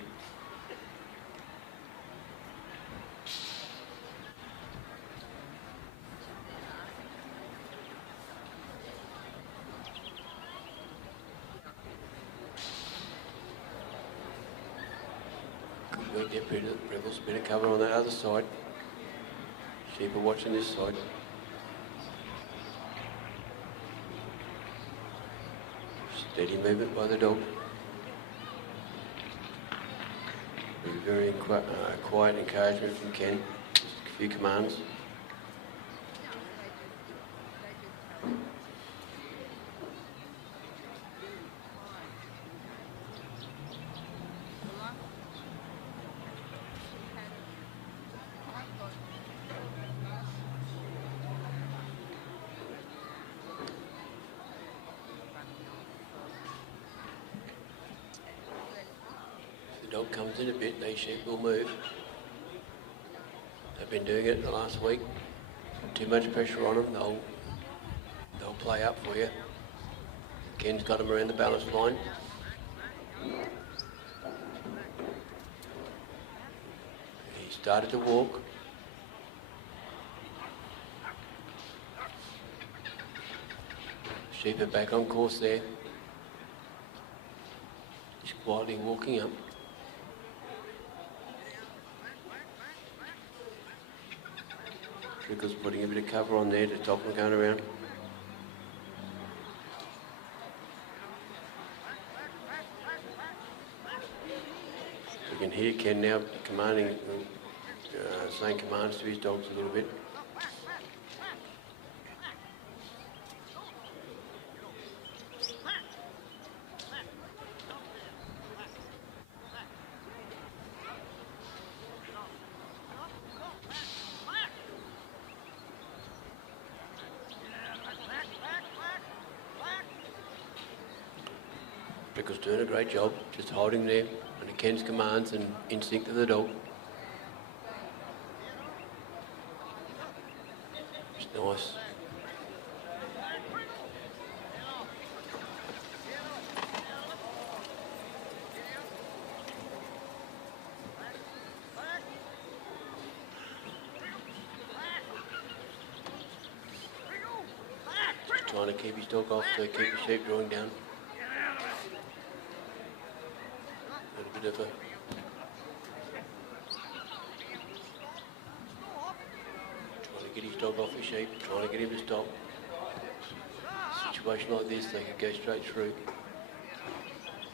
weak there, Prickles. Bit of cover on that other side. Sheep are watching this side. Steady movement by the dog. Very quiet encouragement from Ken. Just a few commands. The dog comes in a bit, these sheep will move. They've been doing it the last week. Too much pressure on them, they'll play up for you. Ken's got them around the balance line. He started to walk. Sheep are back on course there. He's quietly walking up. Trickle's putting a bit of cover on there to stop them going around. You can hear Ken now commanding, saying commands to his dogs a little bit. Trickle's doing a great job, just holding there under Ken's commands and instinct of the dog. It's nice. Just trying to keep his dog off to keep the sheep drawing down. A bit of a trying to get his dog off his sheep, trying to get him to stop. A situation like this, they could go straight through.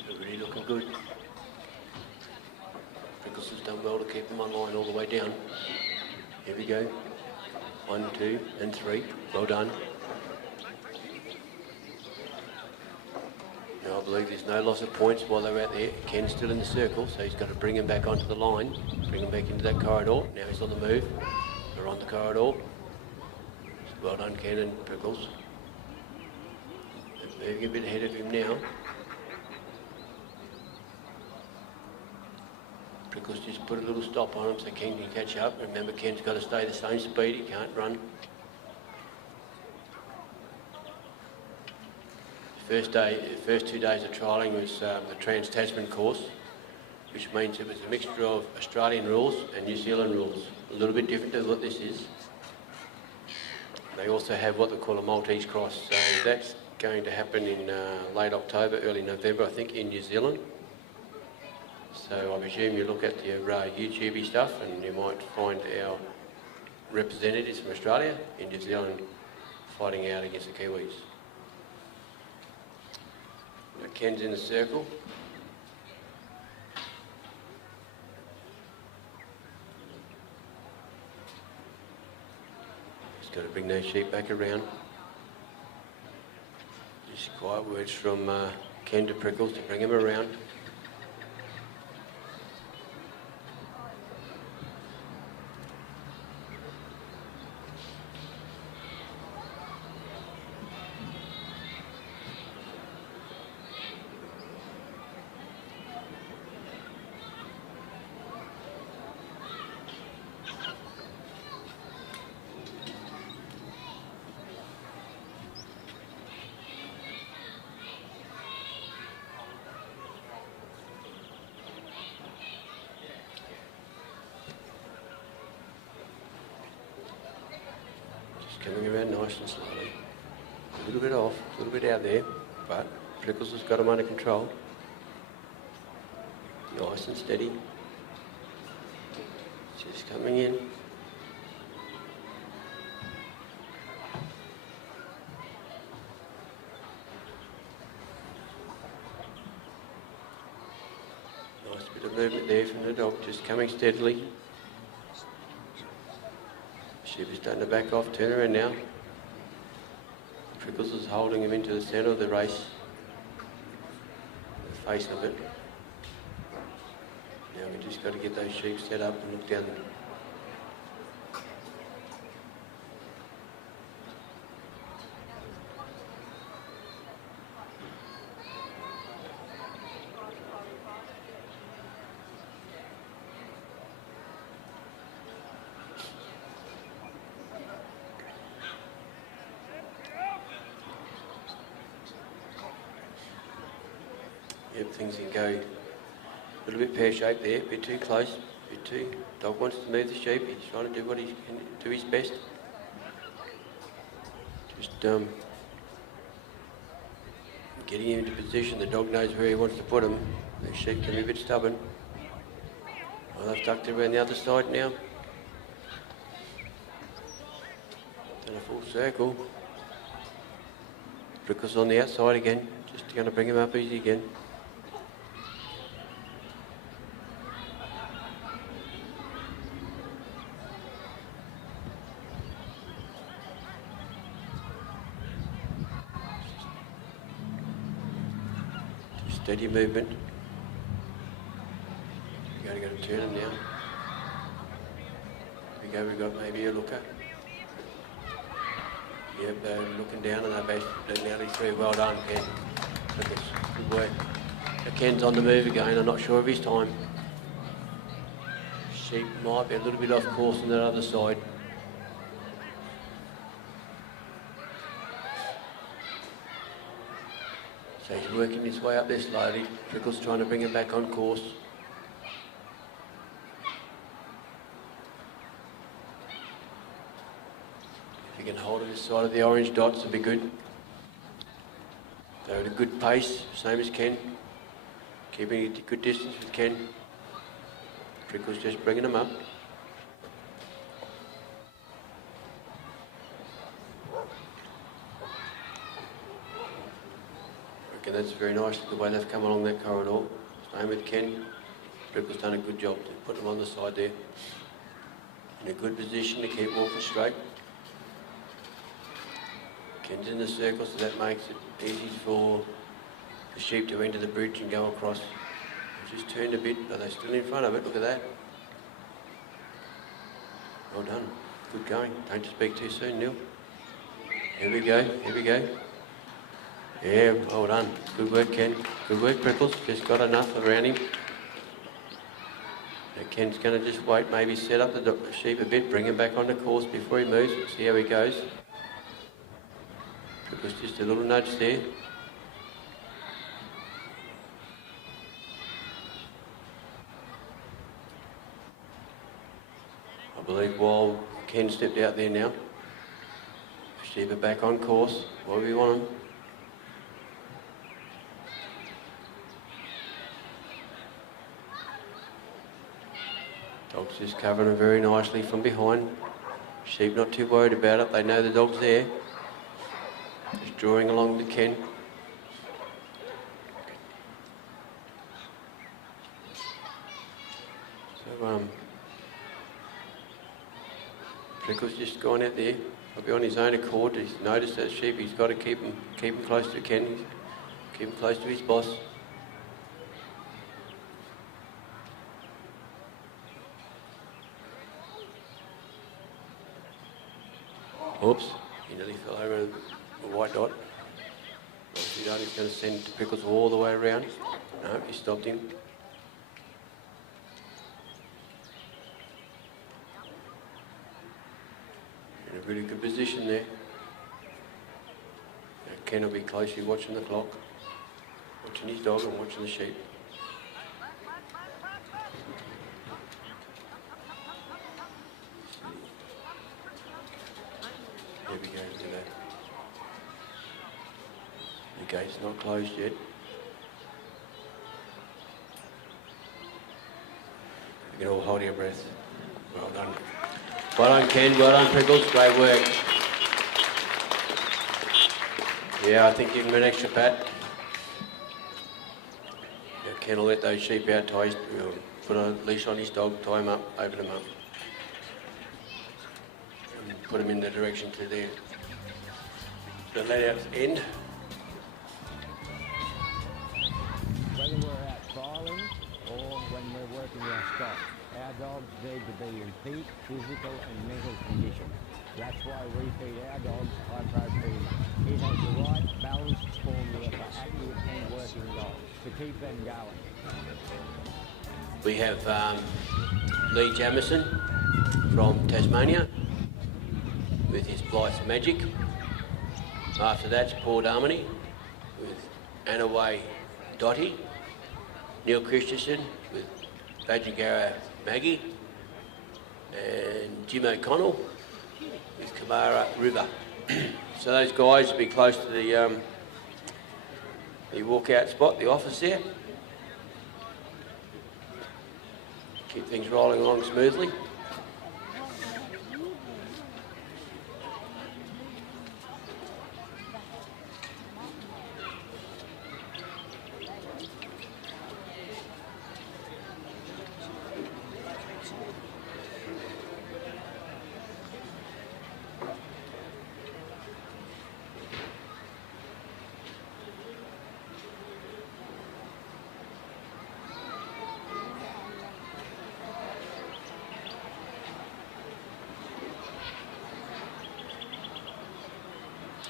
They're really looking good. Prickles has done well to keep them on line all the way down. Here we go. 1, 2, and 3. Well done. Now I believe there's no loss of points while they're out there. Ken's still in the circle, so he's got to bring him back onto the line, bring him back into that corridor. Now he's on the move. They're on the corridor. Well done, Ken and Prickles. They're moving a bit ahead of him now. Prickles just put a little stop on him so Ken can catch up. Remember, Ken's got to stay the same speed. He can't run. First 2 days of trialling was the Trans-Tasman course, which means it was a mixture of Australian rules and New Zealand rules. A little bit different to what this is. They also have what they call a Maltese cross, so that's going to happen in late October, early November, I think, in New Zealand. So I presume you look at your YouTube stuff and you might find our representatives from Australia in New Zealand fighting out against the Kiwis. Now Ken's in the circle. Just got to bring those sheep back around. Just quiet words from Ken to Prickles to bring him around. Coming around nice and slowly. A little bit off, a little bit out there, but Prickles has got him under control. Nice and steady. Just coming in. Nice bit of movement there from the dog, just coming steadily. Sheep is starting to back off, turn around now. Trickles is holding him into the centre of the race. The face of it. Now we've just got to get those sheep set up and look down them. Yep, things can go a little bit pear-shaped there, a bit too close, a bit too... Dog wants to move the sheep, he's trying to do what he can do his best. Just getting him into position, the dog knows where he wants to put him. The sheep can be a bit stubborn. Well, they've tucked it around the other side now. Done a full circle. Prickles on the outside again, just going to bring him up easy again. Steady movement. We're going to turn him now. Here we go, we've got maybe a looker. Yep, they're looking down and they're nearly through. Well done, Ken. Good work. Ken's on the move again, I'm not sure of his time. Sheep might be a little bit off course on that other side. So he's working his way up there slowly. Trickle's trying to bring him back on course. If he can hold it this side of the orange dots, it'll be good. They're at a good pace, same as Ken. Keeping a good distance with Ken. Trickle's just bringing him up. Okay, that's very nice the way they've come along that corridor. Same with Ken. Trickle's done a good job to put them on the side there. In a good position to keep walking straight. Ken's in the circle, so that makes it easy for the sheep to enter the bridge and go across. They've just turned a bit, but they're still in front of it. Look at that. Well done. Good going. Don't speak too soon, Neil. Here we go. Here we go. Yeah, well done. Good work, Ken. Good work, Prickles. Just got enough around him. Now Ken's going to just wait, maybe set up the sheep a bit, bring him back on the course before he moves. See how he goes. Prickles just a little nudge there. I believe while Ken stepped out there now, the sheep are back on course, where we want them. Dog's just covering them very nicely from behind. Sheep not too worried about it, they know the dog's there. Just drawing along to Ken. So, Prickle's just gone out there. He'll be on his own accord. He's noticed that sheep. He's got to keep him close to Ken. Keep him close to his boss. Oops, he nearly fell over a white dot. He's going to send Prickles all the way around. No, he stopped him. In a really good position there. Now Ken will be closely watching the clock, watching his dog and watching the sheep. There we go, look at that. The gate's not closed yet. You can all hold your breath. Well done. Well done, Ken. Well done, Pickles. Great work. Yeah, I think give him an extra pat. Yeah, Ken will let those sheep out, put a leash on his dog, tie him up, open him up. And put him in the direction to the let out end. Whether we're out trialling or when we're working our stock, our dogs need to be in peak physical and mental condition. That's why we feed our dogs HyPro. It has the right balanced formula for active and working dogs to keep them going. We have Lee Jamison from Tasmania with his Blythe's Magic. After that's Paul Darmony with Anaway Dotty. Neil Christensen with Badgegara Maggie. And Jim O'Connell with Kamara River. So those guys will be close to the walkout spot, the office there. Keep things rolling along smoothly.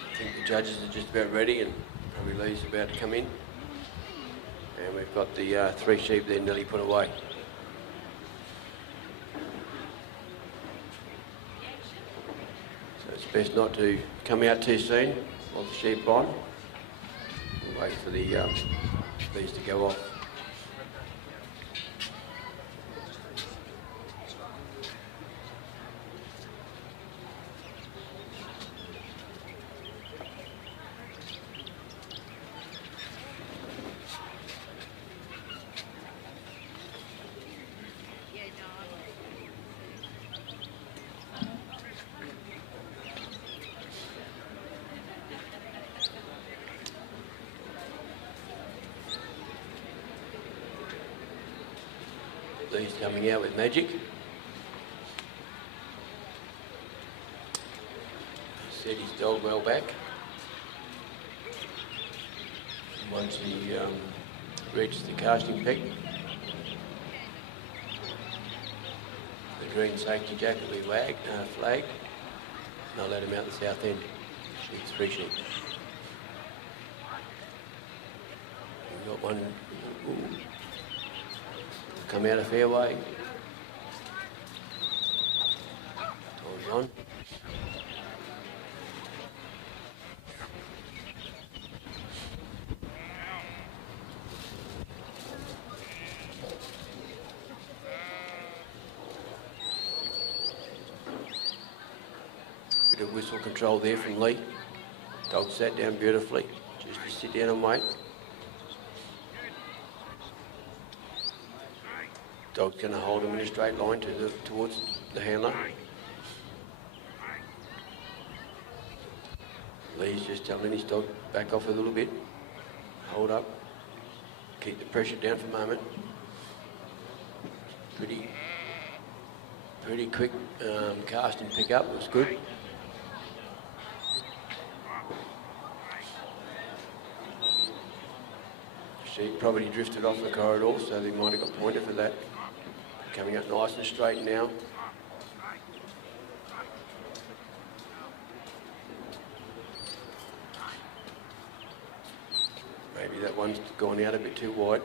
I think the judges are just about ready and probably Lee's about to come in. And we've got the 3 sheep there nearly put away. So it's best not to come out too soon while the sheep on. We'll wait for these to go off. Lee's coming out with Magic. Set his dog well back. Once he reaches the casting peak, the green safety jacket will be flagged, and I'll let him out the south end. She's 3 sheep. We've got one. Ooh. Come out a fair way. Time's on. Bit of whistle control there from Lee. Dog sat down beautifully. Just to sit down and wait. Dog's going to hold him in a straight line towards the handler. Lee's just telling his dog back off a little bit. Hold up. Keep the pressure down for a moment. Pretty quick cast and pick up. Was good. She probably drifted off the corridor, so they might have got pointed for that. Coming up nice and straight now. Maybe that one's gone out a bit too wide.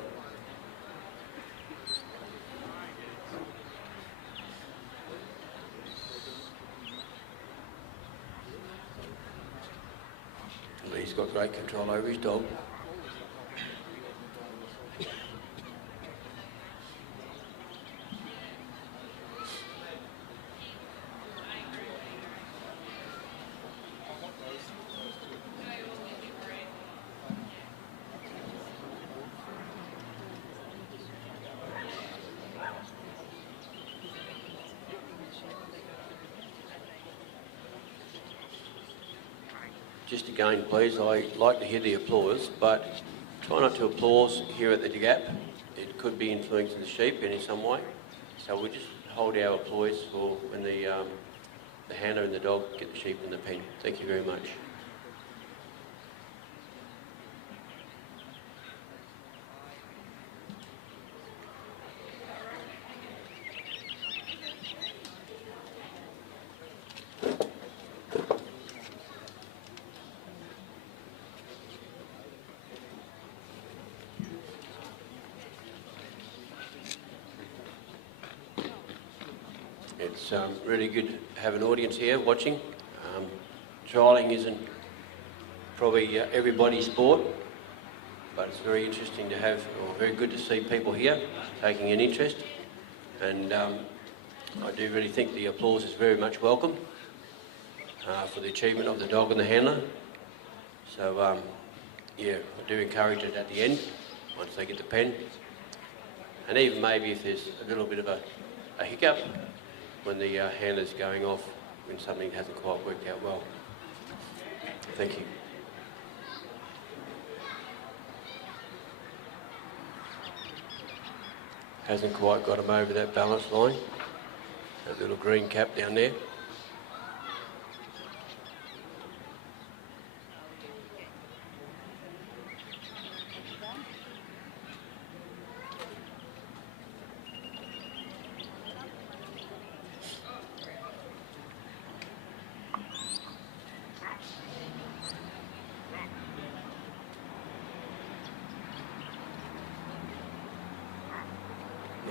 Lee's got great control over his dog. just again, please, I like to hear the applause, but try not to applause here at the gap. It could be influencing the sheep in some way. So we'll just hold our applause for when the handler and the dog get the sheep in the pen. Thank you very much. It's really good to have an audience here watching. Trialling isn't probably everybody's sport, but it's very interesting to have, or very good to see people here taking an interest. And I do really think the applause is very much welcome for the achievement of the dog and the handler. So yeah, I do encourage it at the end, once they get the pen. And even maybe if there's a little bit of a hiccup, when the handler's going off, when something hasn't quite worked out well. Thank you. Hasn't quite got him over that balance line. That little green cap down there.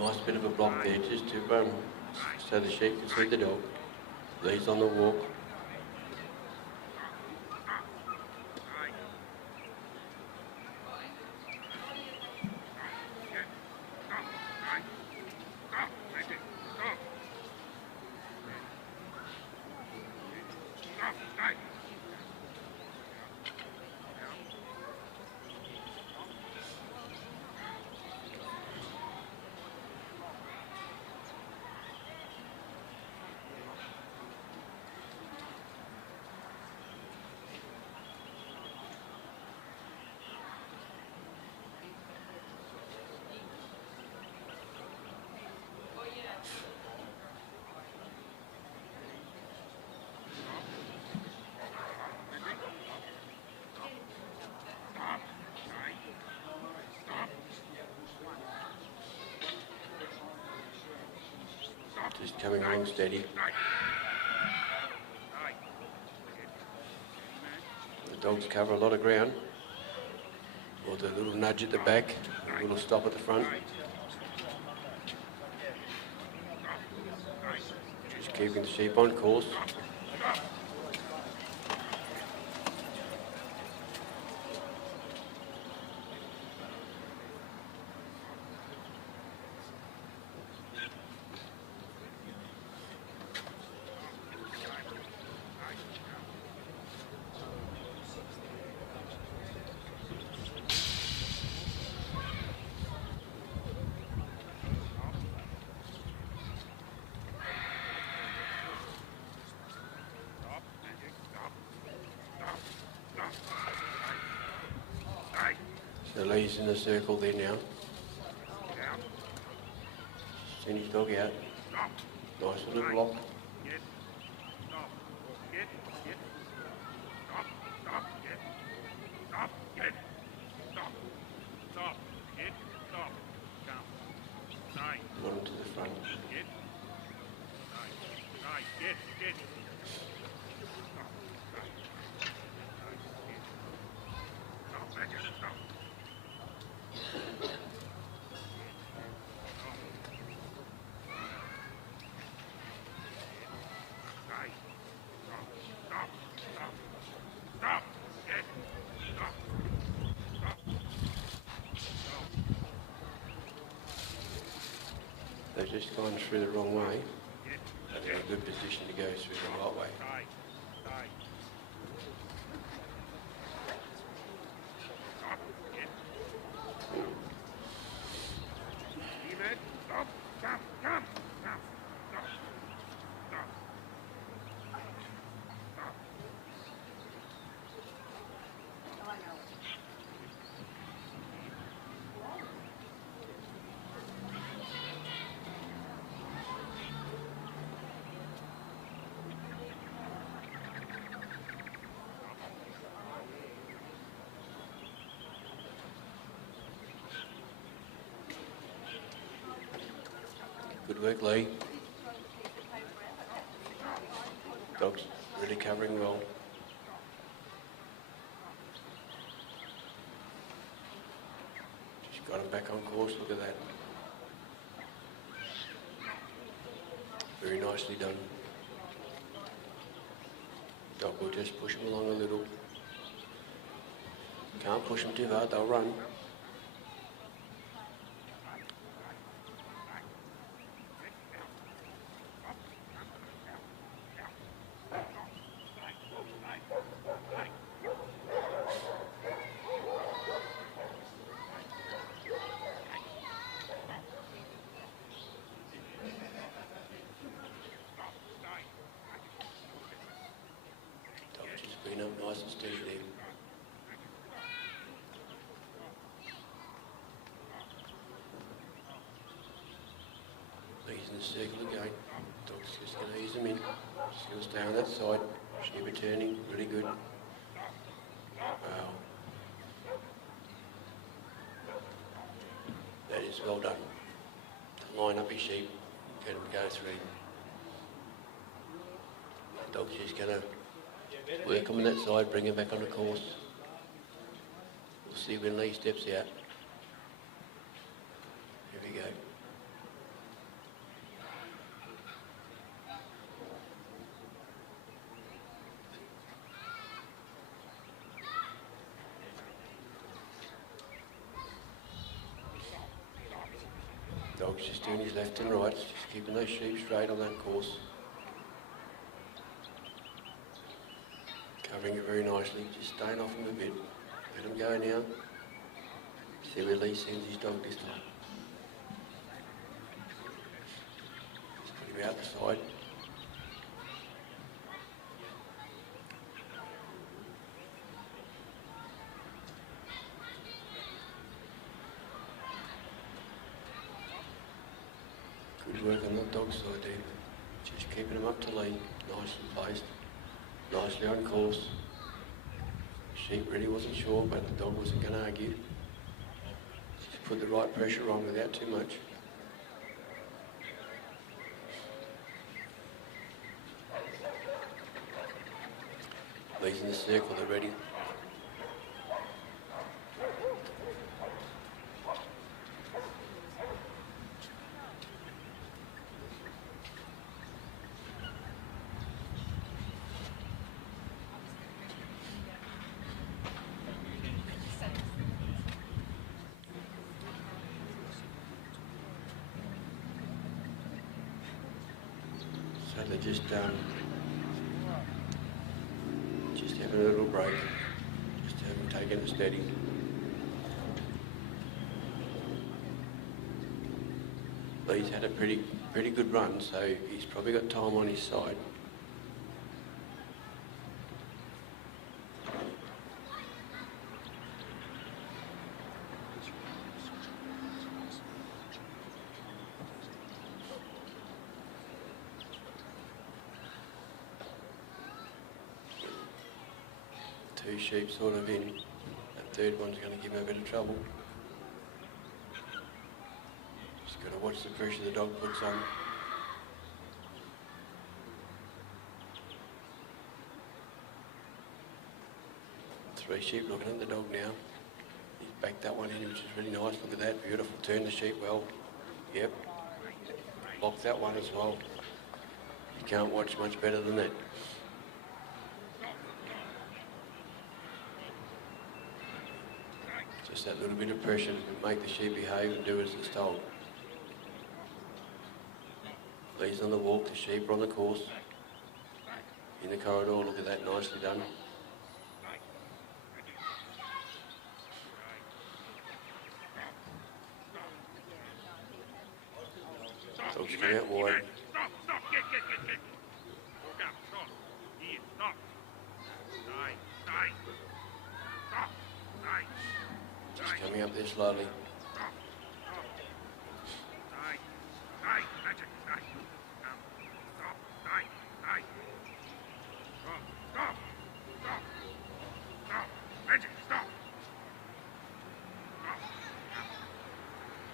Nice bit of a block there, just to so the sheep can see the dog. Leads on the walk. Just coming along steady. The dogs cover a lot of ground. Or the little nudge at the back, a little stop at the front. Just keeping the sheep on course. So Lee's in the circle there now. Send his dog out. Nice little block. Got him to the front. They've just gone through the wrong way. They're in a good position to go through the right way. Good work, Lee. Dog's really covering well. Just got him back on course, look at that. Very nicely done. Dog will just push him along a little. Can't push them too hard, they'll run. Dog's just been up nice and steady there. He's in the circle again. Dog's just going to ease him in. Just going to stay on that side. Sheep are turning, really good. Wow. That is well done. Line up his sheep, get him to go through. Dog's just going to work him on that side, bring him back on the course. We'll see when Lee steps out. Here we go. Dog's just doing his left and right, just keeping those sheep straight on that course. Covering it very nicely, just staying off him a bit. Let him go now. See where Lee sends his dog this time. Just put him out the side. Good work on that dog side there. Just keeping him up to lead, nicely placed, nicely on course. Sheep really wasn't sure, but the dog wasn't going to argue. Just put the right pressure on without too much. Lee's in the circle, they're ready. So they're just having a little break, just having taken it steady. Lee's had a pretty good run, so he's probably got time on his side. Two sheep sort of in. That third one's going to give him a bit of trouble. Just got to watch the pressure the dog puts on. Three sheep looking at the dog now. He's backed that one in, which is really nice. Look at that, beautiful. Turn the sheep well. Yep. Locked that one as well. You can't watch much better than that. Just that little bit of pressure to make the sheep behave and do as it's told. Lee's on the walk, the sheep are on the course. In the corridor, look at that, nicely done. Dog's coming out wide. Stop, get. Look up, stop. Here, stop. Stay. Stop, stay. Just coming up there slowly. Stop. Stay, magic, stay. Stop, stay. Stop, magic, stop.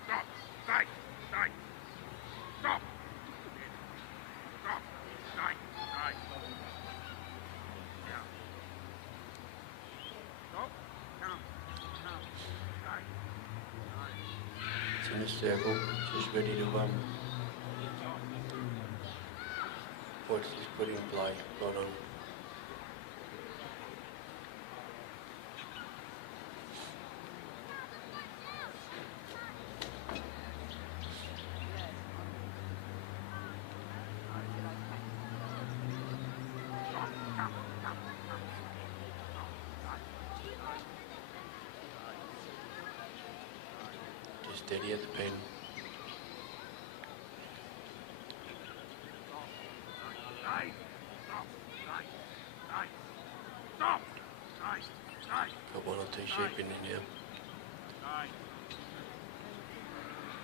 Stop, stay. Stop. in a circle, just ready to watch this put in play. Well done. Just steady at the pen. Got one or two sheep in there now.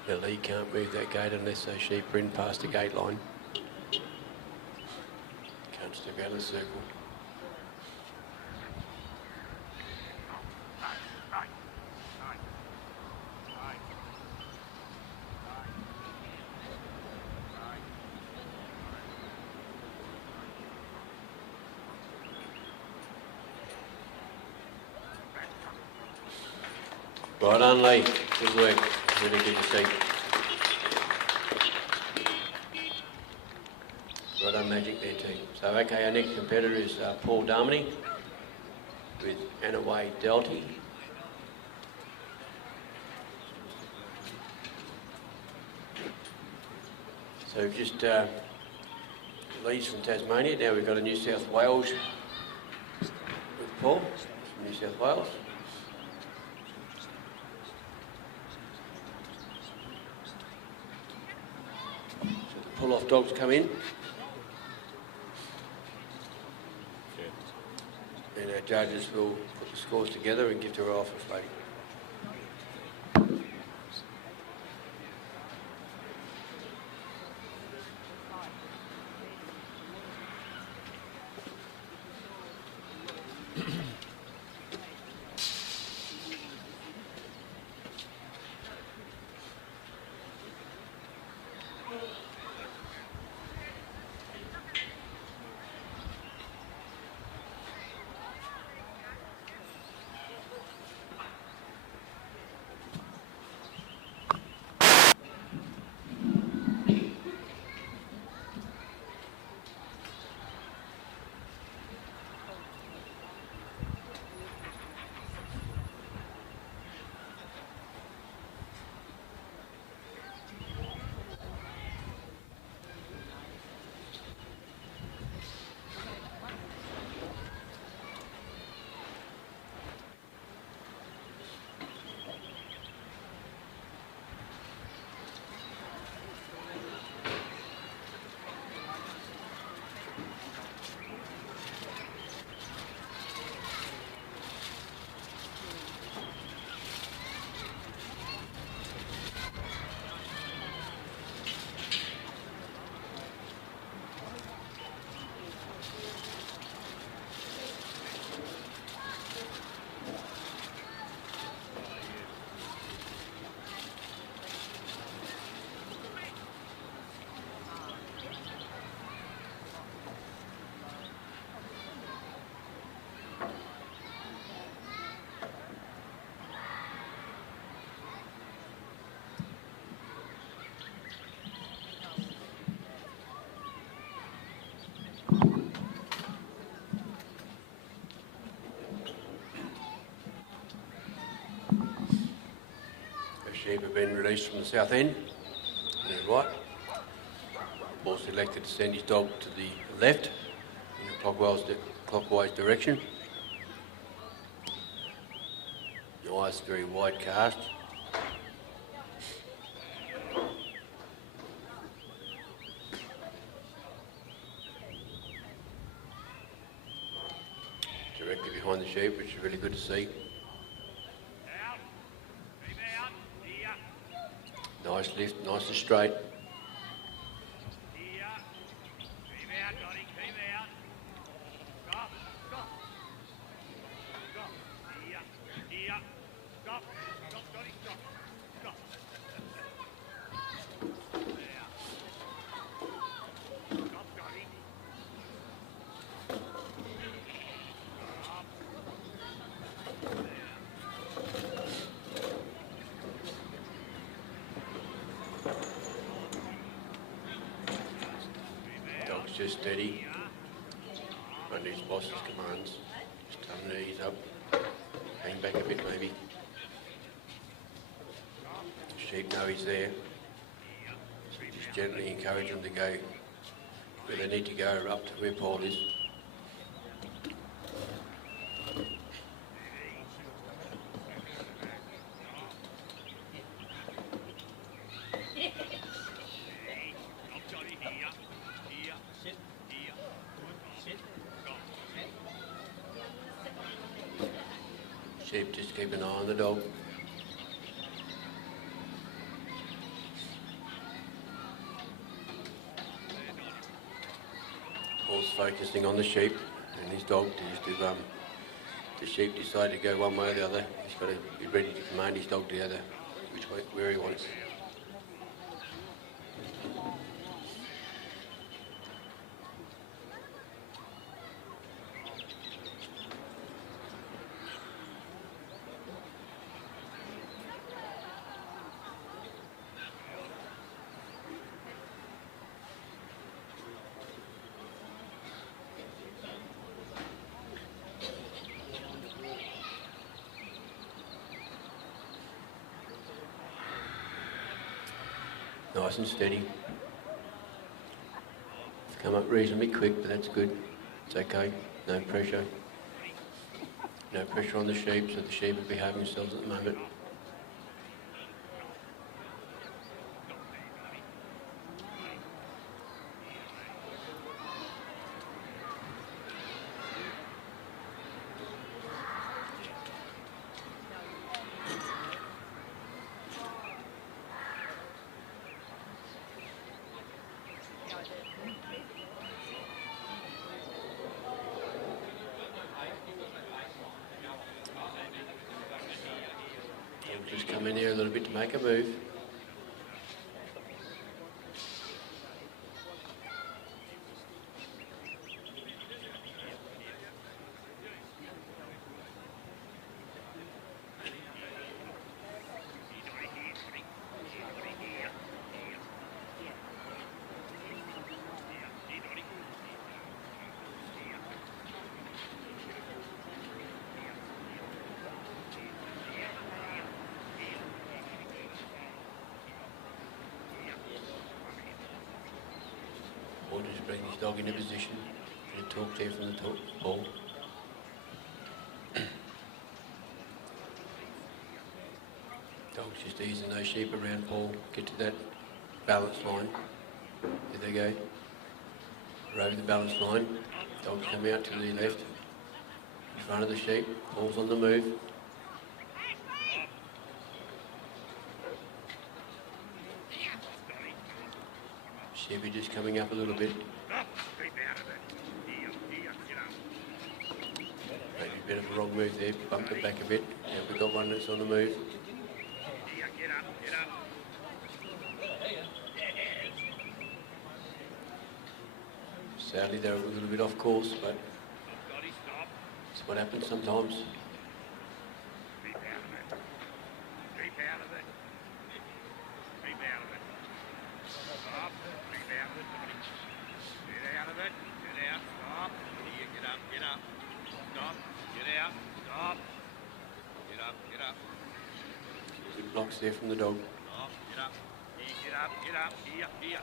The lead can't move that gate unless those sheep are in past the gate line. Can't step out of the circle. Right on, Lee. Good work. Really good to see. Right on, Magic there too. So, okay, our next competitor is Paul Darmany with Anaway Delty. So just Lee's from Tasmania. Now we've got a New South Wales with Paul from New South Wales. Pull-off dogs come in. And our judges will put the scores together and give to our office lady. Sheep have been released from the south end, to the right. Paul selected to send his dog to the left in a clockwise direction. Nice, very wide cast. Directly behind the sheep, which is really good to see. Nice lift, nice and straight. just steady. Under his boss's commands. Just tell him to ease up. Hang back a bit maybe. Sheep know he's there. So you just gently encourage them to go where they need to go, up to where Paul is. Sheep, just keep an eye on the dog. Paul's focusing on the sheep and his dog. The sheep decide to go one way or the other. He's got to be ready to command his dog to the other, which way, where he wants. Nice and steady. It's come up reasonably quick, but that's good. It's okay. No pressure. No pressure on the sheep, so the sheep are behaving themselves at the moment. Just come in here a little bit to make a move. Or just bring this dog into position. Bit of talk there from the ball. Dog's just easing those sheep around Paul. Get to that balance line. There they go. We're over the balance line. Dogs come out to the left. In front of the sheep. Paul's on the move. Sheep are just coming up a little bit. Maybe a bit of a wrong move there, bumped it back a bit. Now we've got one that's on the move. Sadly they're a little bit off course, but that's what happens sometimes. Good blocks there from the dog. Get up, here.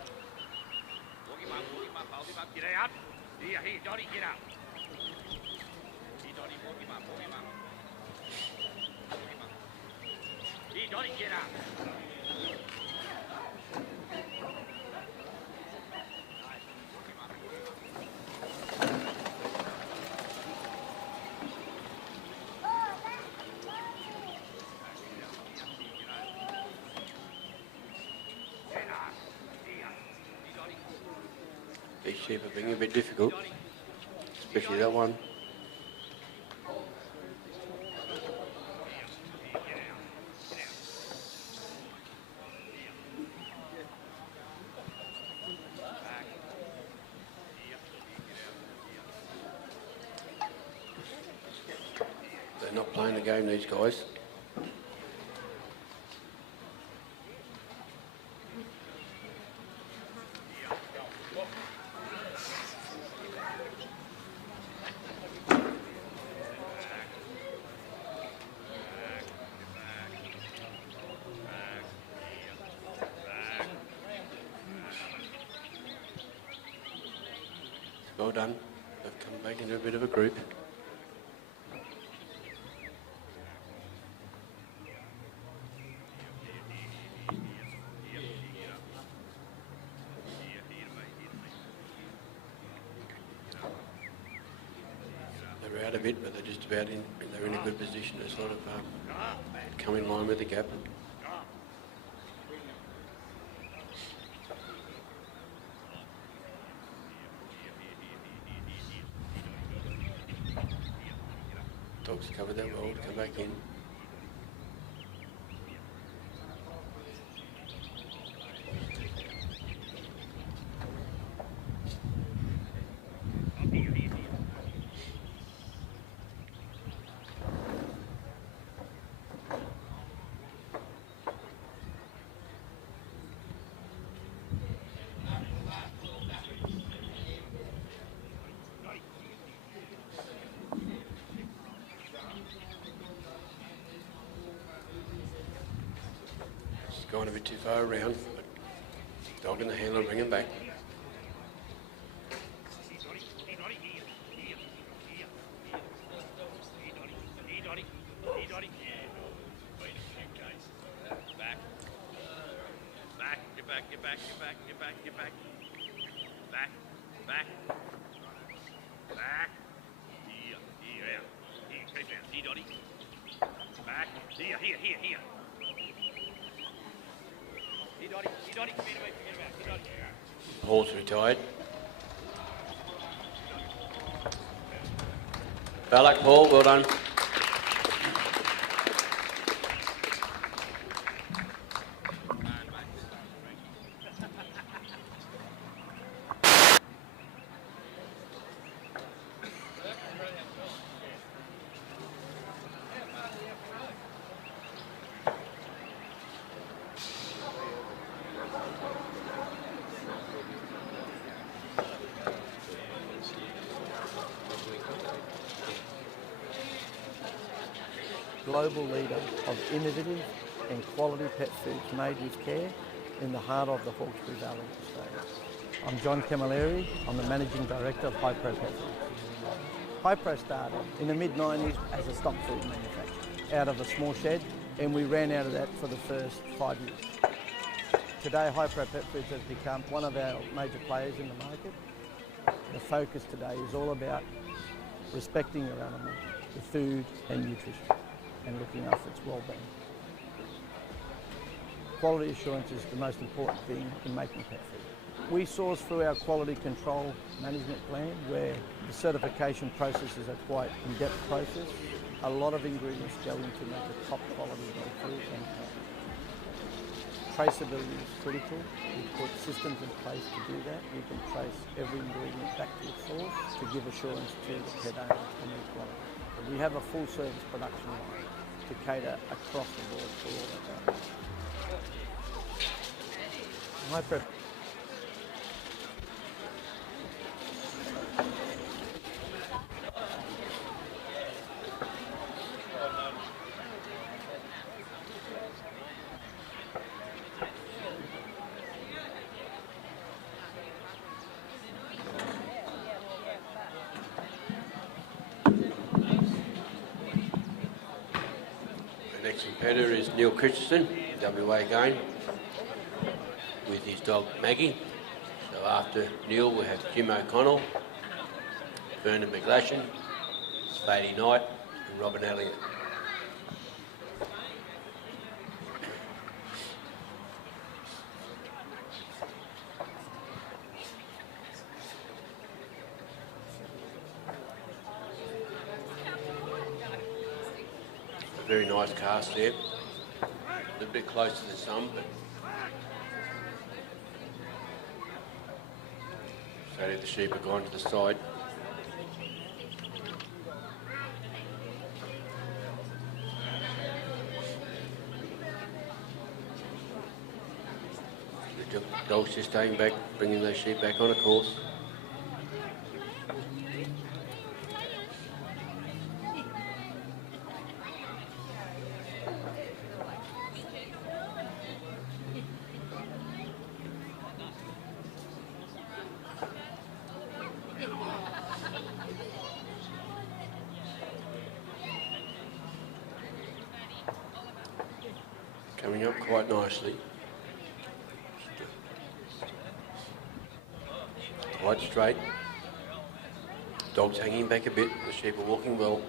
Walk him up, hold him up, get out. Here, Dotty, get up. Here, Dotty, walk him up. Here, Dotty, get up. These sheep are being a bit difficult, especially that one. They're not playing the game, these guys. done. They've come back into a bit of a group. They're out a bit, but they're just about in. They're in a good position to sort of come in line with the gap. Dogs covered that well to come back in. Going a bit too far around, but dog in the handle, bring him back. Here. Horse retired. Ballack Paul, well done. Global leader of innovative and quality pet foods made with care in the heart of the Hawkesbury Valley, Australia. I'm John Camilleri. I'm the Managing Director of Hypro Pet Foods. Hypro started in the mid-90s as a stock food manufacturer out of a small shed, and we ran out of that for the first 5 years. Today, Hypro Pet Foods has become one of our major players in the market. The focus today is all about respecting your animal, the food and nutrition, and looking after its well-being. Quality assurance is the most important thing in making pet food. We source through our quality control management plan, where the certification processes are quite in-depth process. A lot of ingredients go into make a top quality dog food, and traceability is critical. We put systems in place to do that. We can trace every ingredient back to its source to give assurance to the pet owner on their quality. We have a full service production line to cater across the board for all of that. Hypro. The next competitor is Neil Christensen, WA again, with his dog Maggie. So after Neil we have Jim O'Connell, Vernon McGlashan, Spady Knight and Robin Elliott. Very nice cast there. A little bit closer to some, but so the sheep are gone to the side. The dogs just staying back, bringing those sheep back on a course. Coming up quite nicely. Quite straight. Dog's hanging back a bit. The sheep are walking well.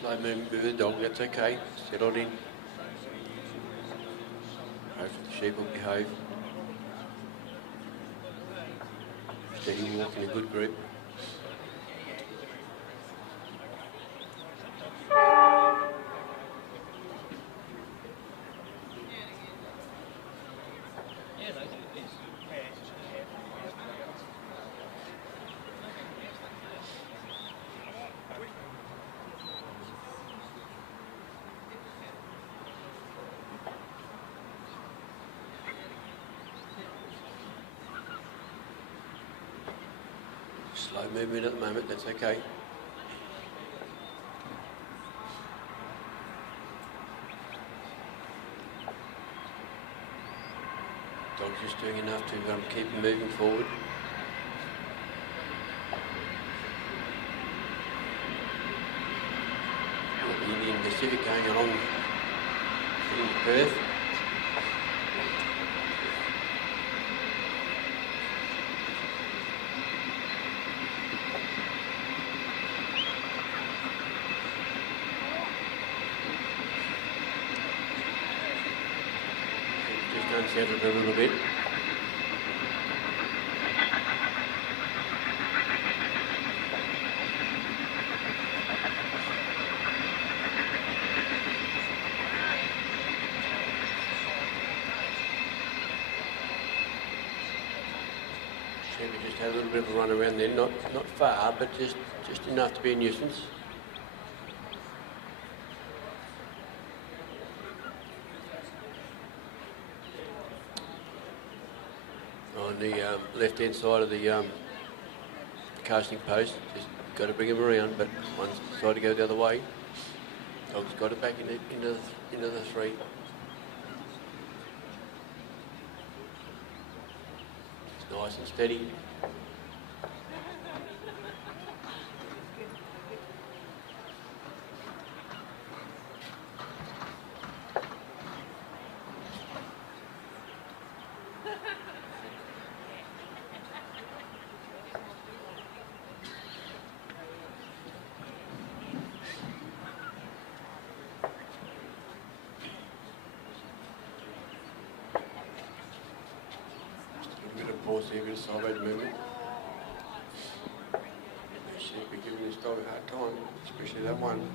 Slow movement with the dog, that's okay. Settled in. Hopefully the sheep will behave. Steady walk in a good group. Slow movement at the moment, that's okay. Dog's just doing enough to keep him moving forward. The Indian Pacific going along in Perth. Unsettled a little bit. Sheep just had a little bit of a run around there, not far, but just enough to be a nuisance. On the left-hand side of the casting post, just got to bring him around, but one side to go the other way. Dog's got it back into the three. It's nice and steady. Pause here, a bit of sideways movement. They should be giving this dog a hard time, especially that one.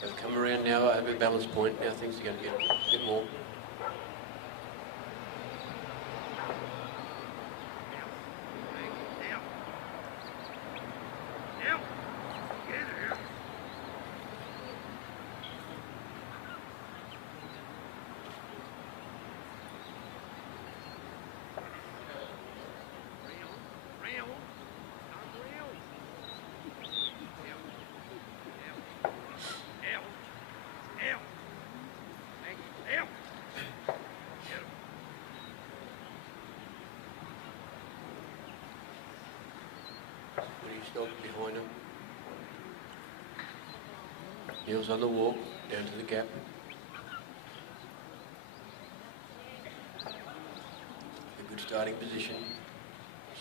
They've come around now at a balance point. Now things are going to get a bit more. Dog behind him. Heels on the walk, down to the gap. A good starting position.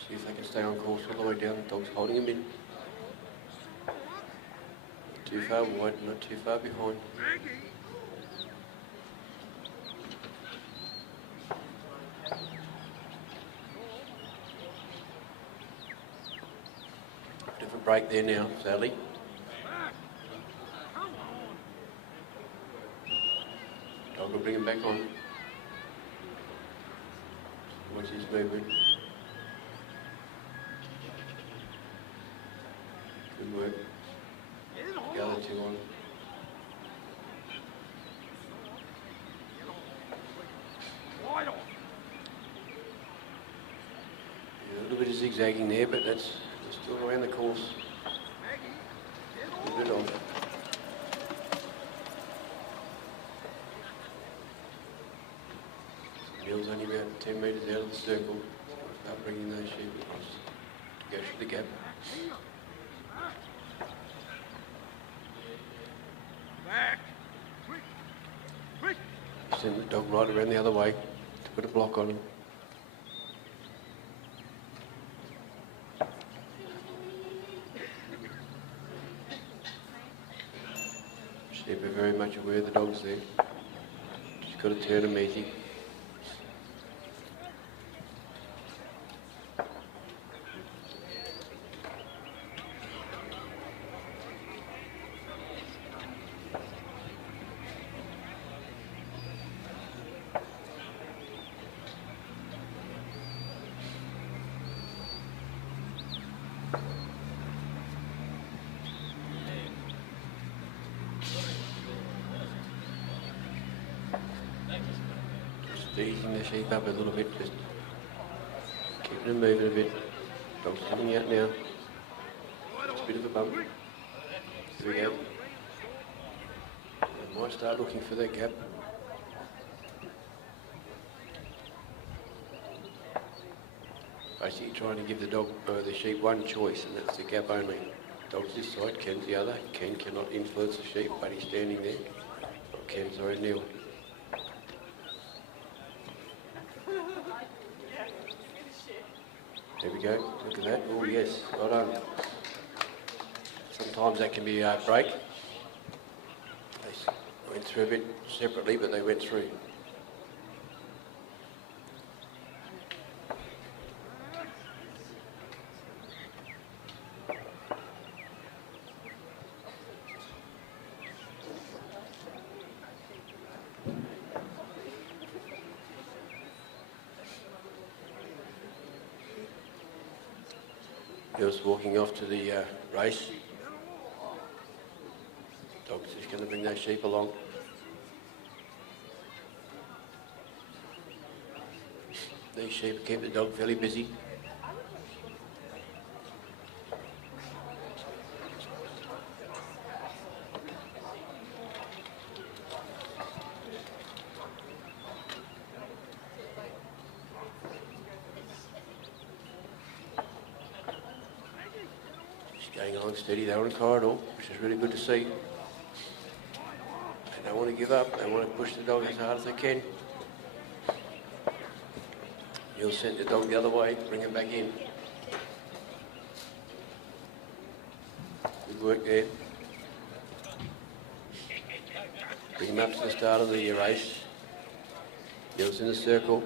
See if they can stay on course all the way down. The dog's holding him in. Not too far wide, not too far behind. Break there now, sadly. Dog will bring him back on. Watch his movement. Good work. The other two on. Yeah, a little bit of zigzagging there, but that's still around the course. A bit off. Neil's only about 10 metres out of the circle. Start bringing those sheep across to go through the gap. Send the dog right around the other way to put a block on him. Sheep are very much aware the dog's there. Just got to turn him easy. Easing the sheep up a little bit, just keeping them moving a bit. Dog's coming out now. It's a bit of a bump. Here we go. They might start looking for that gap. Basically trying to give the dog, the sheep one choice, and that's the gap only. Dog's this side, Ken's the other. Ken cannot influence the sheep, but he's standing there. Ken's already Neil. There we go, look at that. Oh yes, well done. Sometimes that can be a break. They went through a bit separately, but they went through. Bill's walking off to the race. Dog's just going to bring those sheep along. These sheep keep the dog fairly busy. Going along steady, they're on a corridor, which is really good to see. They don't want to give up, they want to push the dog as hard as they can. You'll send the dog the other way, bring him back in. Good work there. Bring him up to the start of the race. Neil's in the circle.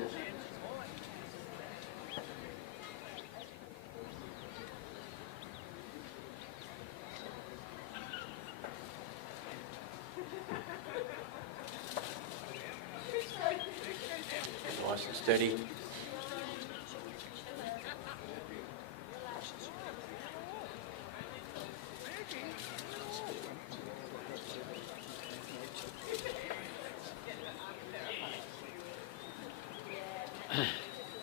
Nice and steady.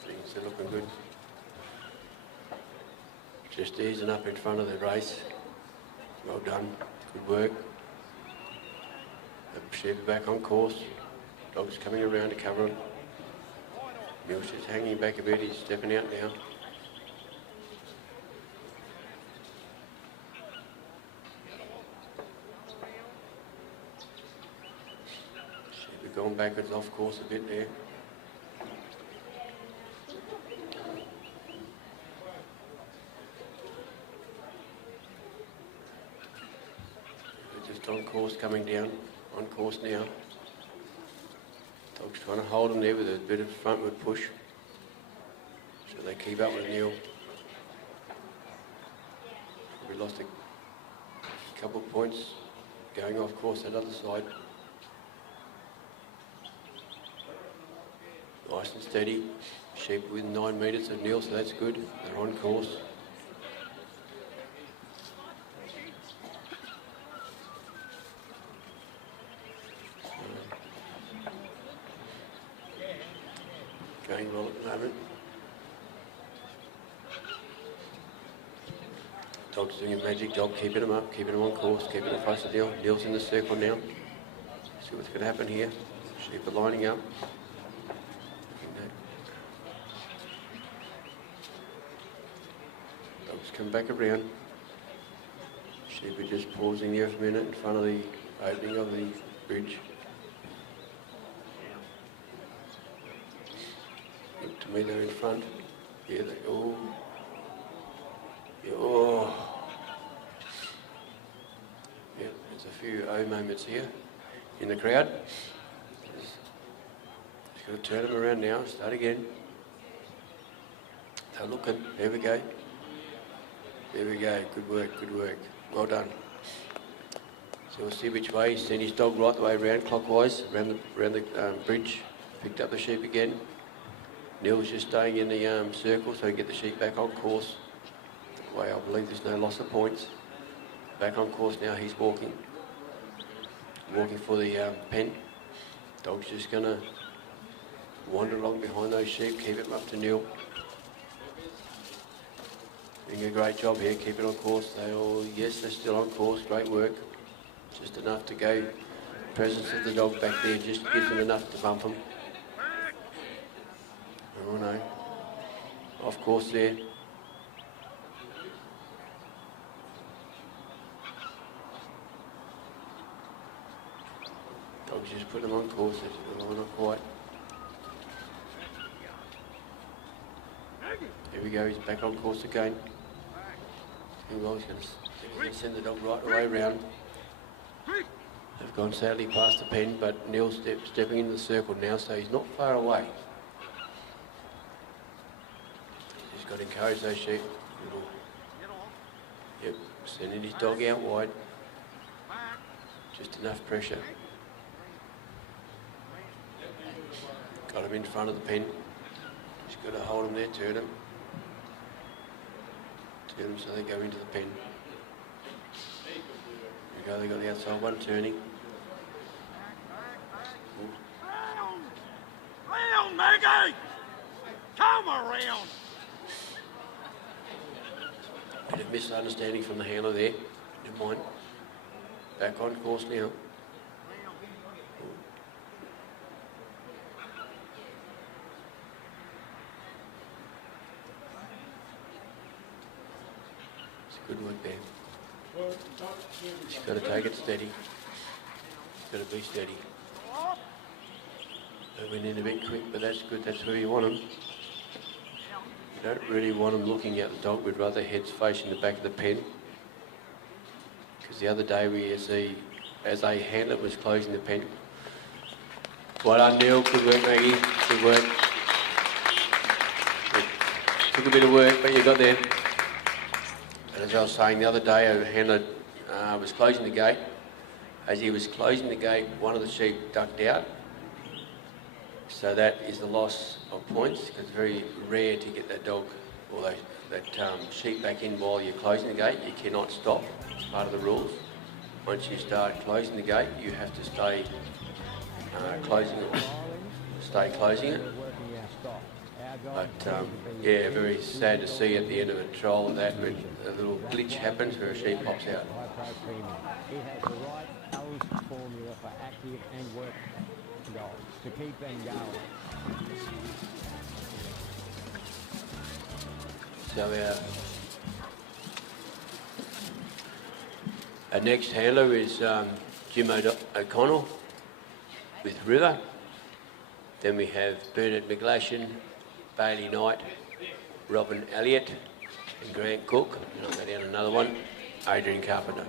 Things are looking good. Just easing up in front of the race. Well done. Good work. The sheep are back on course. Dog's coming around to cover him. Mills just hanging back a bit, he's stepping out now. Sheep are going backwards off course a bit there. They're just on course coming down, on course now. Dog's trying to hold them there with a bit of frontward push, so they keep up with Neil. We lost a couple of points going off course that other side. Nice and steady. Sheep within 9 metres of Neil, so that's good. They're on course. Going well at the moment. Dog's doing a magic job, keeping them up, keeping them on course, keeping it close to Neil. Neil's in the circle now. See what's going to happen here. Sheep are lining up. Dog's come back around. Sheep are just pausing there for a minute in front of the opening of the bridge. Look to me, they're in front. Yeah, they go. Yeah, oh. Yeah, there's a few O moments here in the crowd. Just got to turn them around now. Start again. They're looking. There we go. There we go. Good work, good work. Well done. So we'll see which way. He's sent his dog right the way around, clockwise, around the bridge. Picked up the sheep again. Neil's just staying in the circle so he can get the sheep back on course. Way I believe there's no loss of points. Back on course now, he's walking. Walking for the pen. Dog's just going to wander along behind those sheep, keep him up to Neil. Doing a great job here, keep it on course. They all, yes, they're still on course, great work. Just enough to go. Presence of the dog back there just gives them enough to bump them. Oh no, off course there. Dog's just put them on course, they're not quite. Here we go, he's back on course again. Well, he's going to send the dog right the way around. They've gone sadly past the pen, but Neil's stepping into the circle now, so he's not far away. He's got to encourage those sheep. Yep, sending his dog out wide. Just enough pressure. Got him in front of the pen. Just got to hold him there, turn him. Turn him so they go into the pen. There we go, they got the outside one turning. Round, Maggie! Come around! Bit of misunderstanding from the handler there. Never mind. Back on course now. It's good work there. Just got to take it steady. Got to be steady. They went in a bit quick, but that's good. That's where you want them. You don't really want them looking at the dog. We'd rather heads facing the back of the pen. Because the other day we as a handler was closing the pen. Well done, Neil. Good work, Maggie. Good work. It took a bit of work, but you got there. And as I was saying the other day, a handler was closing the gate. As he was closing the gate, one of the sheep ducked out. So that is the loss of points, because it's very rare to get that dog or that sheep back in while you're closing the gate. You cannot stop. It's part of the rules. Once you start closing the gate, you have to stay closing it. Stay closing it. But yeah, very sad to see at the end of a trial that when a little glitch happens where a sheep pops out. It has the right balanced formula for active and work dogs to keep them going. So our next handler is Jim O'Connell with River. Then we have Bernard McGlashan, Bailey Knight, Robin Elliott and Grant Cook. And I'll go down another one, Adrian Carpenter.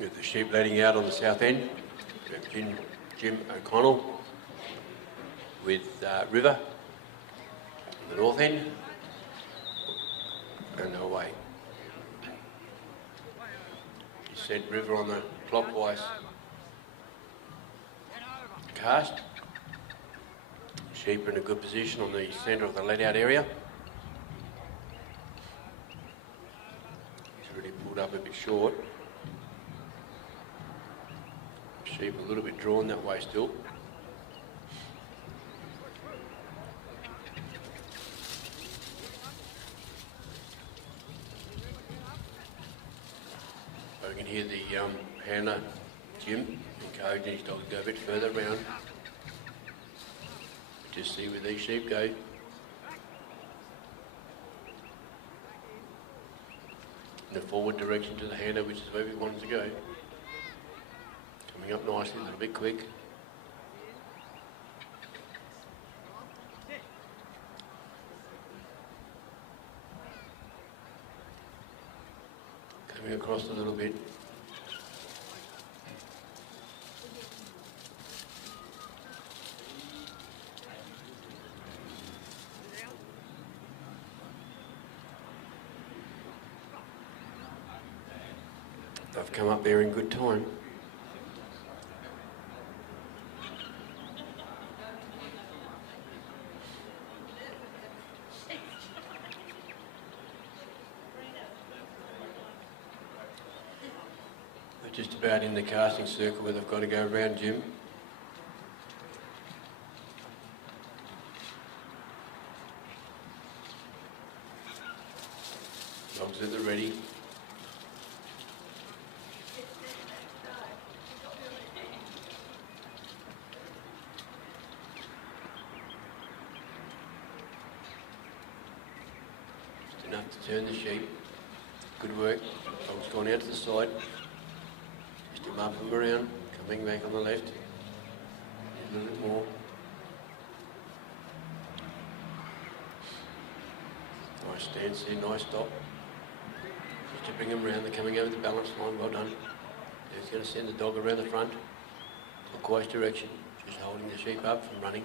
With the sheep leading out on the south end, we have Jim O'Connell with River on the north end, and away. You said River on the clockwise cast. Sheep are in a good position on the centre of the let out area. He's already pulled up a bit short. Sheep a little bit drawn that way still. So we can hear the handler, Jim, encouraging his dog to go a bit further round. Just see where these sheep go. In the forward direction to the handler, which is where we want them to go. Coming up nicely, a little bit quick. Coming across a little bit. They've come up there in good time. Just about in the casting circle where they've got to go around Jim. Dogs at the ready. Just enough to turn the sheep. Good work. Dog's gone out to the side. Up and around, coming back on the left, a little bit more. Nice stance there, nice stop. Just to bring them around, they're coming over the balance line, well done. He's going to send the dog around the front, clockwise direction, just holding the sheep up from running.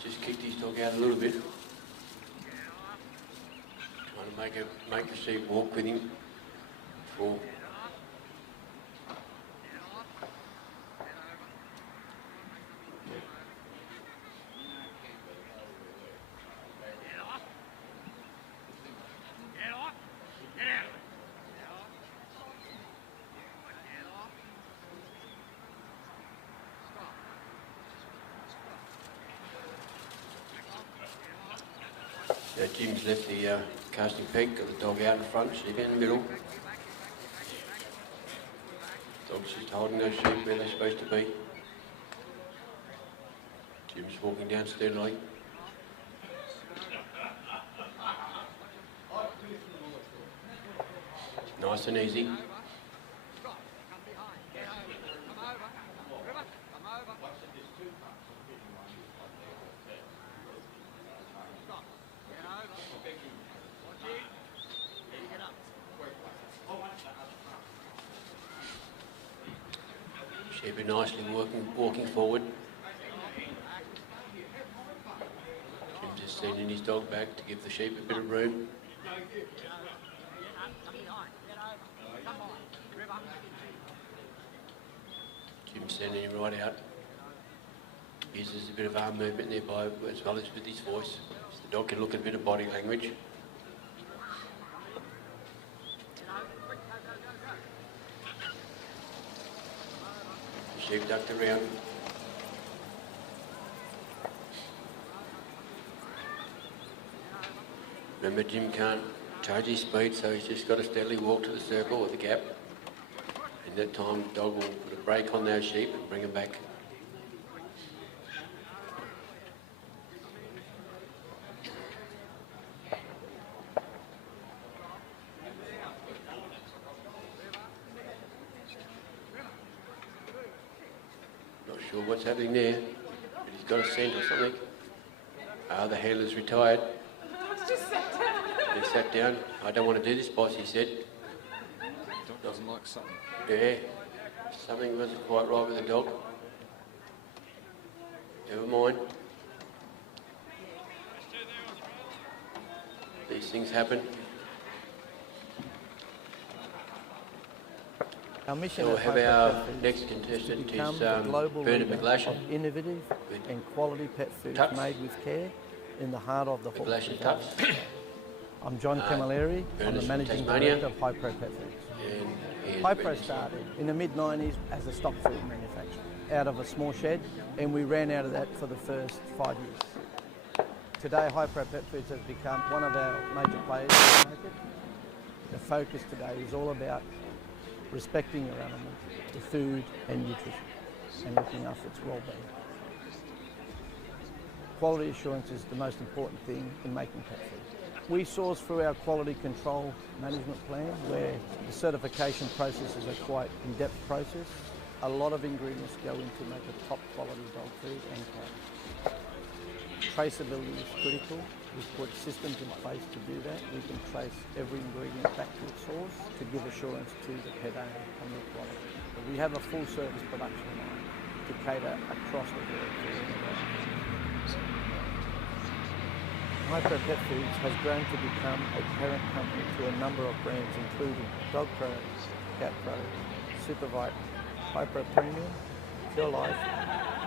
Just kicked his dog out a little bit. Trying to make the sheep walk with him. Before. Jim's left the casting peg, got the dog out in front, sheep in the middle. Dog's just holding those sheep where they're supposed to be. Jim's walking down steadily. Nice and easy. Sheep are nicely walking forward. Jim's just sending his dog back to give the sheep a bit of room. Jim's sending him right out. Uses a bit of arm movement nearby as well as with his voice. So the dog can look at a bit of body language. Sheep ducked around. Remember, Jim can't charge his speed, so he's just got to steadily walk to the circle or the gap. In that time, the dog will put a brake on those sheep and bring them back. Not sure what's happening there, but he's got a scent or something. The handler's retired. He sat down. I don't want to do this, boss, he said. Dog doesn't like something. Yeah, something wasn't quite right with the dog. Never mind. These things happen. Our mission So we'll at have Hyper our Pet Foods next is to contestant become is the global Bernard leader McGlashan. of innovative and quality pet foods Tups. made with care in the heart of the Hawkesbury McGlashan Valley. Tups. I'm John Camilleri. I'm Bernard's the from managing Tasmania. director of Hypro Pet Foods. And Hypro started in the mid-90s as a stock food manufacturer out of a small shed, and we ran out of that for the first 5 years. Today, Hypro Pet Foods has become one of our major players in the market. The focus today is all about respecting your animal, the food and nutrition, and looking after its well-being. Quality assurance is the most important thing in making pet food. We source through our quality control management plan, where the certification processes are quite in-depth process. A lot of ingredients go into make a top quality dog food and cat. Traceability is critical. We've put systems in place to do that. We can trace every ingredient back to its source to give assurance to the pet owner on the quality. But we have a full service production line to cater across the world for all of our Hypro Pet Foods has grown to become a parent company to a number of brands including DogPro, CatPro, Supervite, Hypro Premium, Pure Life,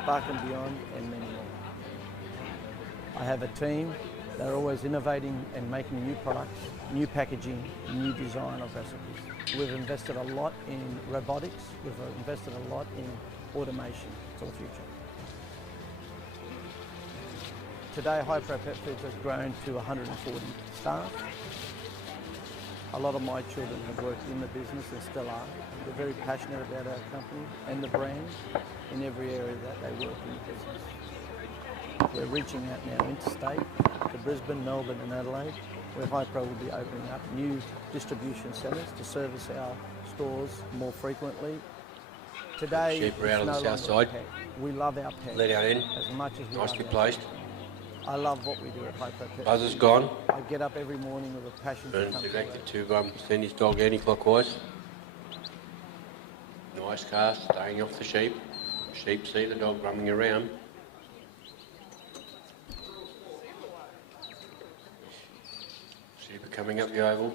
Bark and Beyond, and many more. I have a team. They're always innovating and making new products, new packaging, new design of recipes. We've invested a lot in robotics. We've invested a lot in automation for the future. Today, Hypro Pet Foods has grown to 140 staff. A lot of my children have worked in the business and still are. They're very passionate about our company and the brand in every area that they work in the business. We're reaching out now interstate to Brisbane, Melbourne and Adelaide, where Hypro will be opening up new distribution centres to service our stores more frequently. Today, Sheep are out on it's the no south longer a side. pet. We love our pets Let out in. as much as we Nicely love our placed. pets. I love what we do at Hypro Pet. Buzz is Foods. gone. I get up every morning with a passion for Bernard's company. elected to send his dog anti-clockwise. Nice cast, staying off the sheep. Sheep see the dog running around. Sheep are coming up the oval.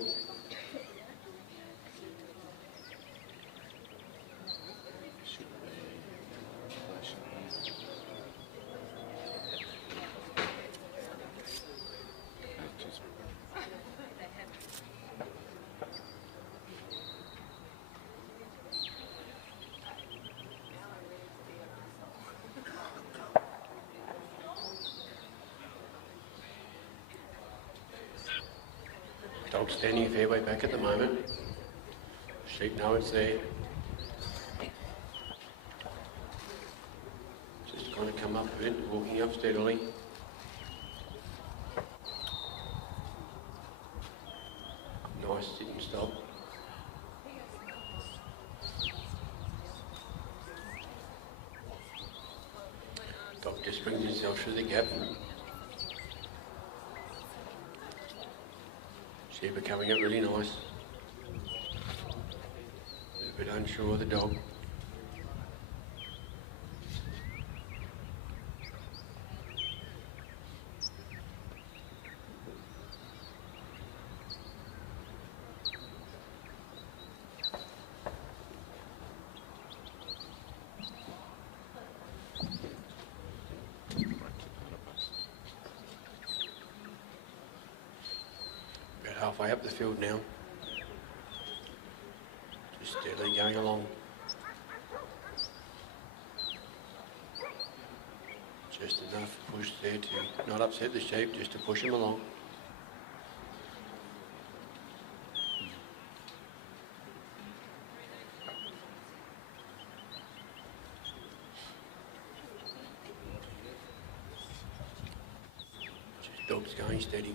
Dog standing a fair way back at the moment. Sheep know it's there. Just kind of come up a bit, walking up steadily. Nice sit and stop. Dog just brings himself through the gap. Sheep are coming up really nice. A little bit unsure of the dog. About halfway up the field now. Just steadily going along. Just enough push there to not upset the sheep, just to push them along. Just dogs going steady.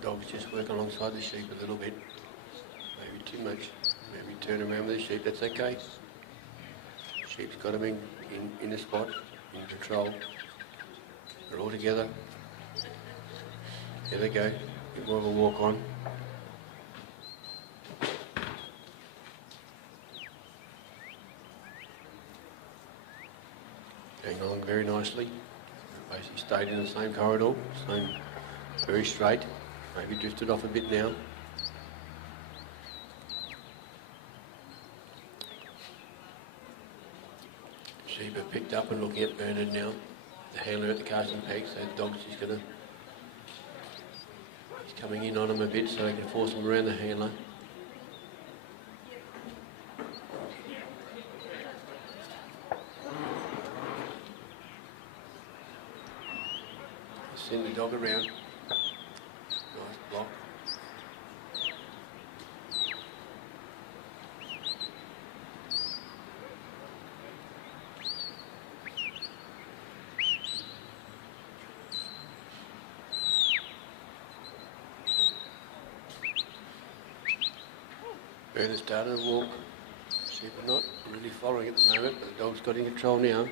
Dogs just work alongside the sheep a little bit. Maybe too much. Maybe turn around with the sheep, that's okay. Sheep's got them in the spot, in control. They're all together. There they go. Bit more of a walk on. Going along very nicely. Basically stayed in the same corridor, very straight. Maybe drifted off a bit now. Sheep are picked up and looking at Bernard now. The handler at the casting peg, so the dog's just he's coming in on him a bit so he can force him around the handler. Send the dog around. Nice block. Bernard started to walk. Sheep are not really following at the moment, but the dog's got in control now.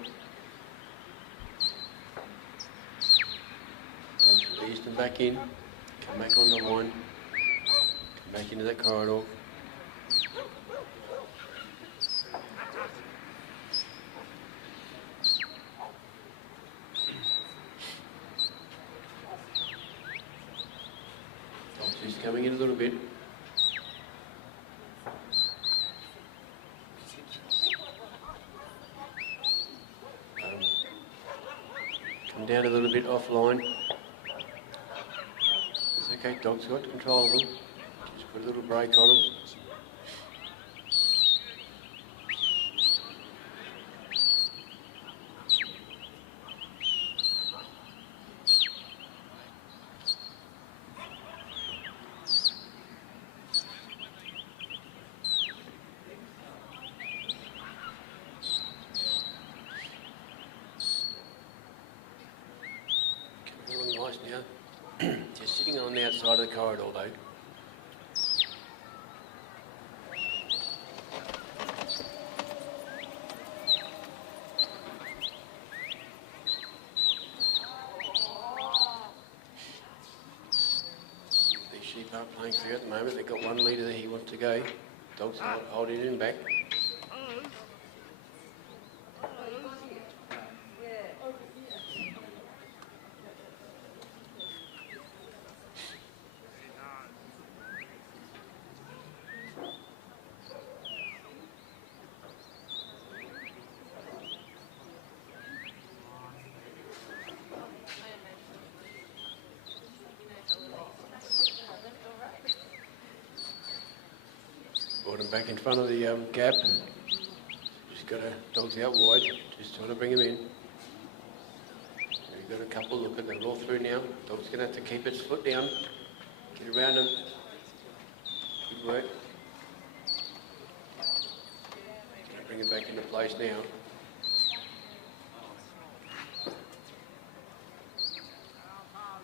Ease them back in, come back on the line, come back into that corridor. Dog's just coming in a little bit. Come down a little bit offline. Okay, dog's got control of them. Just put a little brake on them. Coming along nice now. Just sitting on the outside of the corridor though. These sheep aren't playing fair at the moment. They've got one leader that he wants to go. Dog's holding him back. Brought him back in front of the gap. Just got a dog's out wide, just trying to bring him in. We've got a couple, look at them all through now. Dog's going to have to keep its foot down, get around him. Good work. Going to bring him back into place now.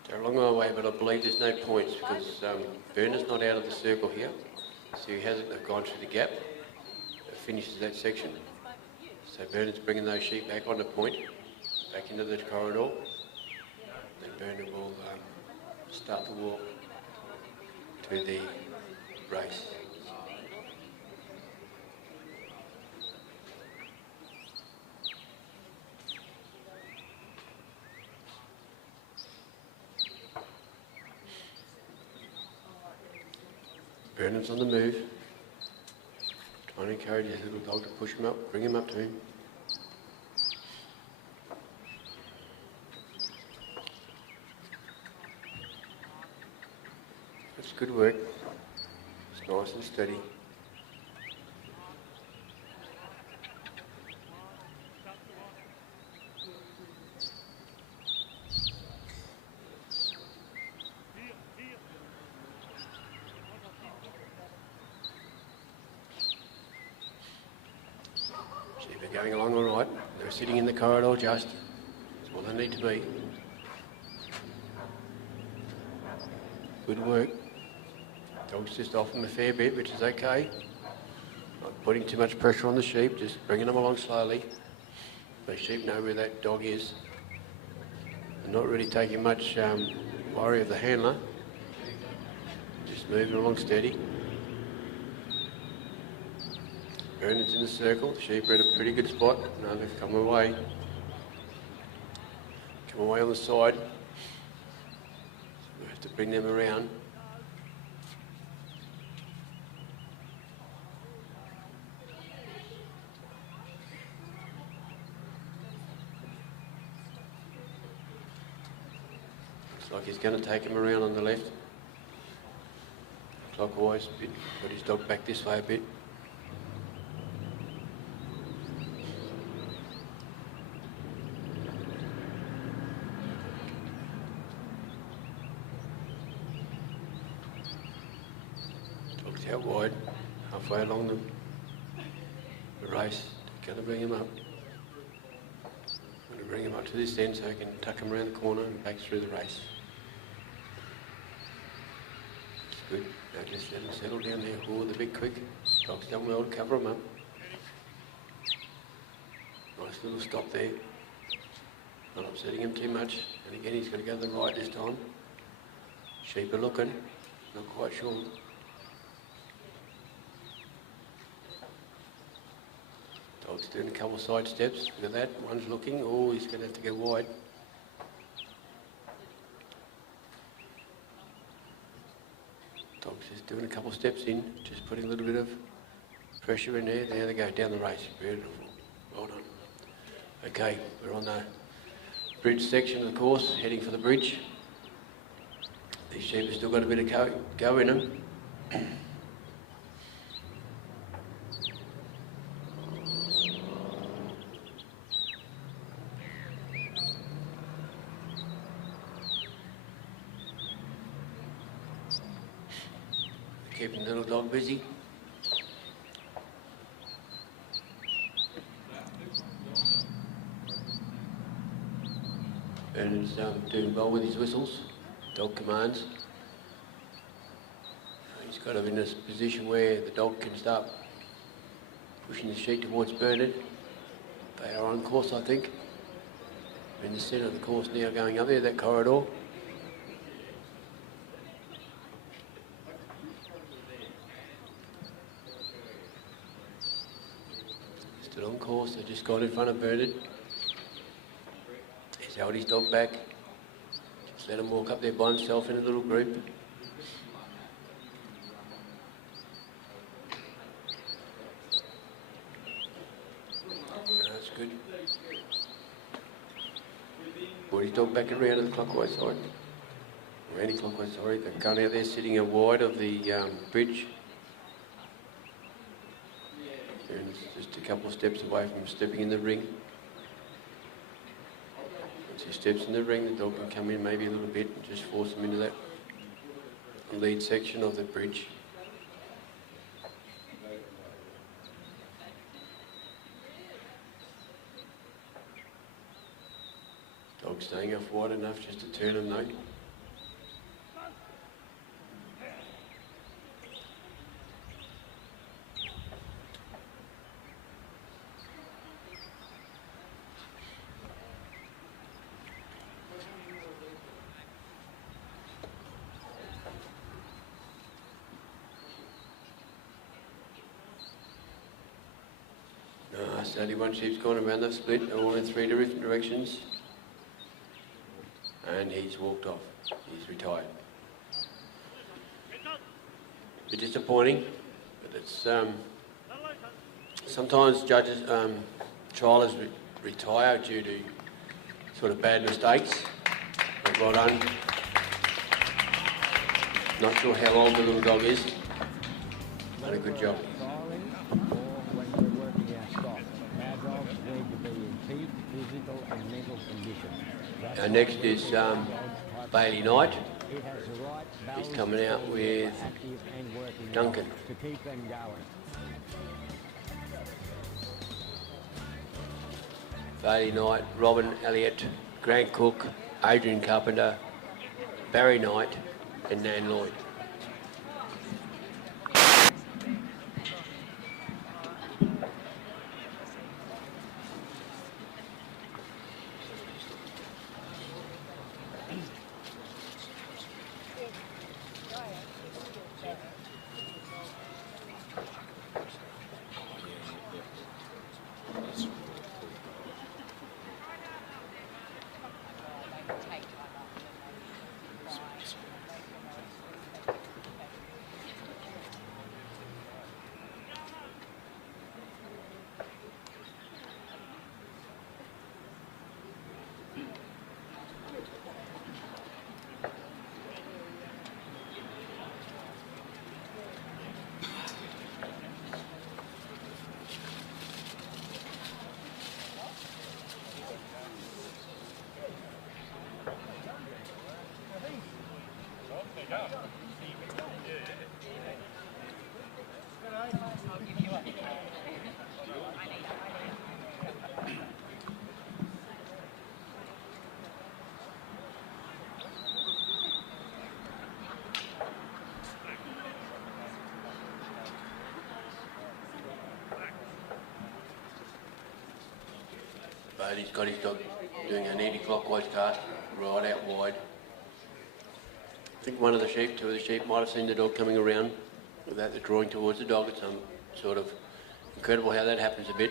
They're a long way away, but I believe there's no points because Bernard's not out of the circle here. So he hasn't gone through the gap. It finishes that section. So Bernard's bringing those sheep back on the point, back into the corridor. Then Bernard will start the walk to the race. Bernard's on the move, trying to encourage his little dog to push him up, bring him up to him. It's good work. It's nice and steady. Sheep are going along all right. They're sitting in the corridor just. That's all they need to be. Good work. Dog's just off them a fair bit, which is okay. Not putting too much pressure on the sheep, just bringing them along slowly. The sheep know where that dog is. And not really taking much worry of the handler. Just moving along steady. Bernard's in the circle. The sheep are at a pretty good spot. Now they've come away. Come away on the side. We have to bring them around. Looks like he's going to take him around on the left. Clockwise a bit. Put his dog back this way a bit. Dog's out wide, halfway along the race. Going to bring him up. Going to bring him up to this end so I can tuck him around the corner and back through the race. It's good. Now just let him settle down there. Oh, they're a bit quick. Dog's done well to cover him up. Nice little stop there. Not upsetting him too much. And again, he's going to go to the right this time. Sheep are looking. Not quite sure. Dog's doing a couple of side steps. Look at that. One's looking. Oh, he's going to have to go wide. Dog's just doing a couple of steps in. Just putting a little bit of pressure in there. There they go, down the race. Beautiful. Well done. Okay, we're on the bridge section of the course, heading for the bridge. These sheep have still got a bit of go in them. Keeping the little dog busy. Bernard's doing well with his whistles. Dog commands. He's got him in this position where the dog can start pushing the sheep towards Bernard. They are on course, I think. We're in the centre of the course now, going up there, that corridor. Still on course, they've just gone in front of Bernard. He's held his dog back. Just let him walk up there by himself in a little group. That's good. Brought his dog back around to the clockwise side. Or anti-clockwise, sorry. They're going out there sitting out wide of the bridge. And it's just a couple of steps away from stepping in the ring. Once he steps in the ring, the dog can come in maybe a little bit and just force him into that lead section of the bridge. Dog staying off wide enough just to turn him though. Only one sheep's gone around the split, all in 3 different directions. And he's walked off. He's retired. A bit disappointing, but it's sometimes judges, trialers retire due to sort of bad mistakes. But well done. Not sure how old the little dog is. Done a good job. Trialing or when we're working our stock. Our dogs need to be in peak physical and mental condition. That's Our why next we is feed our dogs Bailey high Knight. It has the right balance He's coming out formula with for active and working Duncan. dogs to keep them going. Bailey Knight, Robin Elliott, Grant Cook, Adrian Carpenter, Barry Knight and Nan Lloyd. Bailey's got his dog doing an anti-clockwise cart right out wide. I think one of the sheep, two of the sheep might have seen the dog coming around without the drawing towards the dog. It's sort of incredible how that happens a bit.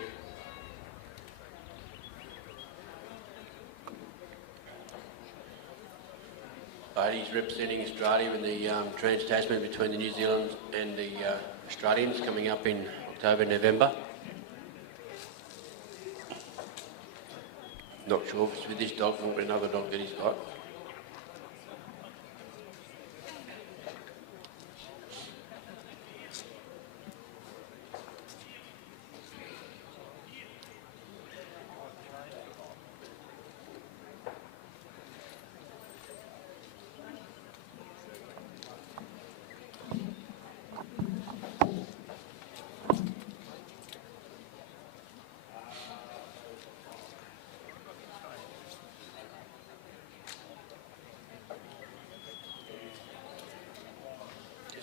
Bailey's representing Australia in the Trans-Tasman between the New Zealand and the Australians coming up in October, November. Not sure if it's with this dog or another dog that he's got.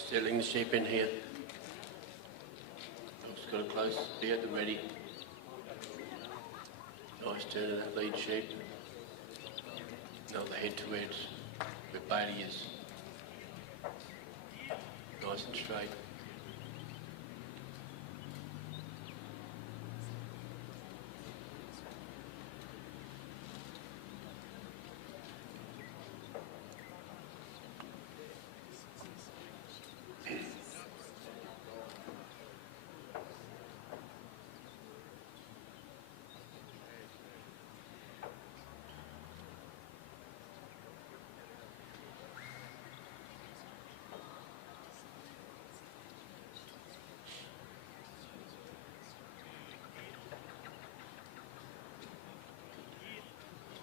Settling the sheep in here. Dog's got a close be at the ready. Nice turn of that lead sheep. Another head to head where Bailey is. Nice and straight.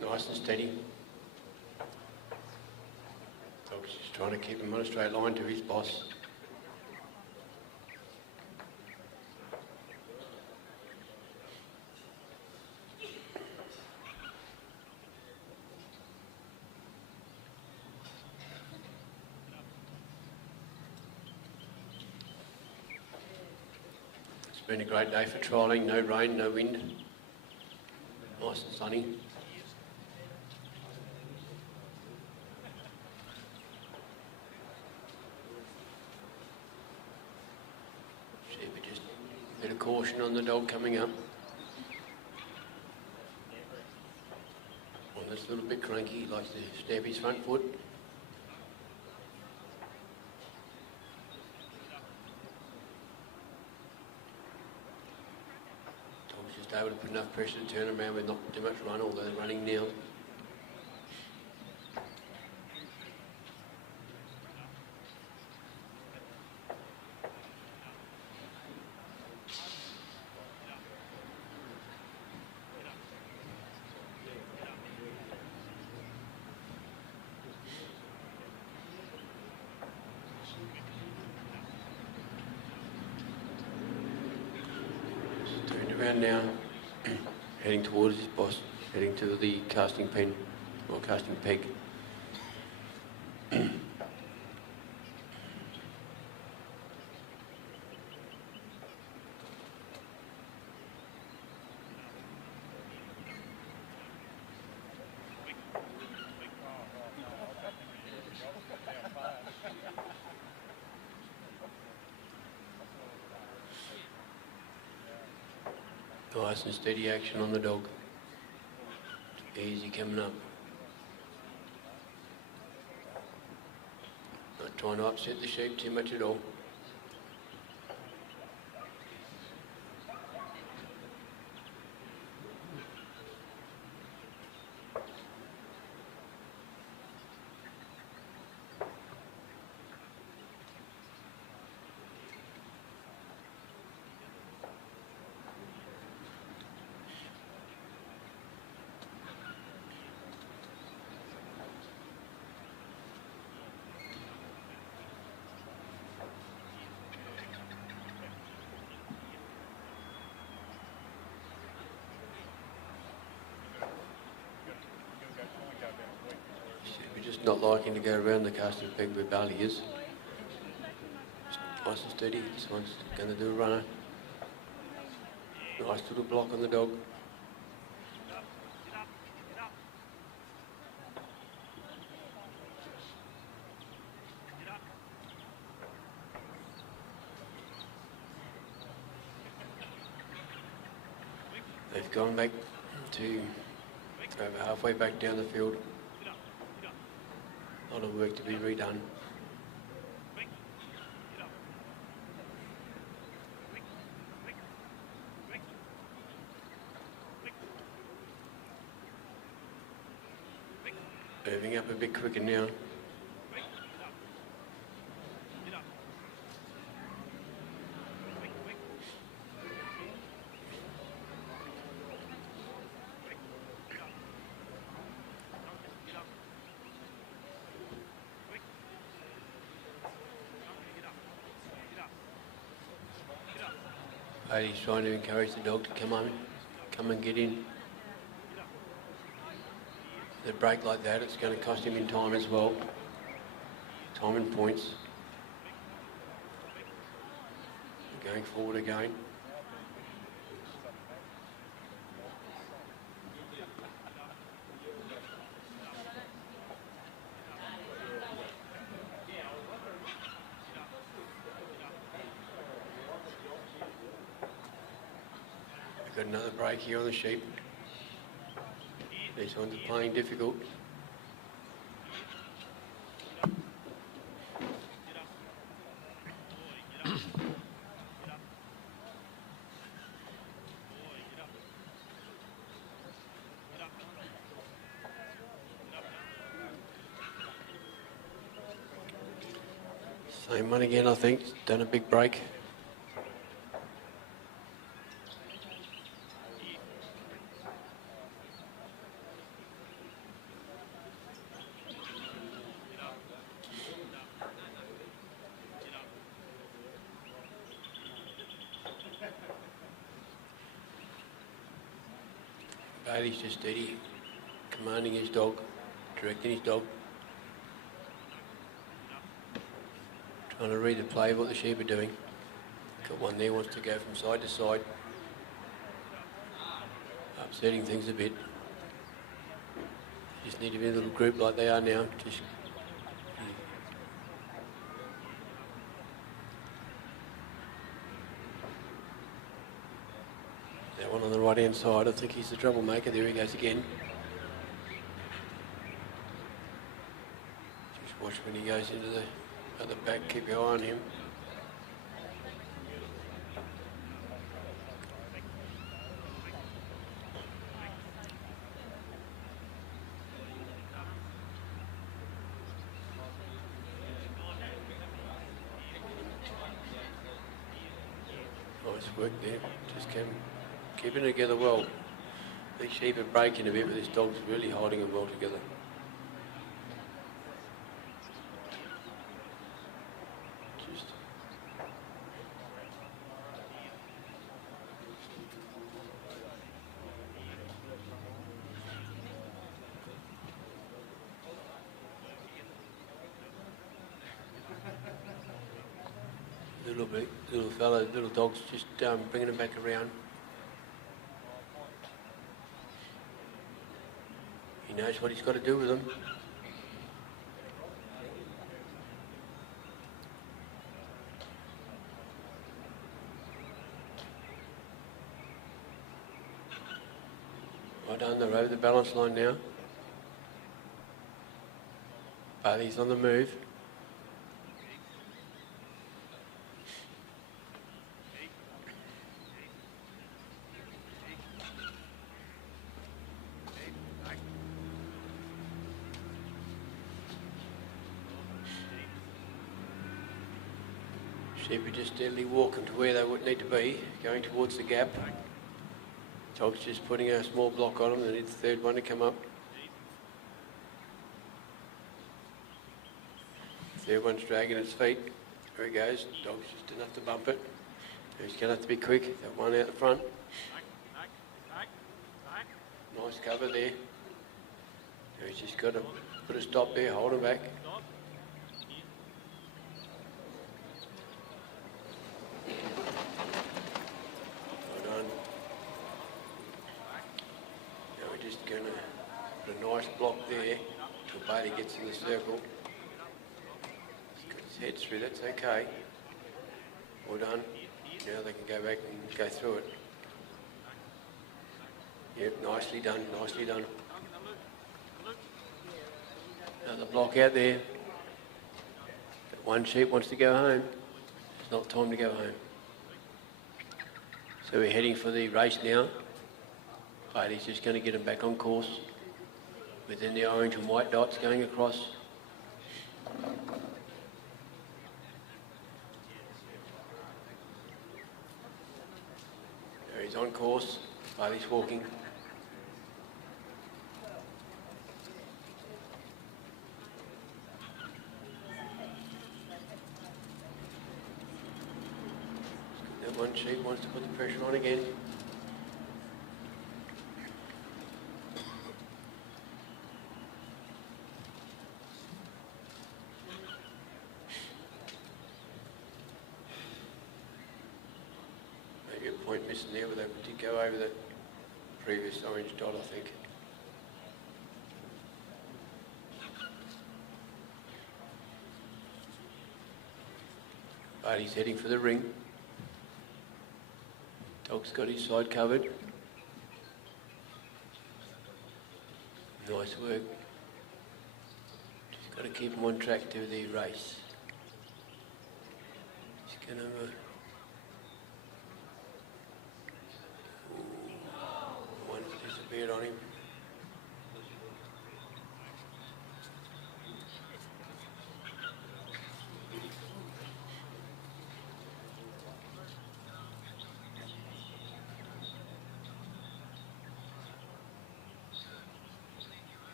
Nice and steady. Dog's just trying to keep him on a straight line to his boss. It's been a great day for trialling, no rain, no wind. Nice and sunny. Bit of caution on the dog coming up. Well, that's a little bit cranky, he likes to stab his front foot. Dog's just able to put enough pressure to turn around with not too much run, although they're running now. around now, heading towards his boss, heading to the casting pen or casting peg. Nice and steady action on the dog. Easy coming up. Not trying to upset the sheep too much at all. We're just not liking to go around the casting peg where Barley is. Just nice and steady. This one's going to do a runner. Nice little block on the dog. They've gone back to over halfway back down the field. A lot of work to be redone. Moving up a bit quicker now. He's trying to encourage the dog to come and get in. The break like that, it's going to cost him in time as well. Time and points. Going forward again. Got another break here on the sheep. These ones are playing difficult. Same one again, I think. Done a big break. Bailey's just steady, commanding his dog, directing his dog. Trying to read the play of what the sheep are doing. Got one there, wants to go from side to side. Upsetting things a bit. Just need to be in a little group like they are now. Just that one on the right hand side, I think he's the troublemaker. There he goes again. Just watch when he goes into the other back, keep your eye on him. Nice work there, just keeping it together well. These sheep are breaking a bit, but this dog's really holding them well together. little fellow, little dog's just bringing them back around. He knows what he's got to do with them. Well done, they're over the balance line now. Bailey's on the move. Sheep are just steadily walking to where they would need to be, going towards the gap. Dog's just putting a small block on them, and it's the third one to come up. Third one's dragging its feet. There he goes. Dog's just enough to bump it. He's going to have to be quick. That one out the front. Nice cover there. He's just got to put a stop there, hold him back. Well done. Now we're just going to put a nice block there until Bailey gets in the circle. Head through, that's okay. Well done. Now they can go back and go through it. Yep, nicely done, nicely done. Another block out there. That one sheep wants to go home. It's not time to go home. So we're heading for the race now. Bailey's just going to get them back on course. Within the orange and white dots going across. He's on course, Bailey's walking. That one sheep wants to put the pressure on again. Point missing there, but they did go over the previous orange dot, I think. But he's heading for the ring. Dog's got his side covered. Nice work. Just got to keep him on track to the race. Just going to disappeared on him.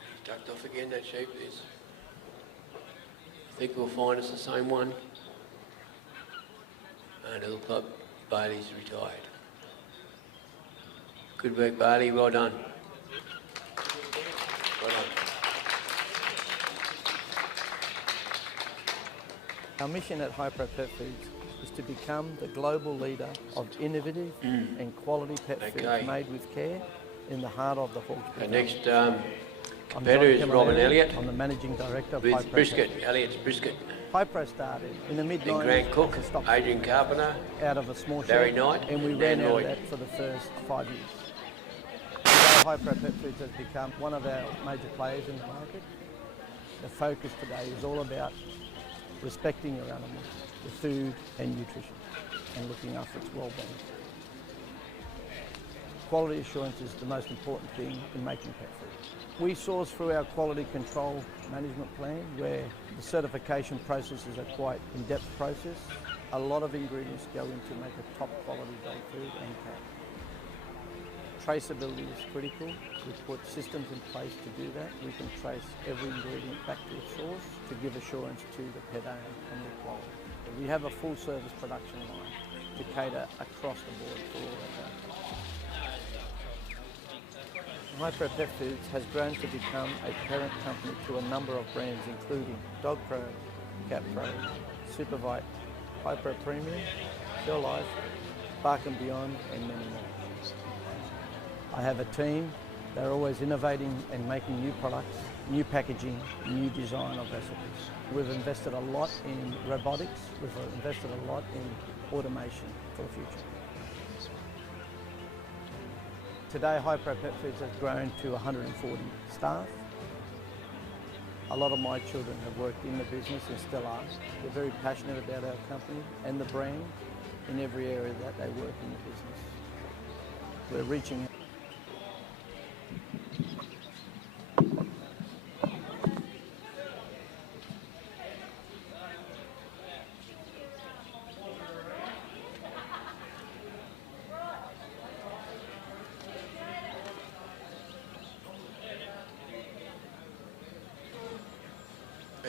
He's ducked off again, that sheep is. I think we'll find it's the same one. And it'll put Bailey's retired. Good work, Bailey. Well done. Well done. Our mission at Hypro Pet Foods is to become the global leader of innovative and quality pet foods made with care in the heart of the Hawkesbury. The next competitor is Robin Elliott. I'm the Managing Director of with Hypro Brisket, Pet Foods. Elliott's Brisket. Hypro started in the mid-90s. And Grant Cook, Adrian Carpenter, out of a small Barry shed, Knight, and we and ran Dan out of Lloyd. that for the first 5 years. Today, Hypro Pet Foods has become one of our major players in the market. The focus today is all about respecting your animal, the food and nutrition, and looking after its well-being. Quality assurance is the most important thing in making pet food. We source through our quality control management plan, where the certification process is a quite in-depth process. A lot of ingredients go into make a top quality dog food and cat. Traceability is critical. We put systems in place to do that. We can trace every ingredient back to its source to give assurance to the pet owner on the quality. We have a full service production line to cater across the board for all of our customers. Hypro Pet Foods has grown to become a parent company to a number of brands including DogPro, CatPro, Supervite, Hypro Premium, Pure Life, Bark and Beyond, and many more. I have a team. They're always innovating and making new products, new packaging, new design of recipes. We've invested a lot in robotics. We've invested a lot in automation for the future. Today, Hypro Pet Foods has grown to 140 staff. A lot of my children have worked in the business and still are. They're very passionate about our company and the brand in every area that they work in the business. We're reaching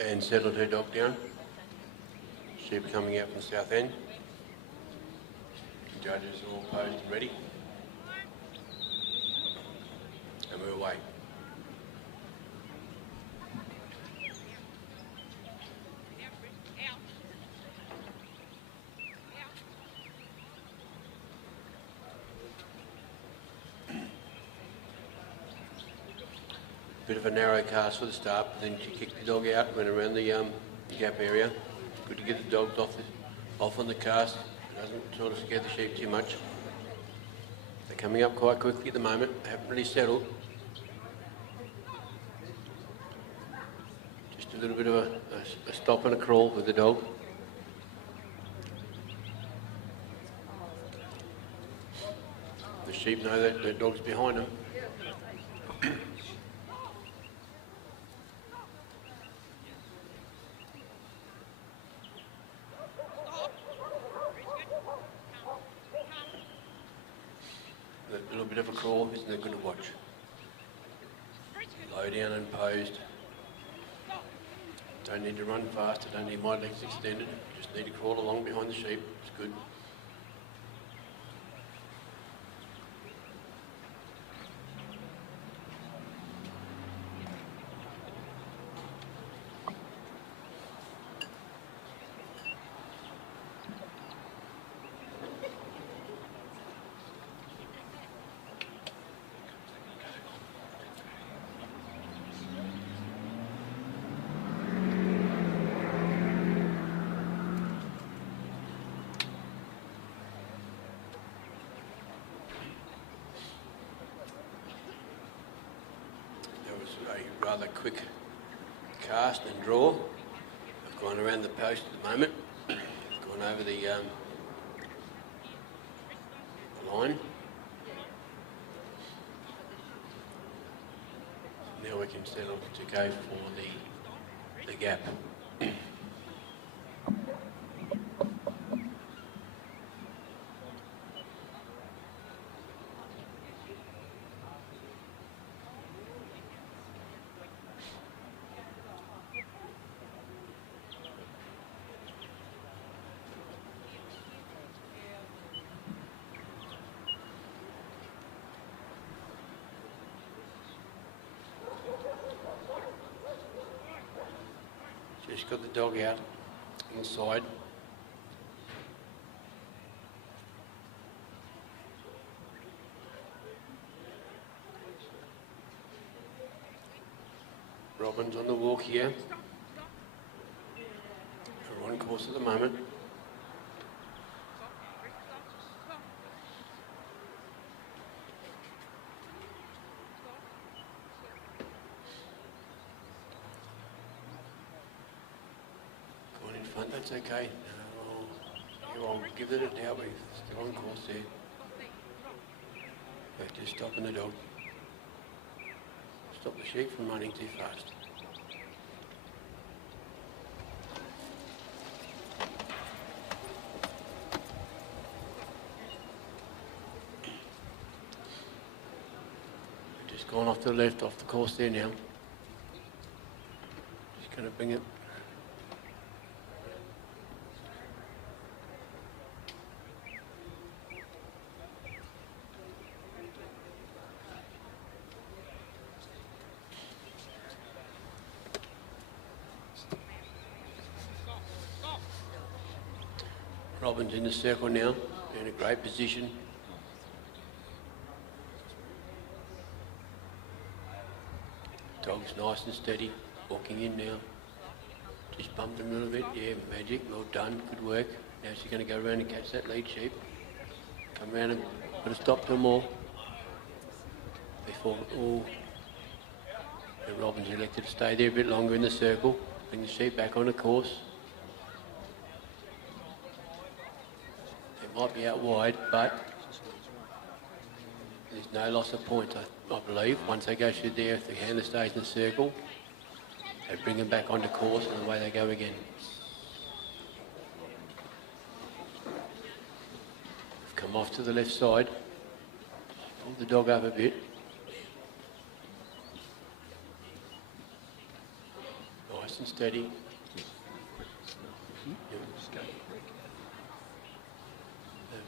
And settled her dog down. Sheep coming out from the south end. Judges all posed and ready. And we're away. Bit of a narrow cast for the start, but then she kicked the dog out, went around the gap area. Good to get the dogs off on the cast. Doesn't sort of scare the sheep too much. They're coming up quite quickly at the moment. They haven't really settled. Just a little bit of a stop and a crawl with the dog. The sheep know that the dog's behind them. A little bit of a crawl isn't that good to watch. Low down and posed. Don't need to run fast, I don't need my legs extended. Just need to crawl along behind the sheep. It's good. A rather quick cast and draw. I've gone around the post at the moment, gone over the line. Now we can settle to go for the gap. Just got the dog out inside. Robin's on the walk here. We're on course at the moment. That's okay. I'll give it a doubt. We're still on course there. But just stopping the dog. Stop the sheep from running too fast. We've just gone off to the left, off the course there now. Just going to bring it. Robin's in the circle now, in a great position. Dog's nice and steady, walking in now. Just bumped him a little bit, yeah, magic, well done, good work. Now she's going to go around and catch that lead sheep. Come around and put a stop to them all. Before, and Robin's elected to stay there a bit longer in the circle, bring the sheep back on the course. It might be out wide, but there's no loss of points, I believe. Once they go through there, if the handler stays in the circle, they bring them back onto course and away they go again. They've come off to the left side, pulled the dog up a bit. Nice and steady.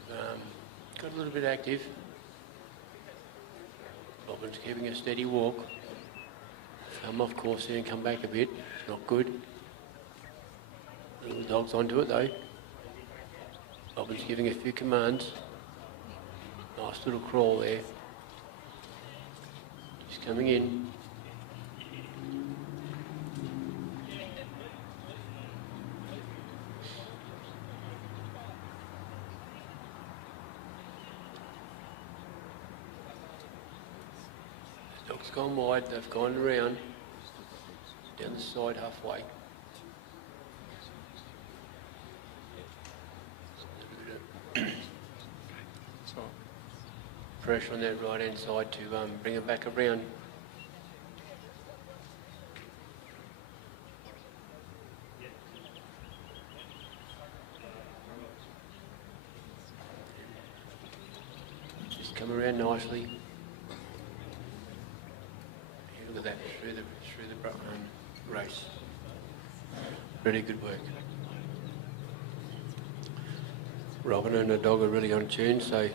They've got a little bit active. Robin's keeping a steady walk. Come off course here and come back a bit. It's not good. Little dog's onto it though. Robin's giving a few commands. Nice little crawl there. He's coming in. Dog's gone wide, they've gone around, down the side halfway. Pressure on that right hand side to bring it back around. Just come around nicely. Look at that, through the race. Really good work. Robin and the dog are really on tune, so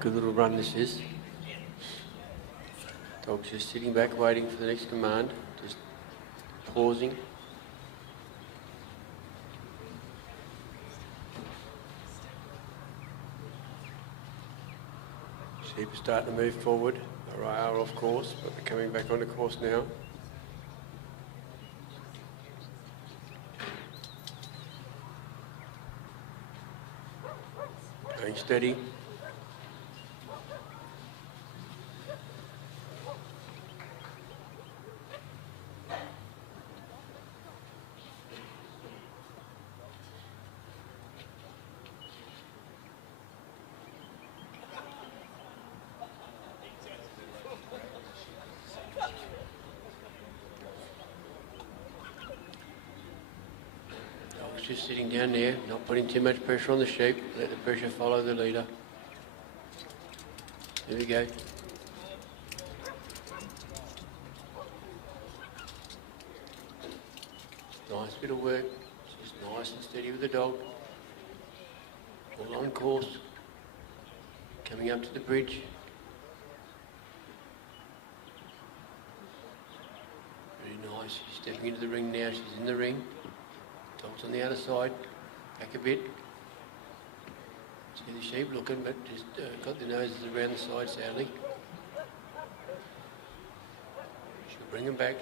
good little run this is. Dog's just sitting back waiting for the next command, just pausing. Sheep are starting to move forward. They are off course, but they're coming back onto course now. Going steady. Just sitting down there, not putting too much pressure on the sheep. Let the pressure follow the leader. There we go. Nice bit of work. Just nice and steady with the dog. All on course. Coming up to the bridge. Very nice. She's stepping into the ring now. She's in the ring. Dog's on the outer side, back a bit. See the sheep looking, but just got the noses around the side, sadly. She'll bring them back.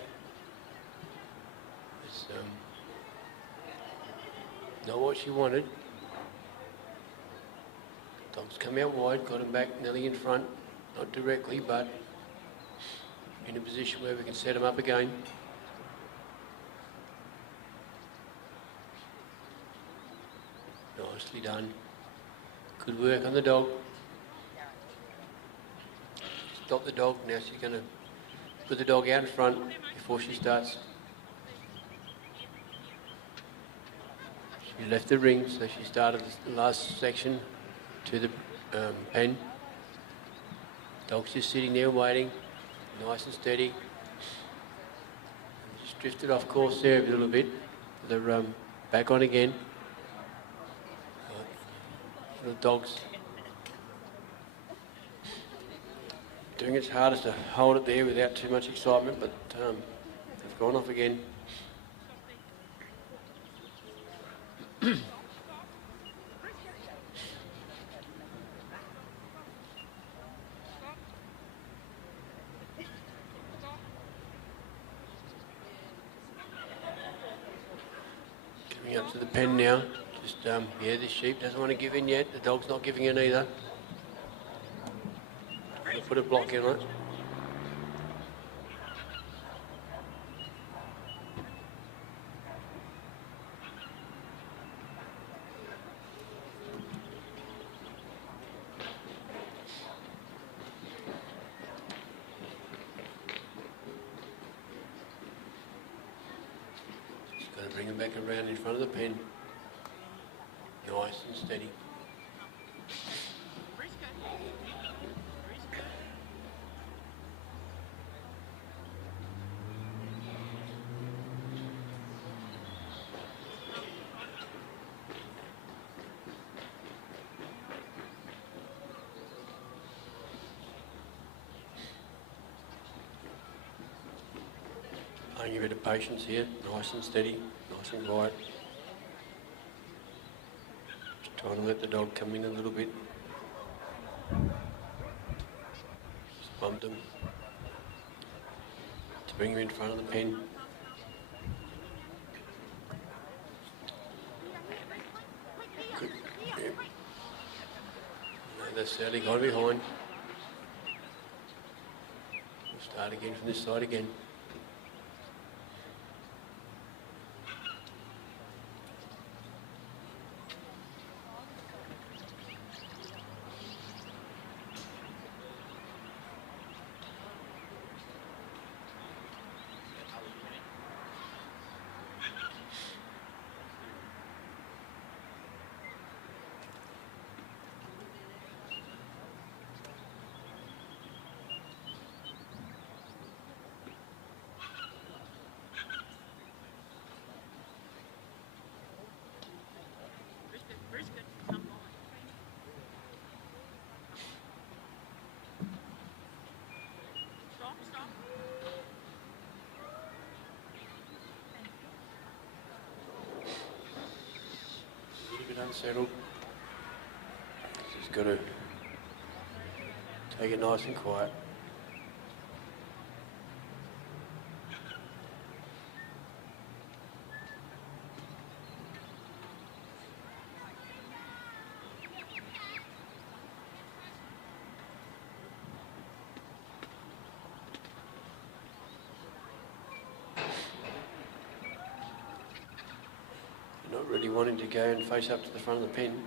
It's not what she wanted. Dog's come out wide, got him back nearly in front, not directly, but in a position where we can set him up again. Nicely done. Good work on the dog. Stop the dog. Now she's going to put the dog out in front before she starts. She left the ring, so she started the last section to the pen. Dog's just sitting there waiting, nice and steady. Just drifted off course there a little bit. They're back on again. The dog's doing its hardest to hold it there without too much excitement, but they've gone off again. up to the pen now. Just, yeah, this sheep doesn't want to give in yet. The dog's not giving in either. I'll put a block in on it. Just got to bring him back around in front of the pen. Nice and steady. Only a bit of patience here, nice and steady, nice and quiet. Just trying to let the dog come in a little bit. Just bumped him to bring him in front of the pen. Good. Yeah. No, that's sadly got behind. We'll start again from this side again. Unsettled. Just got to take it nice and quiet. Not really wanting to go and face up to the front of the pen.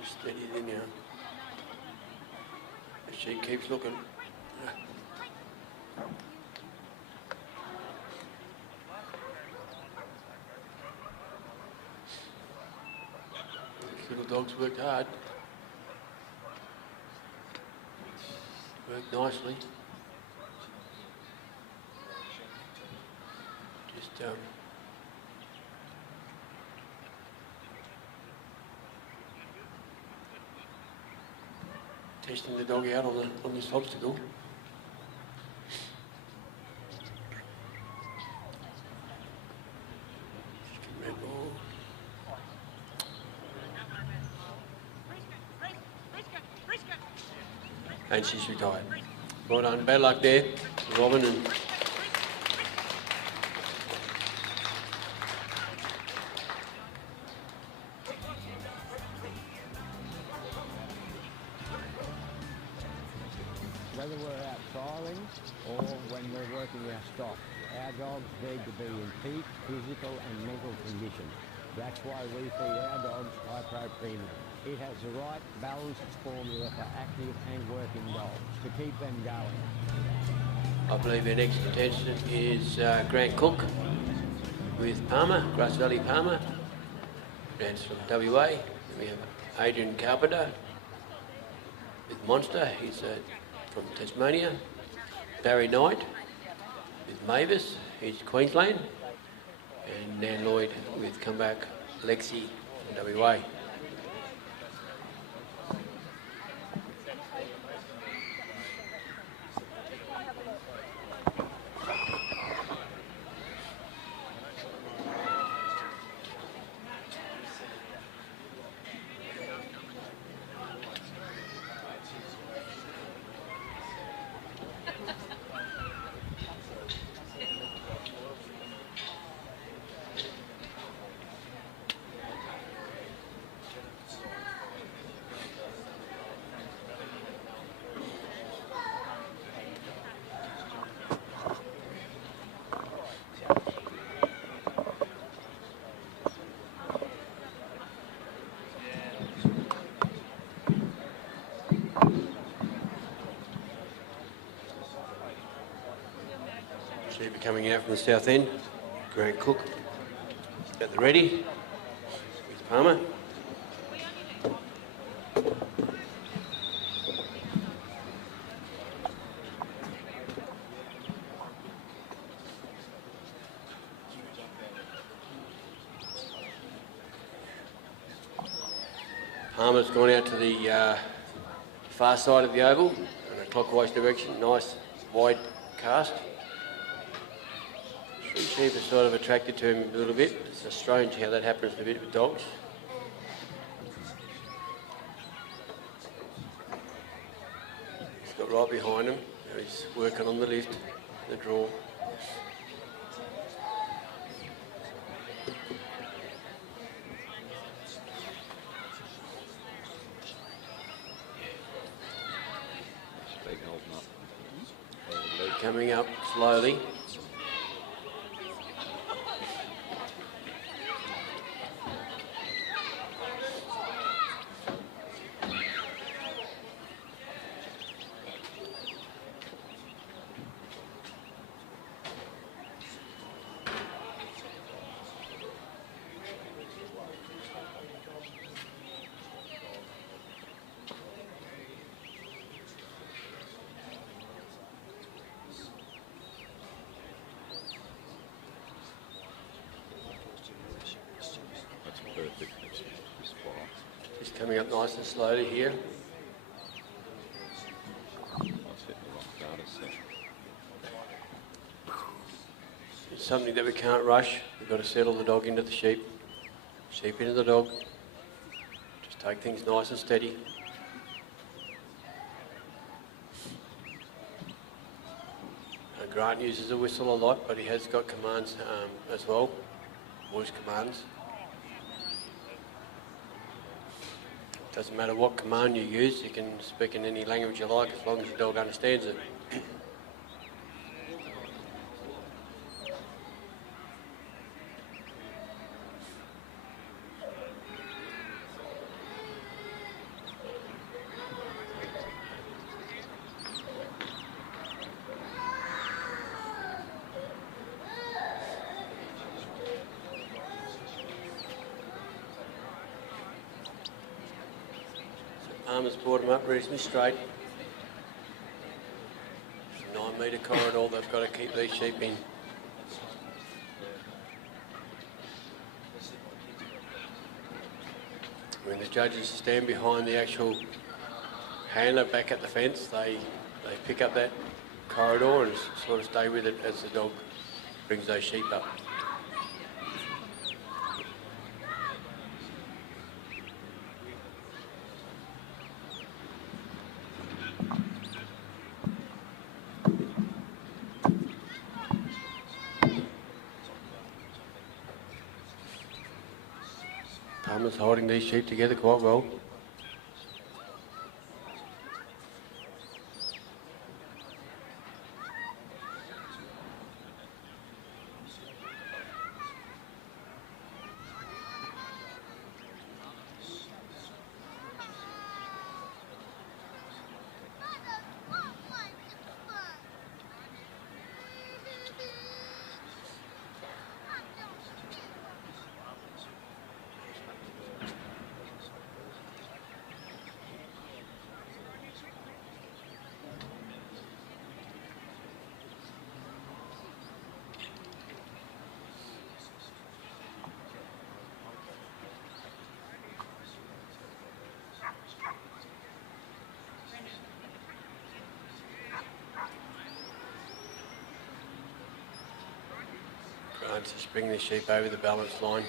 Just steady there now. The sheep keeps looking. Little dog's worked hard. Worked nicely. Just testing the dog out on this obstacle. And she's retired. Well done. Bad luck there, Robin. And whether we're out trialling or when we're working our stock, our dogs need to be in peak physical and mental condition. That's why we feed our dogs High-Pro Premium. It has the right balanced formula for active and working dogs to keep them going. I believe our next contestant is Grant Cook with Palmer, Grass Valley Palmer. Grant's from WA. Then we have Adrian Carpenter with Monster. He's from Tasmania. Barry Knight with Mavis. He's Queensland. And Nan Lloyd with Comeback Lexi from WA. coming out from the south end. Grant Cook at the ready. With Palmer. Palmer's gone out to the far side of the oval in a clockwise direction. Nice wide cast. Sheep are sort of attracted to him a little bit. It's just strange how that happens a bit with dogs. He's got right behind him. Now he's working on the lift, the draw. Coming up slowly. Just coming up nice and slowly here. It's something that we can't rush. We've got to settle the dog into the sheep. Sheep into the dog. Just take things nice and steady. Grant uses a whistle a lot, but he has got commands as well, voice commands. Doesn't matter what command you use, you can speak in any language you like as long as your dog understands it. Armor's brought them up reasonably straight. It's a 9 metre corridor they've got to keep these sheep in. When the judges stand behind the actual handler back at the fence, they pick up that corridor and sort of stay with it as the dog brings those sheep up. Palmer's holding these sheep together quite well. Just bring the sheep over the balance line.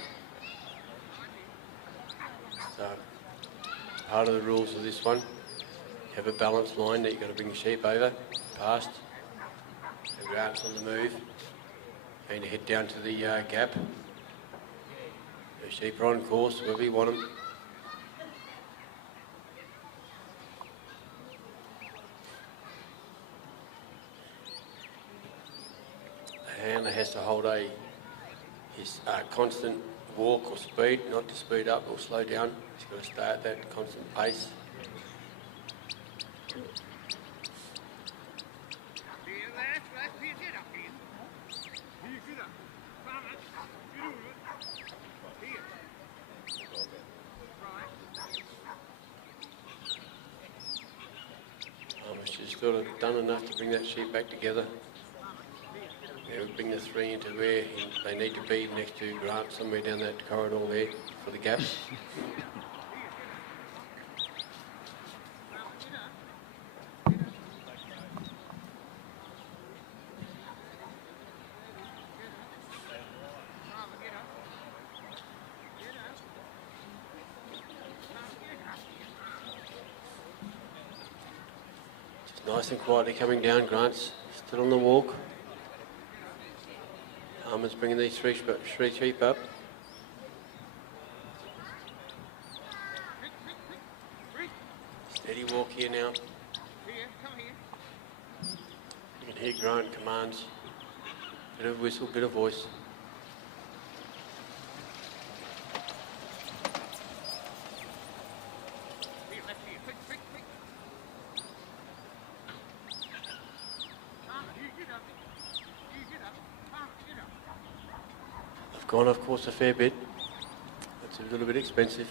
So, part of the rules of this one, you have a balance line that you've got to bring the sheep over, past, and Grant's on the move, and you head down to the gap. The sheep are on course wherever you want them. The handler has to hold a constant walk or speed, not to speed up or slow down. He's got to stay at that constant pace. sort of done enough to bring that sheep back together. Yeah, we bring the three into where they need to be next to Grant, somewhere down that corridor there for the gap. Just nice and quietly coming down. Grant's still on the walk. Armin's bringing these three sheep up. Steady walk here now. You can hear Grant commands. Bit of whistle, bit of voice. I've gone off course a fair bit. That's a little bit expensive.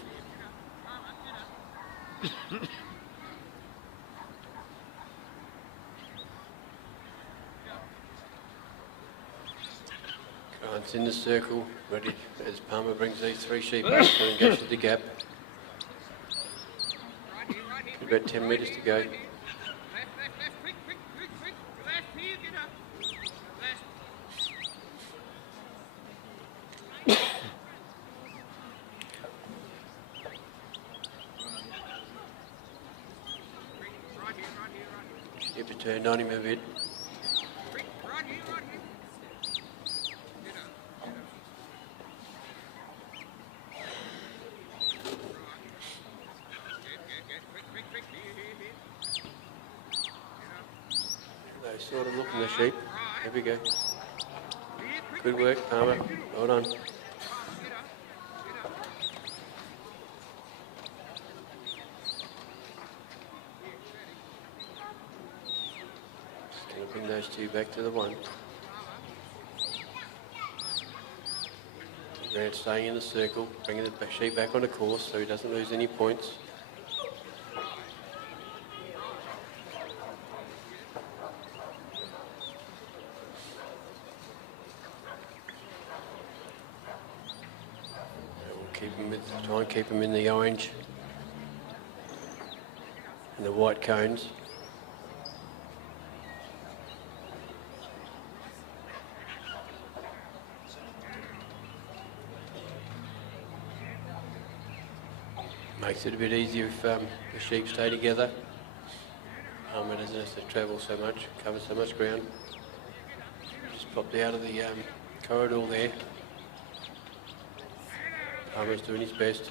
Grant's in the circle, ready as Palmer brings these three sheep up to engage with the gap. About 10 metres to go. Sheep have turned on him a bit. They're sort of looking the sheep. Here we go. Good work, Palmer. Well done. Just going to bring those two back to the one. Grant staying in the circle, bringing the sheep back on the course so he doesn't lose any points. Try and keep them in the orange and the white cones. Makes it a bit easier if the sheep stay together. It doesn't have to travel so much, cover so much ground. Just popped out of the corridor there. Palmer's doing his best.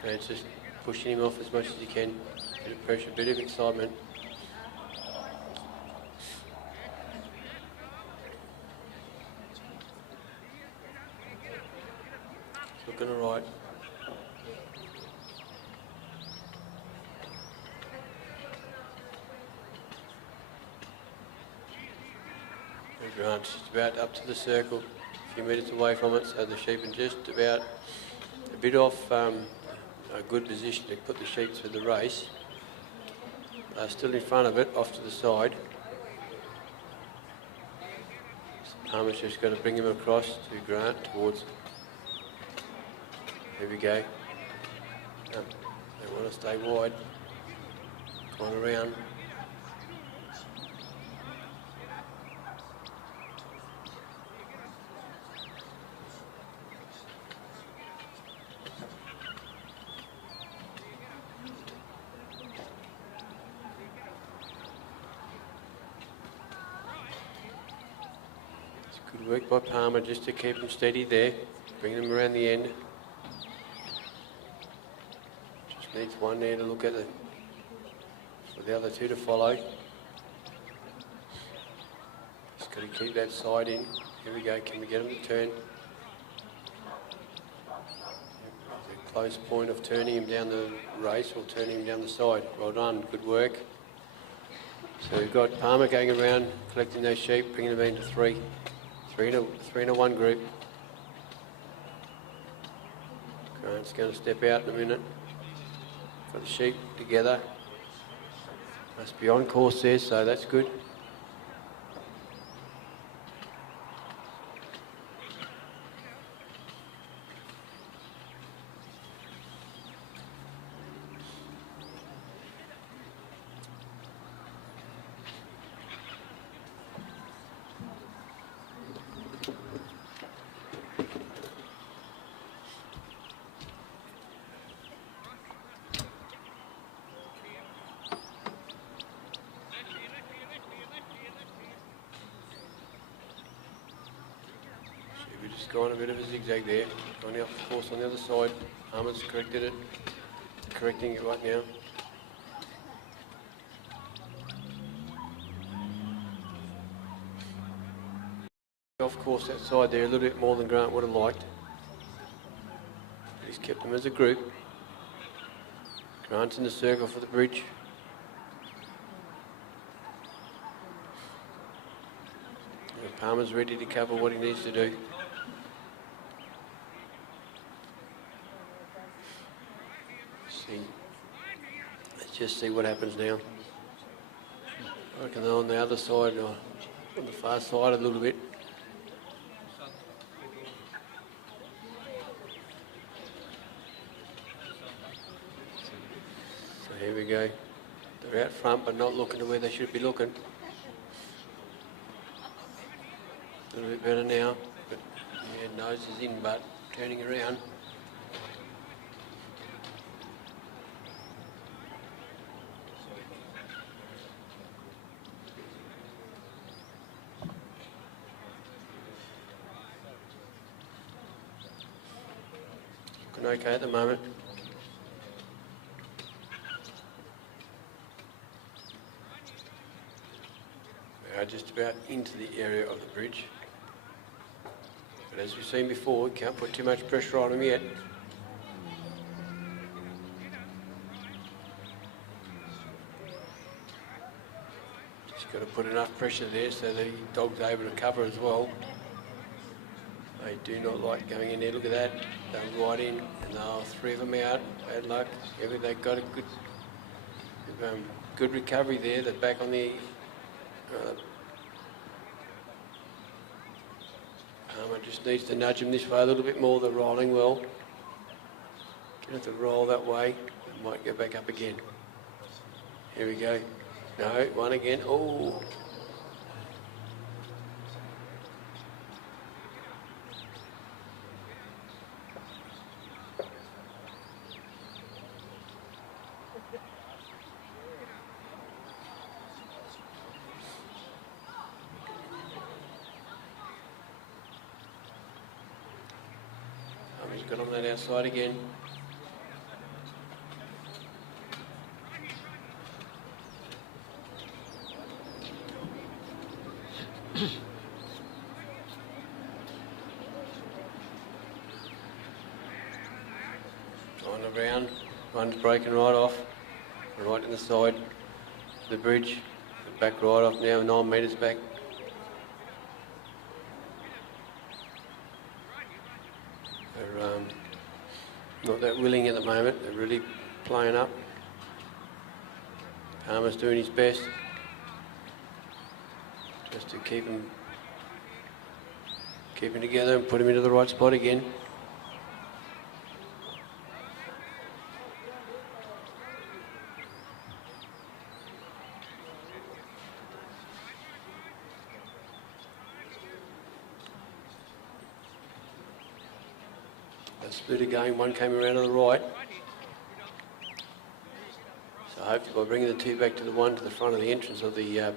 Grant's just pushing him off as much as he can. Bit of pressure, bit of excitement. It's looking all right. And Grant's just about up to the circle. A few metres away from it, so the sheep are just about a bit off a good position to put the sheep through the race. They're still in front of it, off to the side. So Palmer's just got to bring him across to Grant towards. Here we go. They want to stay wide. Come on around. Good work by Palmer just to keep them steady there, bring them around the end. Just needs one there to look at for the other two to follow. Just got to keep that side in. Here we go, can we get them to turn? The close point of turning him down the race or turning him down the side. Well done, good work. So we've got Palmer going around, collecting those sheep, bringing them into three in a one group. Grant's going to step out in a minute. Got the sheep together. Must be on course there, so that's good. We've just gone a bit of a zigzag there, going off the course on the other side. Armour's corrected it, correcting it right now. Off course that side there a little bit more than Grant would have liked. He's kept them as a group. Grant's in the circle for the bridge. And Palmer's ready to cover what he needs to do. Let's just see what happens now. I reckon they're on the other side, or on the far side a little bit. So here we go. They're out front, but not looking to where they should be looking. A little bit better now, but yeah, nose is in, but turning around. Looking okay at the moment. We are just about into the area of the bridge. But as we've seen before, we can't put too much pressure on them yet. Just got to put enough pressure there so the dog's able to cover as well. They do not like going in there. Look at that. They're right in, and now 3 of them out. Bad luck. They've got a good recovery there. They're back on the. Just needs to nudge them this way a little bit more. They're rolling well. Going to have to roll that way. They might go back up again. Here we go. No, one again. Oh. He's got on that outside again. On around, one's breaking right off, right in the side of the bridge, back right off now, 9 metres back. They're not that willing at the moment. They're really playing up. Palmer's doing his best just to keep him together and put him into the right spot again. Split again, one came around to the right. So hopefully by bringing the 2 back to the one to the front of the entrance of the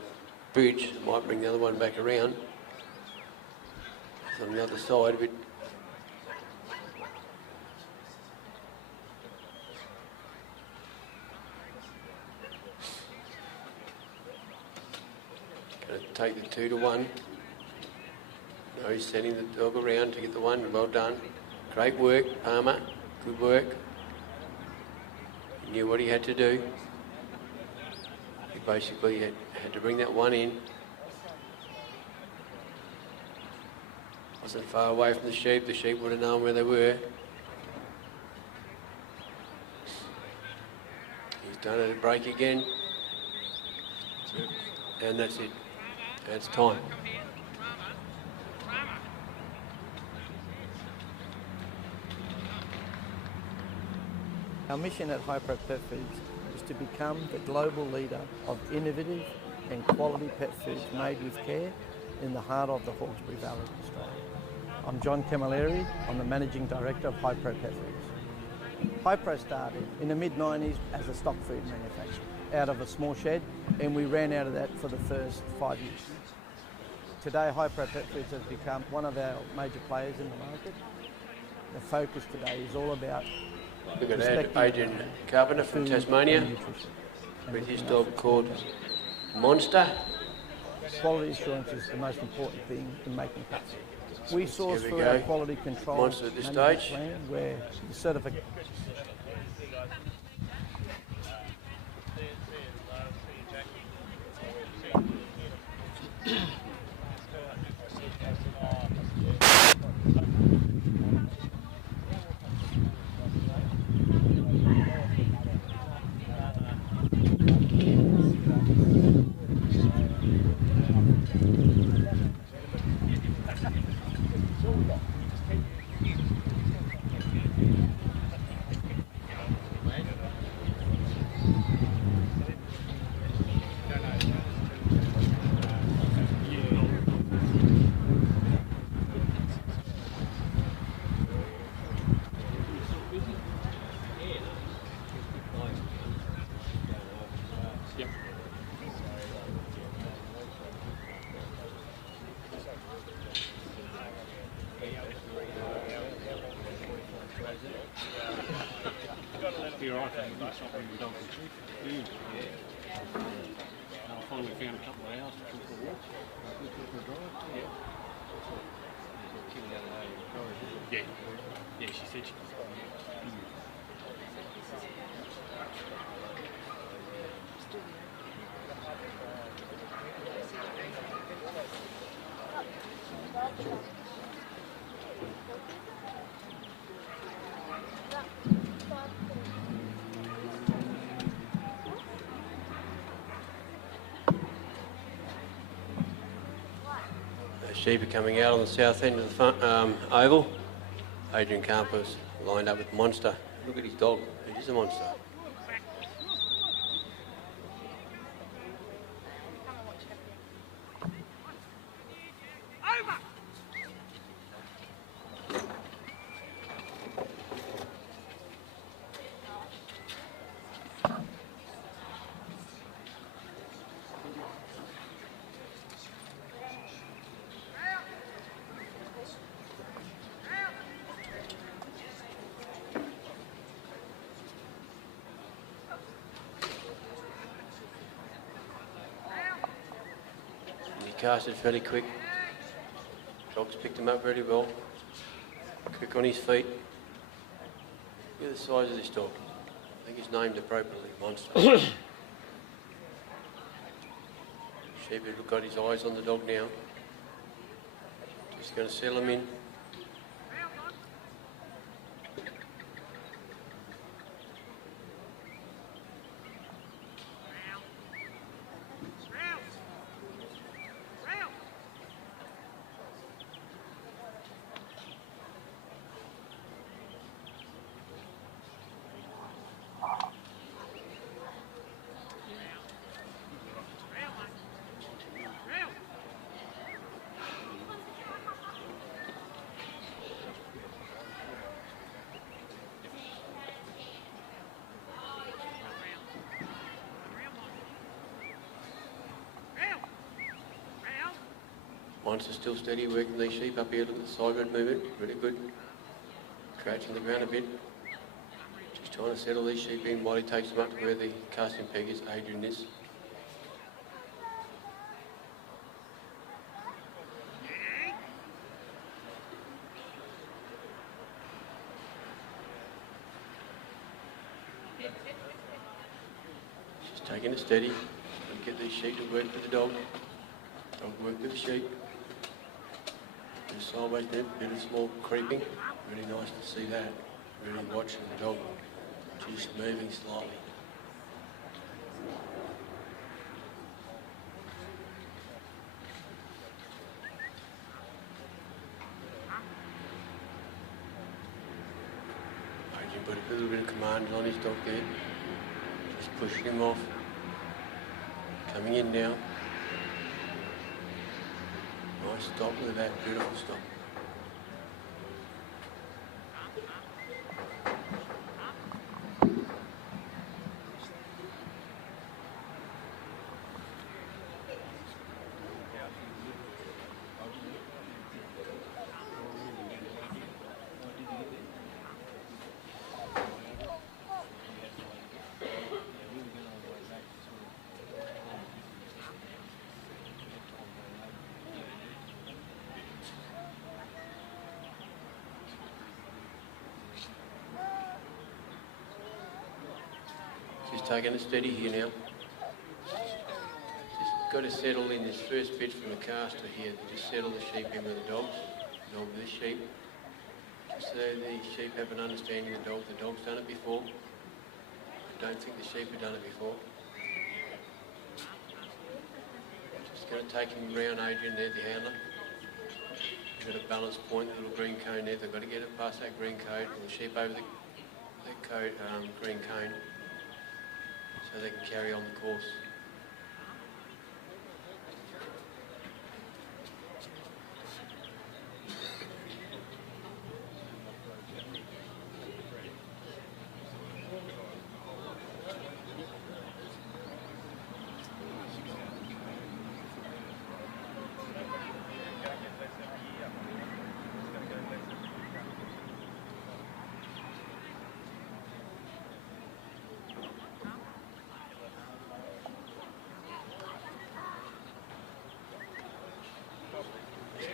bridge, it might bring the other one back around. It's on the other side a bit. Going to take the 2 to 1. No, he's sending the dog around to get the 1. Well done. Great work, Palmer. Good work. He knew what he had to do. He basically had to bring that 1 in. Wasn't far away from the sheep. The sheep would have known where they were. He's done it at break again. and that's it. That's time. Our mission at Hypro Pet Foods is to become the global leader of innovative and quality pet foods made with care in the heart of the Hawkesbury Valley, Australia. I'm John Camilleri. I'm the Managing Director of Hypro Pet Foods. Hypro started in the mid-90s as a stock food manufacturer out of a small shed, and we ran out of that for the first 5 years. Today, Hypro Pet Foods has become one of our major players in the market. The focus today is all about We've got Adrian Carpenter from Tasmania with his dog called Monster. Quality assurance is the most important thing in making pets. We source Here we for go. our quality control Monster at this management stage. plan where the certification. You're right, that's not when the dog was cheap. I finally found a couple of hours to took for a walk. We took for a drive. Yeah. Yeah, she said she was. Sheep are coming out on the south end of the oval. Adrian Carpenter's lined up with Monster. Look at his dog. It is a monster. He casted fairly quick. Dog's picked him up very well. Quick on his feet. Look at the size of this dog. I think he's named appropriately, Monster. Sheep has got his eyes on the dog now. Just going to settle him in. Monster's still steady, working these sheep up here. Look at the sideward movement, really good. Crouching the ground a bit. Just trying to settle these sheep in while he takes them up to where the casting peg is. Adrian is. Just taking it steady and get these sheep to work with the dog. Dog work with the sheep. Just sideways bit of small creeping. Really nice to see that. Really watching the dog just moving slightly. Put a little bit of command on his dog there. Just pushing him off. Coming in now. Nice stop with that, beautiful stop. Just taking it steady here now. Just got to settle in this first bit from the caster here. Just settle the sheep in with the dogs. The dog with the sheep. Just so the sheep have an understanding of the dog. The dog's done it before. I don't think the sheep have done it before. Just going to take him around Adrian there, the handler. Got a balance point, the little green cone there. They've got to get it past that green cone. And the sheep over the green cone. So they can carry on the course.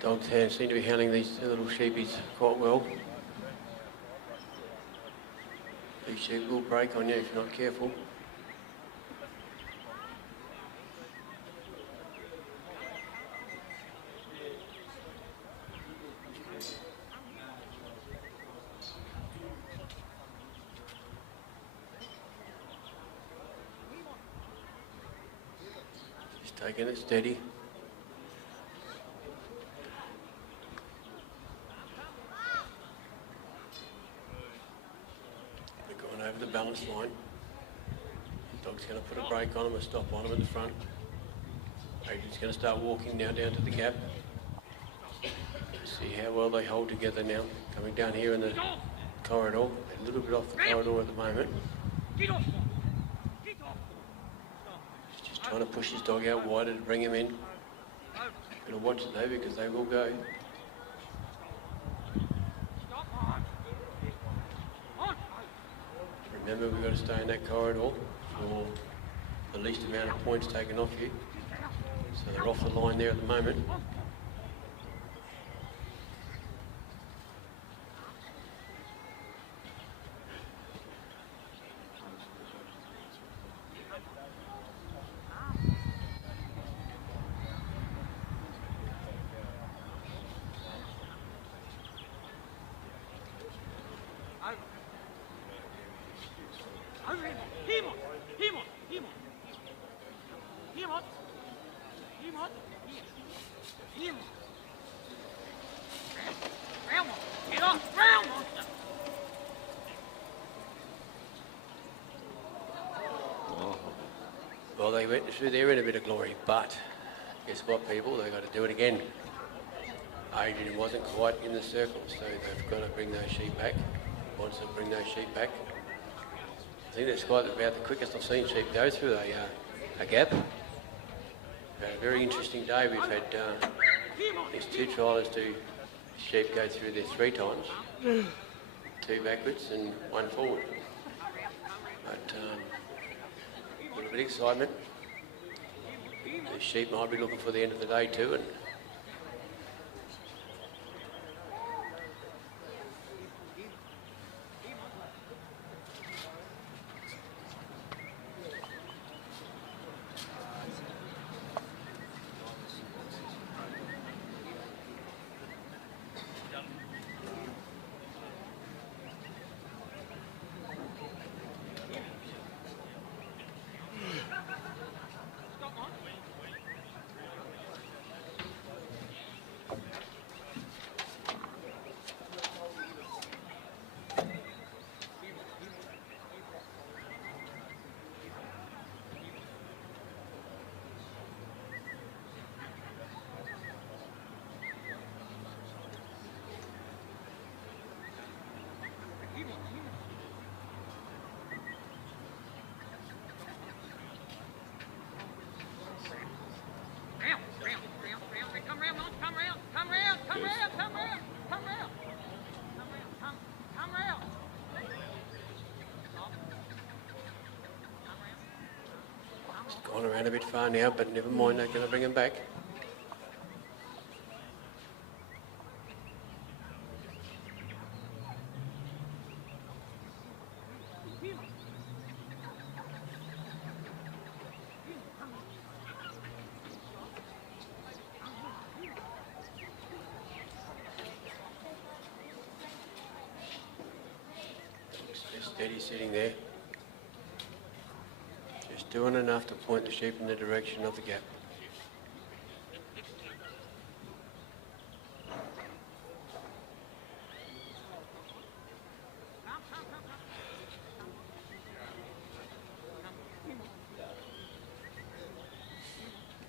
Dogs seem to be handling these two little sheepies quite well. These sheep will break on you if you're not careful. Just taking it steady. Over the balance line. The dog's going to put a brake on him, a stop on him at the front. Adrian's going to start walking now down to the gap. See how well they hold together now. Coming down here in the corridor, a little bit off the corridor at the moment. He's just trying to push his dog out wider to bring him in. Got to watch it though because they will go. Remember, we've got to stay in that corridor for the least amount of points taken off you. So they're off the line there at the moment. Well, they went through there in a bit of glory, but guess what, people? They've got to do it again. Adrian wasn't quite in the circle, so they've got to bring those sheep back. Wants to bring those sheep back. I think that's quite about the quickest I've seen sheep go through a gap. We've had a very interesting day. We've had these two trialers do sheep go through there 3 times, 2 backwards and 1 forward. But a little bit of excitement. The sheep might be looking for the end of the day too, and It's gone around a bit far now, but never mind, they're going to bring him back. Just steady sitting there. Just doing enough to point the sheep in the direction of the gap.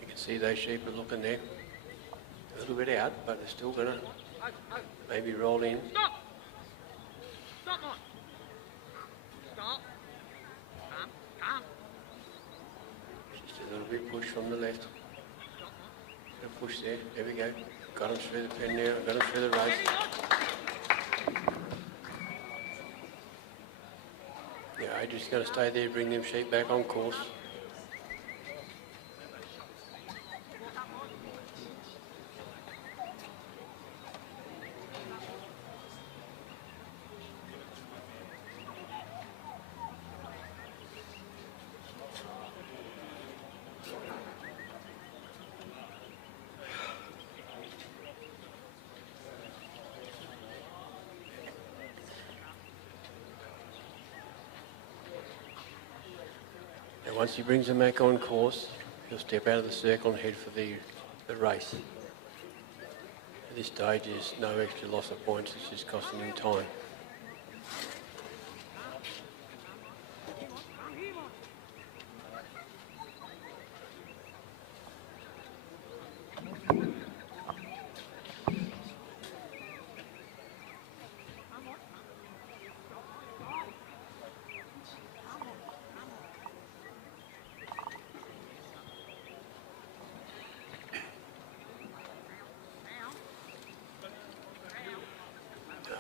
You can see those sheep are looking there. A little bit out, but they're still going to maybe roll in. Stop! Stop, Mike! Stop! Calm. Just a little bit push from the left. Bit of push there. There we go. Got him through the pen there. Got him through the race. Yeah, I'm just going to stay there, bring them sheep back on course. Once he brings them back on course, he'll step out of the circle and head for the race. At this stage, there's no extra loss of points, it's just costing him time.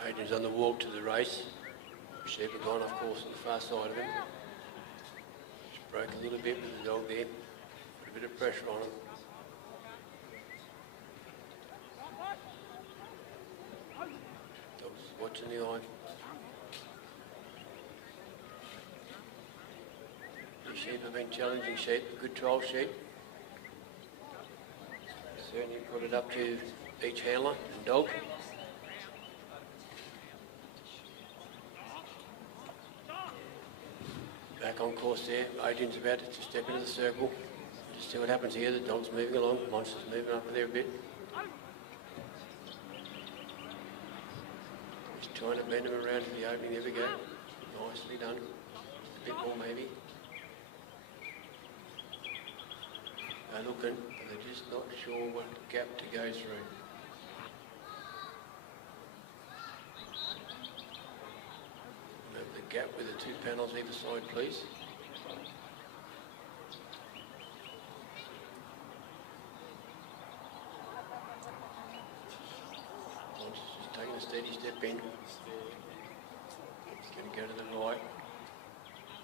Adrian's on the walk to the race. Sheep have gone off course on the far side of him. Just broke a little bit with the dog there. Put a bit of pressure on him. Dog's watching the eye. These sheep have been challenging sheep, good trial sheep. Certainly put it up to each handler and dog. Back on course there. Adrian's about to step into the circle. Just see what happens here. The dog's moving along. Monster's moving up there a bit. Just trying to bend him around to the opening. There we go. Nicely done. A bit more maybe. They're looking, but they're just not sure what gap to go through. Gap with the two panels either side, please. Just taking a steady step in. It's going to go to the right.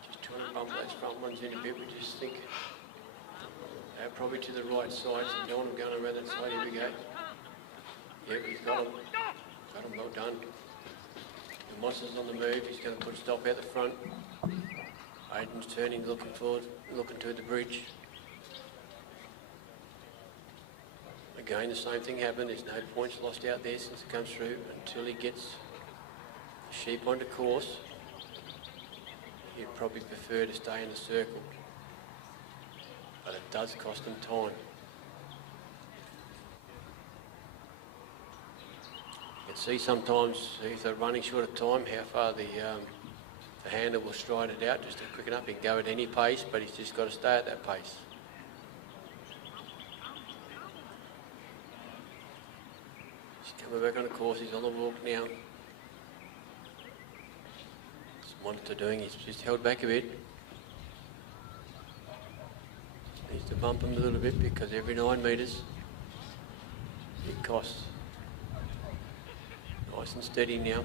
Just trying to bump those front ones in a bit. We just think probably to the right side, so don't want them going around that side. Here we go. Yep, he's got them. Got them, well done. The Monster's on the move, he's going to put a stop out the front. Aiden's turning, looking forward, looking to the bridge. Again, the same thing happened, there's no points lost out there since it comes through until he gets the sheep onto course. He'd probably prefer to stay in the circle, but it does cost him time. You can see sometimes if they're running short of time how far the handler will stride it out just to quicken up. He can go at any pace, but he's just got to stay at that pace. He's coming back on the course, he's on the walk now. What's Monitor doing? He's just held back a bit. Needs to bump him a little bit because every 9 metres it costs. Nice and steady now.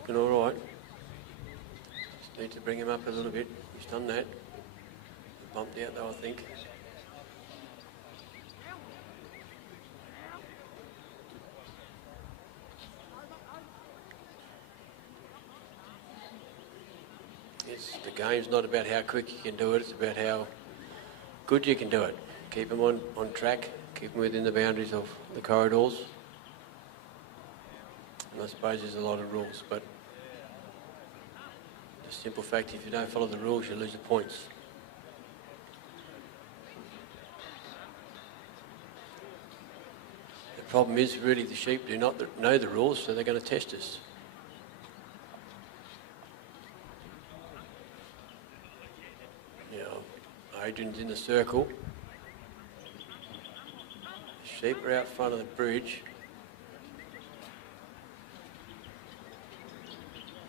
Looking all right. Just need to bring him up a little bit. He's done that. Bumped out though, I think. The game's not about how quick you can do it, it's about how good you can do it. Keep them on track, keep them within the boundaries of the corridors. And I suppose there's a lot of rules, but the simple fact, if you don't follow the rules, you lose the points. The problem is really the sheep do not know the rules, so they're going to test us. Adrian's in the circle. The sheep are out front of the bridge.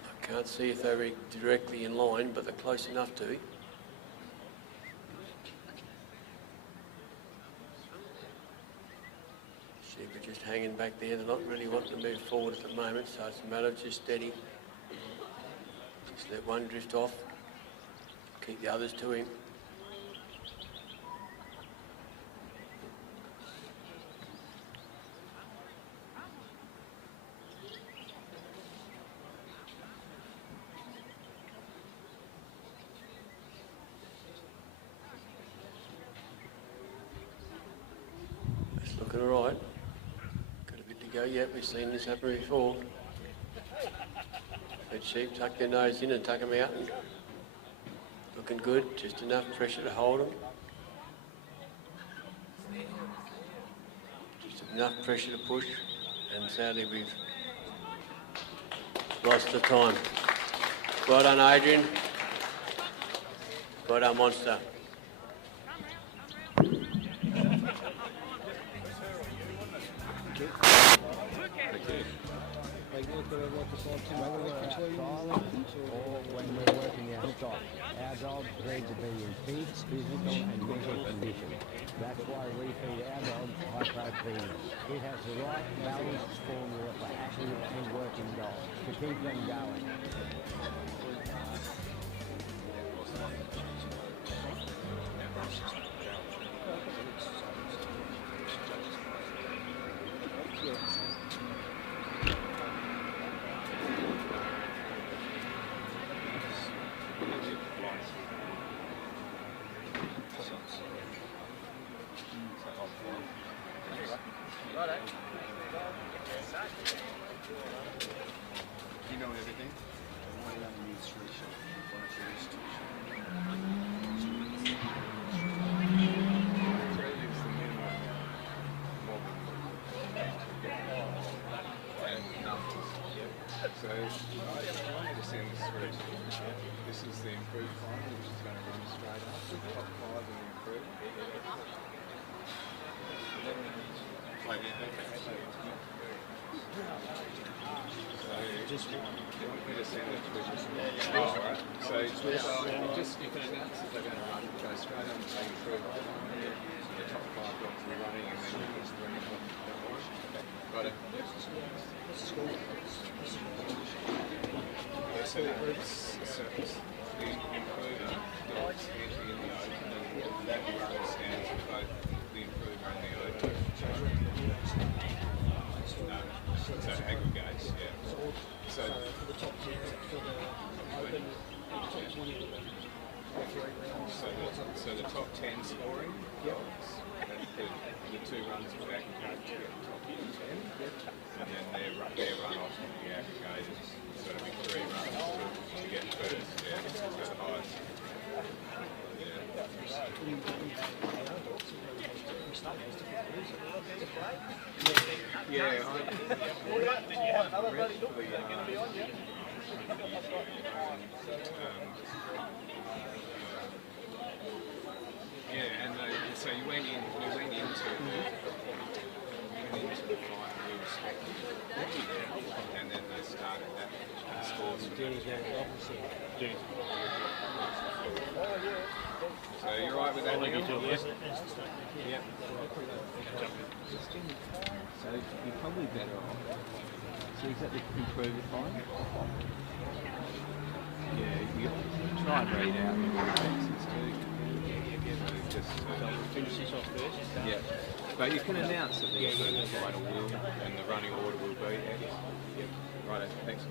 I can't see if they're directly in line, but they're close enough to. Sheep are just hanging back there. They're not really wanting to move forward at the moment, so it's a matter of just steady. Just let one drift off. Keep the others to him. Looking all right. Got a bit to go yet. We've seen this happen before. Let sheep tuck their nose in and tuck them out. And looking good. Just enough pressure to hold them. Just enough pressure to push. And sadly we've lost the time. Well done, Adrian. Well done, Monster. When we're working our stock, our dogs need to be in peak, physical and mental condition. That's why we feed our dogs DogproPLUS. It has the right balanced formula for active and working dogs to keep them going. This is the improved final, which is going to run straight up. Top 5 in the improved. So, you want me to send it to alright. So, just you can announce that they're going to run, go straight on to the improved final. The top 5 blocks will be running, and then you just bring it up. Got it. So the groups surface, the improver dogs entering in the open, and that stands for both the improver and the open. No, so aggregates, yeah. So the top 10 for the open, top 20 so the top 10 scoring dogs, the 2 runs would aggregate to get the top 10, and then their run-off would be aggregated. So it'll be 3 runs to get first, yeah, so the highest. Yeah, and so we went into the fight really respected, and then they started that scores. So you're right with with that, Liam? Yep. So you're probably better off. So is that the improver fine? Yeah, you try and read out the sentences too. Just Finish this off first. yeah. But you can announce that the final will and the running order will be X. Yep. Right, thanks.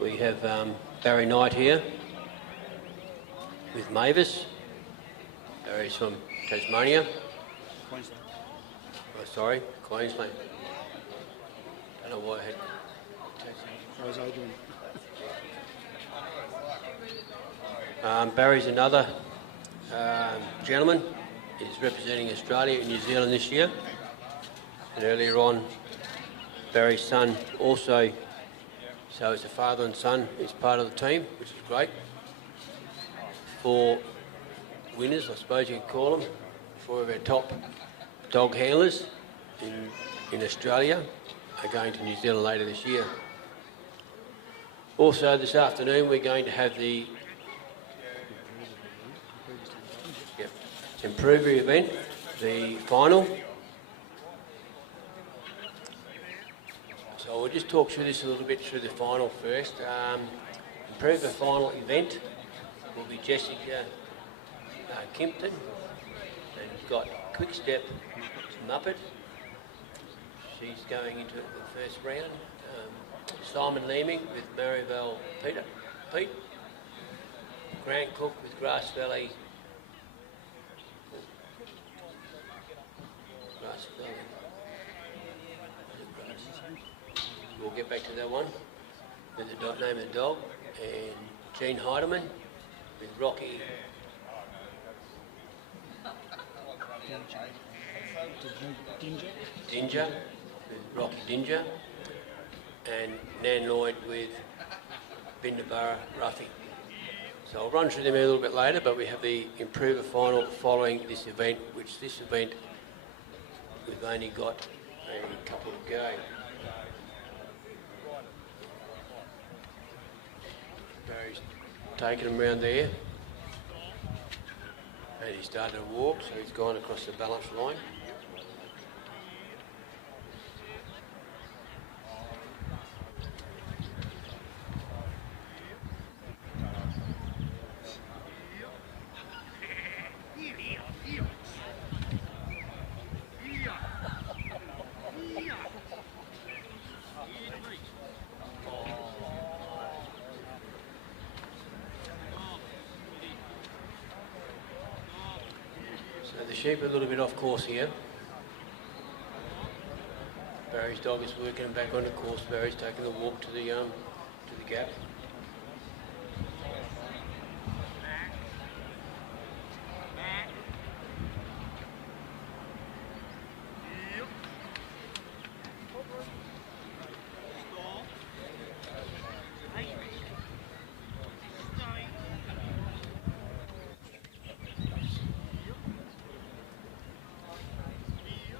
We have Barry Knight here with Mavis. Barry's from Tasmania. Queensland. Oh, sorry, Queensland. Don't know why I had. How's Adrian? Barry's another gentleman. He's representing Australia and New Zealand this year. And earlier on, Barry's son also, so it's a father and son, is part of the team, which is great. 4 winners, I suppose you could call them, 4 of our top dog handlers in Australia are going to New Zealand later this year. Also this afternoon we're going to have the Improver event, the final. So we'll just talk through this a little bit through the final first. Improver final event will be Jessica Kimpton, and we've got Quick Step Muppet. She's going into the first round. Simon Leeming with Maryvale Pete. Grant Cook with Grass Valley. We'll get back to that one with the name of the dog. And Gene Heidemann with Rocky. Dinger with Rocky Dinger. And Nan Lloyd with Bindabara Ruffy. So I'll run through them a little bit later, but we have the Improver final following this event, which this event we've only got a couple to go. Barry's taken him round there, and he started to walk, so he's gone across the balance line. The sheep are a little bit off course here. Barry's dog is working him back onto course. Barry's taking the walk to the gap.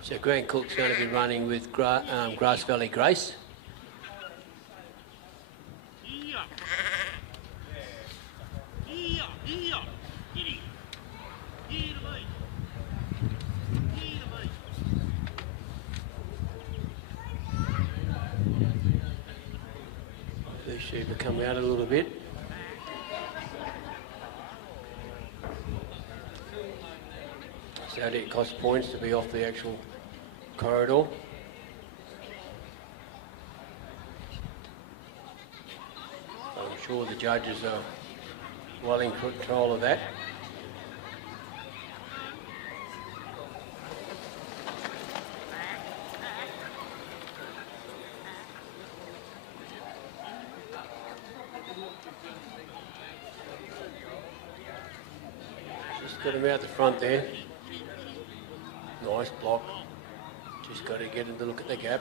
So Grant Cook's going to be running with Grass Valley Grace. These sheep will come out a little bit. So it costs points to be off the actual corridor. I'm sure the judges are well in control of that. Just got him out the front there. Nice block. Just got to get him to look at the gap.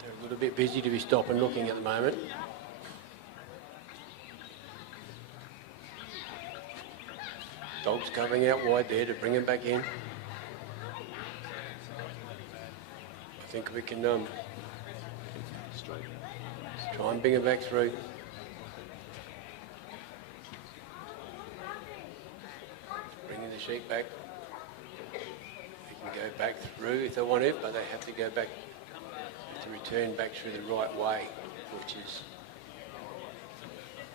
They're a little bit busy to be stopping looking at the moment. Dog's coming out wide there to bring him back in. I think we can try and bring him back through. Bringing the sheep back. They can go back through if they want to, but they have to go back to return back through the right way, which is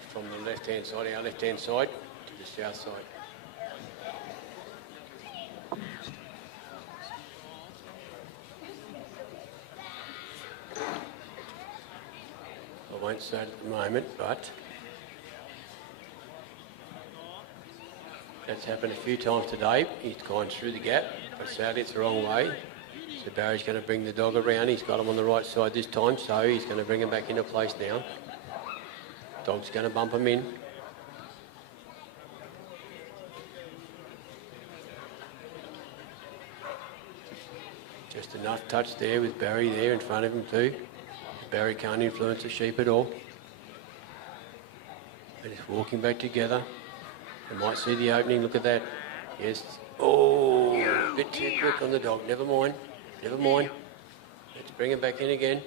from the left-hand side, our left-hand side, to the south side. I won't say it at the moment, but that's happened a few times today. He's gone through the gap, but sadly it's the wrong way. So Barry's going to bring the dog around. He's got him on the right side this time, so he's going to bring him back into place now. Dog's going to bump him in. Just enough touch there with Barry there in front of him too. Barry can't influence the sheep at all. They're just walking back together. They might see the opening, look at that. Yes. Oh, a bit too quick on the dog. Never mind. Never mind. Let's bring him back in again.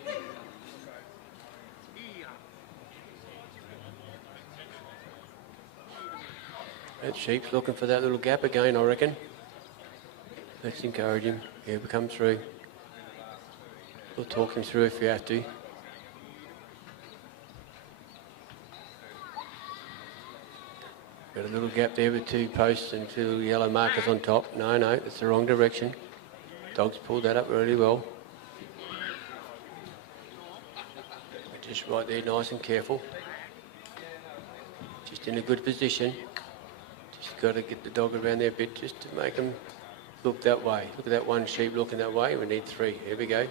That sheep's looking for that little gap again, I reckon. Let's encourage him. Yeah, we'll come through. We'll talk him through if you have to. Got a little gap there with 2 posts and 2 little yellow markers on top. No, that's the wrong direction. Dog's pulled that up really well. Just right there, nice and careful. Just in a good position. Just got to get the dog around there a bit just to make him look that way. Look at that one sheep looking that way. We need 3. Here we go.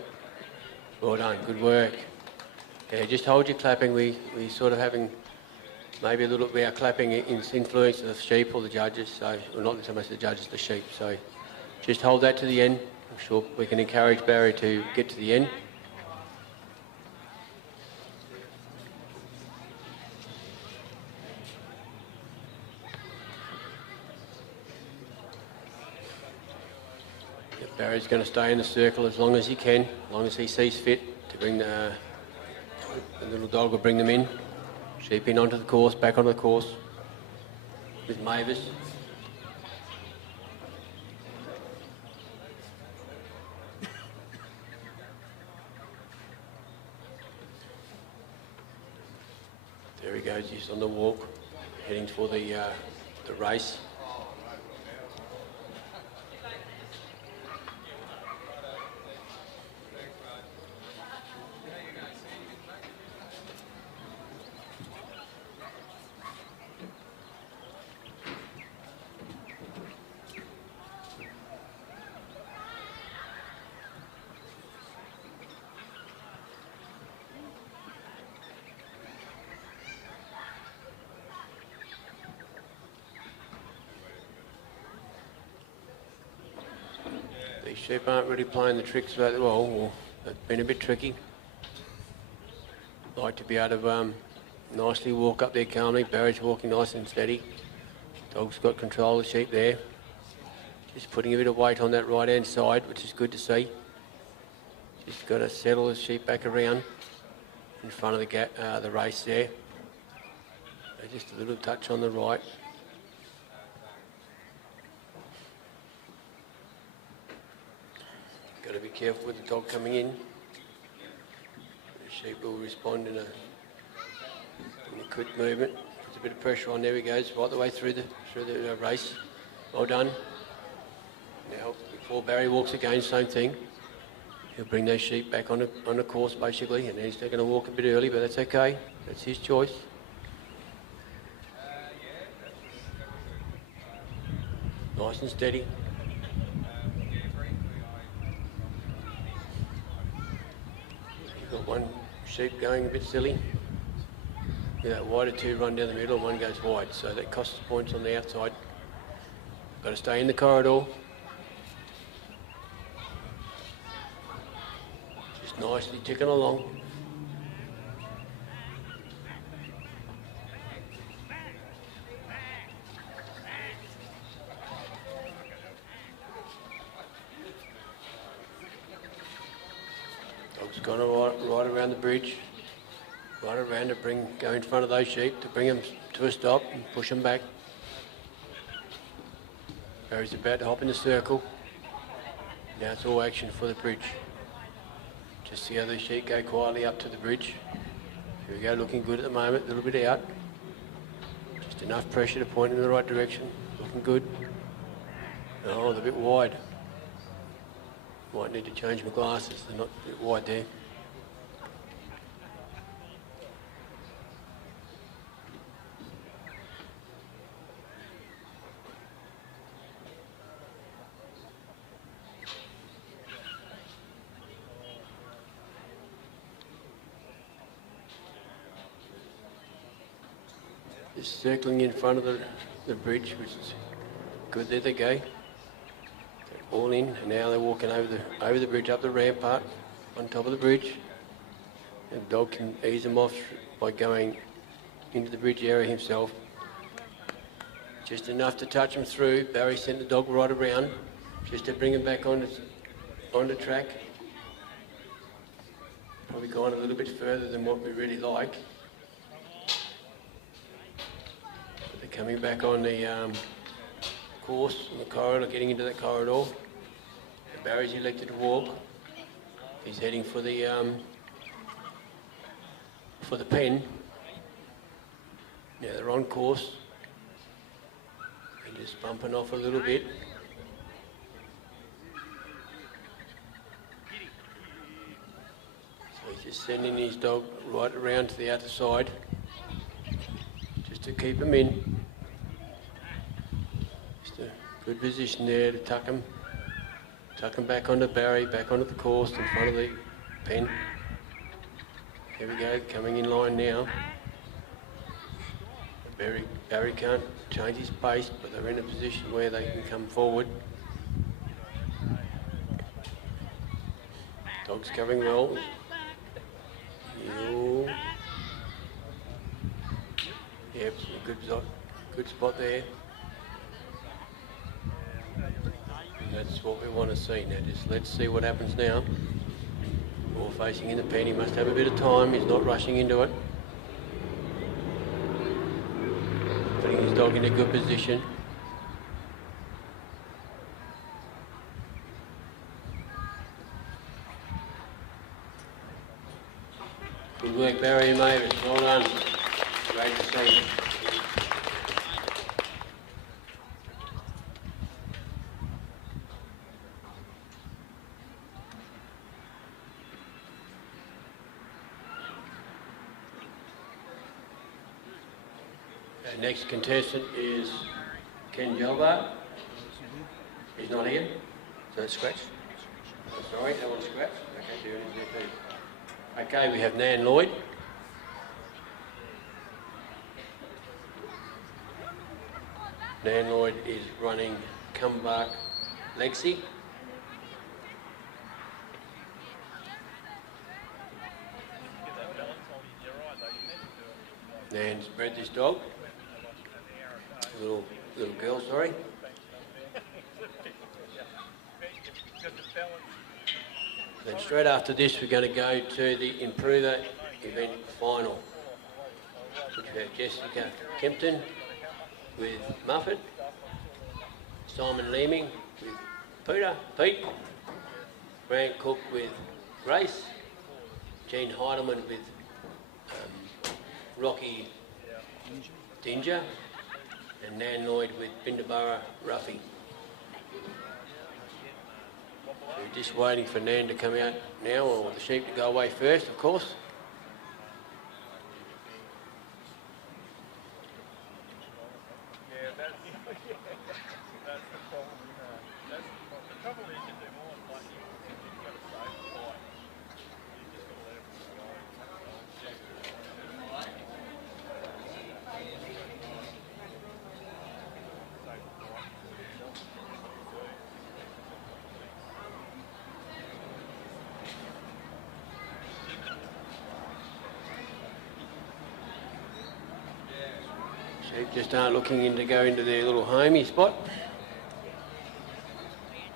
Well done. Good work. Yeah, just hold your clapping. We sort of having maybe a little bit our clapping influence the sheep or the judges. So, well, not so much the judges, the sheep. So just hold that to the end. I'm sure we can encourage Barry to get to the end. Barry's going to stay in the circle as long as he can, as long as he sees fit to bring the little dog will bring them in. Sheep in onto the course, back onto the course with Mavis. There he goes, he's on the walk, heading for the race. These sheep aren't really playing the tricks that well, or it's been a bit tricky. Like to be able to nicely walk up there calmly. Barry's walking nice and steady. Dog's got control of the sheep there. Just putting a bit of weight on that right hand side, which is good to see. Just got to settle the sheep back around in front of the race there. So just a little touch on the right. Got to be careful with the dog coming in. The sheep will respond in a quick movement. Puts a bit of pressure on. There he goes, right the way through the race. Well done. Now, before Barry walks again, same thing. He'll bring those sheep back on a course basically, and he's going to walk a bit early, but that's okay. That's his choice. Nice and steady. Got one sheep going a bit silly. Yeah, wider 2 run down the middle and 1 goes wide, so that costs points on the outside. Got to stay in the corridor. nicely ticking along. Dog's gone right around the bridge, right around to go in front of those sheep to bring them to a stop and push them back. Barry's about to hop in the circle. Now it's all action for the bridge. Just see how these sheep go quietly up to the bridge. Here we go, looking good at the moment, a little bit out. Just enough pressure to point in the right direction, looking good. Oh, they're a bit wide. Might need to change my glasses, they're not a bit wide there. Just circling in front of the bridge, which is good. There they go. They're all in, and now they're walking over the bridge, up the rampart, on top of the bridge. And the dog can ease them off by going into the bridge area himself. Just enough to touch them through. Barry sent the dog right around, just to bring him back on the track. Probably gone a little bit further than what we really like. Coming back on the course, on the corridor, getting into that corridor. Barry's elected to walk. He's heading for the pen. Now they're on course. They're just bumping off a little bit. So he's just sending his dog right around to the outer side, just to keep him in. Good position there to tuck him back onto Barry, back onto the course in front of the pen. Here we go, coming in line now. Barry can't change his pace, but they're in a position where they can come forward. Dog's covering well. Yep, good spot there. That's what we want to see now. Just let's see what happens now. All facing in the pen. He must have a bit of time. He's not rushing into it. Putting his dog in a good position. Good work, Barry and Mavis. Well done. Great to see. Our next contestant is Ken Gelbart. He's not here. So that's scratched. Oh, sorry, that one's scratched. Okay, there it is there too. Okay, we have Nan Lloyd. Nan Lloyd is running Comeback Lexi. Nan's bred this dog. Little girl, sorry. Then straight after this, we're going to go to the Improver event final, which we have Jessica Kempton with Muffet, Simon Leeming with Pete, Grant Cook with Grace, Jean Heidelman with Rocky Dinger, and Nan Lloyd with Bindabara Ruffy. We're just waiting for Nan to come out now, or the sheep to go away first, of course. Sheep just aren't looking in to go into their little homey spot.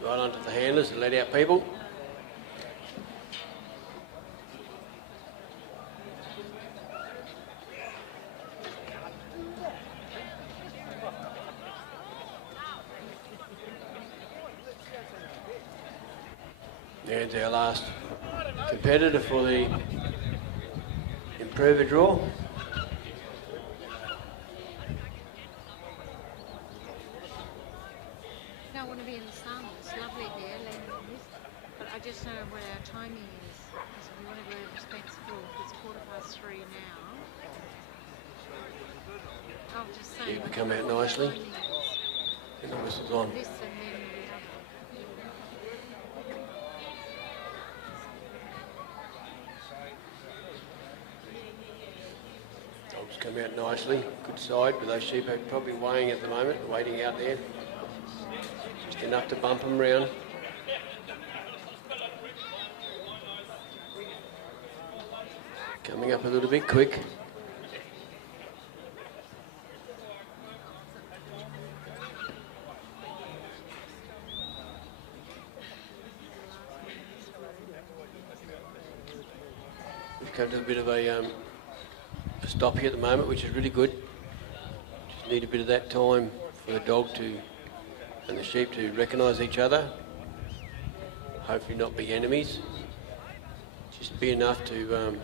Right onto the handlers and let out people. There's our last competitor for the improver draw. Don't want to be in the sun. It's lovely here, landing on this. But I just know what our timing is. So we want to be responsible. It's 3:15 now. I'll just say. Sheep come out nicely. And the whistle's on. This and then the other. Dogs come out nicely. Good side, but those sheep are probably weighing at the moment, waiting out there. Just enough to bump them round. Coming up a little bit quick. We've come to a bit of a stop here at the moment, which is really good. Just need a bit of that time for the dog to and the sheep to recognise each other. Hopefully not be enemies. Just be enough to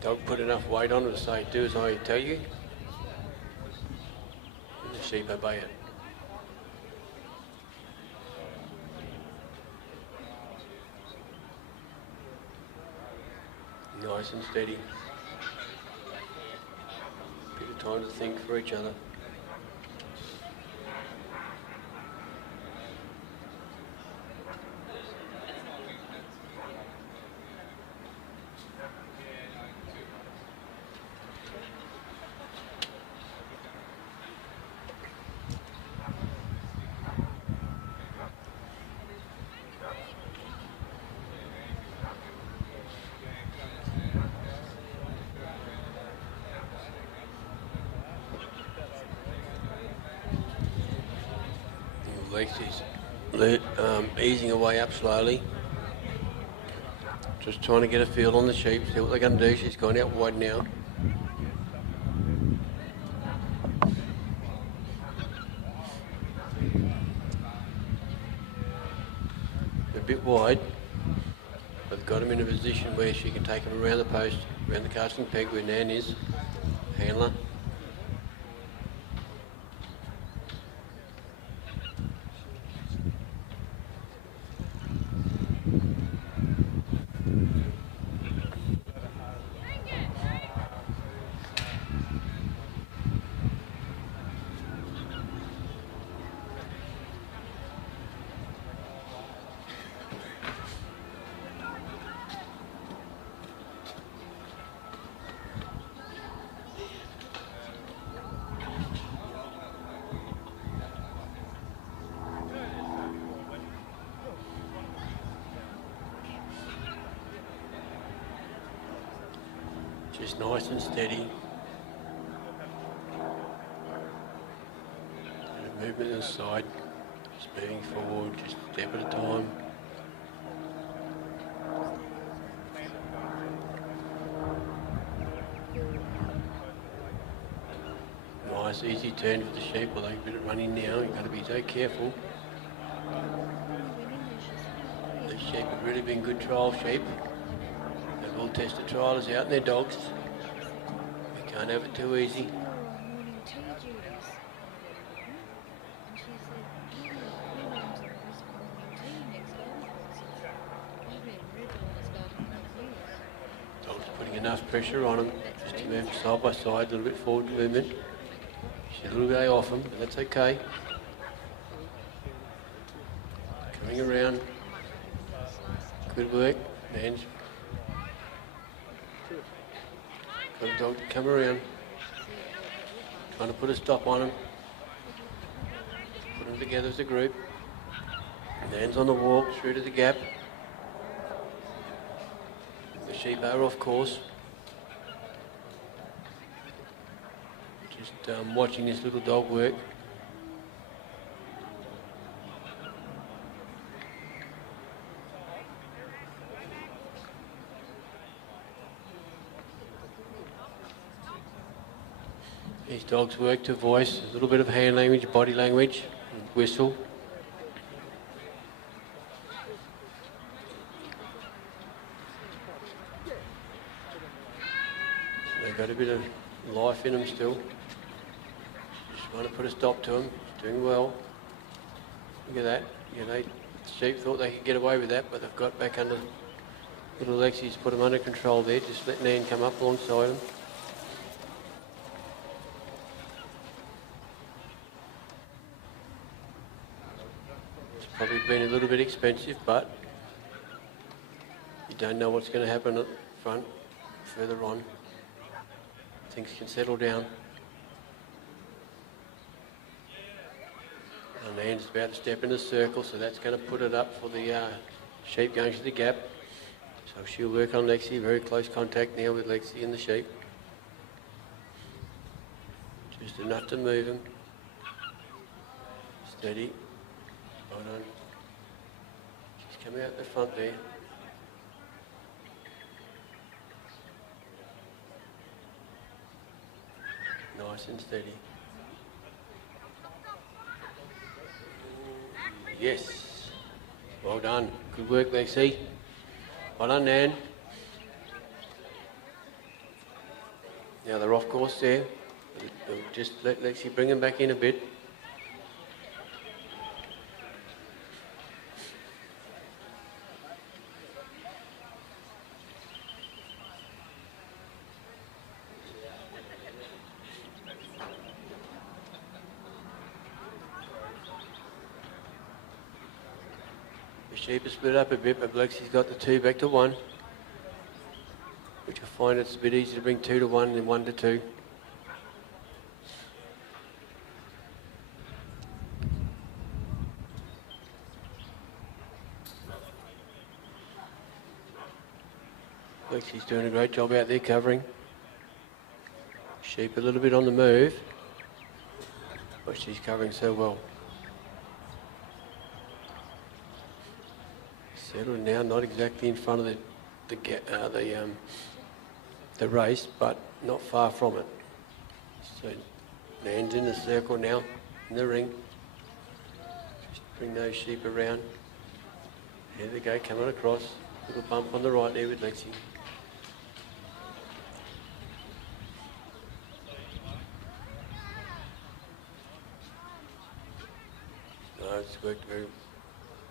dog put enough weight on it to say, do as I tell you. And the sheep obey it. Nice and steady. Bit of time to think for each other. Lex is easing away up slowly. Just trying to get a feel on the sheep, see what they're going to do. She's gone out wide now. A bit wide, but they've got him in a position where she can take him around the post, around the casting peg where Nan is, handler. Just nice and steady. And a movement to the side, just moving forward, just a step at a time. Nice easy turn for the sheep, although you've got it running now, you've got to be so careful. The sheep have really been good trial sheep. They've all tested trialers out and their dogs. We can't have it too easy. Dog's putting enough pressure on them just to move side by side, a little bit forward movement. She's a little way off them, but that's okay. Coming around. Good work. Nan's got a dog to come around. Trying to put a stop on them. Put them together as a group. Nan's on the walk through to the gap. The sheep are off course. Just watching this little dog work. These dogs work to voice, a little bit of hand language, body language, and whistle. They've got a bit of life in them still. Just want to put a stop to them. It's doing well. Look at that. You know, sheep thought they could get away with that, but they've got back under. Little Lexi's put them under control there. Just let Nan come up alongside them. It's probably been a little bit expensive, but you don't know what's going to happen at the front further on. Things can settle down. And Nan's about to step in the circle, so that's going to put it up for the sheep going to the gap. So she'll work on Lexi, very close contact now with Lexi and the sheep. Just enough to move him. Steady. Hold on. She's coming out the front there. Nice and steady. Yes. Well done. Good work, Lexi. Well done, Nan. Now they're off course there. Just let Lexi bring them back in a bit. The sheep are split up a bit, but Lexi's got the 2 back to 1. Which I find it's a bit easier to bring 2 to 1 than 1 to 2. Lexi's doing a great job out there covering. Sheep a little bit on the move, but she's covering so well. Settled now, not exactly in front of the race, but not far from it. So Nan's in the circle now, in the ring. Just bring those sheep around. Here they go, coming across. Little bump on the right there with Lexi. No, it's worked very,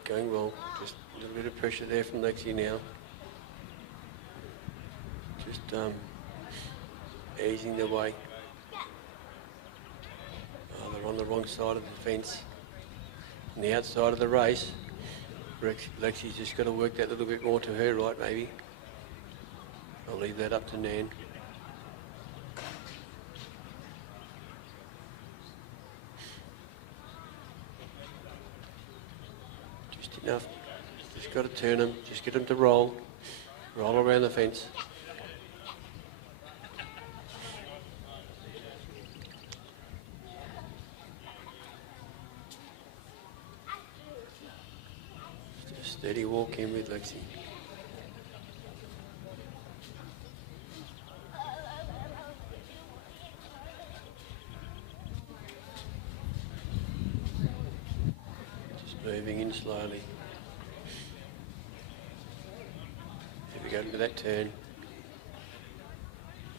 going well. Just a little bit of pressure there from Lexi now. Just easing their way. Oh, they're on the wrong side of the fence. On the outside of the race, Lexi's just got to work that little bit more to her right, maybe. I'll leave that up to Nan. Just enough. Just got to turn them. Just get them to roll. Roll around the fence. Just steady walk in with Lexi. Just moving in slowly. Here we go into that turn.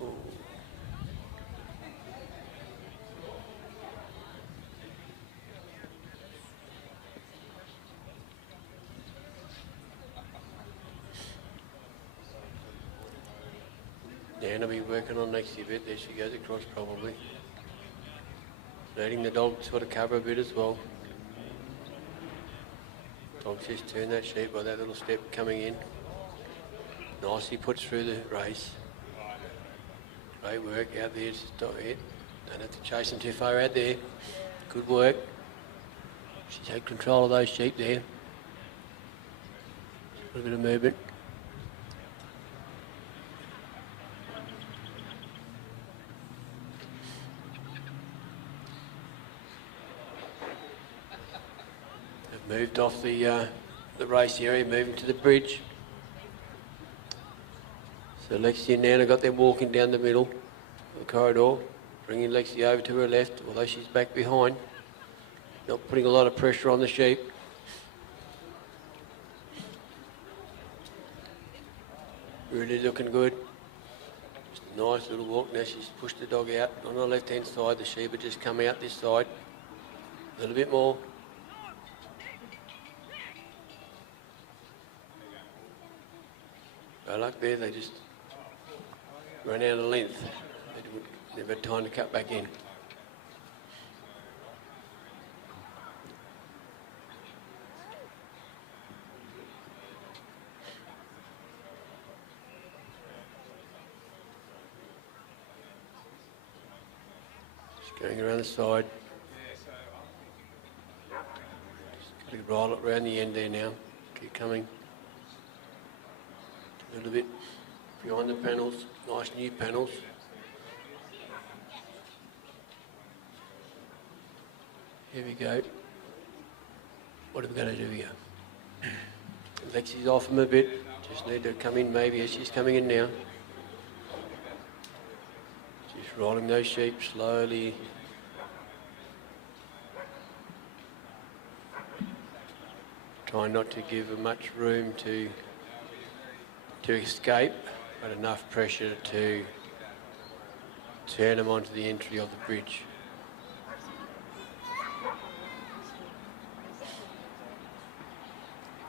Ooh. Dan will be working on Lexi a bit. There she goes across probably. Letting the dog sort of cover a bit as well. Dog's just turned that sheep by that little step coming in. Nicely puts through the race. Great work out there, just dog head. Don't have to chase them too far out there. Good work. She's had control of those sheep there. A little bit of movement. moved off the race area, moving to the bridge. So Lexi and Nana got them walking down the middle of the corridor, bringing Lexi over to her left, although she's back behind. Not putting a lot of pressure on the sheep. Really looking good. Just a nice little walk. Now she's pushed the dog out on the left-hand side. The sheep have just come out this side. A little bit more. No luck there. They just ran out of length. They never had time to cut back in. Going around the side. Just got to roll it around the end there now. Keep coming. A little bit behind the panels. Nice new panels. Here we go. What are we going to do here? Lexi's off him a bit. Just need to come in maybe as she's coming in now. Just rolling those sheep slowly. Trying not to give her much room to escape, but enough pressure to turn them onto the entry of the bridge.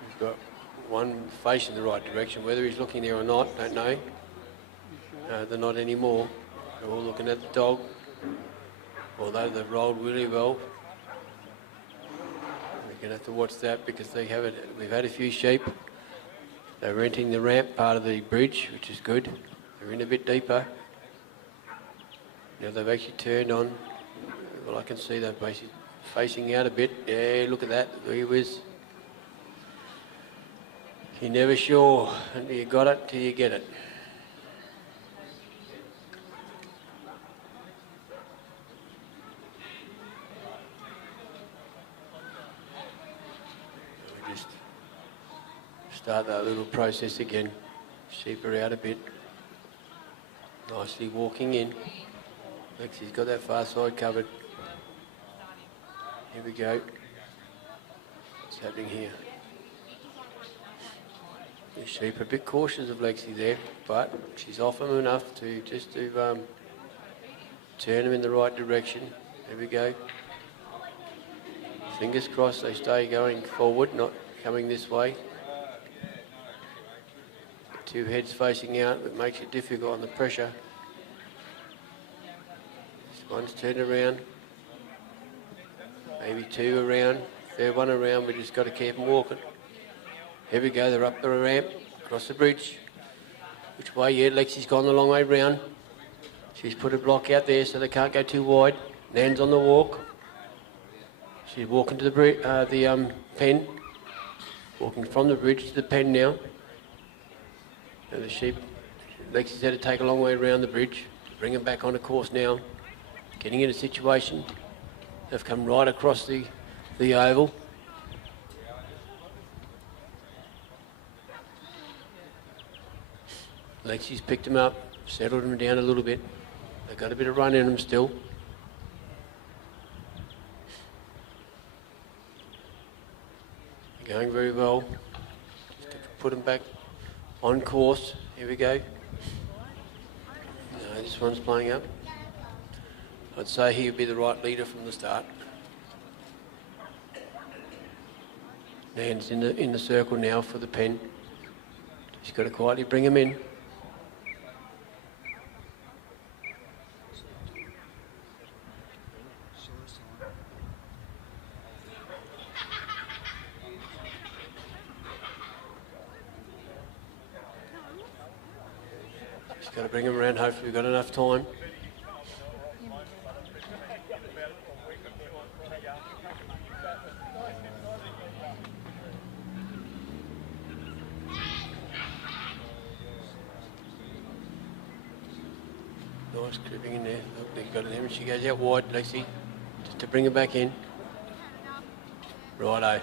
We've got one facing the right direction. Whether he's looking there or not, don't know. They're not anymore. They're all looking at the dog, although they've rolled really well. We're going to have to watch that because we've had a few sheep. They're entering the ramp part of the bridge, which is good. They're in a bit deeper. Now they've actually turned on. Well, I can see they're basically facing out a bit. Yeah, look at that. There he was. You're never sure until you got it, till you get it. We just start that little process again. Sheep her out a bit. Nicely walking in. Lexi's got that far side covered. Here we go. What's happening here? The sheep are a bit cautious of Lexi there, but she's off them enough to turn them in the right direction. There we go. Fingers crossed they stay going forward, not coming this way. Two heads facing out, it makes it difficult on the pressure. This one's turned around. Maybe two around. Third one around, we just got to keep them walking. Here we go, they're up the ramp, across the bridge. Which way? Yeah, Lexi's gone the long way round. She's put a block out there so they can't go too wide. Nan's on the walk. She's walking to the pen. Walking from the bridge to the pen now. And the sheep, Lexi's had to take a long way around the bridge. Bring them back on the course now. Getting in a situation. They've come right across the oval. Lexi's picked them up, settled them down a little bit. They've got a bit of run in them still. Going very well. Just have to put them back on course. Here we go. No, this one's playing up. I'd say he would be the right leader from the start. Nan's in the circle now for the pen. She's got to quietly bring him in. Got to bring him around, hopefully we've got enough time. Nice creeping in there. Oh, they've got it there. She goes out wide, Lexi, just to bring her back in. Righto.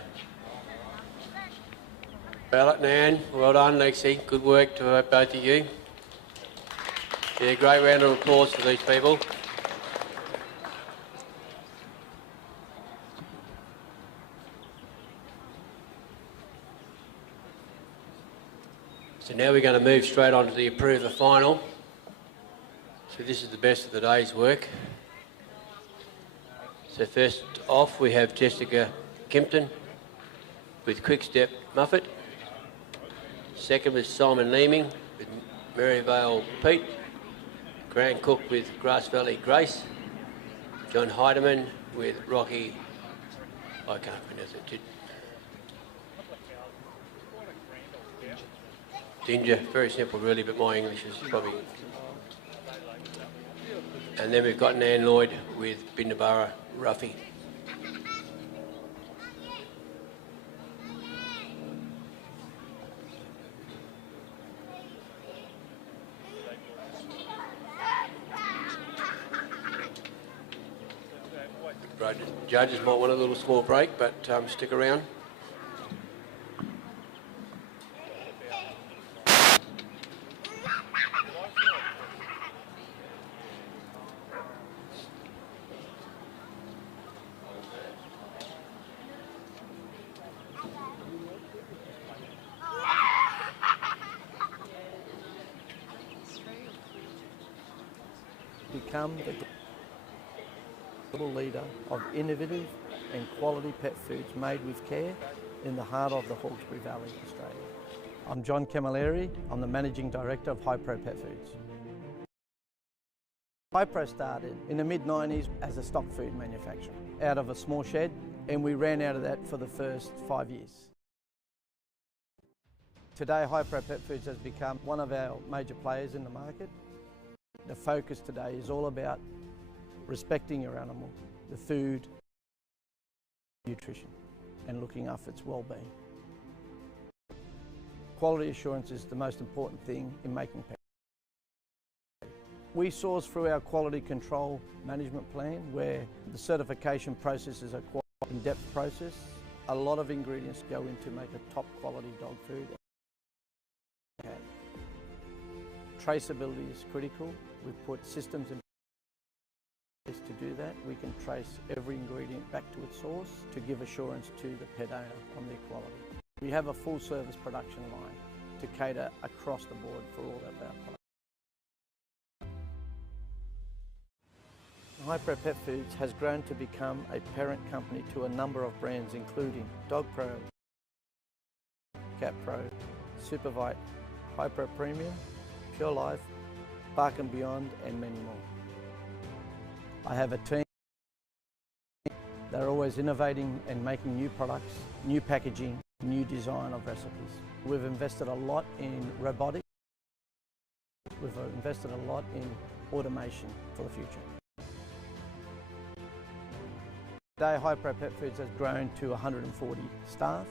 Ballot, Nan, well done, Lexi. Good work to both of you. Yeah, great round of applause for these people. So now we're going to move straight on to the approver final. So this is the best of the day's work. So first off we have Jessica Kimpton with Quick Step Muffet. Second was Simon Leeming with Maryvale Pete. Grant Cook with Grass Valley Grace. John Heidemann with Rocky, I can't pronounce it. Ginger, very simple really, but my English is probably... And then we've got Nan Lloyd with Bindabara Ruffy. Judges might want a little small break, but stick around. Become the global leader of innovative and quality pet foods made with care in the heart of the Hawkesbury Valley, Australia. I'm John Camilleri. I'm the Managing Director of Hypro Pet Foods. Hypro started in the mid-90s as a stock food manufacturer out of a small shed, and we ran out of that for the first 5 years. Today, Hypro Pet Foods has become one of our major players in the market. The focus today is all about respecting your animal, the food, nutrition, and looking after its well-being. Quality assurance is the most important thing in making pet food. We source through our quality control management plan, where the certification process is a quite in-depth process. A lot of ingredients go into make a top quality dog food. Traceability is critical. We've put systems in place to do that. We can trace every ingredient back to its source to give assurance to the pet owner on their quality. We have a full service production line to cater across the board for all of our products. Hypro Pet Foods has grown to become a parent company to a number of brands including DogPro, CatPro, Supervite, Hypro Premium, Pure Life, Bark and Beyond, and many more. I have a team. They're always innovating and making new products, new packaging, new design of recipes. We've invested a lot in robotics. We've invested a lot in automation for the future. Today, Hypro Pet Foods has grown to 140 staff.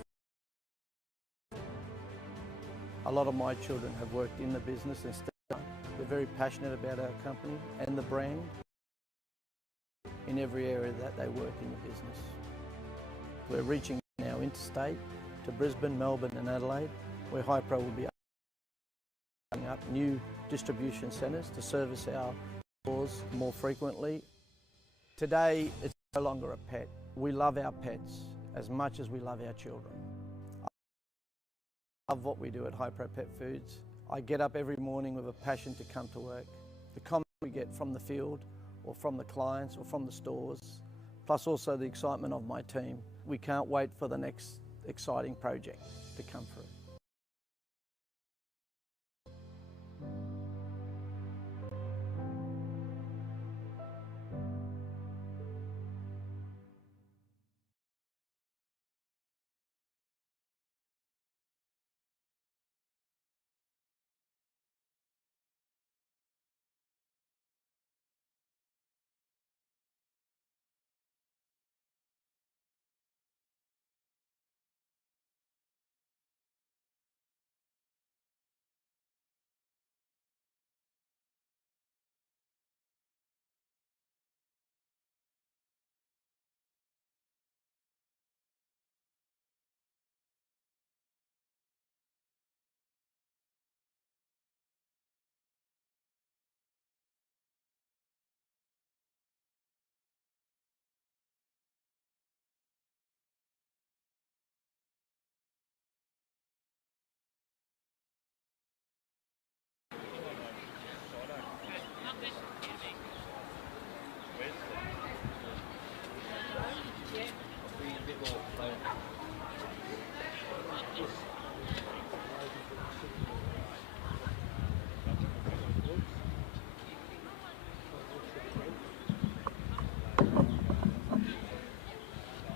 A lot of my children have worked in the business and still are. We're very passionate about our company and the brand in every area that they work in the business. We're reaching now interstate to Brisbane, Melbourne and Adelaide, where Hypro will be opening up new distribution centres to service our stores more frequently. Today, it's no longer a pet. We love our pets as much as we love our children. I love what we do at Hypro Pet Foods. I get up every morning with a passion to come to work. The comments we get from the field or from the clients or from the stores, plus also the excitement of my team. We can't wait for the next exciting project to come through.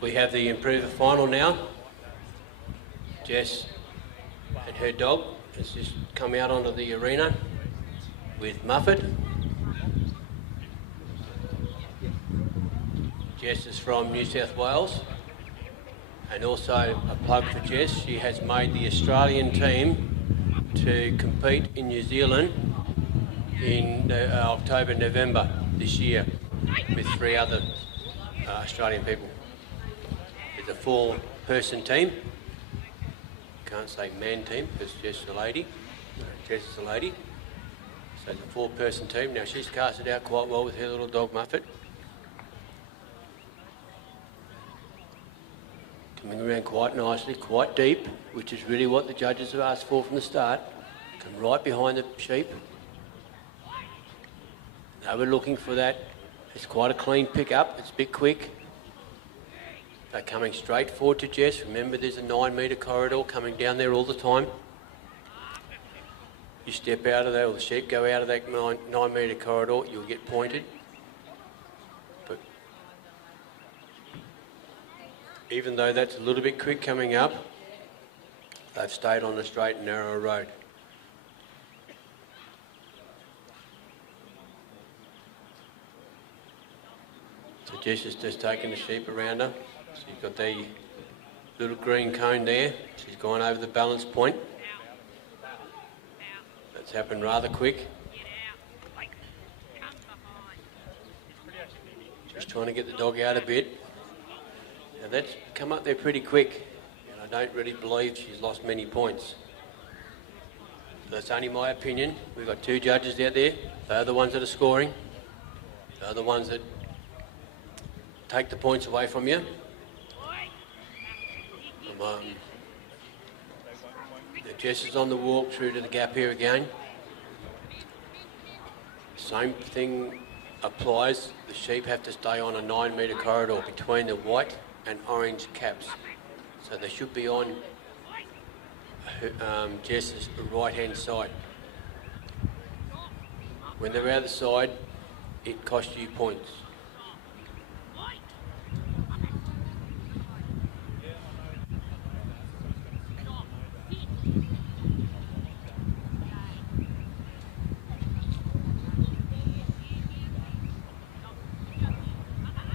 We have the improver final now. Jess and her dog has just come out onto the arena with Muffet. Jess is from New South Wales, and also a plug for Jess. She has made the Australian team to compete in New Zealand in October, November this year with 3 other Australian people. It's a 4-person team. Can't say man team because Jess is a lady. Jess is a lady. So it's a 4-person team. Now she's cast it out quite well with her little dog Muffet. Coming around quite nicely, quite deep, which is really what the judges have asked for from the start. Come right behind the sheep. They were looking for that. It's quite a clean pick up. It's a bit quick. They're coming straight forward to Jess. Remember, there's a 9-metre corridor coming down there all the time. You step out of there, or the sheep go out of that 9-metre corridor, you'll get pointed. But even though that's a little bit quick coming up, they've stayed on the straight and narrow road. So Jess is just taking the sheep around her. She's got the little green cone there. She's gone over the balance point. That's happened rather quick. Just trying to get the dog out a bit. Now that's come up there pretty quick, and I don't really believe she's lost many points. That's only my opinion. We've got 2 judges out there. They're the ones that are scoring. They're the ones that take the points away from you. Jess is on the walk through to the gap here again. Same thing applies. The sheep have to stay on a 9-metre corridor between the white and orange caps. So they should be on Jess's right-hand side. When they're out the side, it costs you points.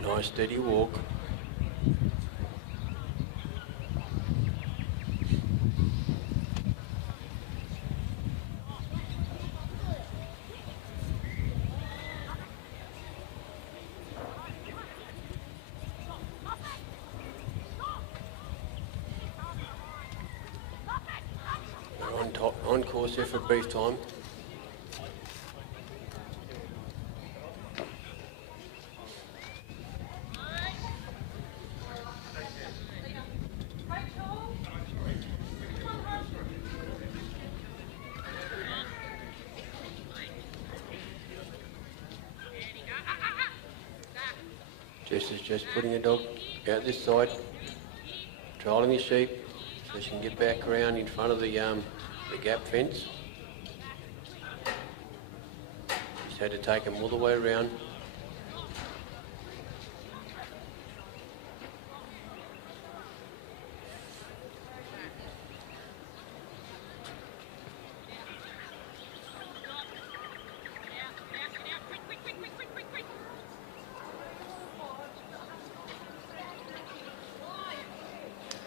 Nice steady walk. We're on course here for brief time. Jess is just putting the dog out this side, trolling the sheep so she can get back around in front of the gap fence. Just had to take him all the way around.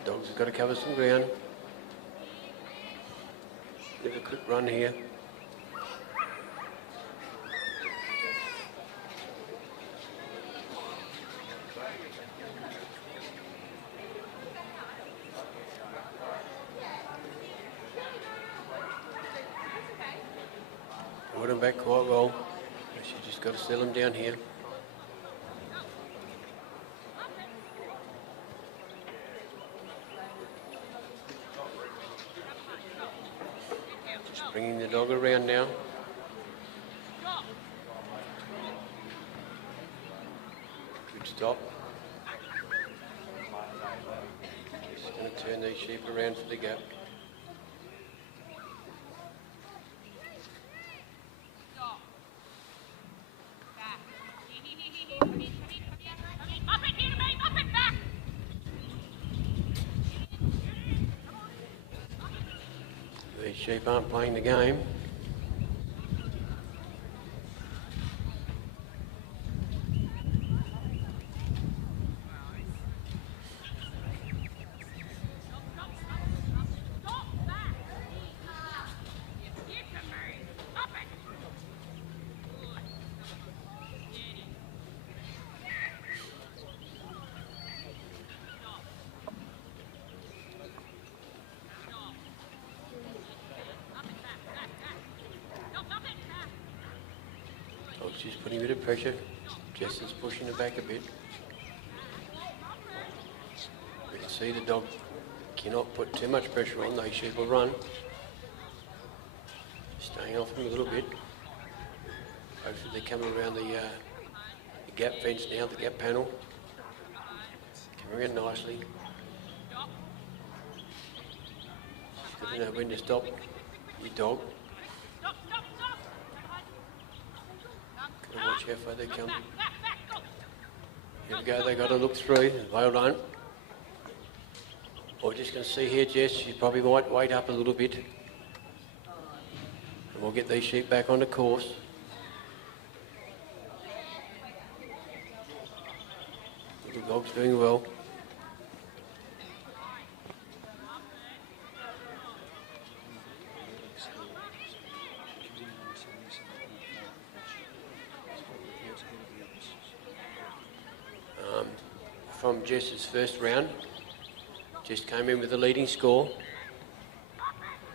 Dogs have got to cover some ground. Give a quick run here. Put him back quite well. She's just got to settle him down here. Bringing the dog around now. Good stop. Just going to turn these sheep around for the gap. These sheep aren't playing the game. Oh, she's putting a bit of pressure. Jess is pushing her back a bit. We can see the dog cannot put too much pressure on, those sheep will run. Staying off him a little bit. Hopefully they're coming around the gap fence now, the gap panel. Coming around nicely. Got to know when to stop your dog. Got to watch how far they come. Here we go, they got to look through. Well done. We're just going to see here, Jess, she probably might wait up a little bit. And we'll get these sheep back on the course. The dog's doing well. From Jess's first round, Jess came in with a leading score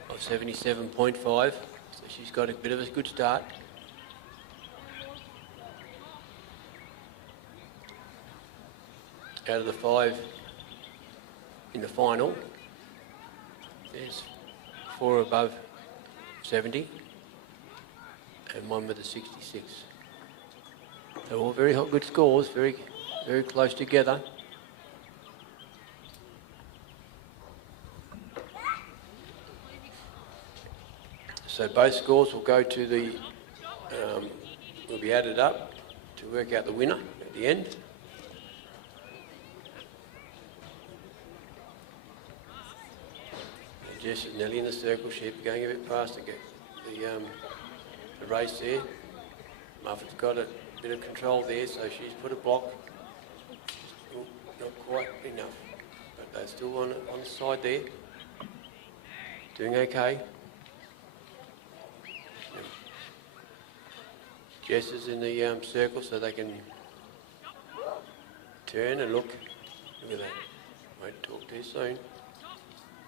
of 77.5, so she's got a bit of a good start. Out of the 5 in the final, there's 4 above 70 and 1 with a 66. They're all very good scores, very close together. So both scores will go to the, will be added up to work out the winner at the end. And Jess is nearly in the circle. She's going a bit past the race there. Muffet's got a bit of control there, so she's put a block. Not quite enough, but they're still on the side there. Doing okay. Jess is in the circle so they can turn and look. Look at that. Won't talk too soon.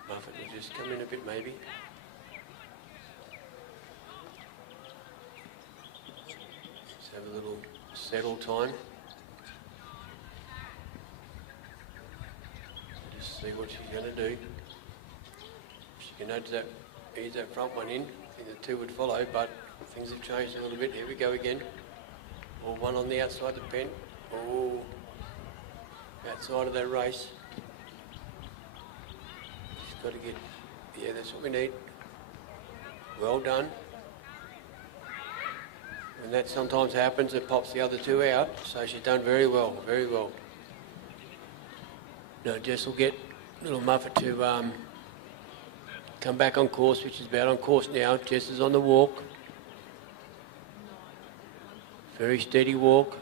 Muffet will just come in a bit maybe. Just have a little settle time. Just see what she's going to do. She can nudge that, ease that front one in. I think the 2 would follow, but things have changed a little bit. Here we go again. Or 1 on the outside of the pen. Oh, outside of that race. She's got to get, yeah, that's what we need. Well done. When that sometimes happens, it pops the other 2 out. So she's done very well, very well. Now Jess will get little Muffet to come back on course, which is about on course now. Jess is on the walk. Very steady walk.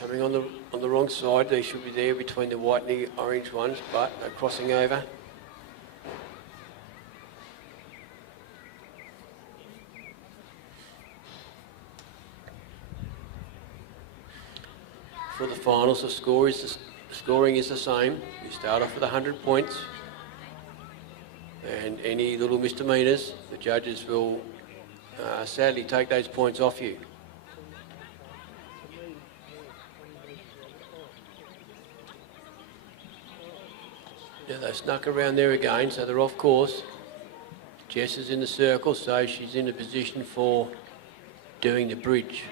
Coming on the wrong side, they should be there between the white and the orange ones, but they're crossing over. For the finals, the scoring is the same. You start off with 100 points. And any little misdemeanours, the judges will sadly take those points off you. Now they snuck around there again, so they're off course. Jess is in the circle, so she's in a position for doing the bridge.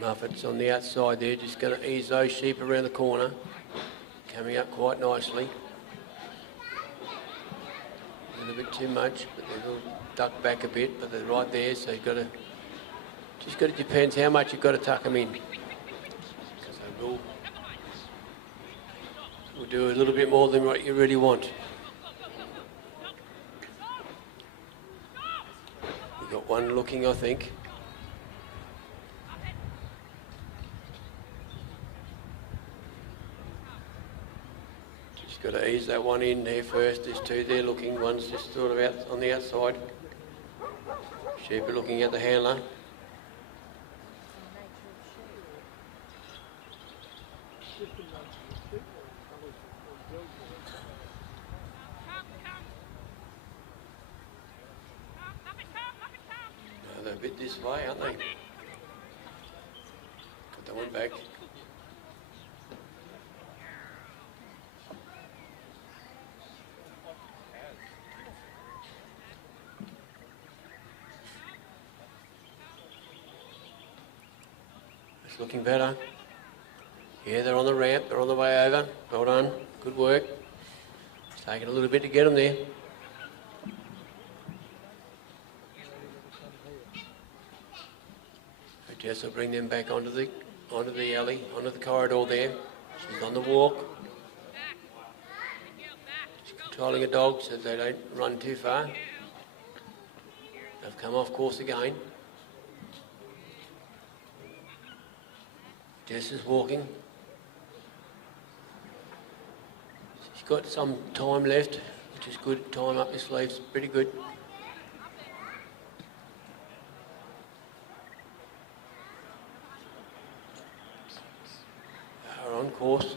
Muffet's on the outside there, just going to ease those sheep around the corner. Coming up quite nicely. A little bit too much, but they will duck back a bit, but they're right there, so you've got to, just got to, depends how much you've got to tuck them in. Because they will Or do a little bit more than what you really want. We've got one looking, I think. Just got to ease that one in there first. There's two there looking. One's just sort of out on the outside. Sheep are looking at the handler. No, they're a bit this way, aren't they? Put that one back. It's looking better. Yeah, they're on the ramp. They're on the way over. Well done. Good work. It's taking a little bit to get them there. Jess will bring them back onto the alley, onto the corridor there. She's on the walk. She's controlling a dog so they don't run too far. They've come off course again. Jess is walking. She's got some time left, which is good. Time up your sleeves, pretty good. Are on course.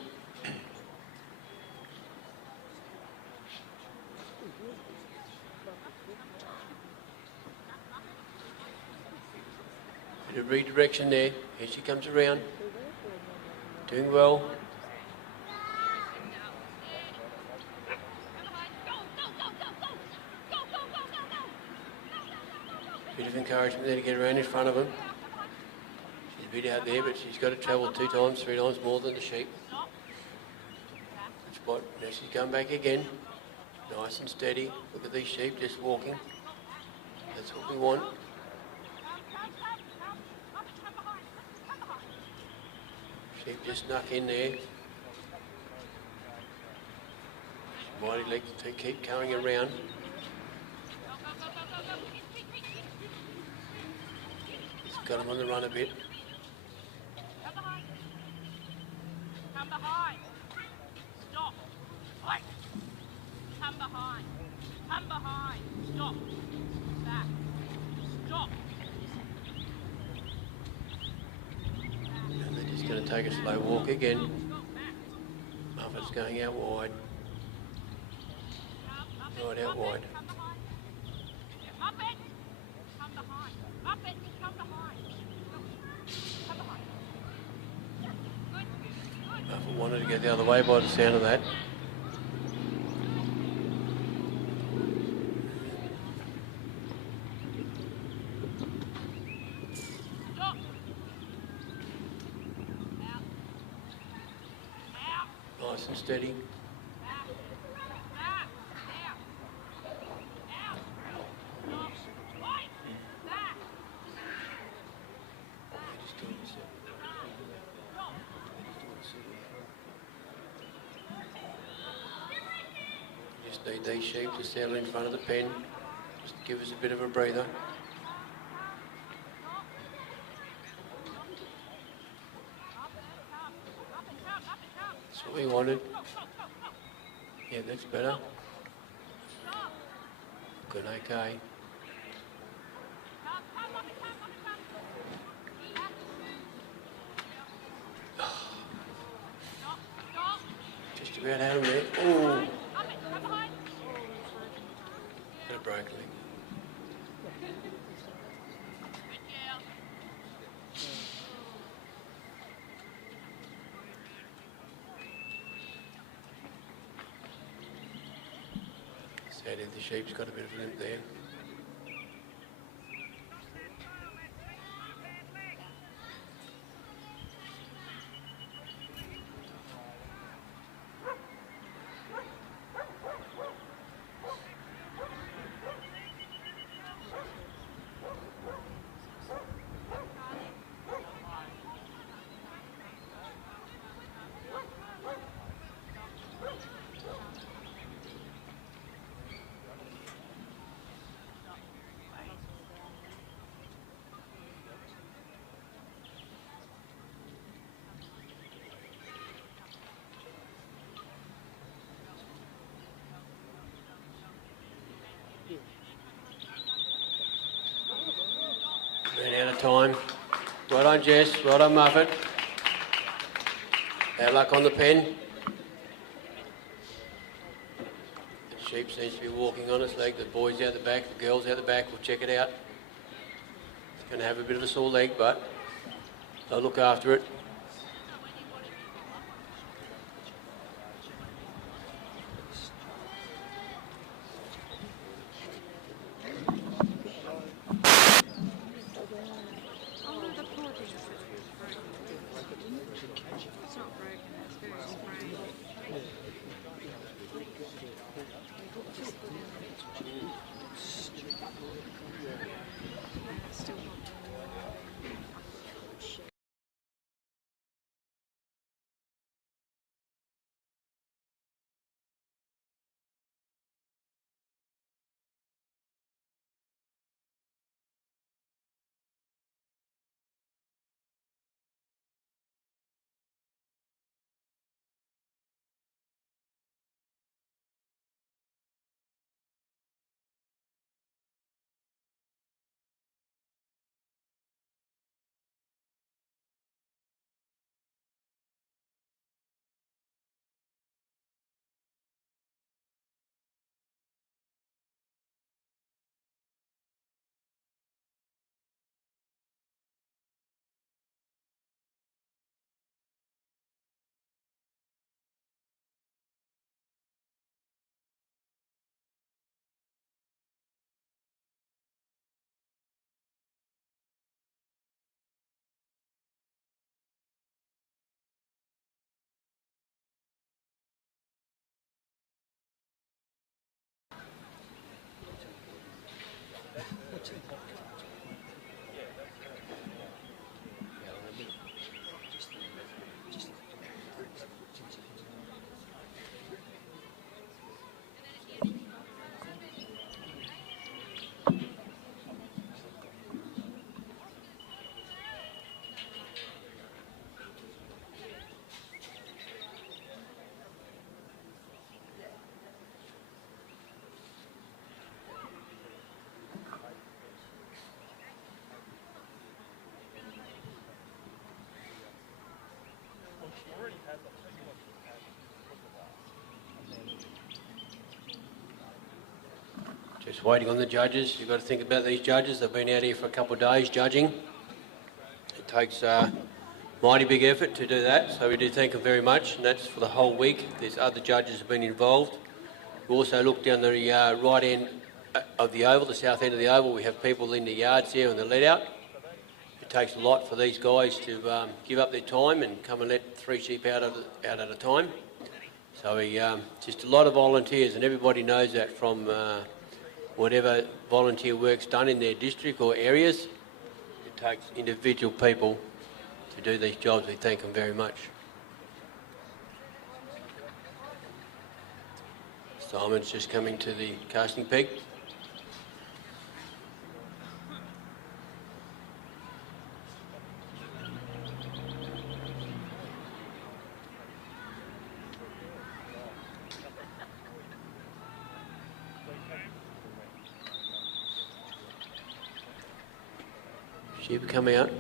Bit of redirection there. Here she comes around. Doing well. Bit of encouragement there to get around in front of him. She's a bit out there, but she's got to travel 2 times, 3 times more than the sheep. Spot. Now she's going back again. Nice and steady. Look at these sheep just walking. That's what we want. Sheep just snuck in there. Mighty legs to keep going around. He's got him on the run a bit. Come behind. Stop. Wait. Come behind. Come behind. Stop. Back. Stop. And they're just going to take a slow walk again. Muffet's going out wide. Right out wide. Up it. Come behind. Up it. Come behind. Come behind. Muffet wanted to go the other way by the sound of that. Stop. Nice and steady. Just need these sheep to settle in front of the pen. Just give us a bit of a breather. That's what we wanted. Yeah, that's better. Good, okay. Just about had him there. Oh! Got a broken leg. Sadly, the sheep's got a bit of limp there. time. Well done, Jess. Well done, Muffet. Bad luck on the pen. The sheep seems to be walking on its leg. The boys out the back, the girls out the back. We'll check it out. It's going to have a bit of a sore leg, but they'll look after it. Just waiting on the judges. You've got to think about these judges. They've been out here for a couple of days judging. It takes mighty big effort to do that, so we do thank them very much, and that's for the whole week. There's other judges have been involved. We also look down the right end of the oval, the south end of the oval. We have people in the yards here and the let out. It takes a lot for these guys to give up their time and come and let 3 sheep out at a time. So just a lot of volunteers, and everybody knows that from whatever volunteer work's done in their district or areas. It takes individual people to do these jobs. We thank them very much. Simon's just coming to the casting peg. Sheep coming out.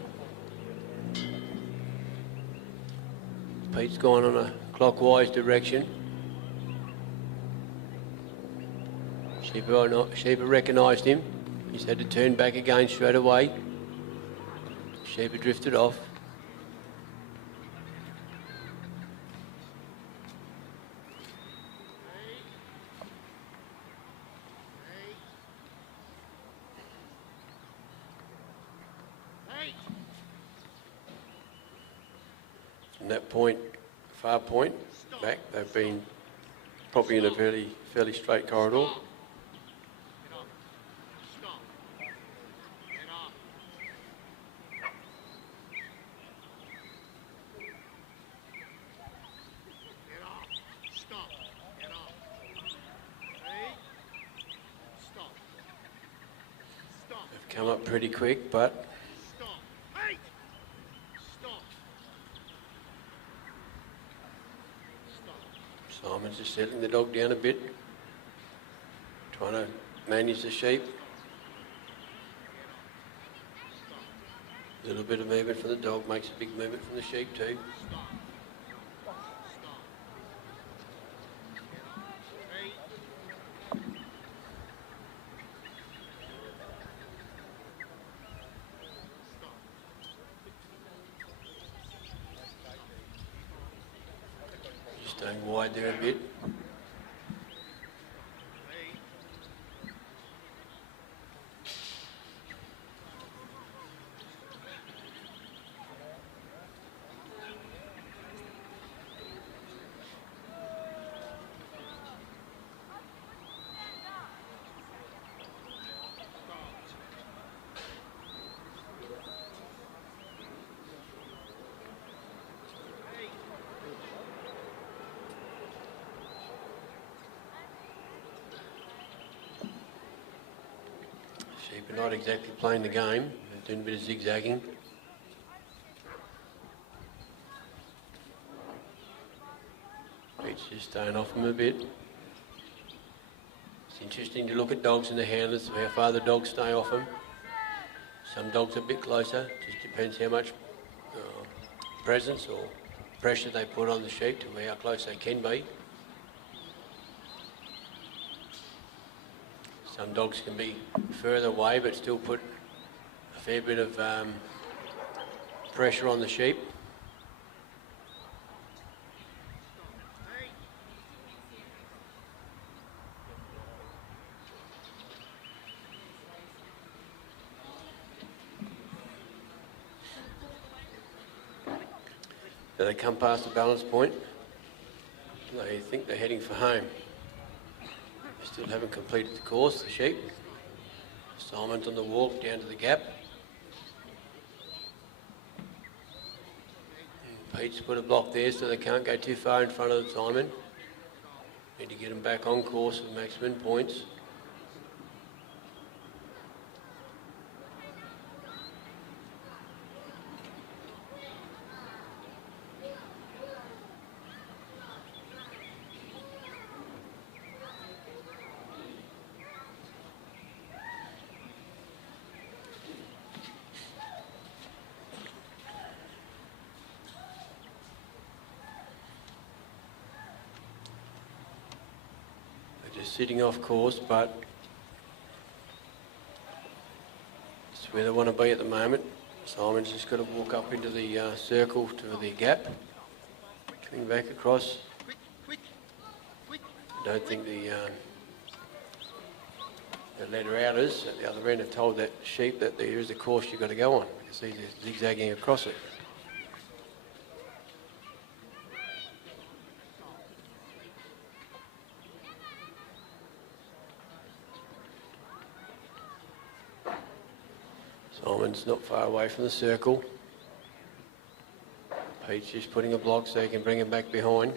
Pete's gone on a clockwise direction. Sheep recognised him. He's had to turn back again straight away. Sheep drifted off. From that point, far point, back, they've been probably in a fairly straight corridor. They've come up pretty quick, but Simon's just settling the dog down a bit, trying to manage the sheep. little bit of movement from the dog makes a big movement from the sheep too. Just staying wide there a bit. Sheep are not exactly playing the game, they're doing a bit of zigzagging. Pete's just staying off them a bit. It's interesting to look at dogs and the handlers, how far the dogs stay off them. Some dogs are a bit closer, just depends how much presence or pressure they put on the sheep to how close they can be. Some dogs can be further away but still put a fair bit of pressure on the sheep. So they come past the balance point. They think they're heading for home. They still haven't completed the course, the sheep. Simon's on the walk down to the gap. And Pete's put a block there so they can't go too far in front of Simon. Need to get them back on course with maximum points. Just sitting off course, but it's where they want to be at the moment. Simon's just got to walk up into the circle to the gap, coming back across. I don't think the letter outers at the other end have told that sheep that there is a course you've got to go on. You can see they're zigzagging across it. Simon's not far away from the circle. Pete's just putting a block so he can bring him back behind.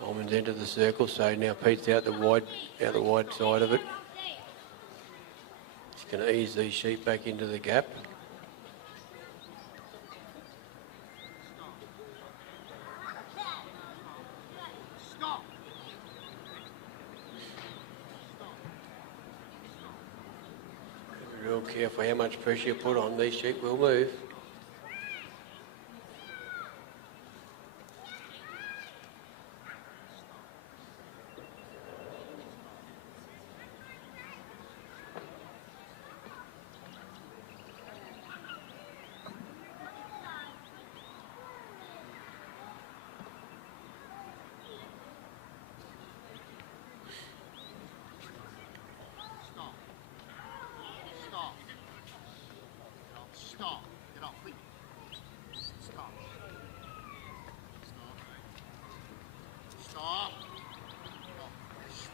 Simon's entered the circle, so now Pete's out the wide side of it. He's going to ease these sheep back into the gap. Be real careful how much pressure you put on, these sheep will move.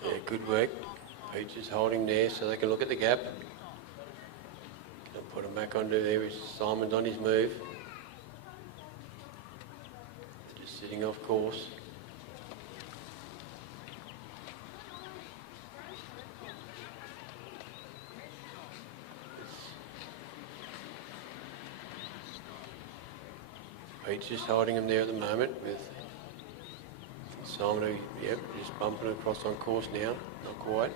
Yeah, good work. Pete's just holding there so they can look at the gap. I'll put him back onto there. Simon's on his move. Just sitting off course. Pete's just holding him there at the moment with Simon, yep, just bumping across on course now, not quite.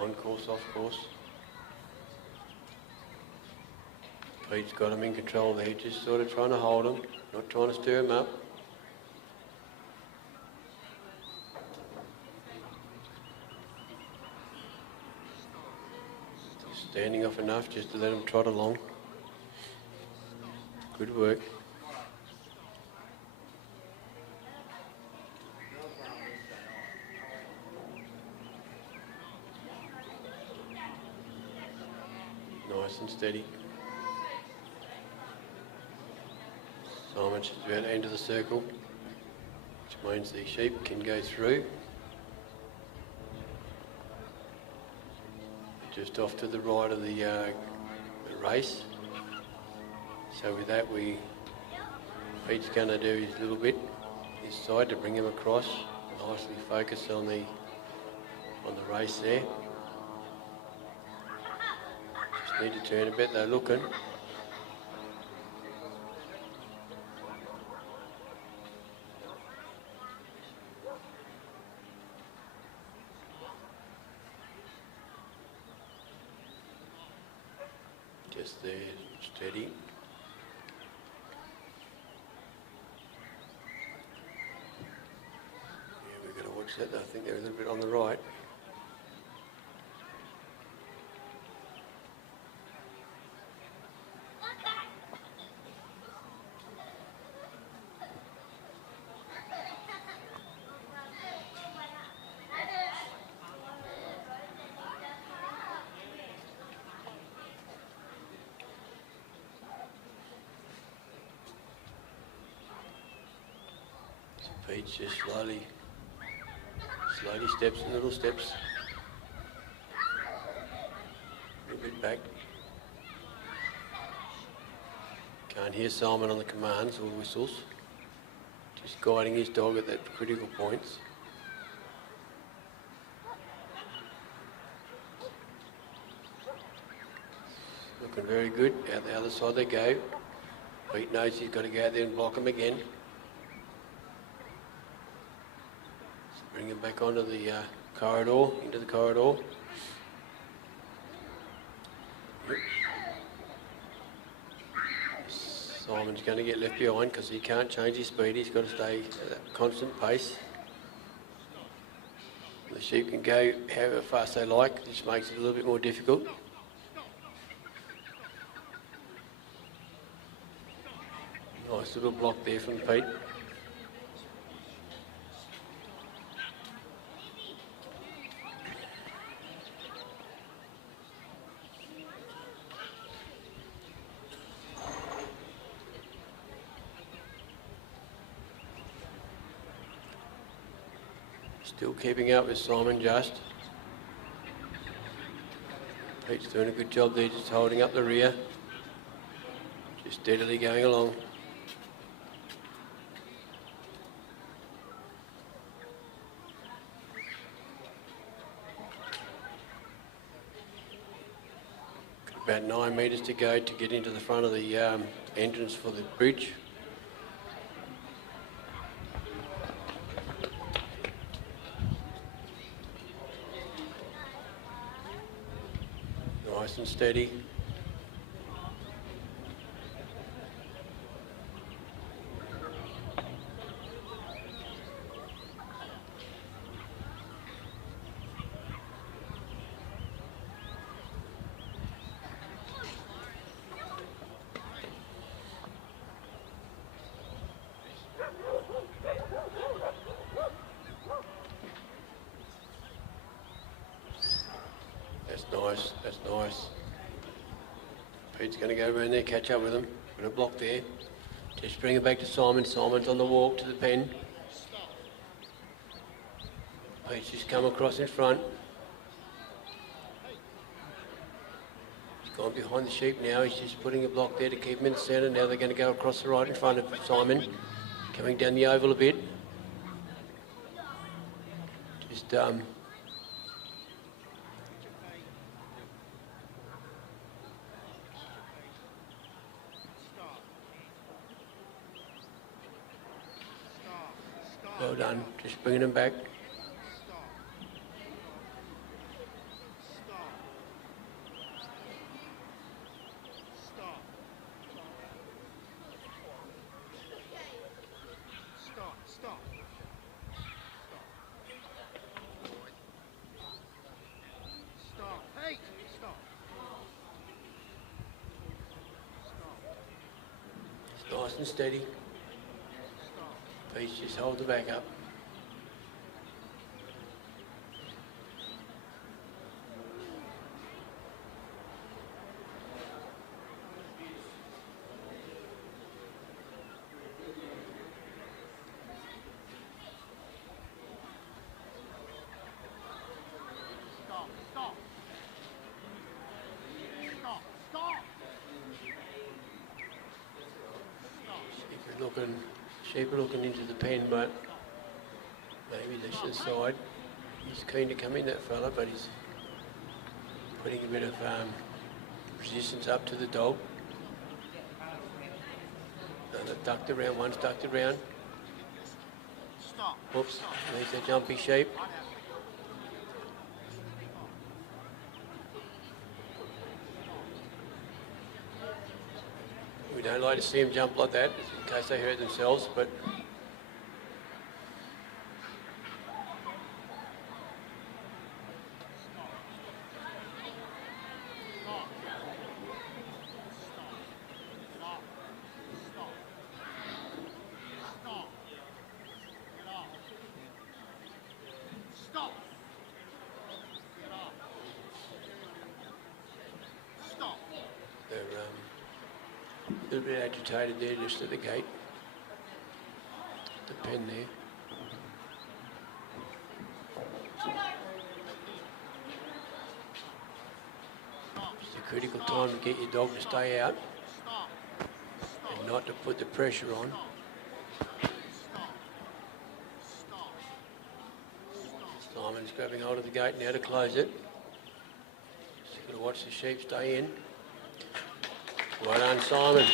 On course, off course. Pete's got him in control there, just sort of trying to hold him, not trying to stir him up. Standing off enough just to let him trot along. Good work. Nice and steady. Simon's about to enter the circle, which means the sheep can go through. Just off to the right of the race. So with that, Pete's going to do his little bit, his side to bring him across. Nicely focus on the race there. Just need to turn a bit. They're looking. Just there, steady. Yeah, we've got to watch that. I think they're a little bit on the right. Pete's just slowly steps, little steps. A little bit back. Can't hear Simon on the commands or whistles. Just guiding his dog at that critical points. Looking very good. Out the other side they go. Pete knows he's got to go out there and block him again. Bring him back onto the corridor, into the corridor. Yep. Simon's going to get left behind because he can't change his speed. He's got to stay at that constant pace. The sheep can go however fast they like, which makes it a little bit more difficult. Nice little block there from Pete. Still keeping up with Simon just. Pete's doing a good job there, just holding up the rear. Just steadily going along. About 9 metres to go to get into the front of the entrance for the bridge. Nice and steady. That's nice. Pete's going to go around there, catch up with him. Got a block there. Just bring it back to Simon. Simon's on the walk to the pen. Pete's just come across in front. He's gone behind the sheep now. He's just putting a block there to keep him in the centre. Now they're going to go across the right in front of Simon. Coming down the oval a bit. Just well done, just bringing them back. and steady. Please just hold the back up. Sheep are looking into the pen, but maybe that's the side. He's keen to come in, that fella, but he's putting a bit of resistance up to the dog. Another ducked around, one's ducked around. Oops, there's a jumpy sheep. We don't like to see them jump like that, in case they hurt themselves, but they're a little bit agitated there just at the gate, the pen there. It's a critical time to get your dog to stay out and not to put the pressure on. Simon's grabbing hold of the gate now to close it. Just got to watch the sheep stay in. Well done, Simon.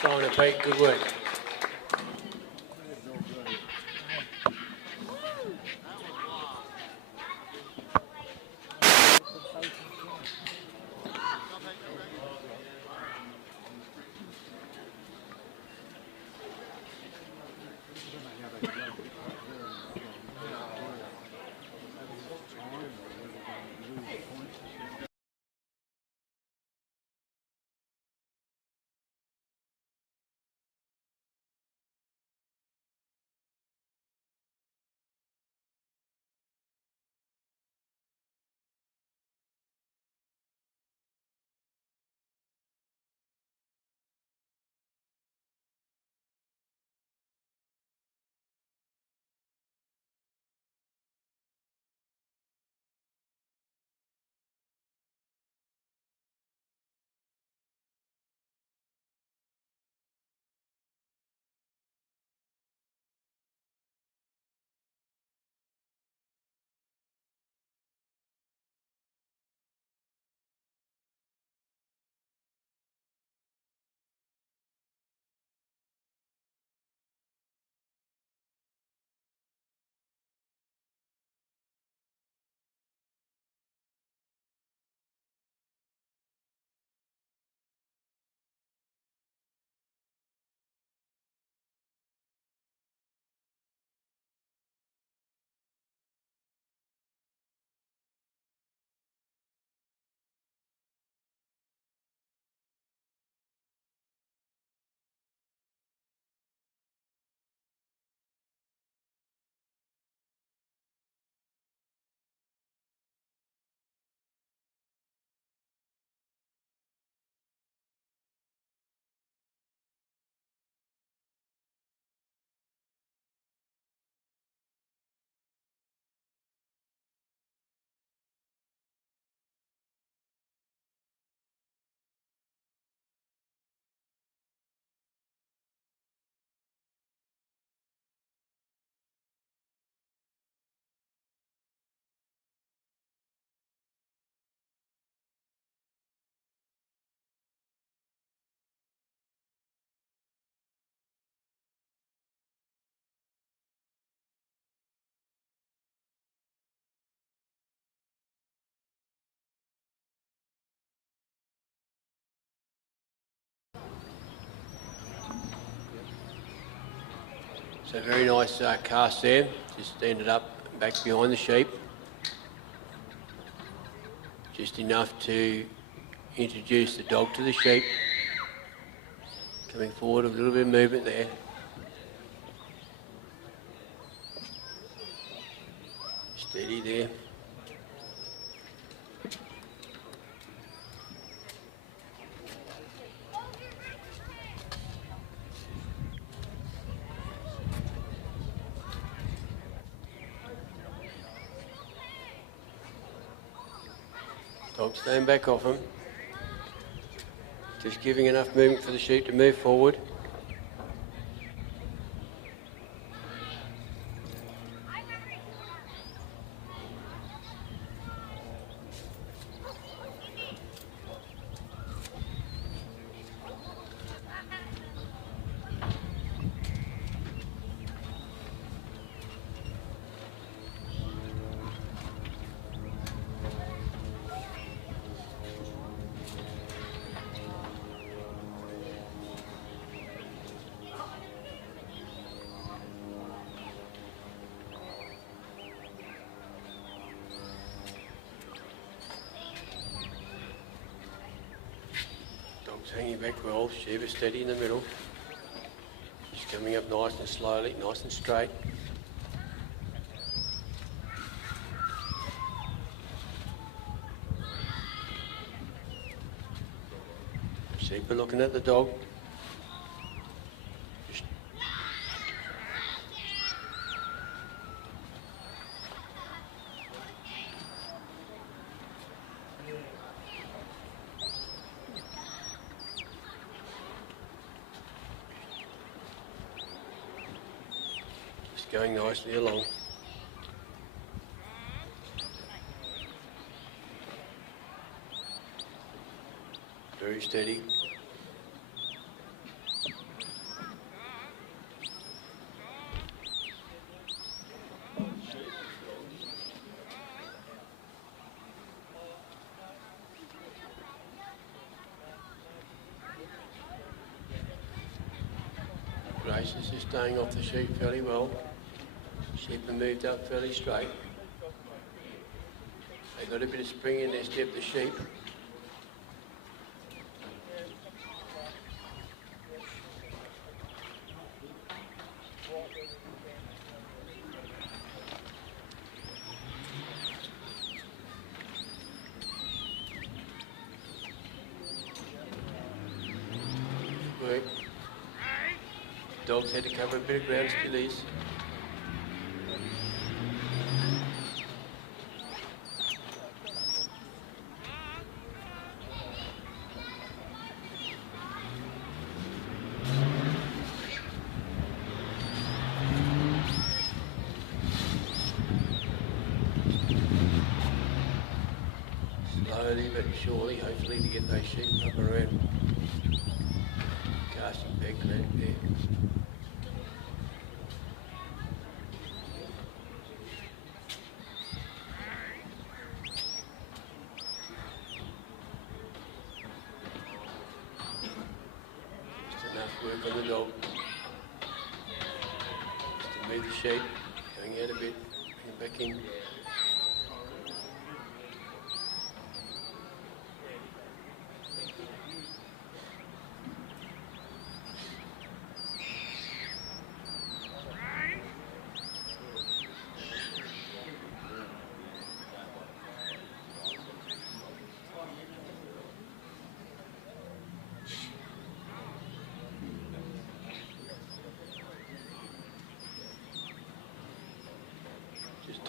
Simon and Pete, good work. So very nice cast there, just ended up back behind the sheep. Just enough to introduce the dog to the sheep. Coming forward, a little bit of movement there. Steady there. Dog staying back off him. Just giving enough movement for the sheep to move forward. Hanging back well, sheep is steady in the middle. Just coming up nice and slowly, nice and straight. Sheep are looking at the dog. Going nicely along. Very steady. Grace is just staying off the sheep fairly well. Sheep have moved up fairly straight. They've got a bit of spring in their step, the sheep. Work. Dogs had to cover a bit of ground still is. Slowly but surely, hopefully, to get those sheep up around. Casting back land there. Just enough work on the dog. Just to move the sheep, going out a bit, bring it back in.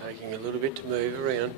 Taking a little bit to move around.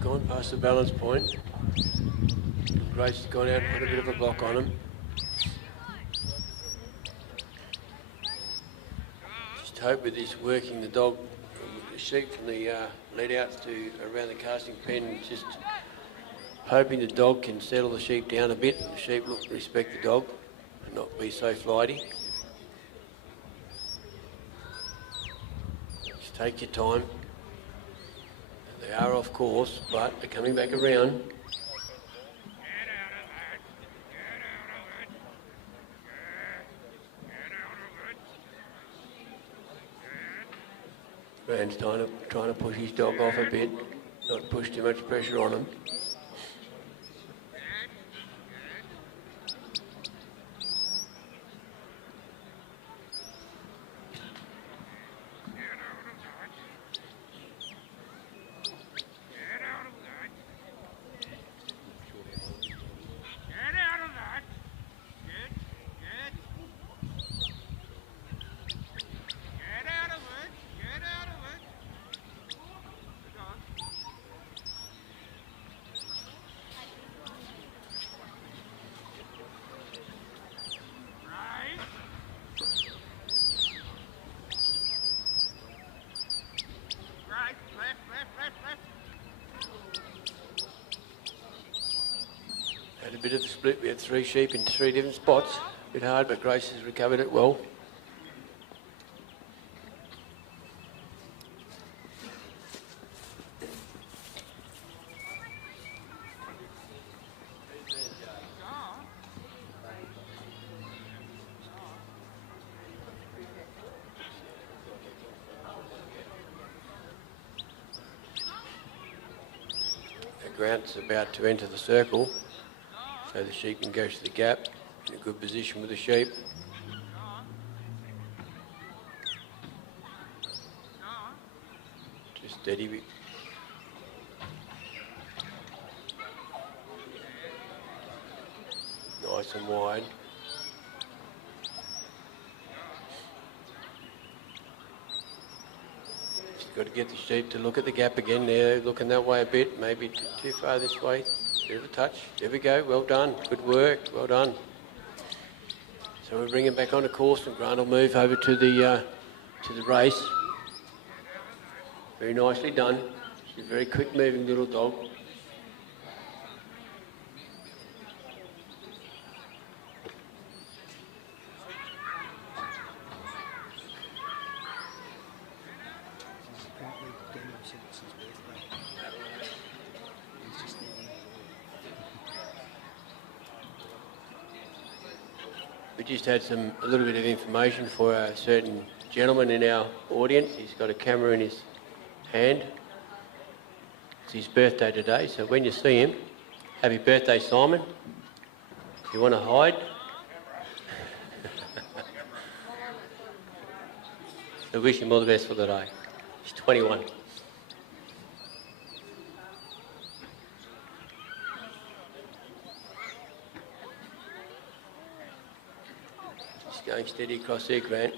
Gone past the balance point. Grace has gone out and put a bit of a block on him. Just hope with this working the dog the sheep from the lead outs to around the casting pen, just hoping the dog can settle the sheep down a bit and the sheep respect the dog and not be so flighty. Just take your time. They are off course, but they're coming back around. Rand's trying to push his dog off a bit, not push too much pressure on him. Had a bit of a split. We had 3 sheep in 3 different spots. A bit hard, but Grace has recovered it well. Grant's about to enter the circle, so the sheep can go to the gap in a good position with the sheep. Just steady. Nice and wide. Got to get the sheep to look at the gap again. They're looking that way a bit, maybe too far this way. Bit of a touch. There we go. Well done. Good work. Well done. So we're bringing back on a course, and Grant will move over to the race. Very nicely done. She's a very quick moving little dog. We just had a little bit of information for a certain gentleman in our audience. He's got a camera in his hand. It's his birthday today, so when you see him, happy birthday, Simon. If you want to hide. So wish him all the best for the day. He's 21. Going steady across there, Grant.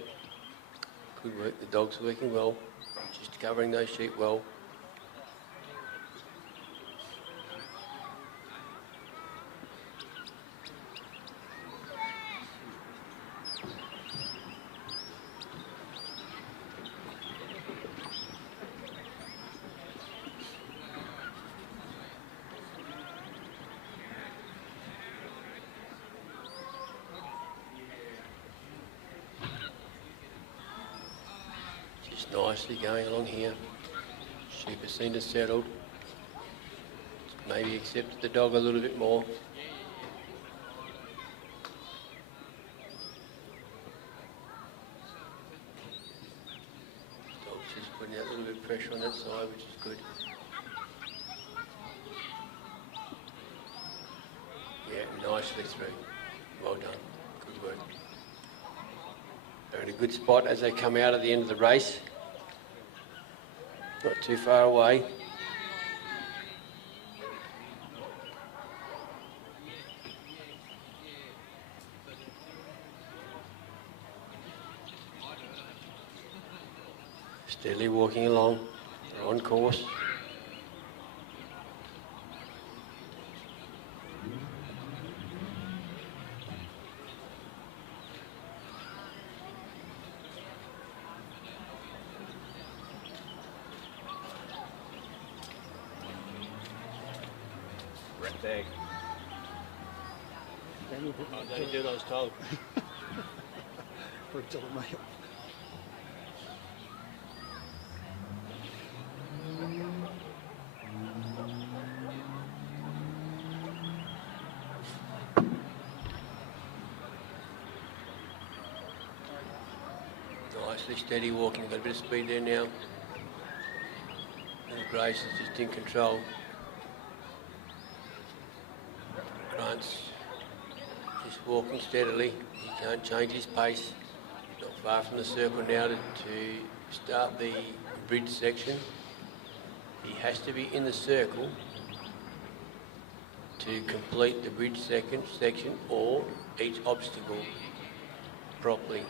Good work, the dog's working well. Just covering those sheep well. Nicely going along here. Sheep has seen us settled. Maybe accepted the dog a little bit more. Dog's just putting out a little bit of pressure on that side, which is good. Yeah, nicely through. Well done. Good work. They're in a good spot as they come out at the end of the race. Not too far away. Steadily walking along. They're on course. Tag. Daniel put I don't do what I was told. For each other, mate. Nicely steady walking, got a bit of speed there now. And Grace is just in control. Grant's just walking steadily. He can't change his pace. Not far from the circle now to start the bridge section. He has to be in the circle to complete the bridge section or each obstacle properly.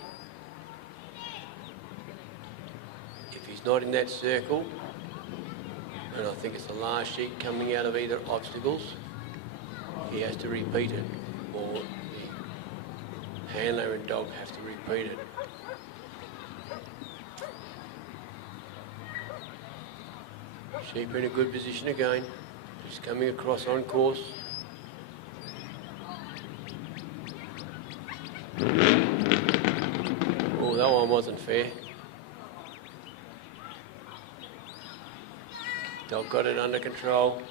If he's not in that circle, and I think it's the last sheet coming out of either obstacles, he has to repeat it, or the handler and dog have to repeat it. Sheep are in a good position again, just coming across on course. Oh, that one wasn't fair. Dog got it under control.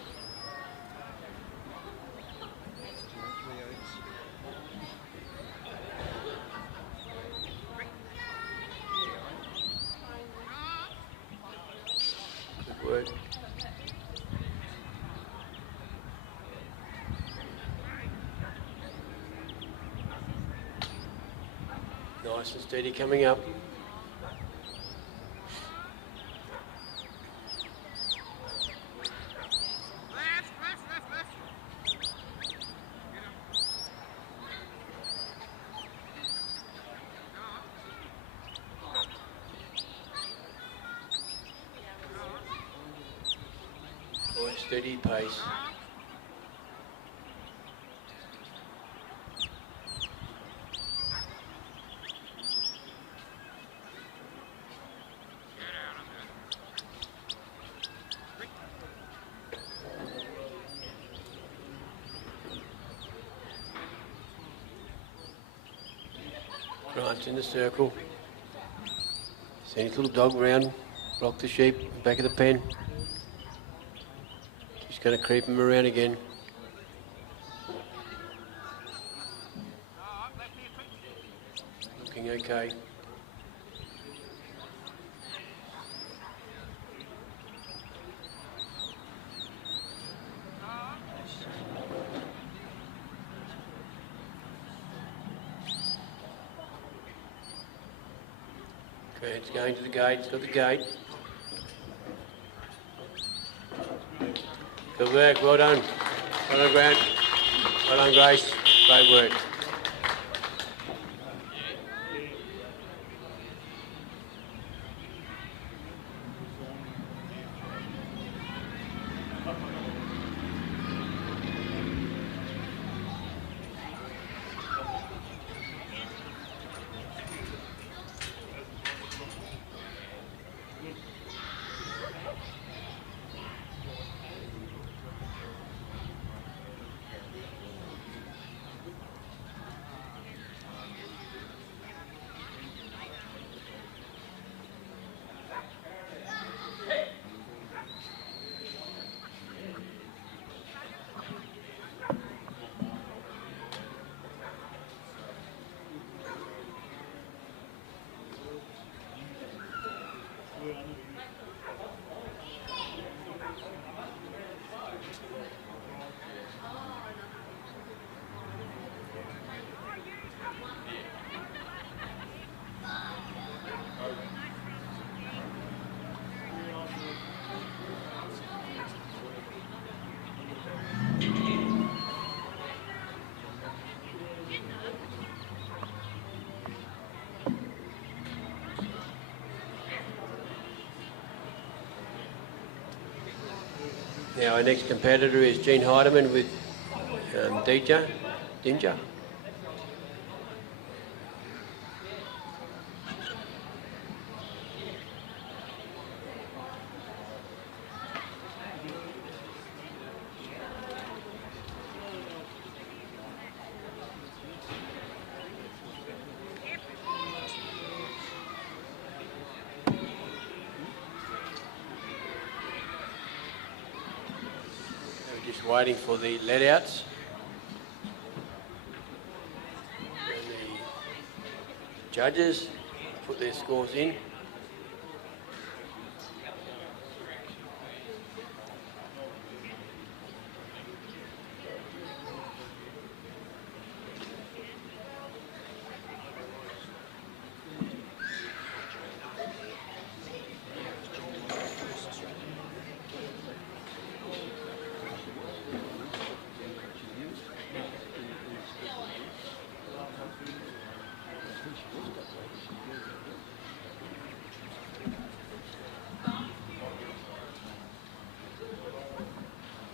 Good work. Nice and steady coming up. Nice steady pace. Grant's in the circle. Send his little dog round, block the sheep, back of the pen. Just going to creep him around again. Looking okay. Grant's going to the gate, he's got the gate. Good work, well done. Well done, Grant. Well done, Grace. Great work. Now our next competitor is Gene Heidemann with Dinja. waiting for the let-outs. And the judges put their scores in.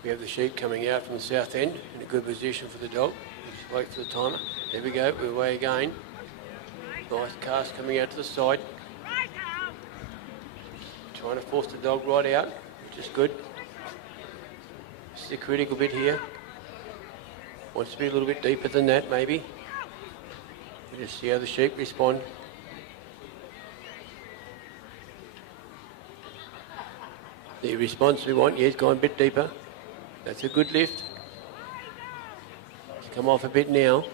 We have the sheep coming out from the south end in a good position for the dog. Just wait for the timer. There we go, we're away again. Nice cast coming out to the side. Trying to force the dog right out, which is good. This is the critical bit here. Wants to be a little bit deeper than that, maybe. We'll just see how the sheep respond. The response we want, yeah, he's gone a bit deeper. That's a good lift. He's come off a bit now.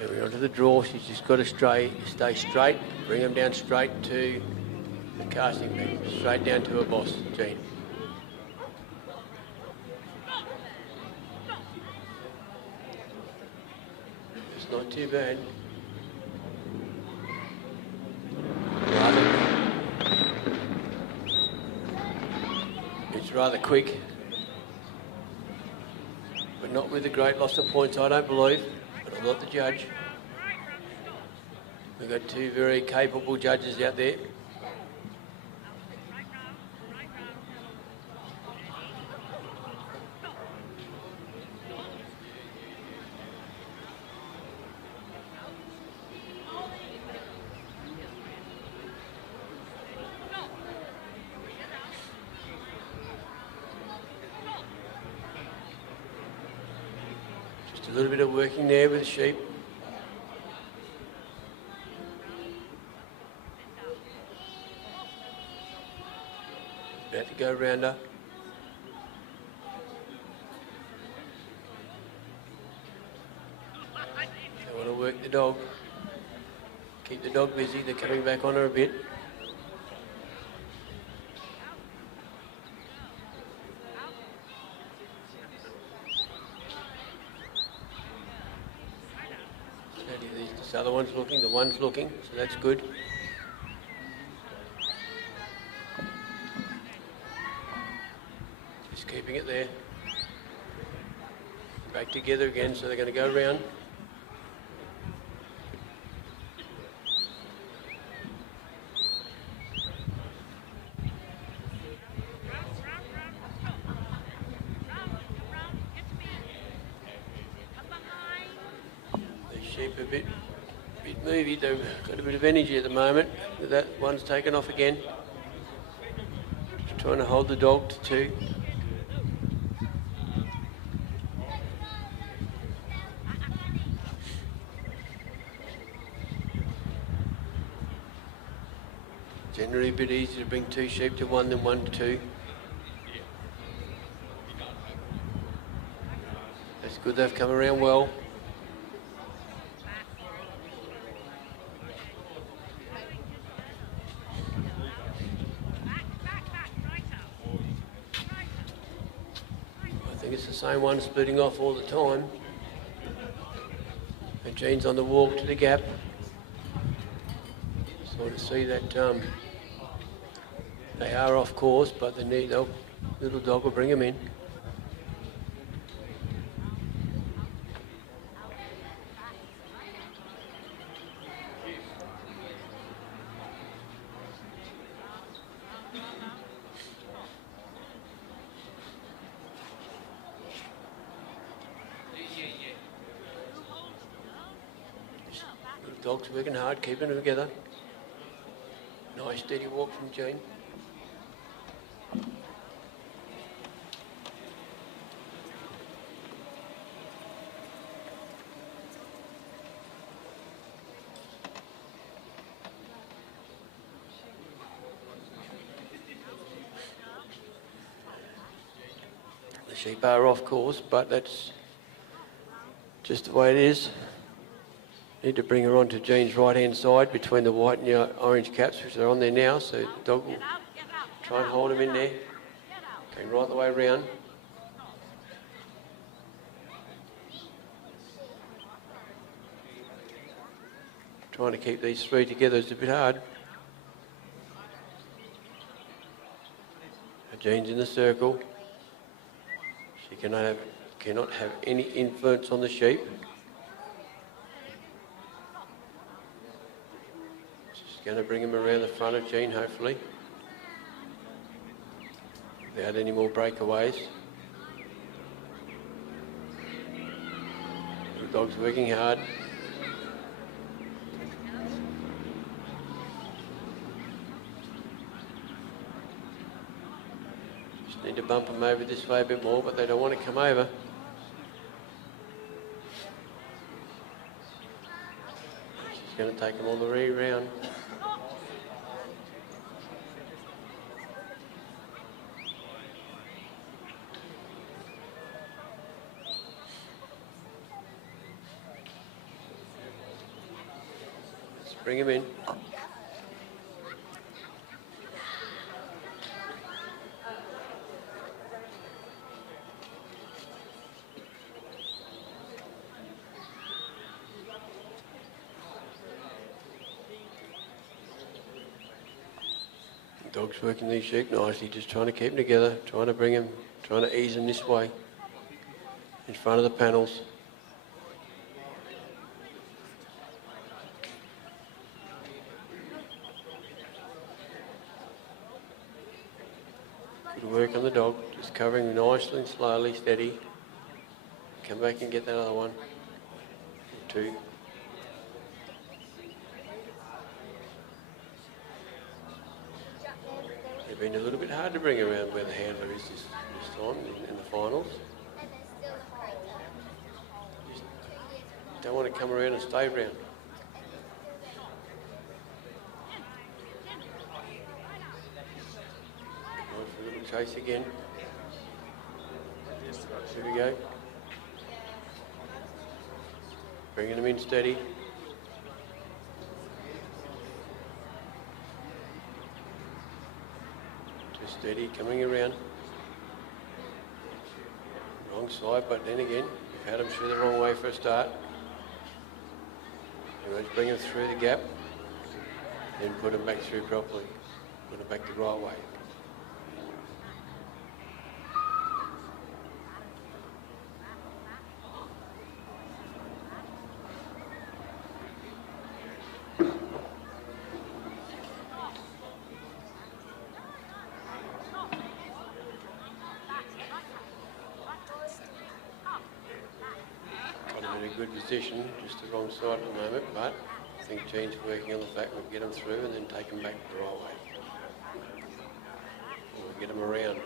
And we're onto the draw. She's just got to stay straight, bring him down straight to the casting bed, straight down to her boss, Jean. It's not too bad. It's rather quick, but not with a great loss of points, I don't believe, but I'm not the judge. We've got two very capable judges out there. A little bit of working there with the sheep. About to go round her. They want to work the dog. Keep the dog busy. They're coming back on her a bit. This other one's looking, the one's looking, so that's good. Just keeping it there. Back together again, so they're going to go round. The sheep a bit movie, they've got a bit of energy at the moment. That one's taken off again. Just trying to hold the dog to two. Generally a bit easier to bring two sheep to one than one to two. That's good, they've come around well. It's the same one splitting off all the time. And Jean's on the walk to the gap. Sort of see that they are off course, but the little dog will bring them in. Dogs working hard, keeping them together. Nice steady walk from Jean. sheep are off course, but that's just the way it is. Need to bring her onto Jean's right-hand side between the white and the orange caps, which are on there now, so the dog will try and hold him in there. Going right the way around. Trying to keep these three together is a bit hard. Jean's in the circle. She cannot have any influence on the sheep. She's going to bring him around the front of Jean, hopefully, without any more breakaways. The dog's working hard. Just need to bump him over this way a bit more, but they don't want to come over. She's going to take him all the way around. Let's bring him in. Dog's working these sheep nicely, just trying to keep them together, trying to bring them, trying to ease them this way, in front of the panels. Good work on the dog, just covering nicely and slowly, steady. Come back and get that other one. Two. They've been a little bit hard to bring around where the handler is this time in the finals. Just don't want to come around and stay around. Going for a little chase again. Here we go. Bringing them in steady. Steady, coming around. Wrong side, but then again, we've had them through the wrong way for a start. Let's bring them through the gap, then put them back through properly. Put them back the right way. Good position, just the wrong side at the moment, but I think Jean's working on the fact we'll get them through and then take them back the right way. We'll get them around.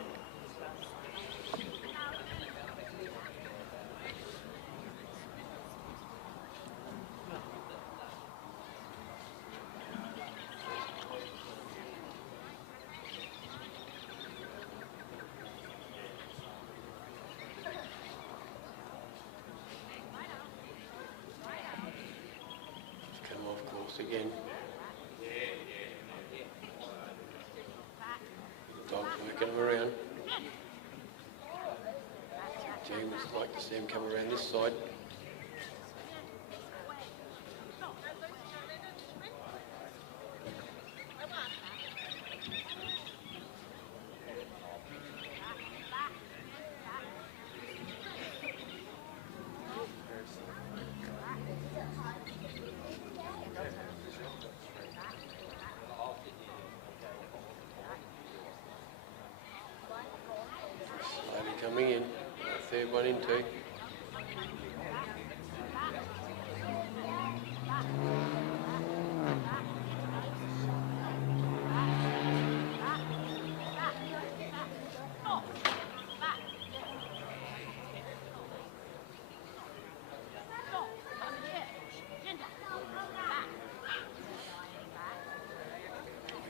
Again. Dog's working them around. Jane would like to see him come around this side. Coming in, third one into. We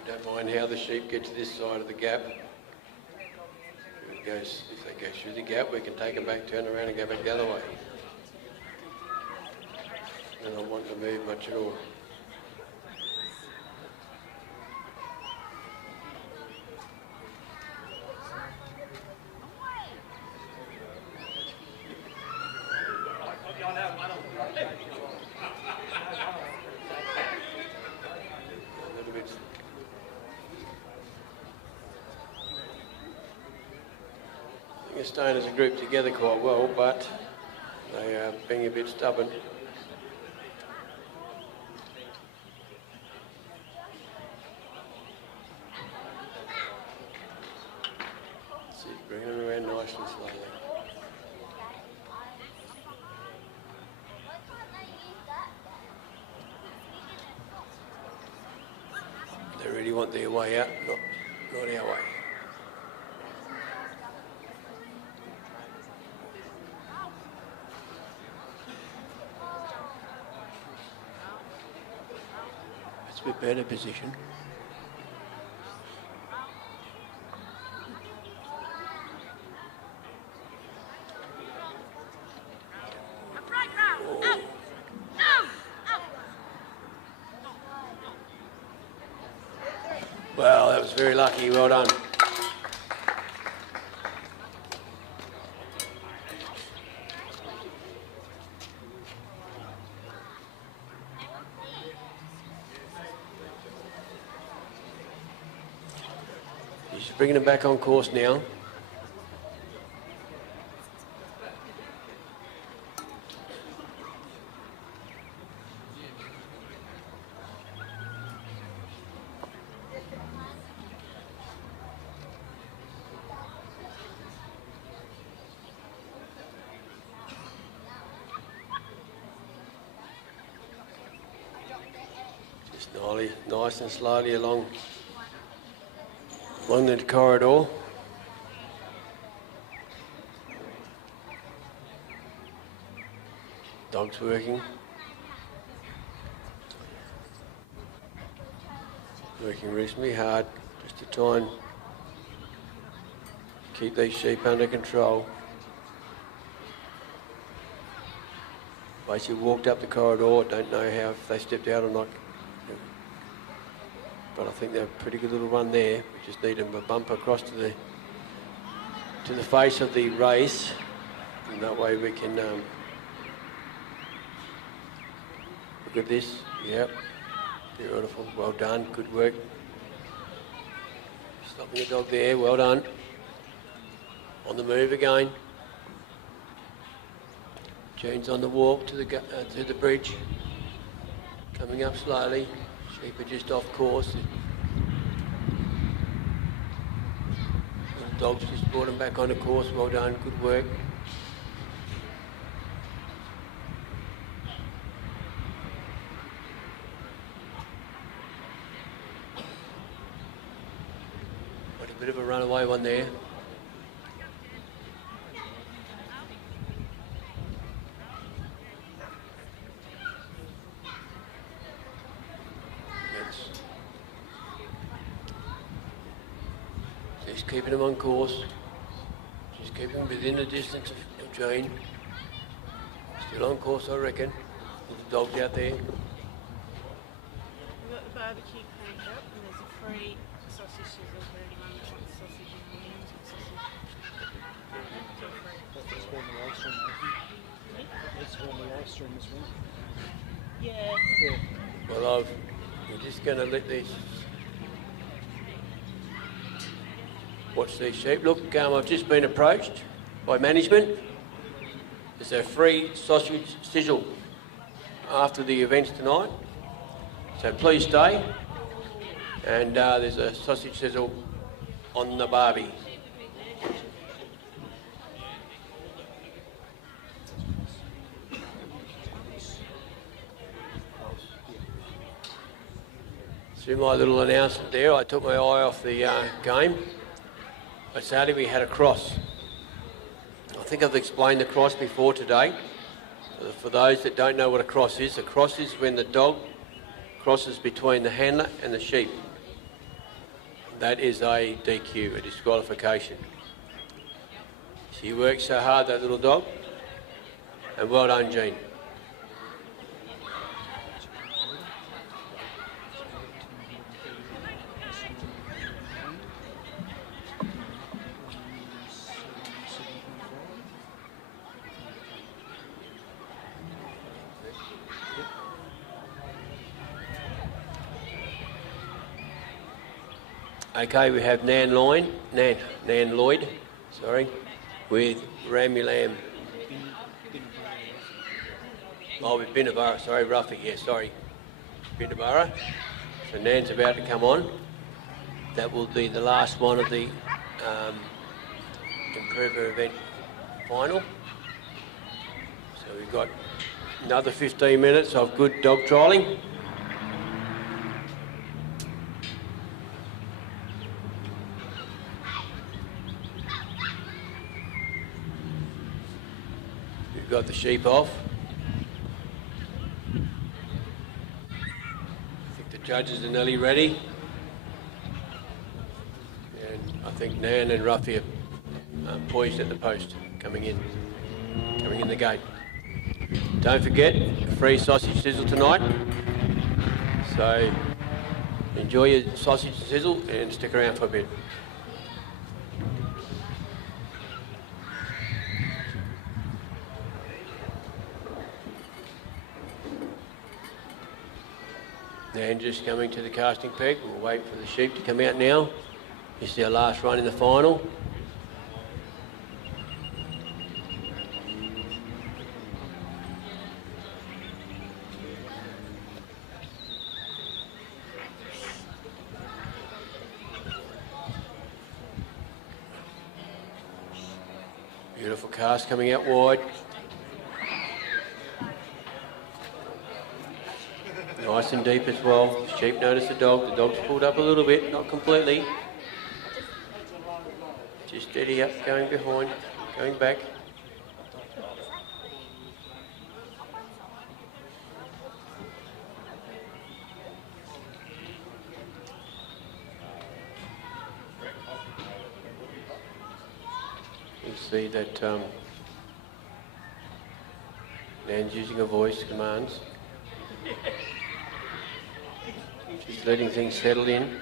don't mind how the sheep get to this side of the gap. if they go through the gap, we can take them back, turn around and go back the other way. They don't want to move much at all. A little bit. I think they're staying as a group together quite well, but they are being a bit stubborn. See, bringing them around nice and slowly. They really want their way out, not our way. It's a bit better position. Wow, that was very lucky. Well done. He's bringing them back on course now. Nice and slowly along the corridor. Dog's working. Working reasonably hard just to try and keep these sheep under control. Basically walked up the corridor, don't know how if they stepped out or not. But I think they're a pretty good little run there. We just need them to bump across to the face of the race, and that way we can look at this. Yep, beautiful. Well done. Good work. Stopping the dog there. Well done. On the move again. June's on the walk to the bridge. Coming up slowly. Sheep are just off course. The dog's just brought them back on the course. Well done, good work. Got a bit of a runaway one there. Just keeping them on course. Just keeping them within the distance of Jane. Still on course, I reckon. With the dogs out there. We've got the barbecue cranked up, and there's a free sausage sizzle for anyone that wants sausage and wings and sausage. That's when the live stream, that's when the live stream is running. Yeah. Well, we're just going to let these watch these sheep. Look, I've just been approached by management. There's a free sausage sizzle after the events tonight, so please stay. And there's a sausage sizzle on the barbie. Through my little announcement there, I took my eye off the game. But sadly we had a cross. I think I've explained the cross before today. For those that don't know what a cross is when the dog crosses between the handler and the sheep. That is a DQ, a disqualification. She works so hard, that little dog. And well done, Jean. Okay, we have Nan Lloyd, sorry, with Ramulam. Oh, with Binabara, sorry, Ruffy, yeah, sorry. Binabara. So Nan's about to come on. That will be the last one of the Improver event final. So we've got another 15 minutes of good dog trialling. We've got the sheep off. I think the judges are nearly ready. And I think Nan and Ruffy are poised at the post, coming in the gate. Don't forget, free sausage sizzle tonight. So enjoy your sausage sizzle and stick around for a bit. Nan just coming to the casting peg. We'll wait for the sheep to come out now. This is our last run in the final. Beautiful cast coming out wide. Nice and deep as well. Sheep notice the dog. The dog's pulled up a little bit, not completely. Just steady up, going behind, going back. You see that Nan's using her voice commands. Just letting things settle in.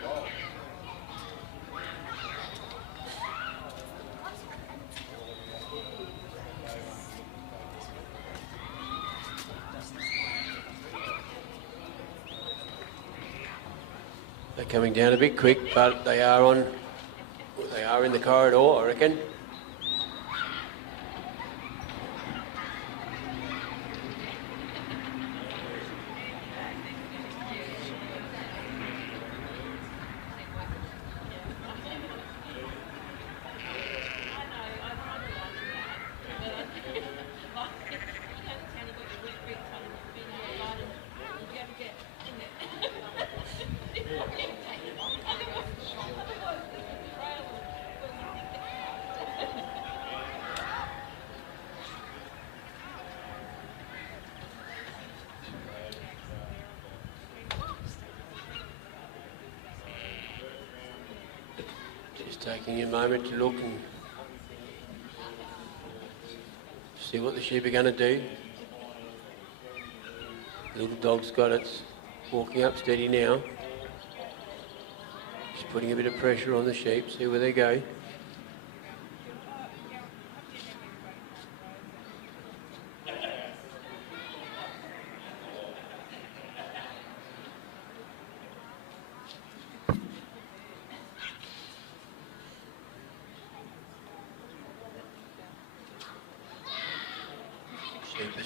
They're coming down a bit quick, but they are in the corridor, I reckon. Taking a moment to look and see what the sheep are going to do. The little dog's got its walking up steady now. Just putting a bit of pressure on the sheep, see where they go.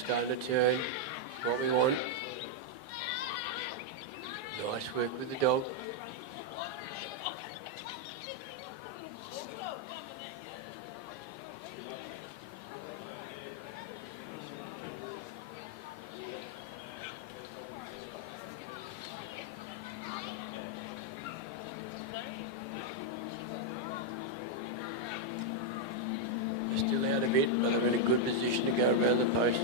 Starting to turn, what we want. Nice work with the dog. Still out a bit, but they're in a good position to go around the post.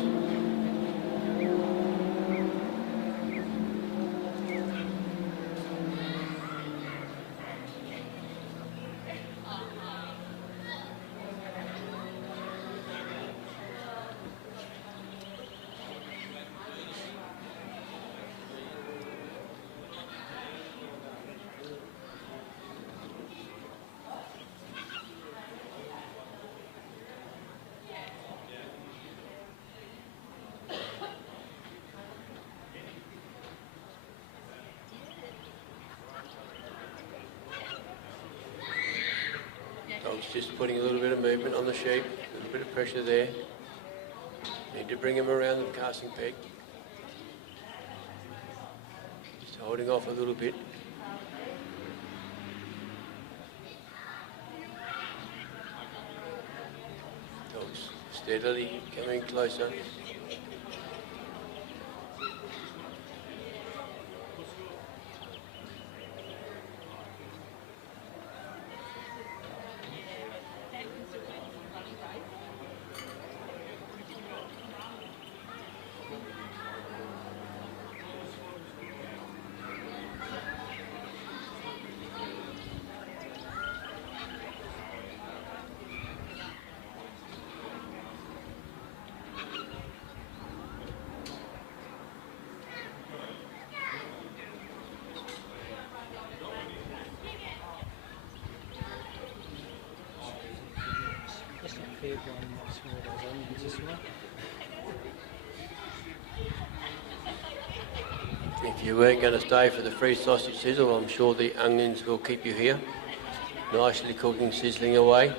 just putting a little bit of movement on the sheep, a little bit of pressure there. Need to bring him around the casting peg. Just holding off a little bit. Dog's steadily coming closer. That's not fair going much more of those onions this way. If you weren't going to stay for the free sausage sizzle, I'm sure the onions will keep you here. Nicely cooking, sizzling away.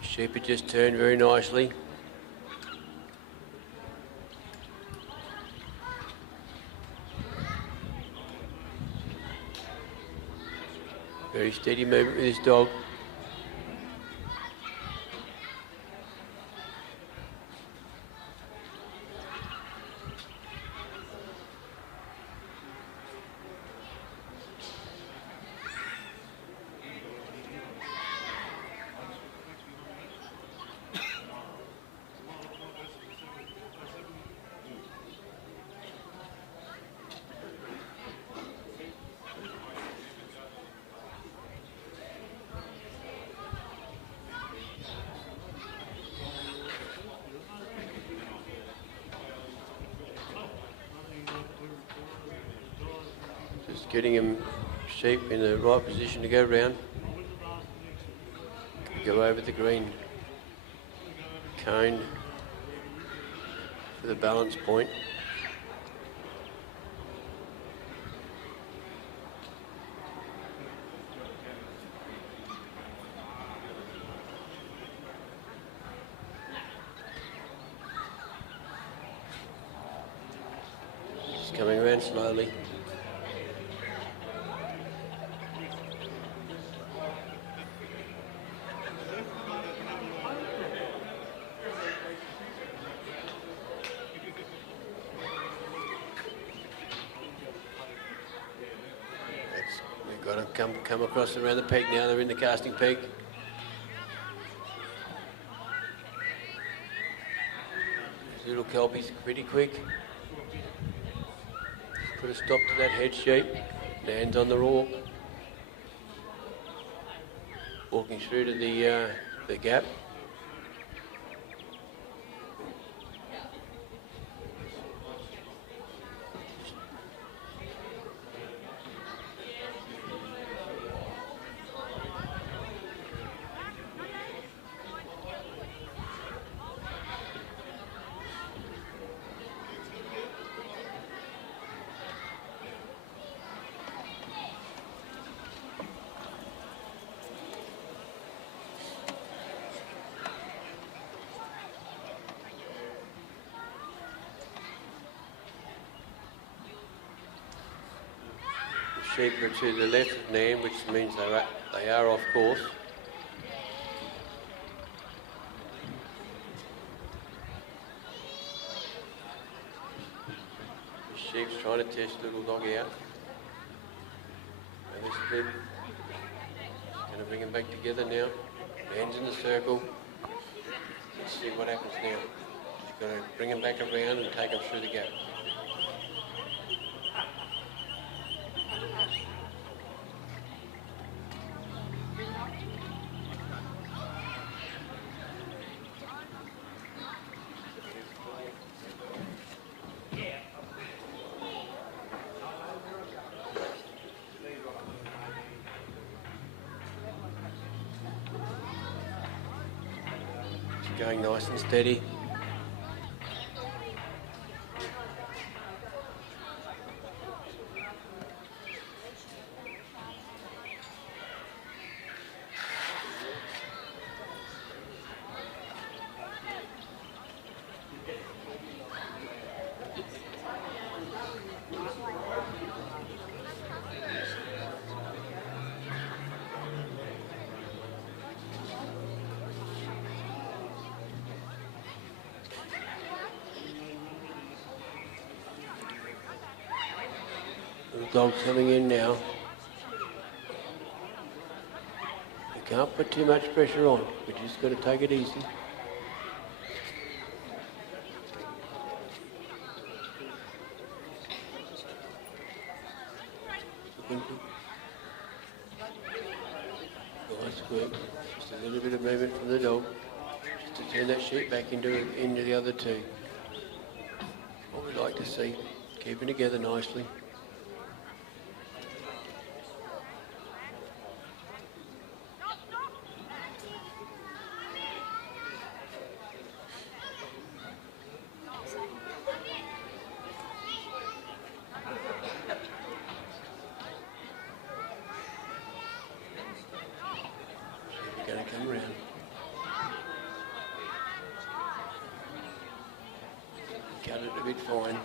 Sheep had just turned very nicely. Very steady movement with this dog. Getting him sheep in the right position to go round. Go over the green cone for the balance point. Just coming around slowly. Got to come across around the peg now. They're in the casting peg. This little kelpie's pretty quick. Put a stop to that head sheep. Lands on the walk. Walking through to the gap. Sheep are to the left of Nam, which means they are off course. The sheep's trying to test the little doggy out. And this clip is going to bring them back together now. Hands in the circle. Let's see what happens now. She's going to bring them back around and take them through the gap. Going nice and steady. dog's coming in now. You can't put too much pressure on. We just got to take it easy. Nice work. Just a little bit of movement from the dog, just to turn that sheep back into the other two. What we'd like to see, keeping together nicely. Going to come around. Cut it a bit fine.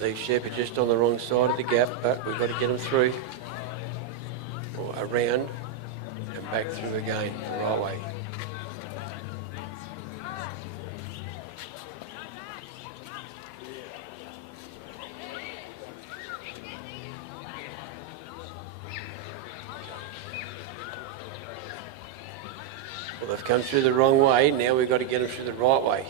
These sheep are just on the wrong side of the gap, but we've got to get them through, or around, and back through again the right way. Well, they've come through the wrong way, now we've got to get them through the right way.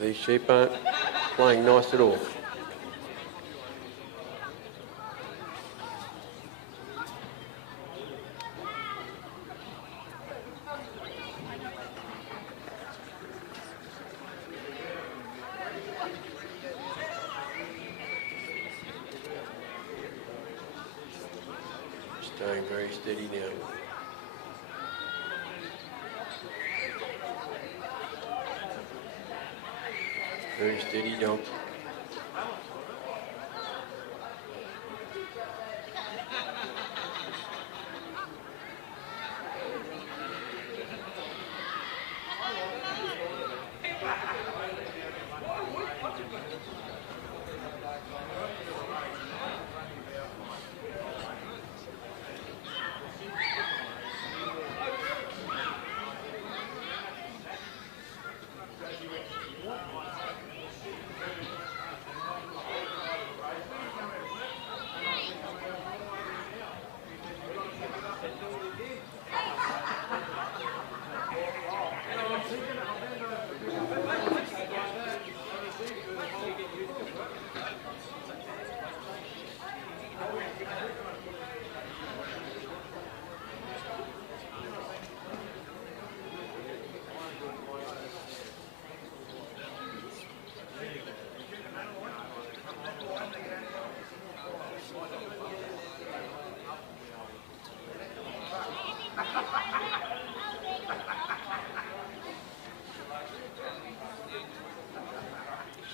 These sheep aren't playing nice at all. Staying very steady now. Very steady dog.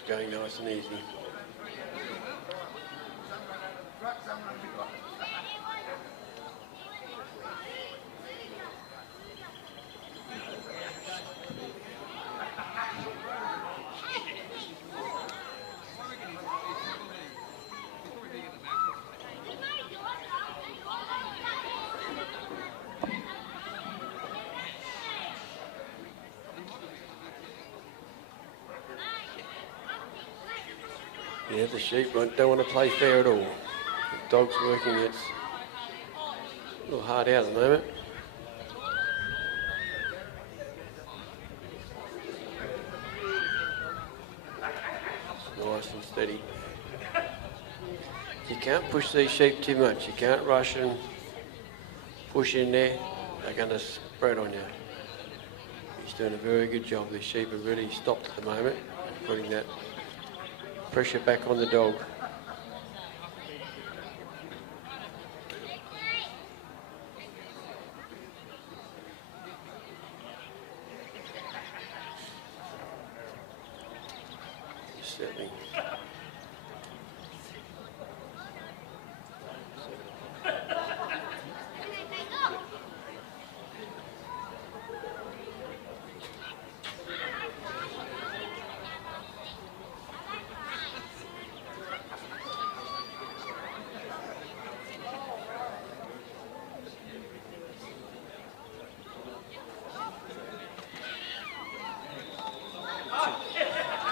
Going nice and easy. Yeah, the sheep don't want to play fair at all. The dog's working, it's a little hard out at the moment. Nice. Steady. You can't push these sheep too much. You can't rush and push in there. They're going to spread on you. He's doing a very good job. These sheep are really stopped at the moment, putting that pressure back on the dog. Certainly.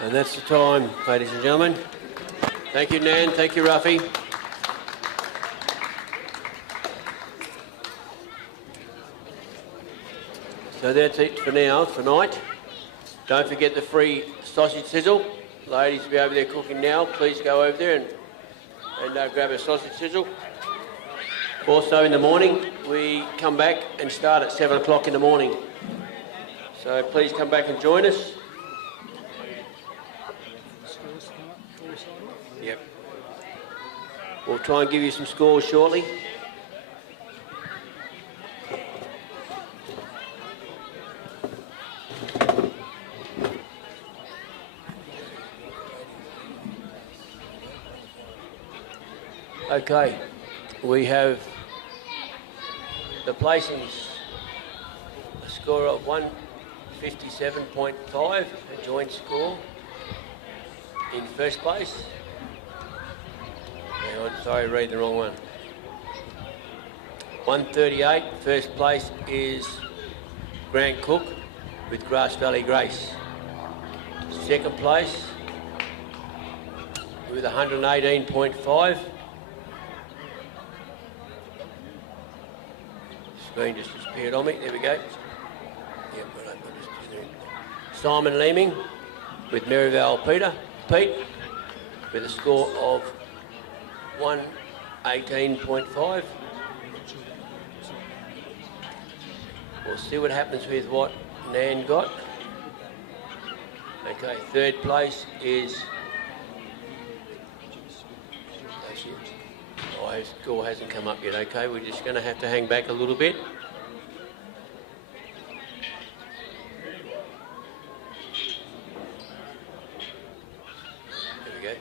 And that's the time, ladies and gentlemen. Thank you, Nan. Thank you, Ruffy. So that's it for now, for night. Don't forget the free sausage sizzle. Ladies will be over there cooking now. Please go over there and grab a sausage sizzle. Also in the morning, we come back and start at 7 o'clock in the morning. So please come back and join us. Yep. We'll try and give you some scores shortly. Okay, we have the placings, a score of 157.5, a joint score in first place. Hang on, sorry, read the wrong one. 138, first place is Grant Cook with Grass Valley Grace. Second place with 118.5. Screen just disappeared on me. There we go. Yep, right, Simon Leeming with Merivale Pete with a score of 118.5. We'll see what happens with what Nan got. Okay, third place is... Oh, his score hasn't come up yet. Okay, we're just going to have to hang back a little bit. There we go.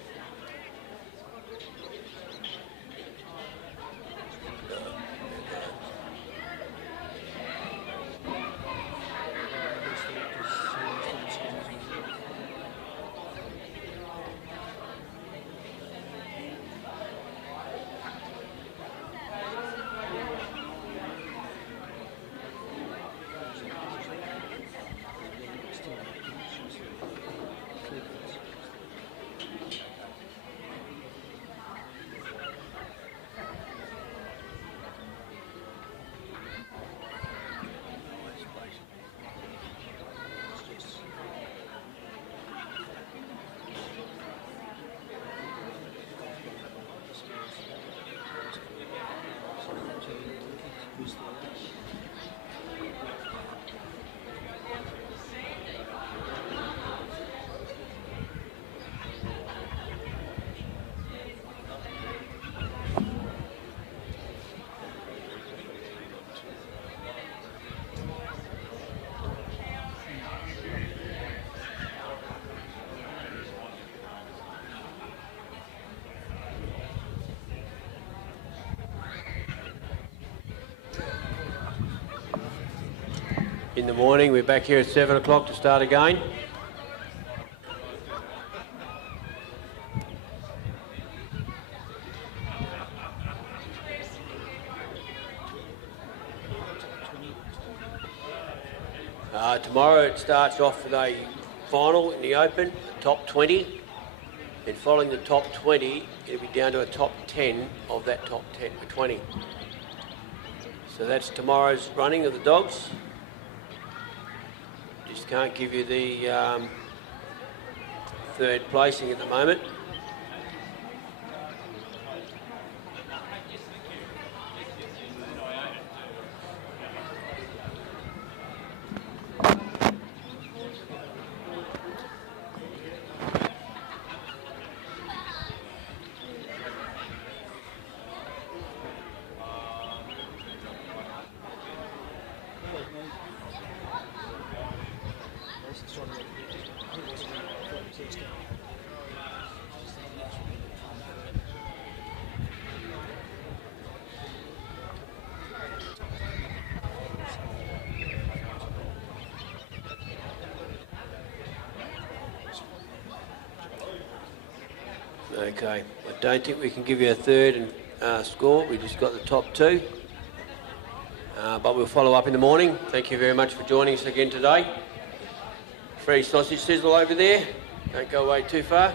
In the morning, we're back here at 7 o'clock to start again. Tomorrow it starts off with a final in the Open, top 20. Then following the top 20, it'll be down to a top 10 of that top 10 for 20. So that's tomorrow's running of the dogs. Just can't give you the third placing at the moment. Okay, I don't think we can give you a third score. We just got the top two. But we'll follow up in the morning. Thank you very much for joining us again today. Free sausage sizzle over there. Don't go away too far.